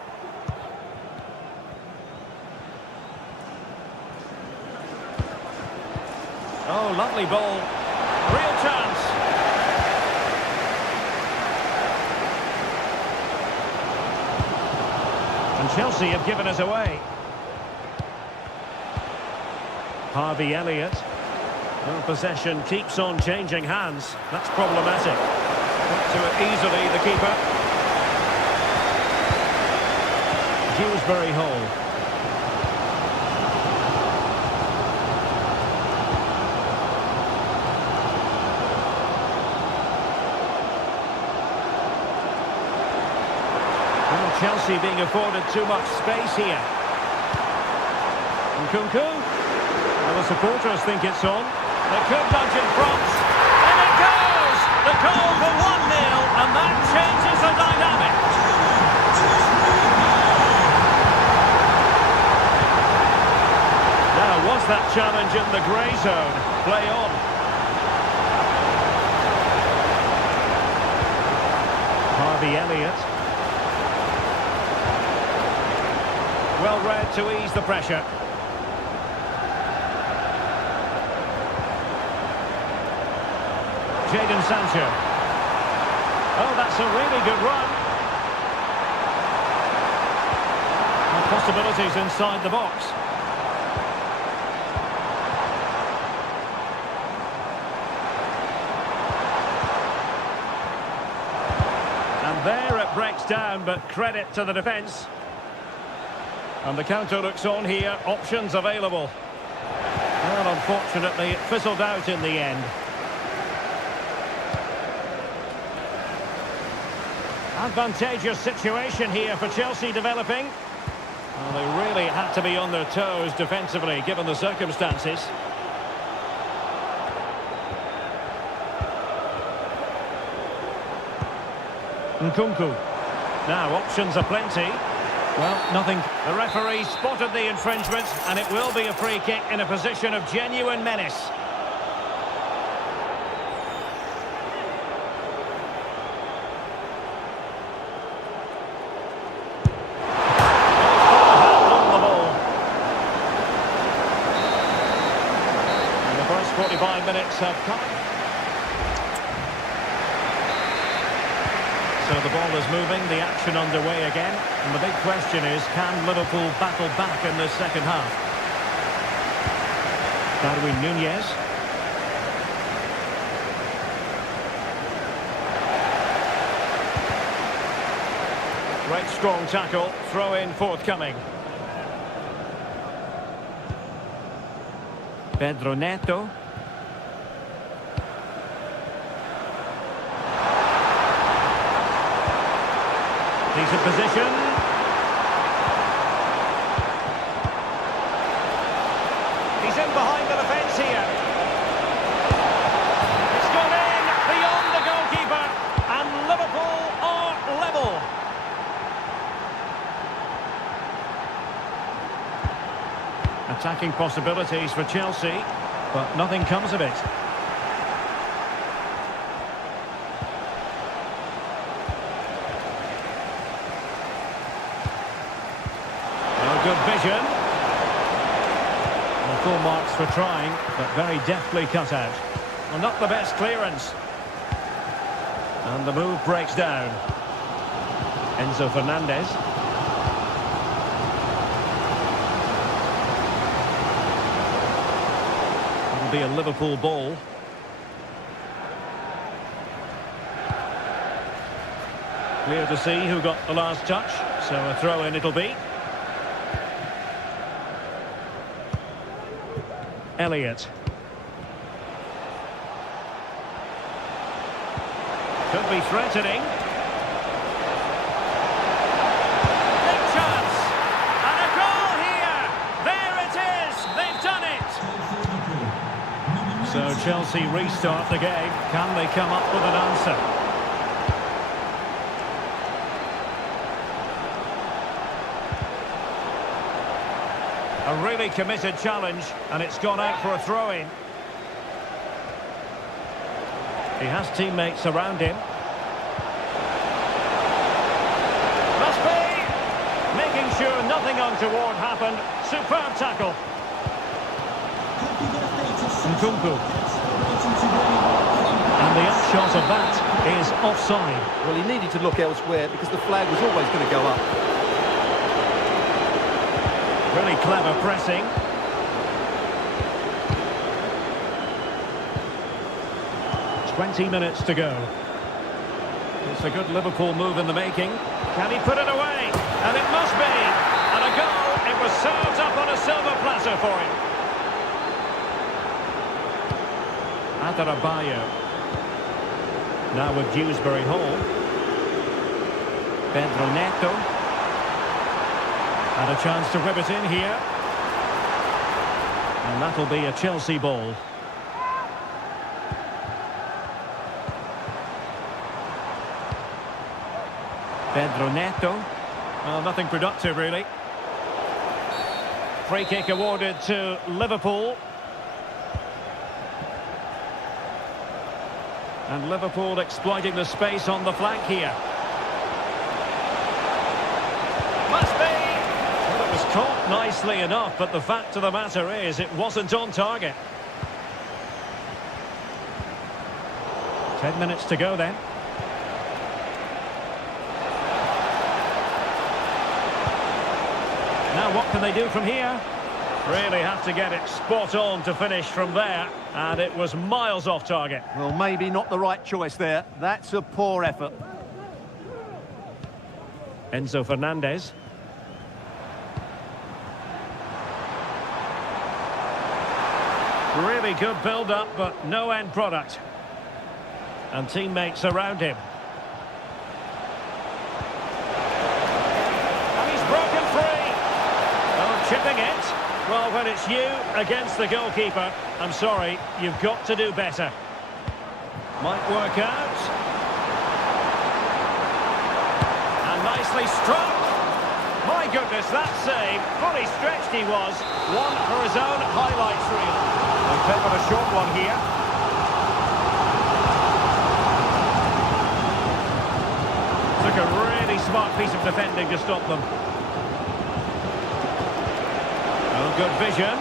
Oh, lovely ball. Real chance. And Chelsea have given us away. Harvey Elliott. Well, possession keeps on changing hands. That's problematic. Got to it easily, the keeper. Dewsbury Hall. Well, Chelsea being afforded too much space here. Nkunku. Well, the supporters think it's on. They could nudge in front. And it goes! The goal for 1-0, and that changes the dynamic. Now, was that challenge in the grey zone? Play on. Harvey Elliott. Well read to ease the pressure. Jadon Sancho. Oh, that's a really good run. And possibilities inside the box. And there it breaks down, but credit to the defence. And the counter looks on here, options available. Well, unfortunately, it fizzled out in the end. Advantageous situation here for Chelsea developing. Well, they really had to be on their toes defensively, given the circumstances. Nkunku. Now, options are plenty. Well, nothing. The referee spotted the infringement, and it will be a free kick in a position of genuine menace. And the first 45 minutes have come. So the ball is moving, the action underway again. And the big question is, can Liverpool battle back in this second half? Darwin Nunez. Great strong tackle, throw in forthcoming. Pedro Neto. Decent position. He's in behind the defence here. It's gone in beyond the goalkeeper, and Liverpool are level. Attacking possibilities for Chelsea, but nothing comes of it. No good vision. Well, full marks for trying, but very deftly cut out. Well, not the best clearance. And the move breaks down. Enzo Fernandez. Be a Liverpool ball. Clear to see who got the last touch, so a throw-in it'll be. Elliott. Could be threatening. Big chance! And a goal here! There it is! They've done it! So Chelsea restart the game. Can they come up with an answer? A really committed challenge, and it's gone out for a throw-in. He has teammates around him. Must be! Making sure nothing untoward happened. Superb tackle. Nkunku. And the upshot of that is offside. Well, he needed to look elsewhere because the flag was always going to go up. Really clever pressing. "20 minutes to go. It's a good Liverpool move in the making. Can he put it away? And it must be. And a goal. It was served up on a silver platter for him. Atarabayo. Now with Dewsbury Hall. Pedro Neto. And a chance to whip it in here. And that'll be a Chelsea ball. Pedro Neto. Well, nothing productive, really. Free kick awarded to Liverpool. And Liverpool exploiting the space on the flank here. Must be! Well, it was caught nicely enough, but the fact of the matter is it wasn't on target. 10 minutes to go then. Now what can they do from here? Really have to get it spot on to finish from there, and it was miles off target. Well, maybe not the right choice there. That's a poor effort. Enzo Fernandez. Really good build-up, but no end product. And teammates around him. And he's broken free. Oh, chipping it. Well, when it's you against the goalkeeper, I'm sorry, you've got to do better. Might work out. And nicely struck. My goodness, that save. Fully stretched he was. One for his own highlights reel. And peppered a short one here. Took a really smart piece of defending to stop them. Good vision.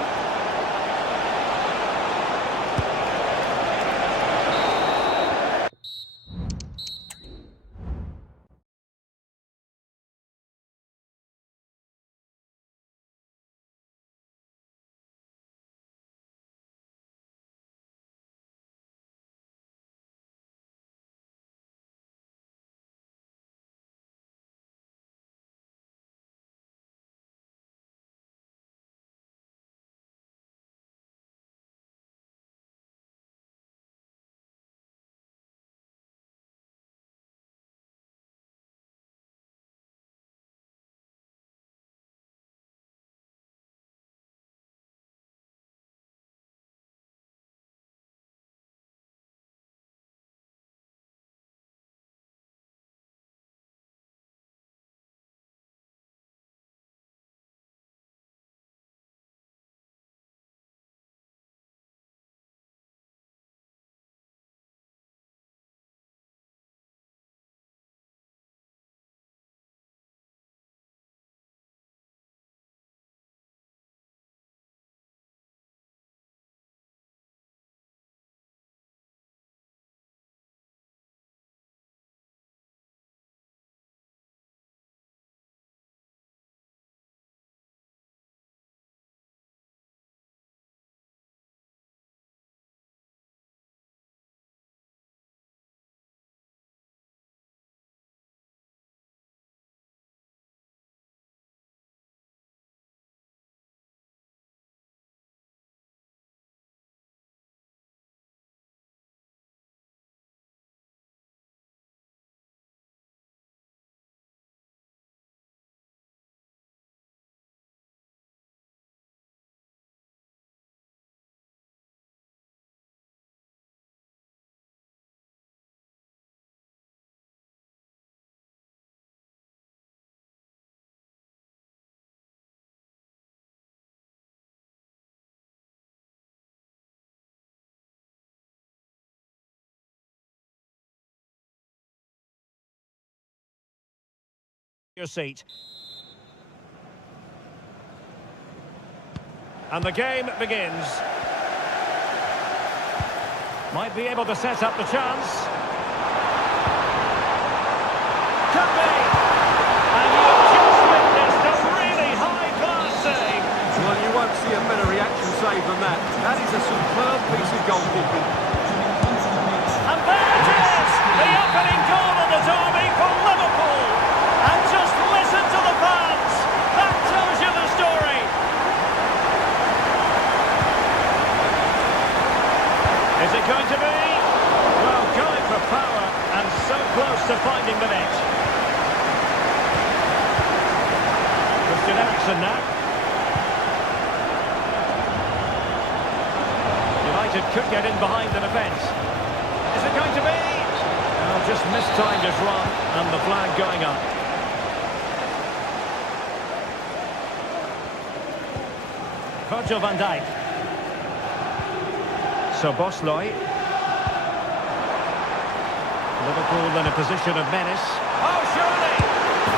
Your seat. And the game begins. Might be able to set up the chance. Could be. And you've just witnessed a really high-class save. Well, you won't see a better reaction save than that. That is a superb piece of goalkeeping. And there it is! The opening goal of the derby for Liverpool. And just listen to the fans. That tells you the story. Is it going to be? Well, going for power and so close to finding the net. Christian Eriksen now. United could get in behind the defence. Is it going to be? Well, just mistimed his run and the flag going up. Virgil van Dijk. So Bosley. Liverpool in a position of menace. Oh, surely!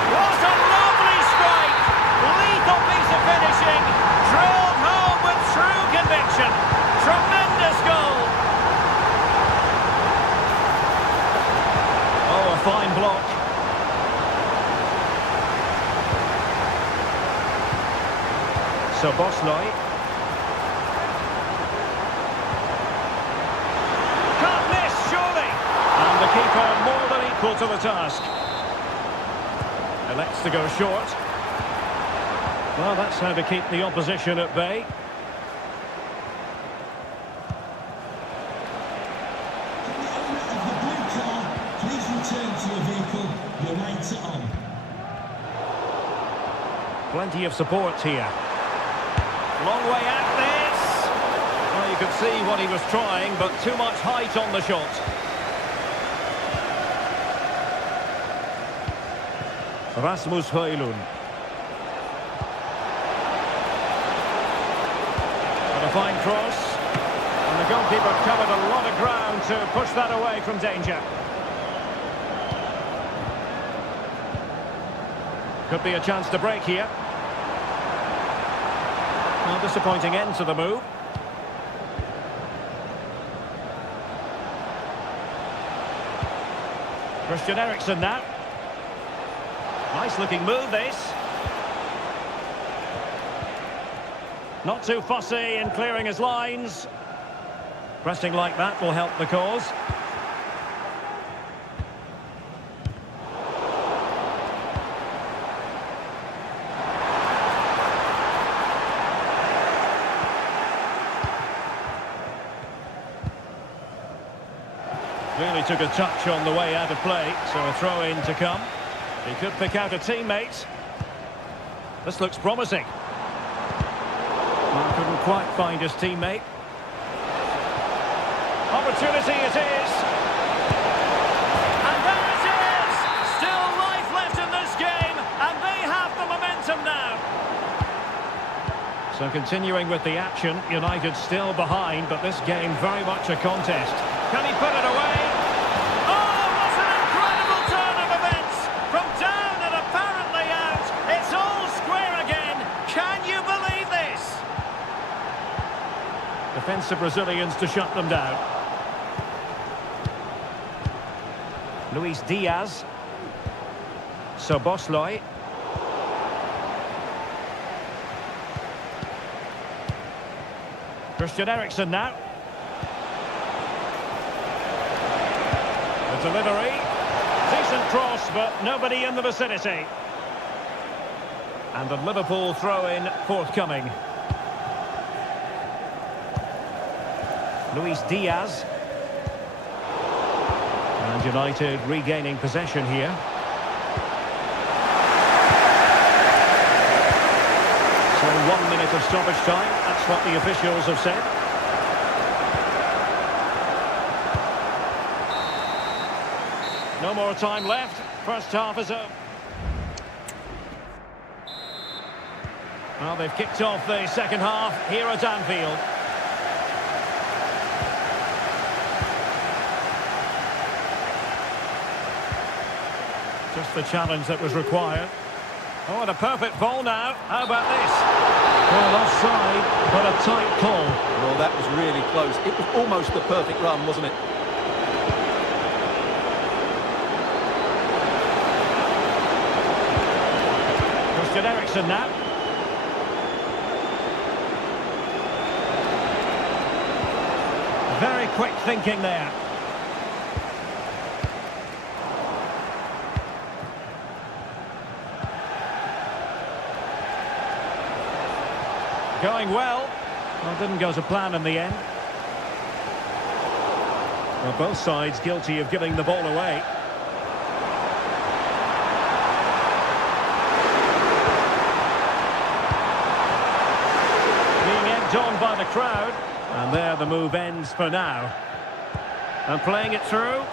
What a lovely strike! Lethal piece of finishing. Drilled home with true conviction. Tremendous goal! Oh, a fine block. So Bosley. Can't miss, surely! And the keeper more than equal to the task. Elects to go short. Well, that's how to keep the opposition at bay. Please return to your vehicle. Your lights are on. Plenty of support here. Long way out this. Well, you could see what he was trying, but too much height on the shot. Rasmus Højlund. And a fine cross. And the goalkeeper covered a lot of ground to push that away from danger. Could be a chance to break here. Well, disappointing end to the move. Christian Eriksen now. Nice looking move this. Not too fussy in clearing his lines. Pressing like that will help the cause. Really took a touch on the way out of play, so a throw-in to come. He could pick out a teammate. This looks promising. Well, couldn't quite find his teammate. Opportunity it is. And there it is! Still life left in this game, and they have the momentum now. So continuing with the action, United still behind, but this game very much a contest. Can he put it away? Oh, what an incredible turn of events! From down and apparently out, it's all square again. Can you believe this? Defensive Brazilians to shut them down. Luis Diaz. So Bosley. Christian Eriksen now. The delivery. Decent cross, but nobody in the vicinity. And the Liverpool throw-in forthcoming. Luis Diaz. And United regaining possession here. So 1 minute of stoppage time, that's what the officials have said. No more time left, first half is up. Well, they've kicked off the second half here at Anfield. Just the challenge that was required. Oh, and a perfect ball now. How about this? Well, offside, but a tight call. Well, that was really close. It was almost the perfect run, wasn't it? Christian Eriksen now. Very quick thinking there. Going well. Well, didn't go to plan in the end. Well, both sides guilty of giving the ball away. Being egged on by the crowd. And there the move ends for now. And playing it through.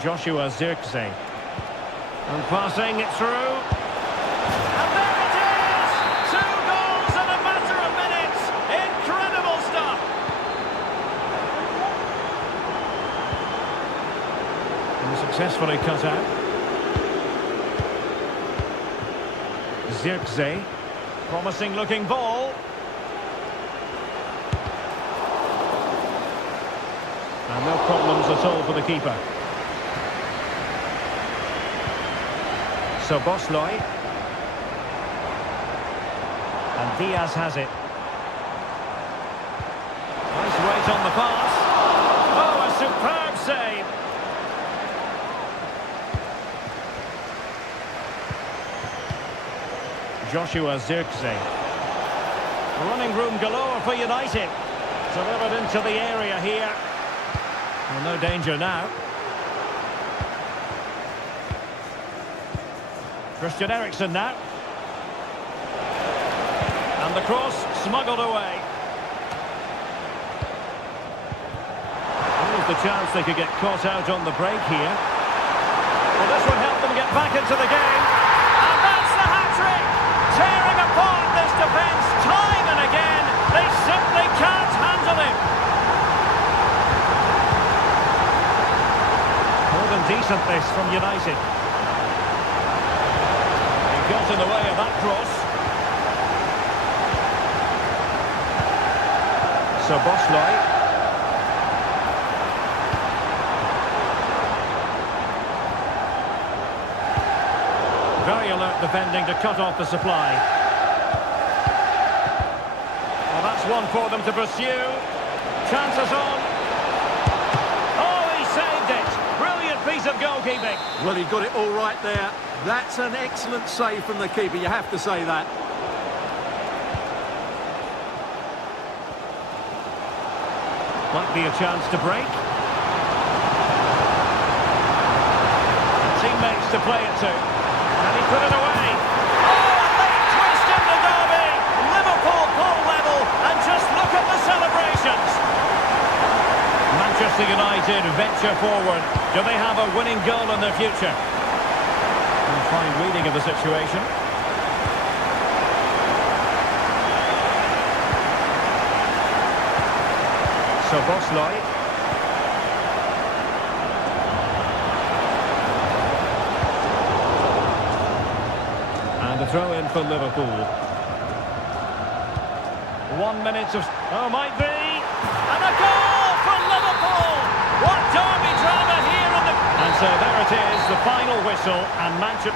Joshua Zirkzee. And passing it through. And there it is! 2 goals in a matter of minutes. Incredible stuff. And successfully cut out. Zirkzee. Promising looking ball. And no problems at all for the keeper. So Bosley. And Diaz has it. Nice weight on the pass. Oh, a superb save. Joshua Zirkzee. Running room galore for United. Delivered into the area here. Well, no danger now. Christian Eriksen now. And the cross smuggled away. Here's the chance they could get caught out on the break here. Well, this would help them get back into the game. And that's the hat-trick! Tearing apart this defence time and again. They simply can't handle him. More than decent this from United. Got in the way of that cross. So Bosley. Very alert defending to cut off the supply. Well, that's one for them to pursue. Chances on. Oh, he saved it. Brilliant piece of goalkeeping. Well, he got it all right there. That's an excellent save from the keeper, you have to say that. Might be a chance to break. Teammates to play it to. And he put it away. Oh, a late twist in the derby. Liverpool goal level. And just look at the celebrations. Manchester United venture forward. Do they have a winning goal in their future? Fine reading of the situation. So Bosley. And a throw in for Liverpool. 1 minute of... Oh, might be! And a goal for Liverpool! What derby drama here in the... And so there it is, the final whistle, and Manchester...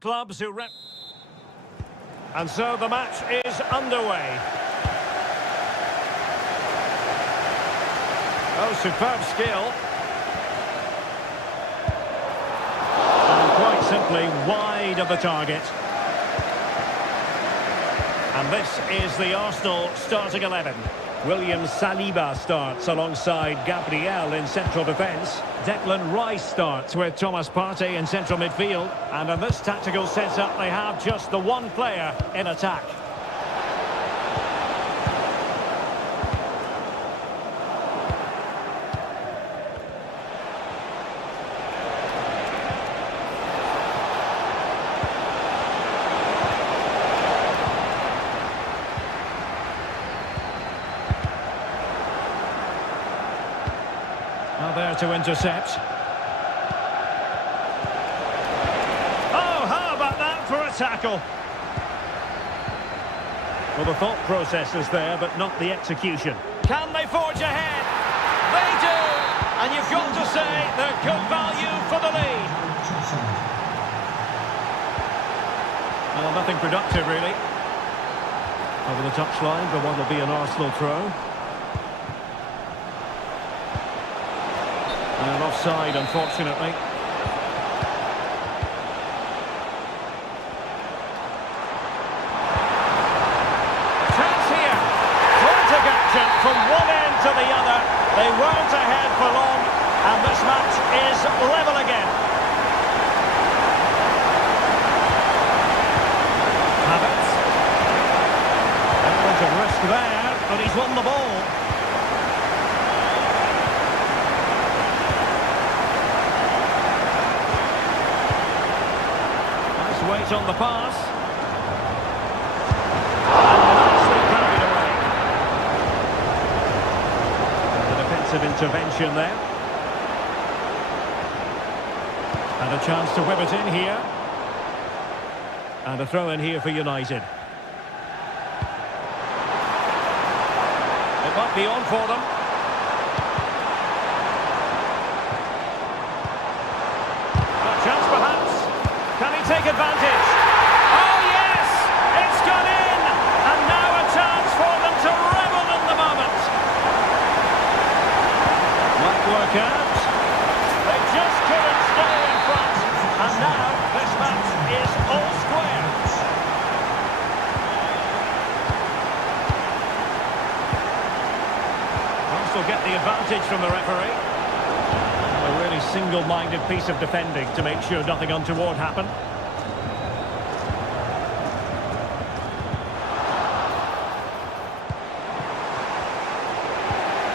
Clubs who rep. And so the match is underway. Oh, superb skill. And quite simply wide of the target. And this is the Arsenal starting 11. William Saliba starts alongside Gabriel in central defence. Declan Rice starts with Thomas Partey in central midfield. And in this tactical setup, they have just the one player in attack. Now there to intercept. Oh, how about that for a tackle? Well, the thought process is there, but not the execution. Can they forge ahead? They do! And you've got to say they're good value for the lead. Well, nothing productive, really. Over the touchline, but one will be an Arsenal throw. And offside, unfortunately. Chance here. Frantic action from one end to the other. They weren't ahead for long, and this match is level again. Havertz. Element of risk there, but he's won the ball. Weight on the pass. And nicely carried away. The defensive intervention there. And a chance to whip it in here. And a throw in here for United. It might be on for them. A chance perhaps. Can he take advantage? Oh, yes! It's gone in! And now a chance for them to revel in the moment. Might work out. They just couldn't stay in front. And now this match is all square. Arsenal get the advantage from the referee. A really single-minded piece of defending to make sure nothing untoward happened.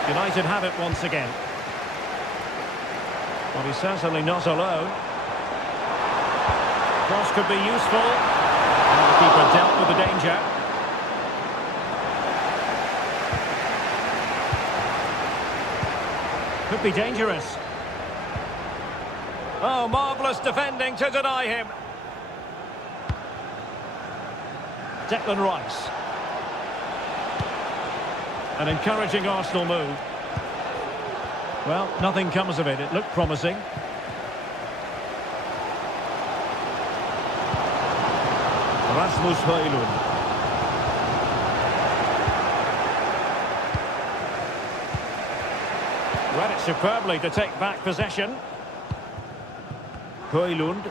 United have it once again. Well, he's certainly not alone. Cross could be useful. And the keeper dealt with the danger. Could be dangerous. Oh, marvellous defending to deny him. Declan Rice. An encouraging Arsenal move. Well, nothing comes of it. It looked promising. Rasmus Højlund. Read it superbly to take back possession. Højlund.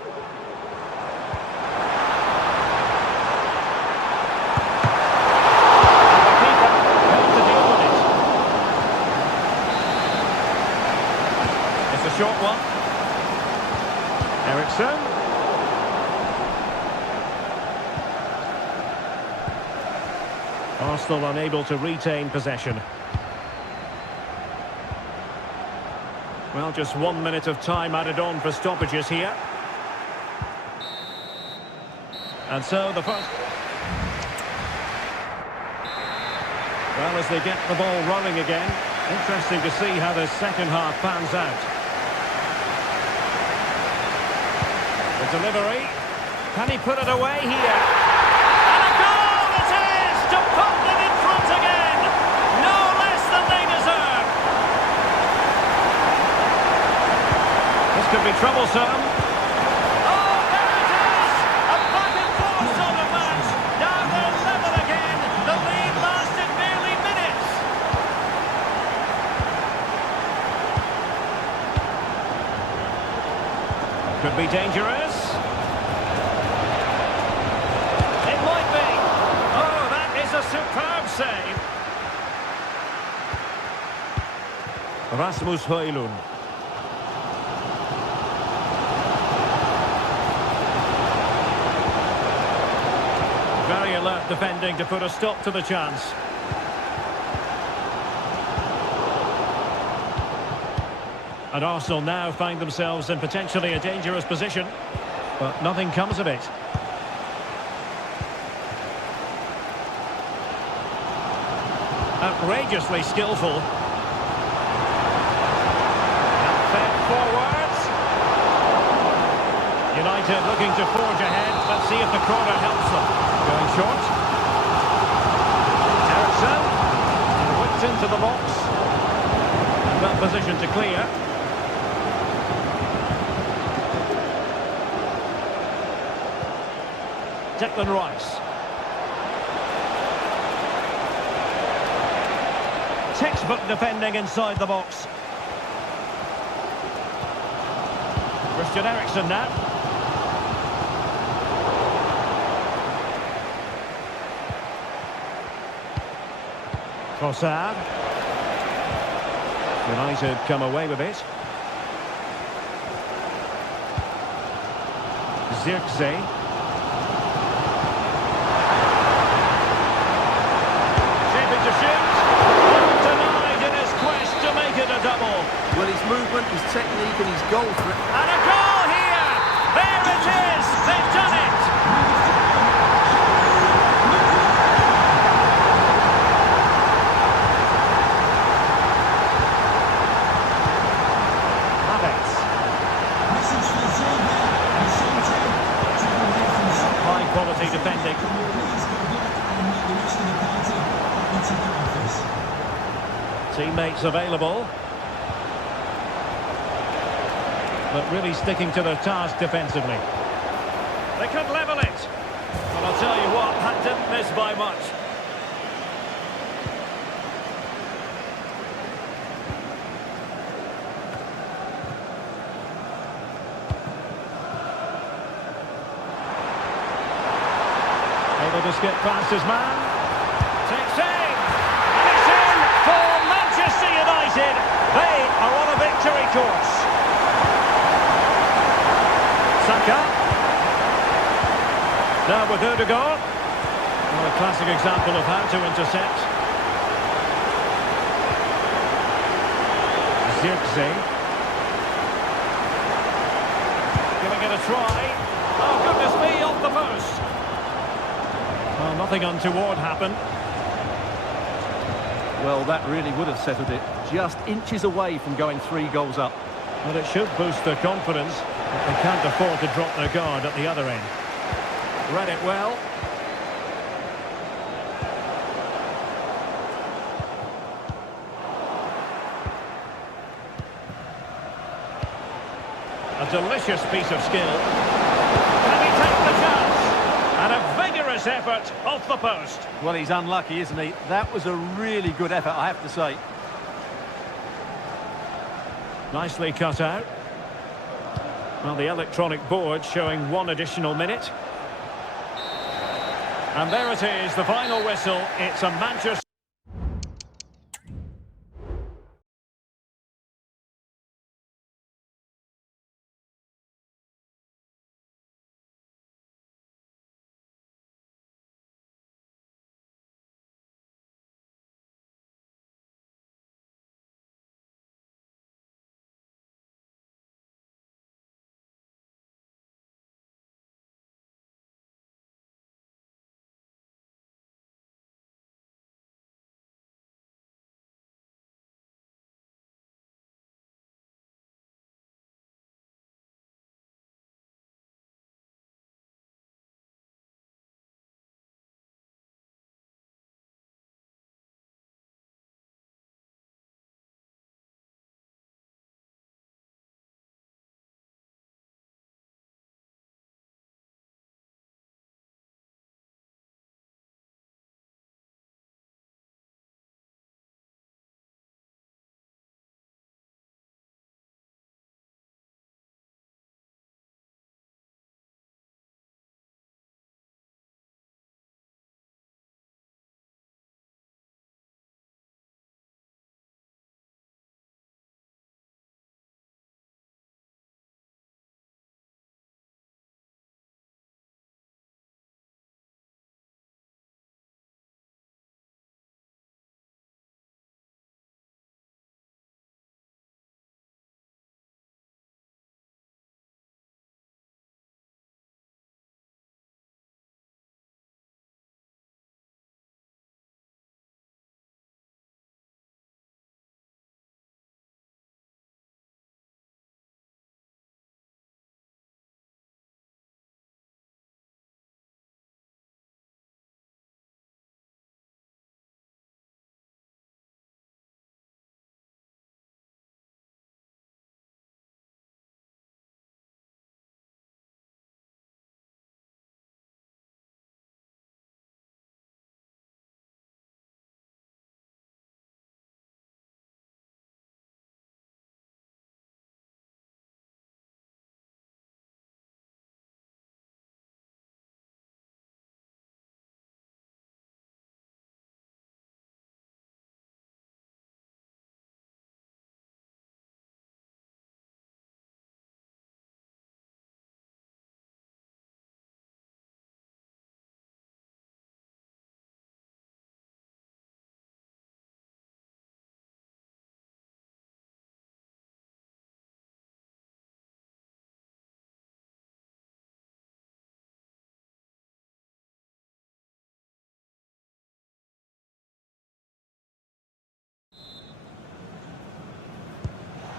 Short one. Eriksson. Arsenal unable to retain possession. Well, just 1 minute of time added on for stoppages here. And so the first... Well, as they get the ball rolling again, interesting to see how the second half pans out. The delivery. Can he put it away here? And a goal it is to put them in front again. No less than they deserve. This could be troublesome. Oh, there it is! Could be dangerous. It might be. Oh, that is a superb save. Rasmus Højlund. Very alert defending to put a stop to the chance. And Arsenal now find themselves in potentially a dangerous position, but nothing comes of it. Outrageously skillful. And fed forwards. United looking to forge ahead. Let's see if the corner helps them. Going short. Ericsson. Whipped into the box. And well positioned to clear. Declan Rice. Textbook defending inside the box. Christian Eriksen now. Trossard. United come away with it. Zirkzee. To shoot. Denied in his quest to make it a double. Well, his movement, his technique and his goal threat. And a goal here! There it is! They've done it! Havertz. High quality defending. Teammates available, but really sticking to their task defensively. They could level it. Well, I'll tell you what, that didn't miss by much. Able to skip past his man. Takes aim. And it's in for Manchester United. They are on a victory course. Saka. Now with Ødegaard. Well, a classic example of how to intercept. Zirkzee. Giving it a try. Oh, goodness me, off the post. Well, nothing untoward happened. Well, that really would have settled it. Just inches away from going 3 goals up. Well, it should boost their confidence, but they can't afford to drop their guard at the other end. Read it well. A delicious piece of skill. Can he take the chance? And a vigorous effort off the post. Well, he's unlucky, isn't he? That was a really good effort, I have to say. Nicely cut out. Well, the electronic board showing 1 additional minute. And there it is, the final whistle. It's a Manchester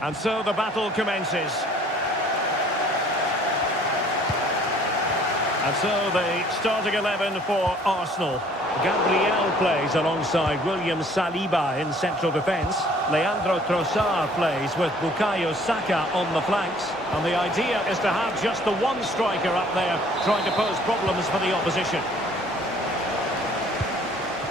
And so the battle commences. And so the starting 11 for Arsenal. Gabriel plays alongside William Saliba in central defence. Leandro Trossard plays with Bukayo Saka on the flanks. And the idea is to have just the one striker up there trying to pose problems for the opposition.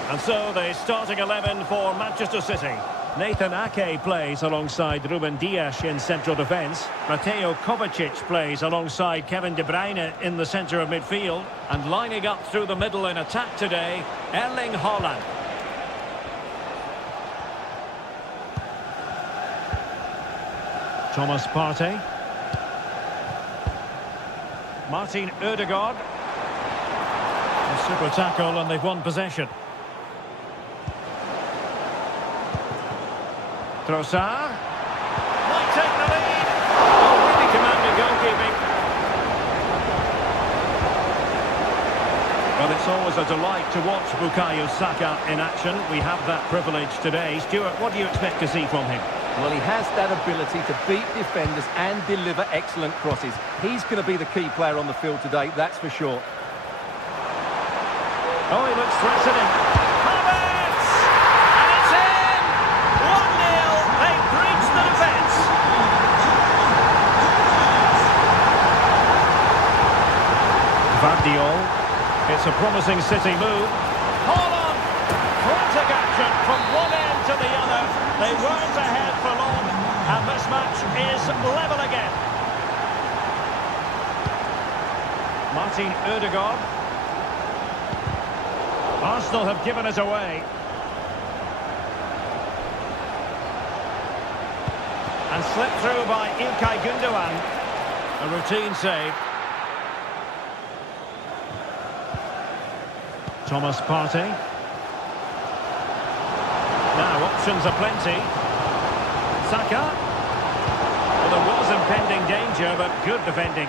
And so the starting 11 for Manchester City. Nathan Ake plays alongside Ruben Dias in central defence. Mateo Kovacic plays alongside Kevin De Bruyne in the centre of midfield. And lining up through the middle in attack today, Erling Haaland. Thomas Partey. Martin Ødegaard. A super tackle and they've won possession. Trossard. Might take the lead. Oh, really commanding goalkeeping. Well, it's always a delight to watch Bukayo Saka in action. We have that privilege today. Stuart, what do you expect to see from him? Well, he has that ability to beat defenders and deliver excellent crosses. He's going to be the key player on the field today, that's for sure. Oh, he looks threatening. Havertz! And it's in! 1-0. They breach the defence. Vardiol. It's a promising City move. Haaland! Frantic action from one end to the other. They weren't ahead for long, and this match is level again. Martin Ødegaard. Arsenal have given it away. And slipped through by İlkay Gündoğan. A routine save. Thomas Partey. Now options are plenty. Saka. Well, there was impending danger, but good defending.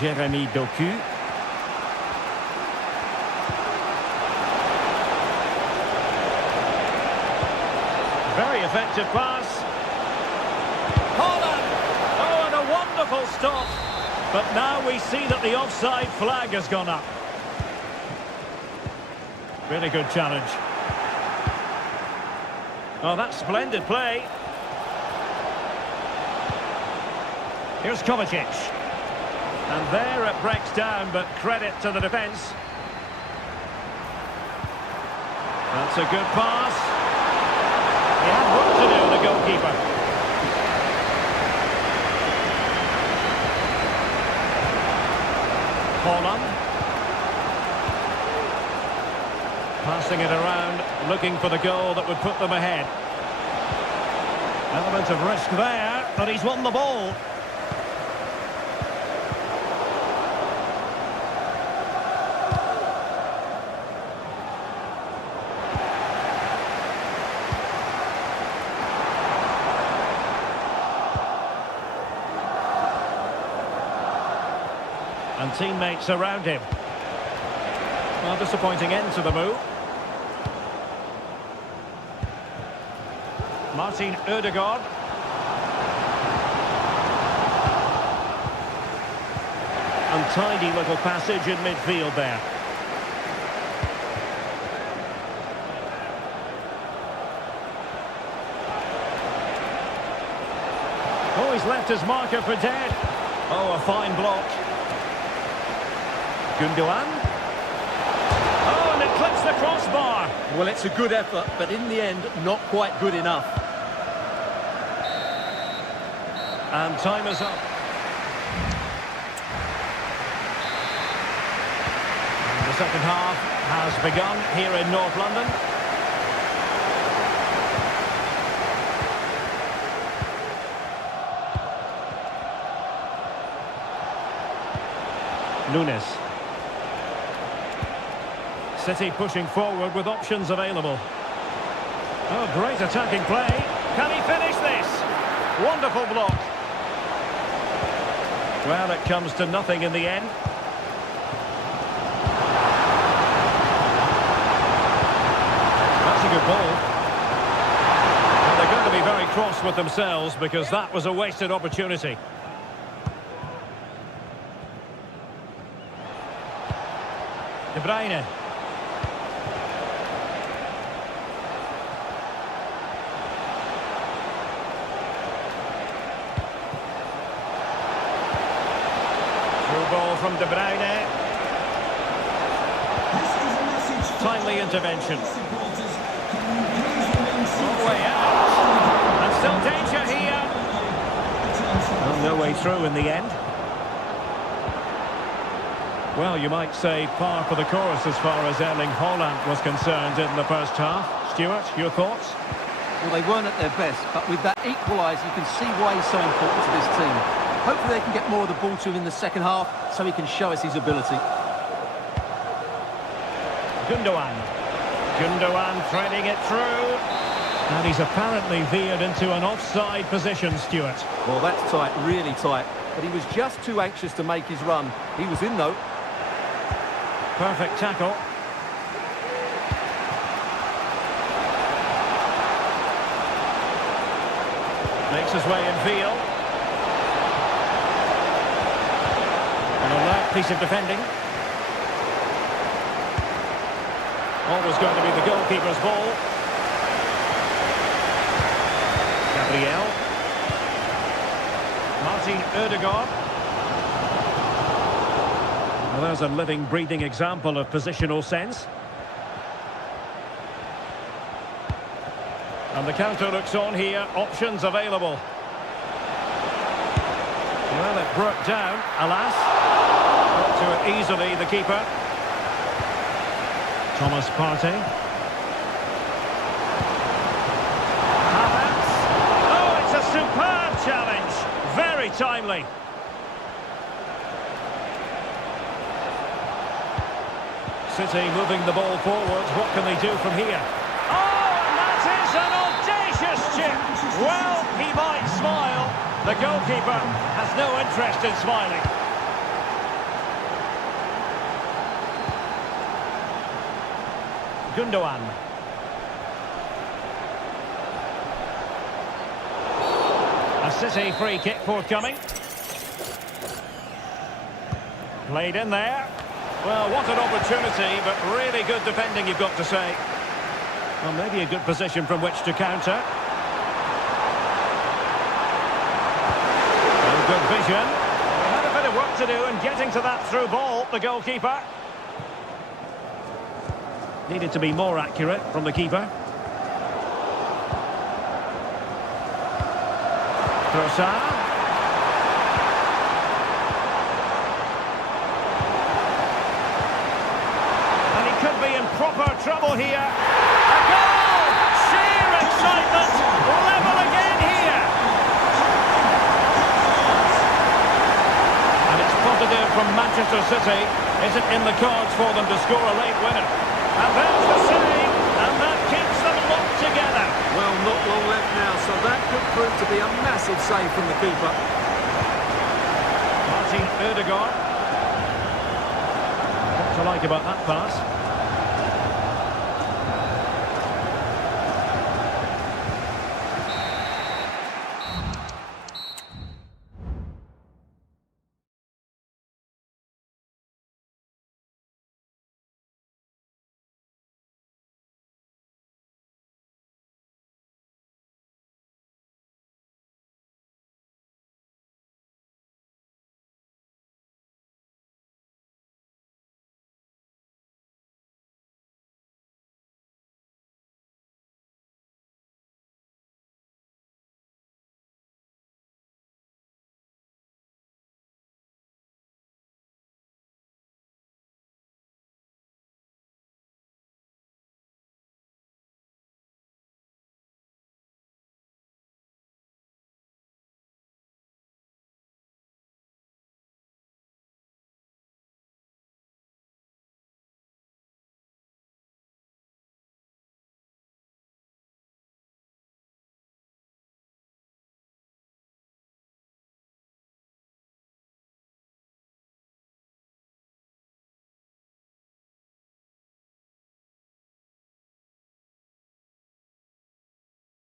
Jeremy Doku. Very effective pass. Haaland! Oh, and a wonderful stop. But now we see that the offside flag has gone up. Really good challenge. Oh, that's splendid play. Here's Kovacic. And there it breaks down, but credit to the defence. That's a good pass. He had work to do, the goalkeeper. Haaland. Passing it around, looking for the goal that would put them ahead. Element of risk there, but he's won the ball. And teammates around him. Well, disappointing end to the move. Martin Ødegaard. Untidy little passage in midfield there. Oh, he's left his marker for dead. Oh, a fine block. Gündoğan. Oh, and it clips the crossbar. Well, it's a good effort, but in the end, not quite good enough. And time is up. And the second half has begun here in North London. Nunes. City pushing forward with options available. Oh, great attacking play. Can he finish this? Wonderful block. Well, it comes to nothing in the end. That's a good ball. with themselves because that was a wasted opportunity. De Bruyne. Through ball from De Bruyne. This is a message for Timely intervention. supporters. Can you please remain All the way out. And still danger here. Well, no way through in the end. Well, you might say par for the course as far as Erling Haaland was concerned in the first half. Stuart, your thoughts? Well, they weren't at their best, but with that equaliser, you can see why he's so important to this team. Hopefully they can get more of the ball to him in the second half so he can show us his ability. Gundogan. Gundogan threading it through. And he's apparently veered into an offside position, Stuart. Well, that's tight, really tight. But he was just too anxious to make his run. He was in, though. Perfect tackle. Makes his way in field. An alert piece of defending. Always going to be the goalkeeper's ball. Gabriel. Martin Ødegaard. Well, there's a living, breathing example of positional sense. And the counter looks on here. Options available. Well, it broke down, alas. Got to it easily, the keeper. Thomas Partey. Havertz. Oh, it's a superb challenge. Very timely. City moving the ball forward. What can they do from here? Oh, and that is an audacious chip. Well, he might smile. The goalkeeper has no interest in smiling. Gundogan. A City free kick forthcoming. Played in there. Well, what an opportunity, but really good defending, you've got to say. Well, maybe a good position from which to counter. And good vision. He had a bit of work to do in getting to that through ball, the goalkeeper. Needed to be more accurate from the keeper. Trossard. And he could be in proper trouble here. A goal! Sheer excitement! Level again here! And it's positive from Manchester City. Is it in the cards for them to score a late winner? And there's the save, and that keeps them locked together. Well, not long left now, so that could prove to be a massive save from the keeper. Martin Ødegaard. What to like about that pass?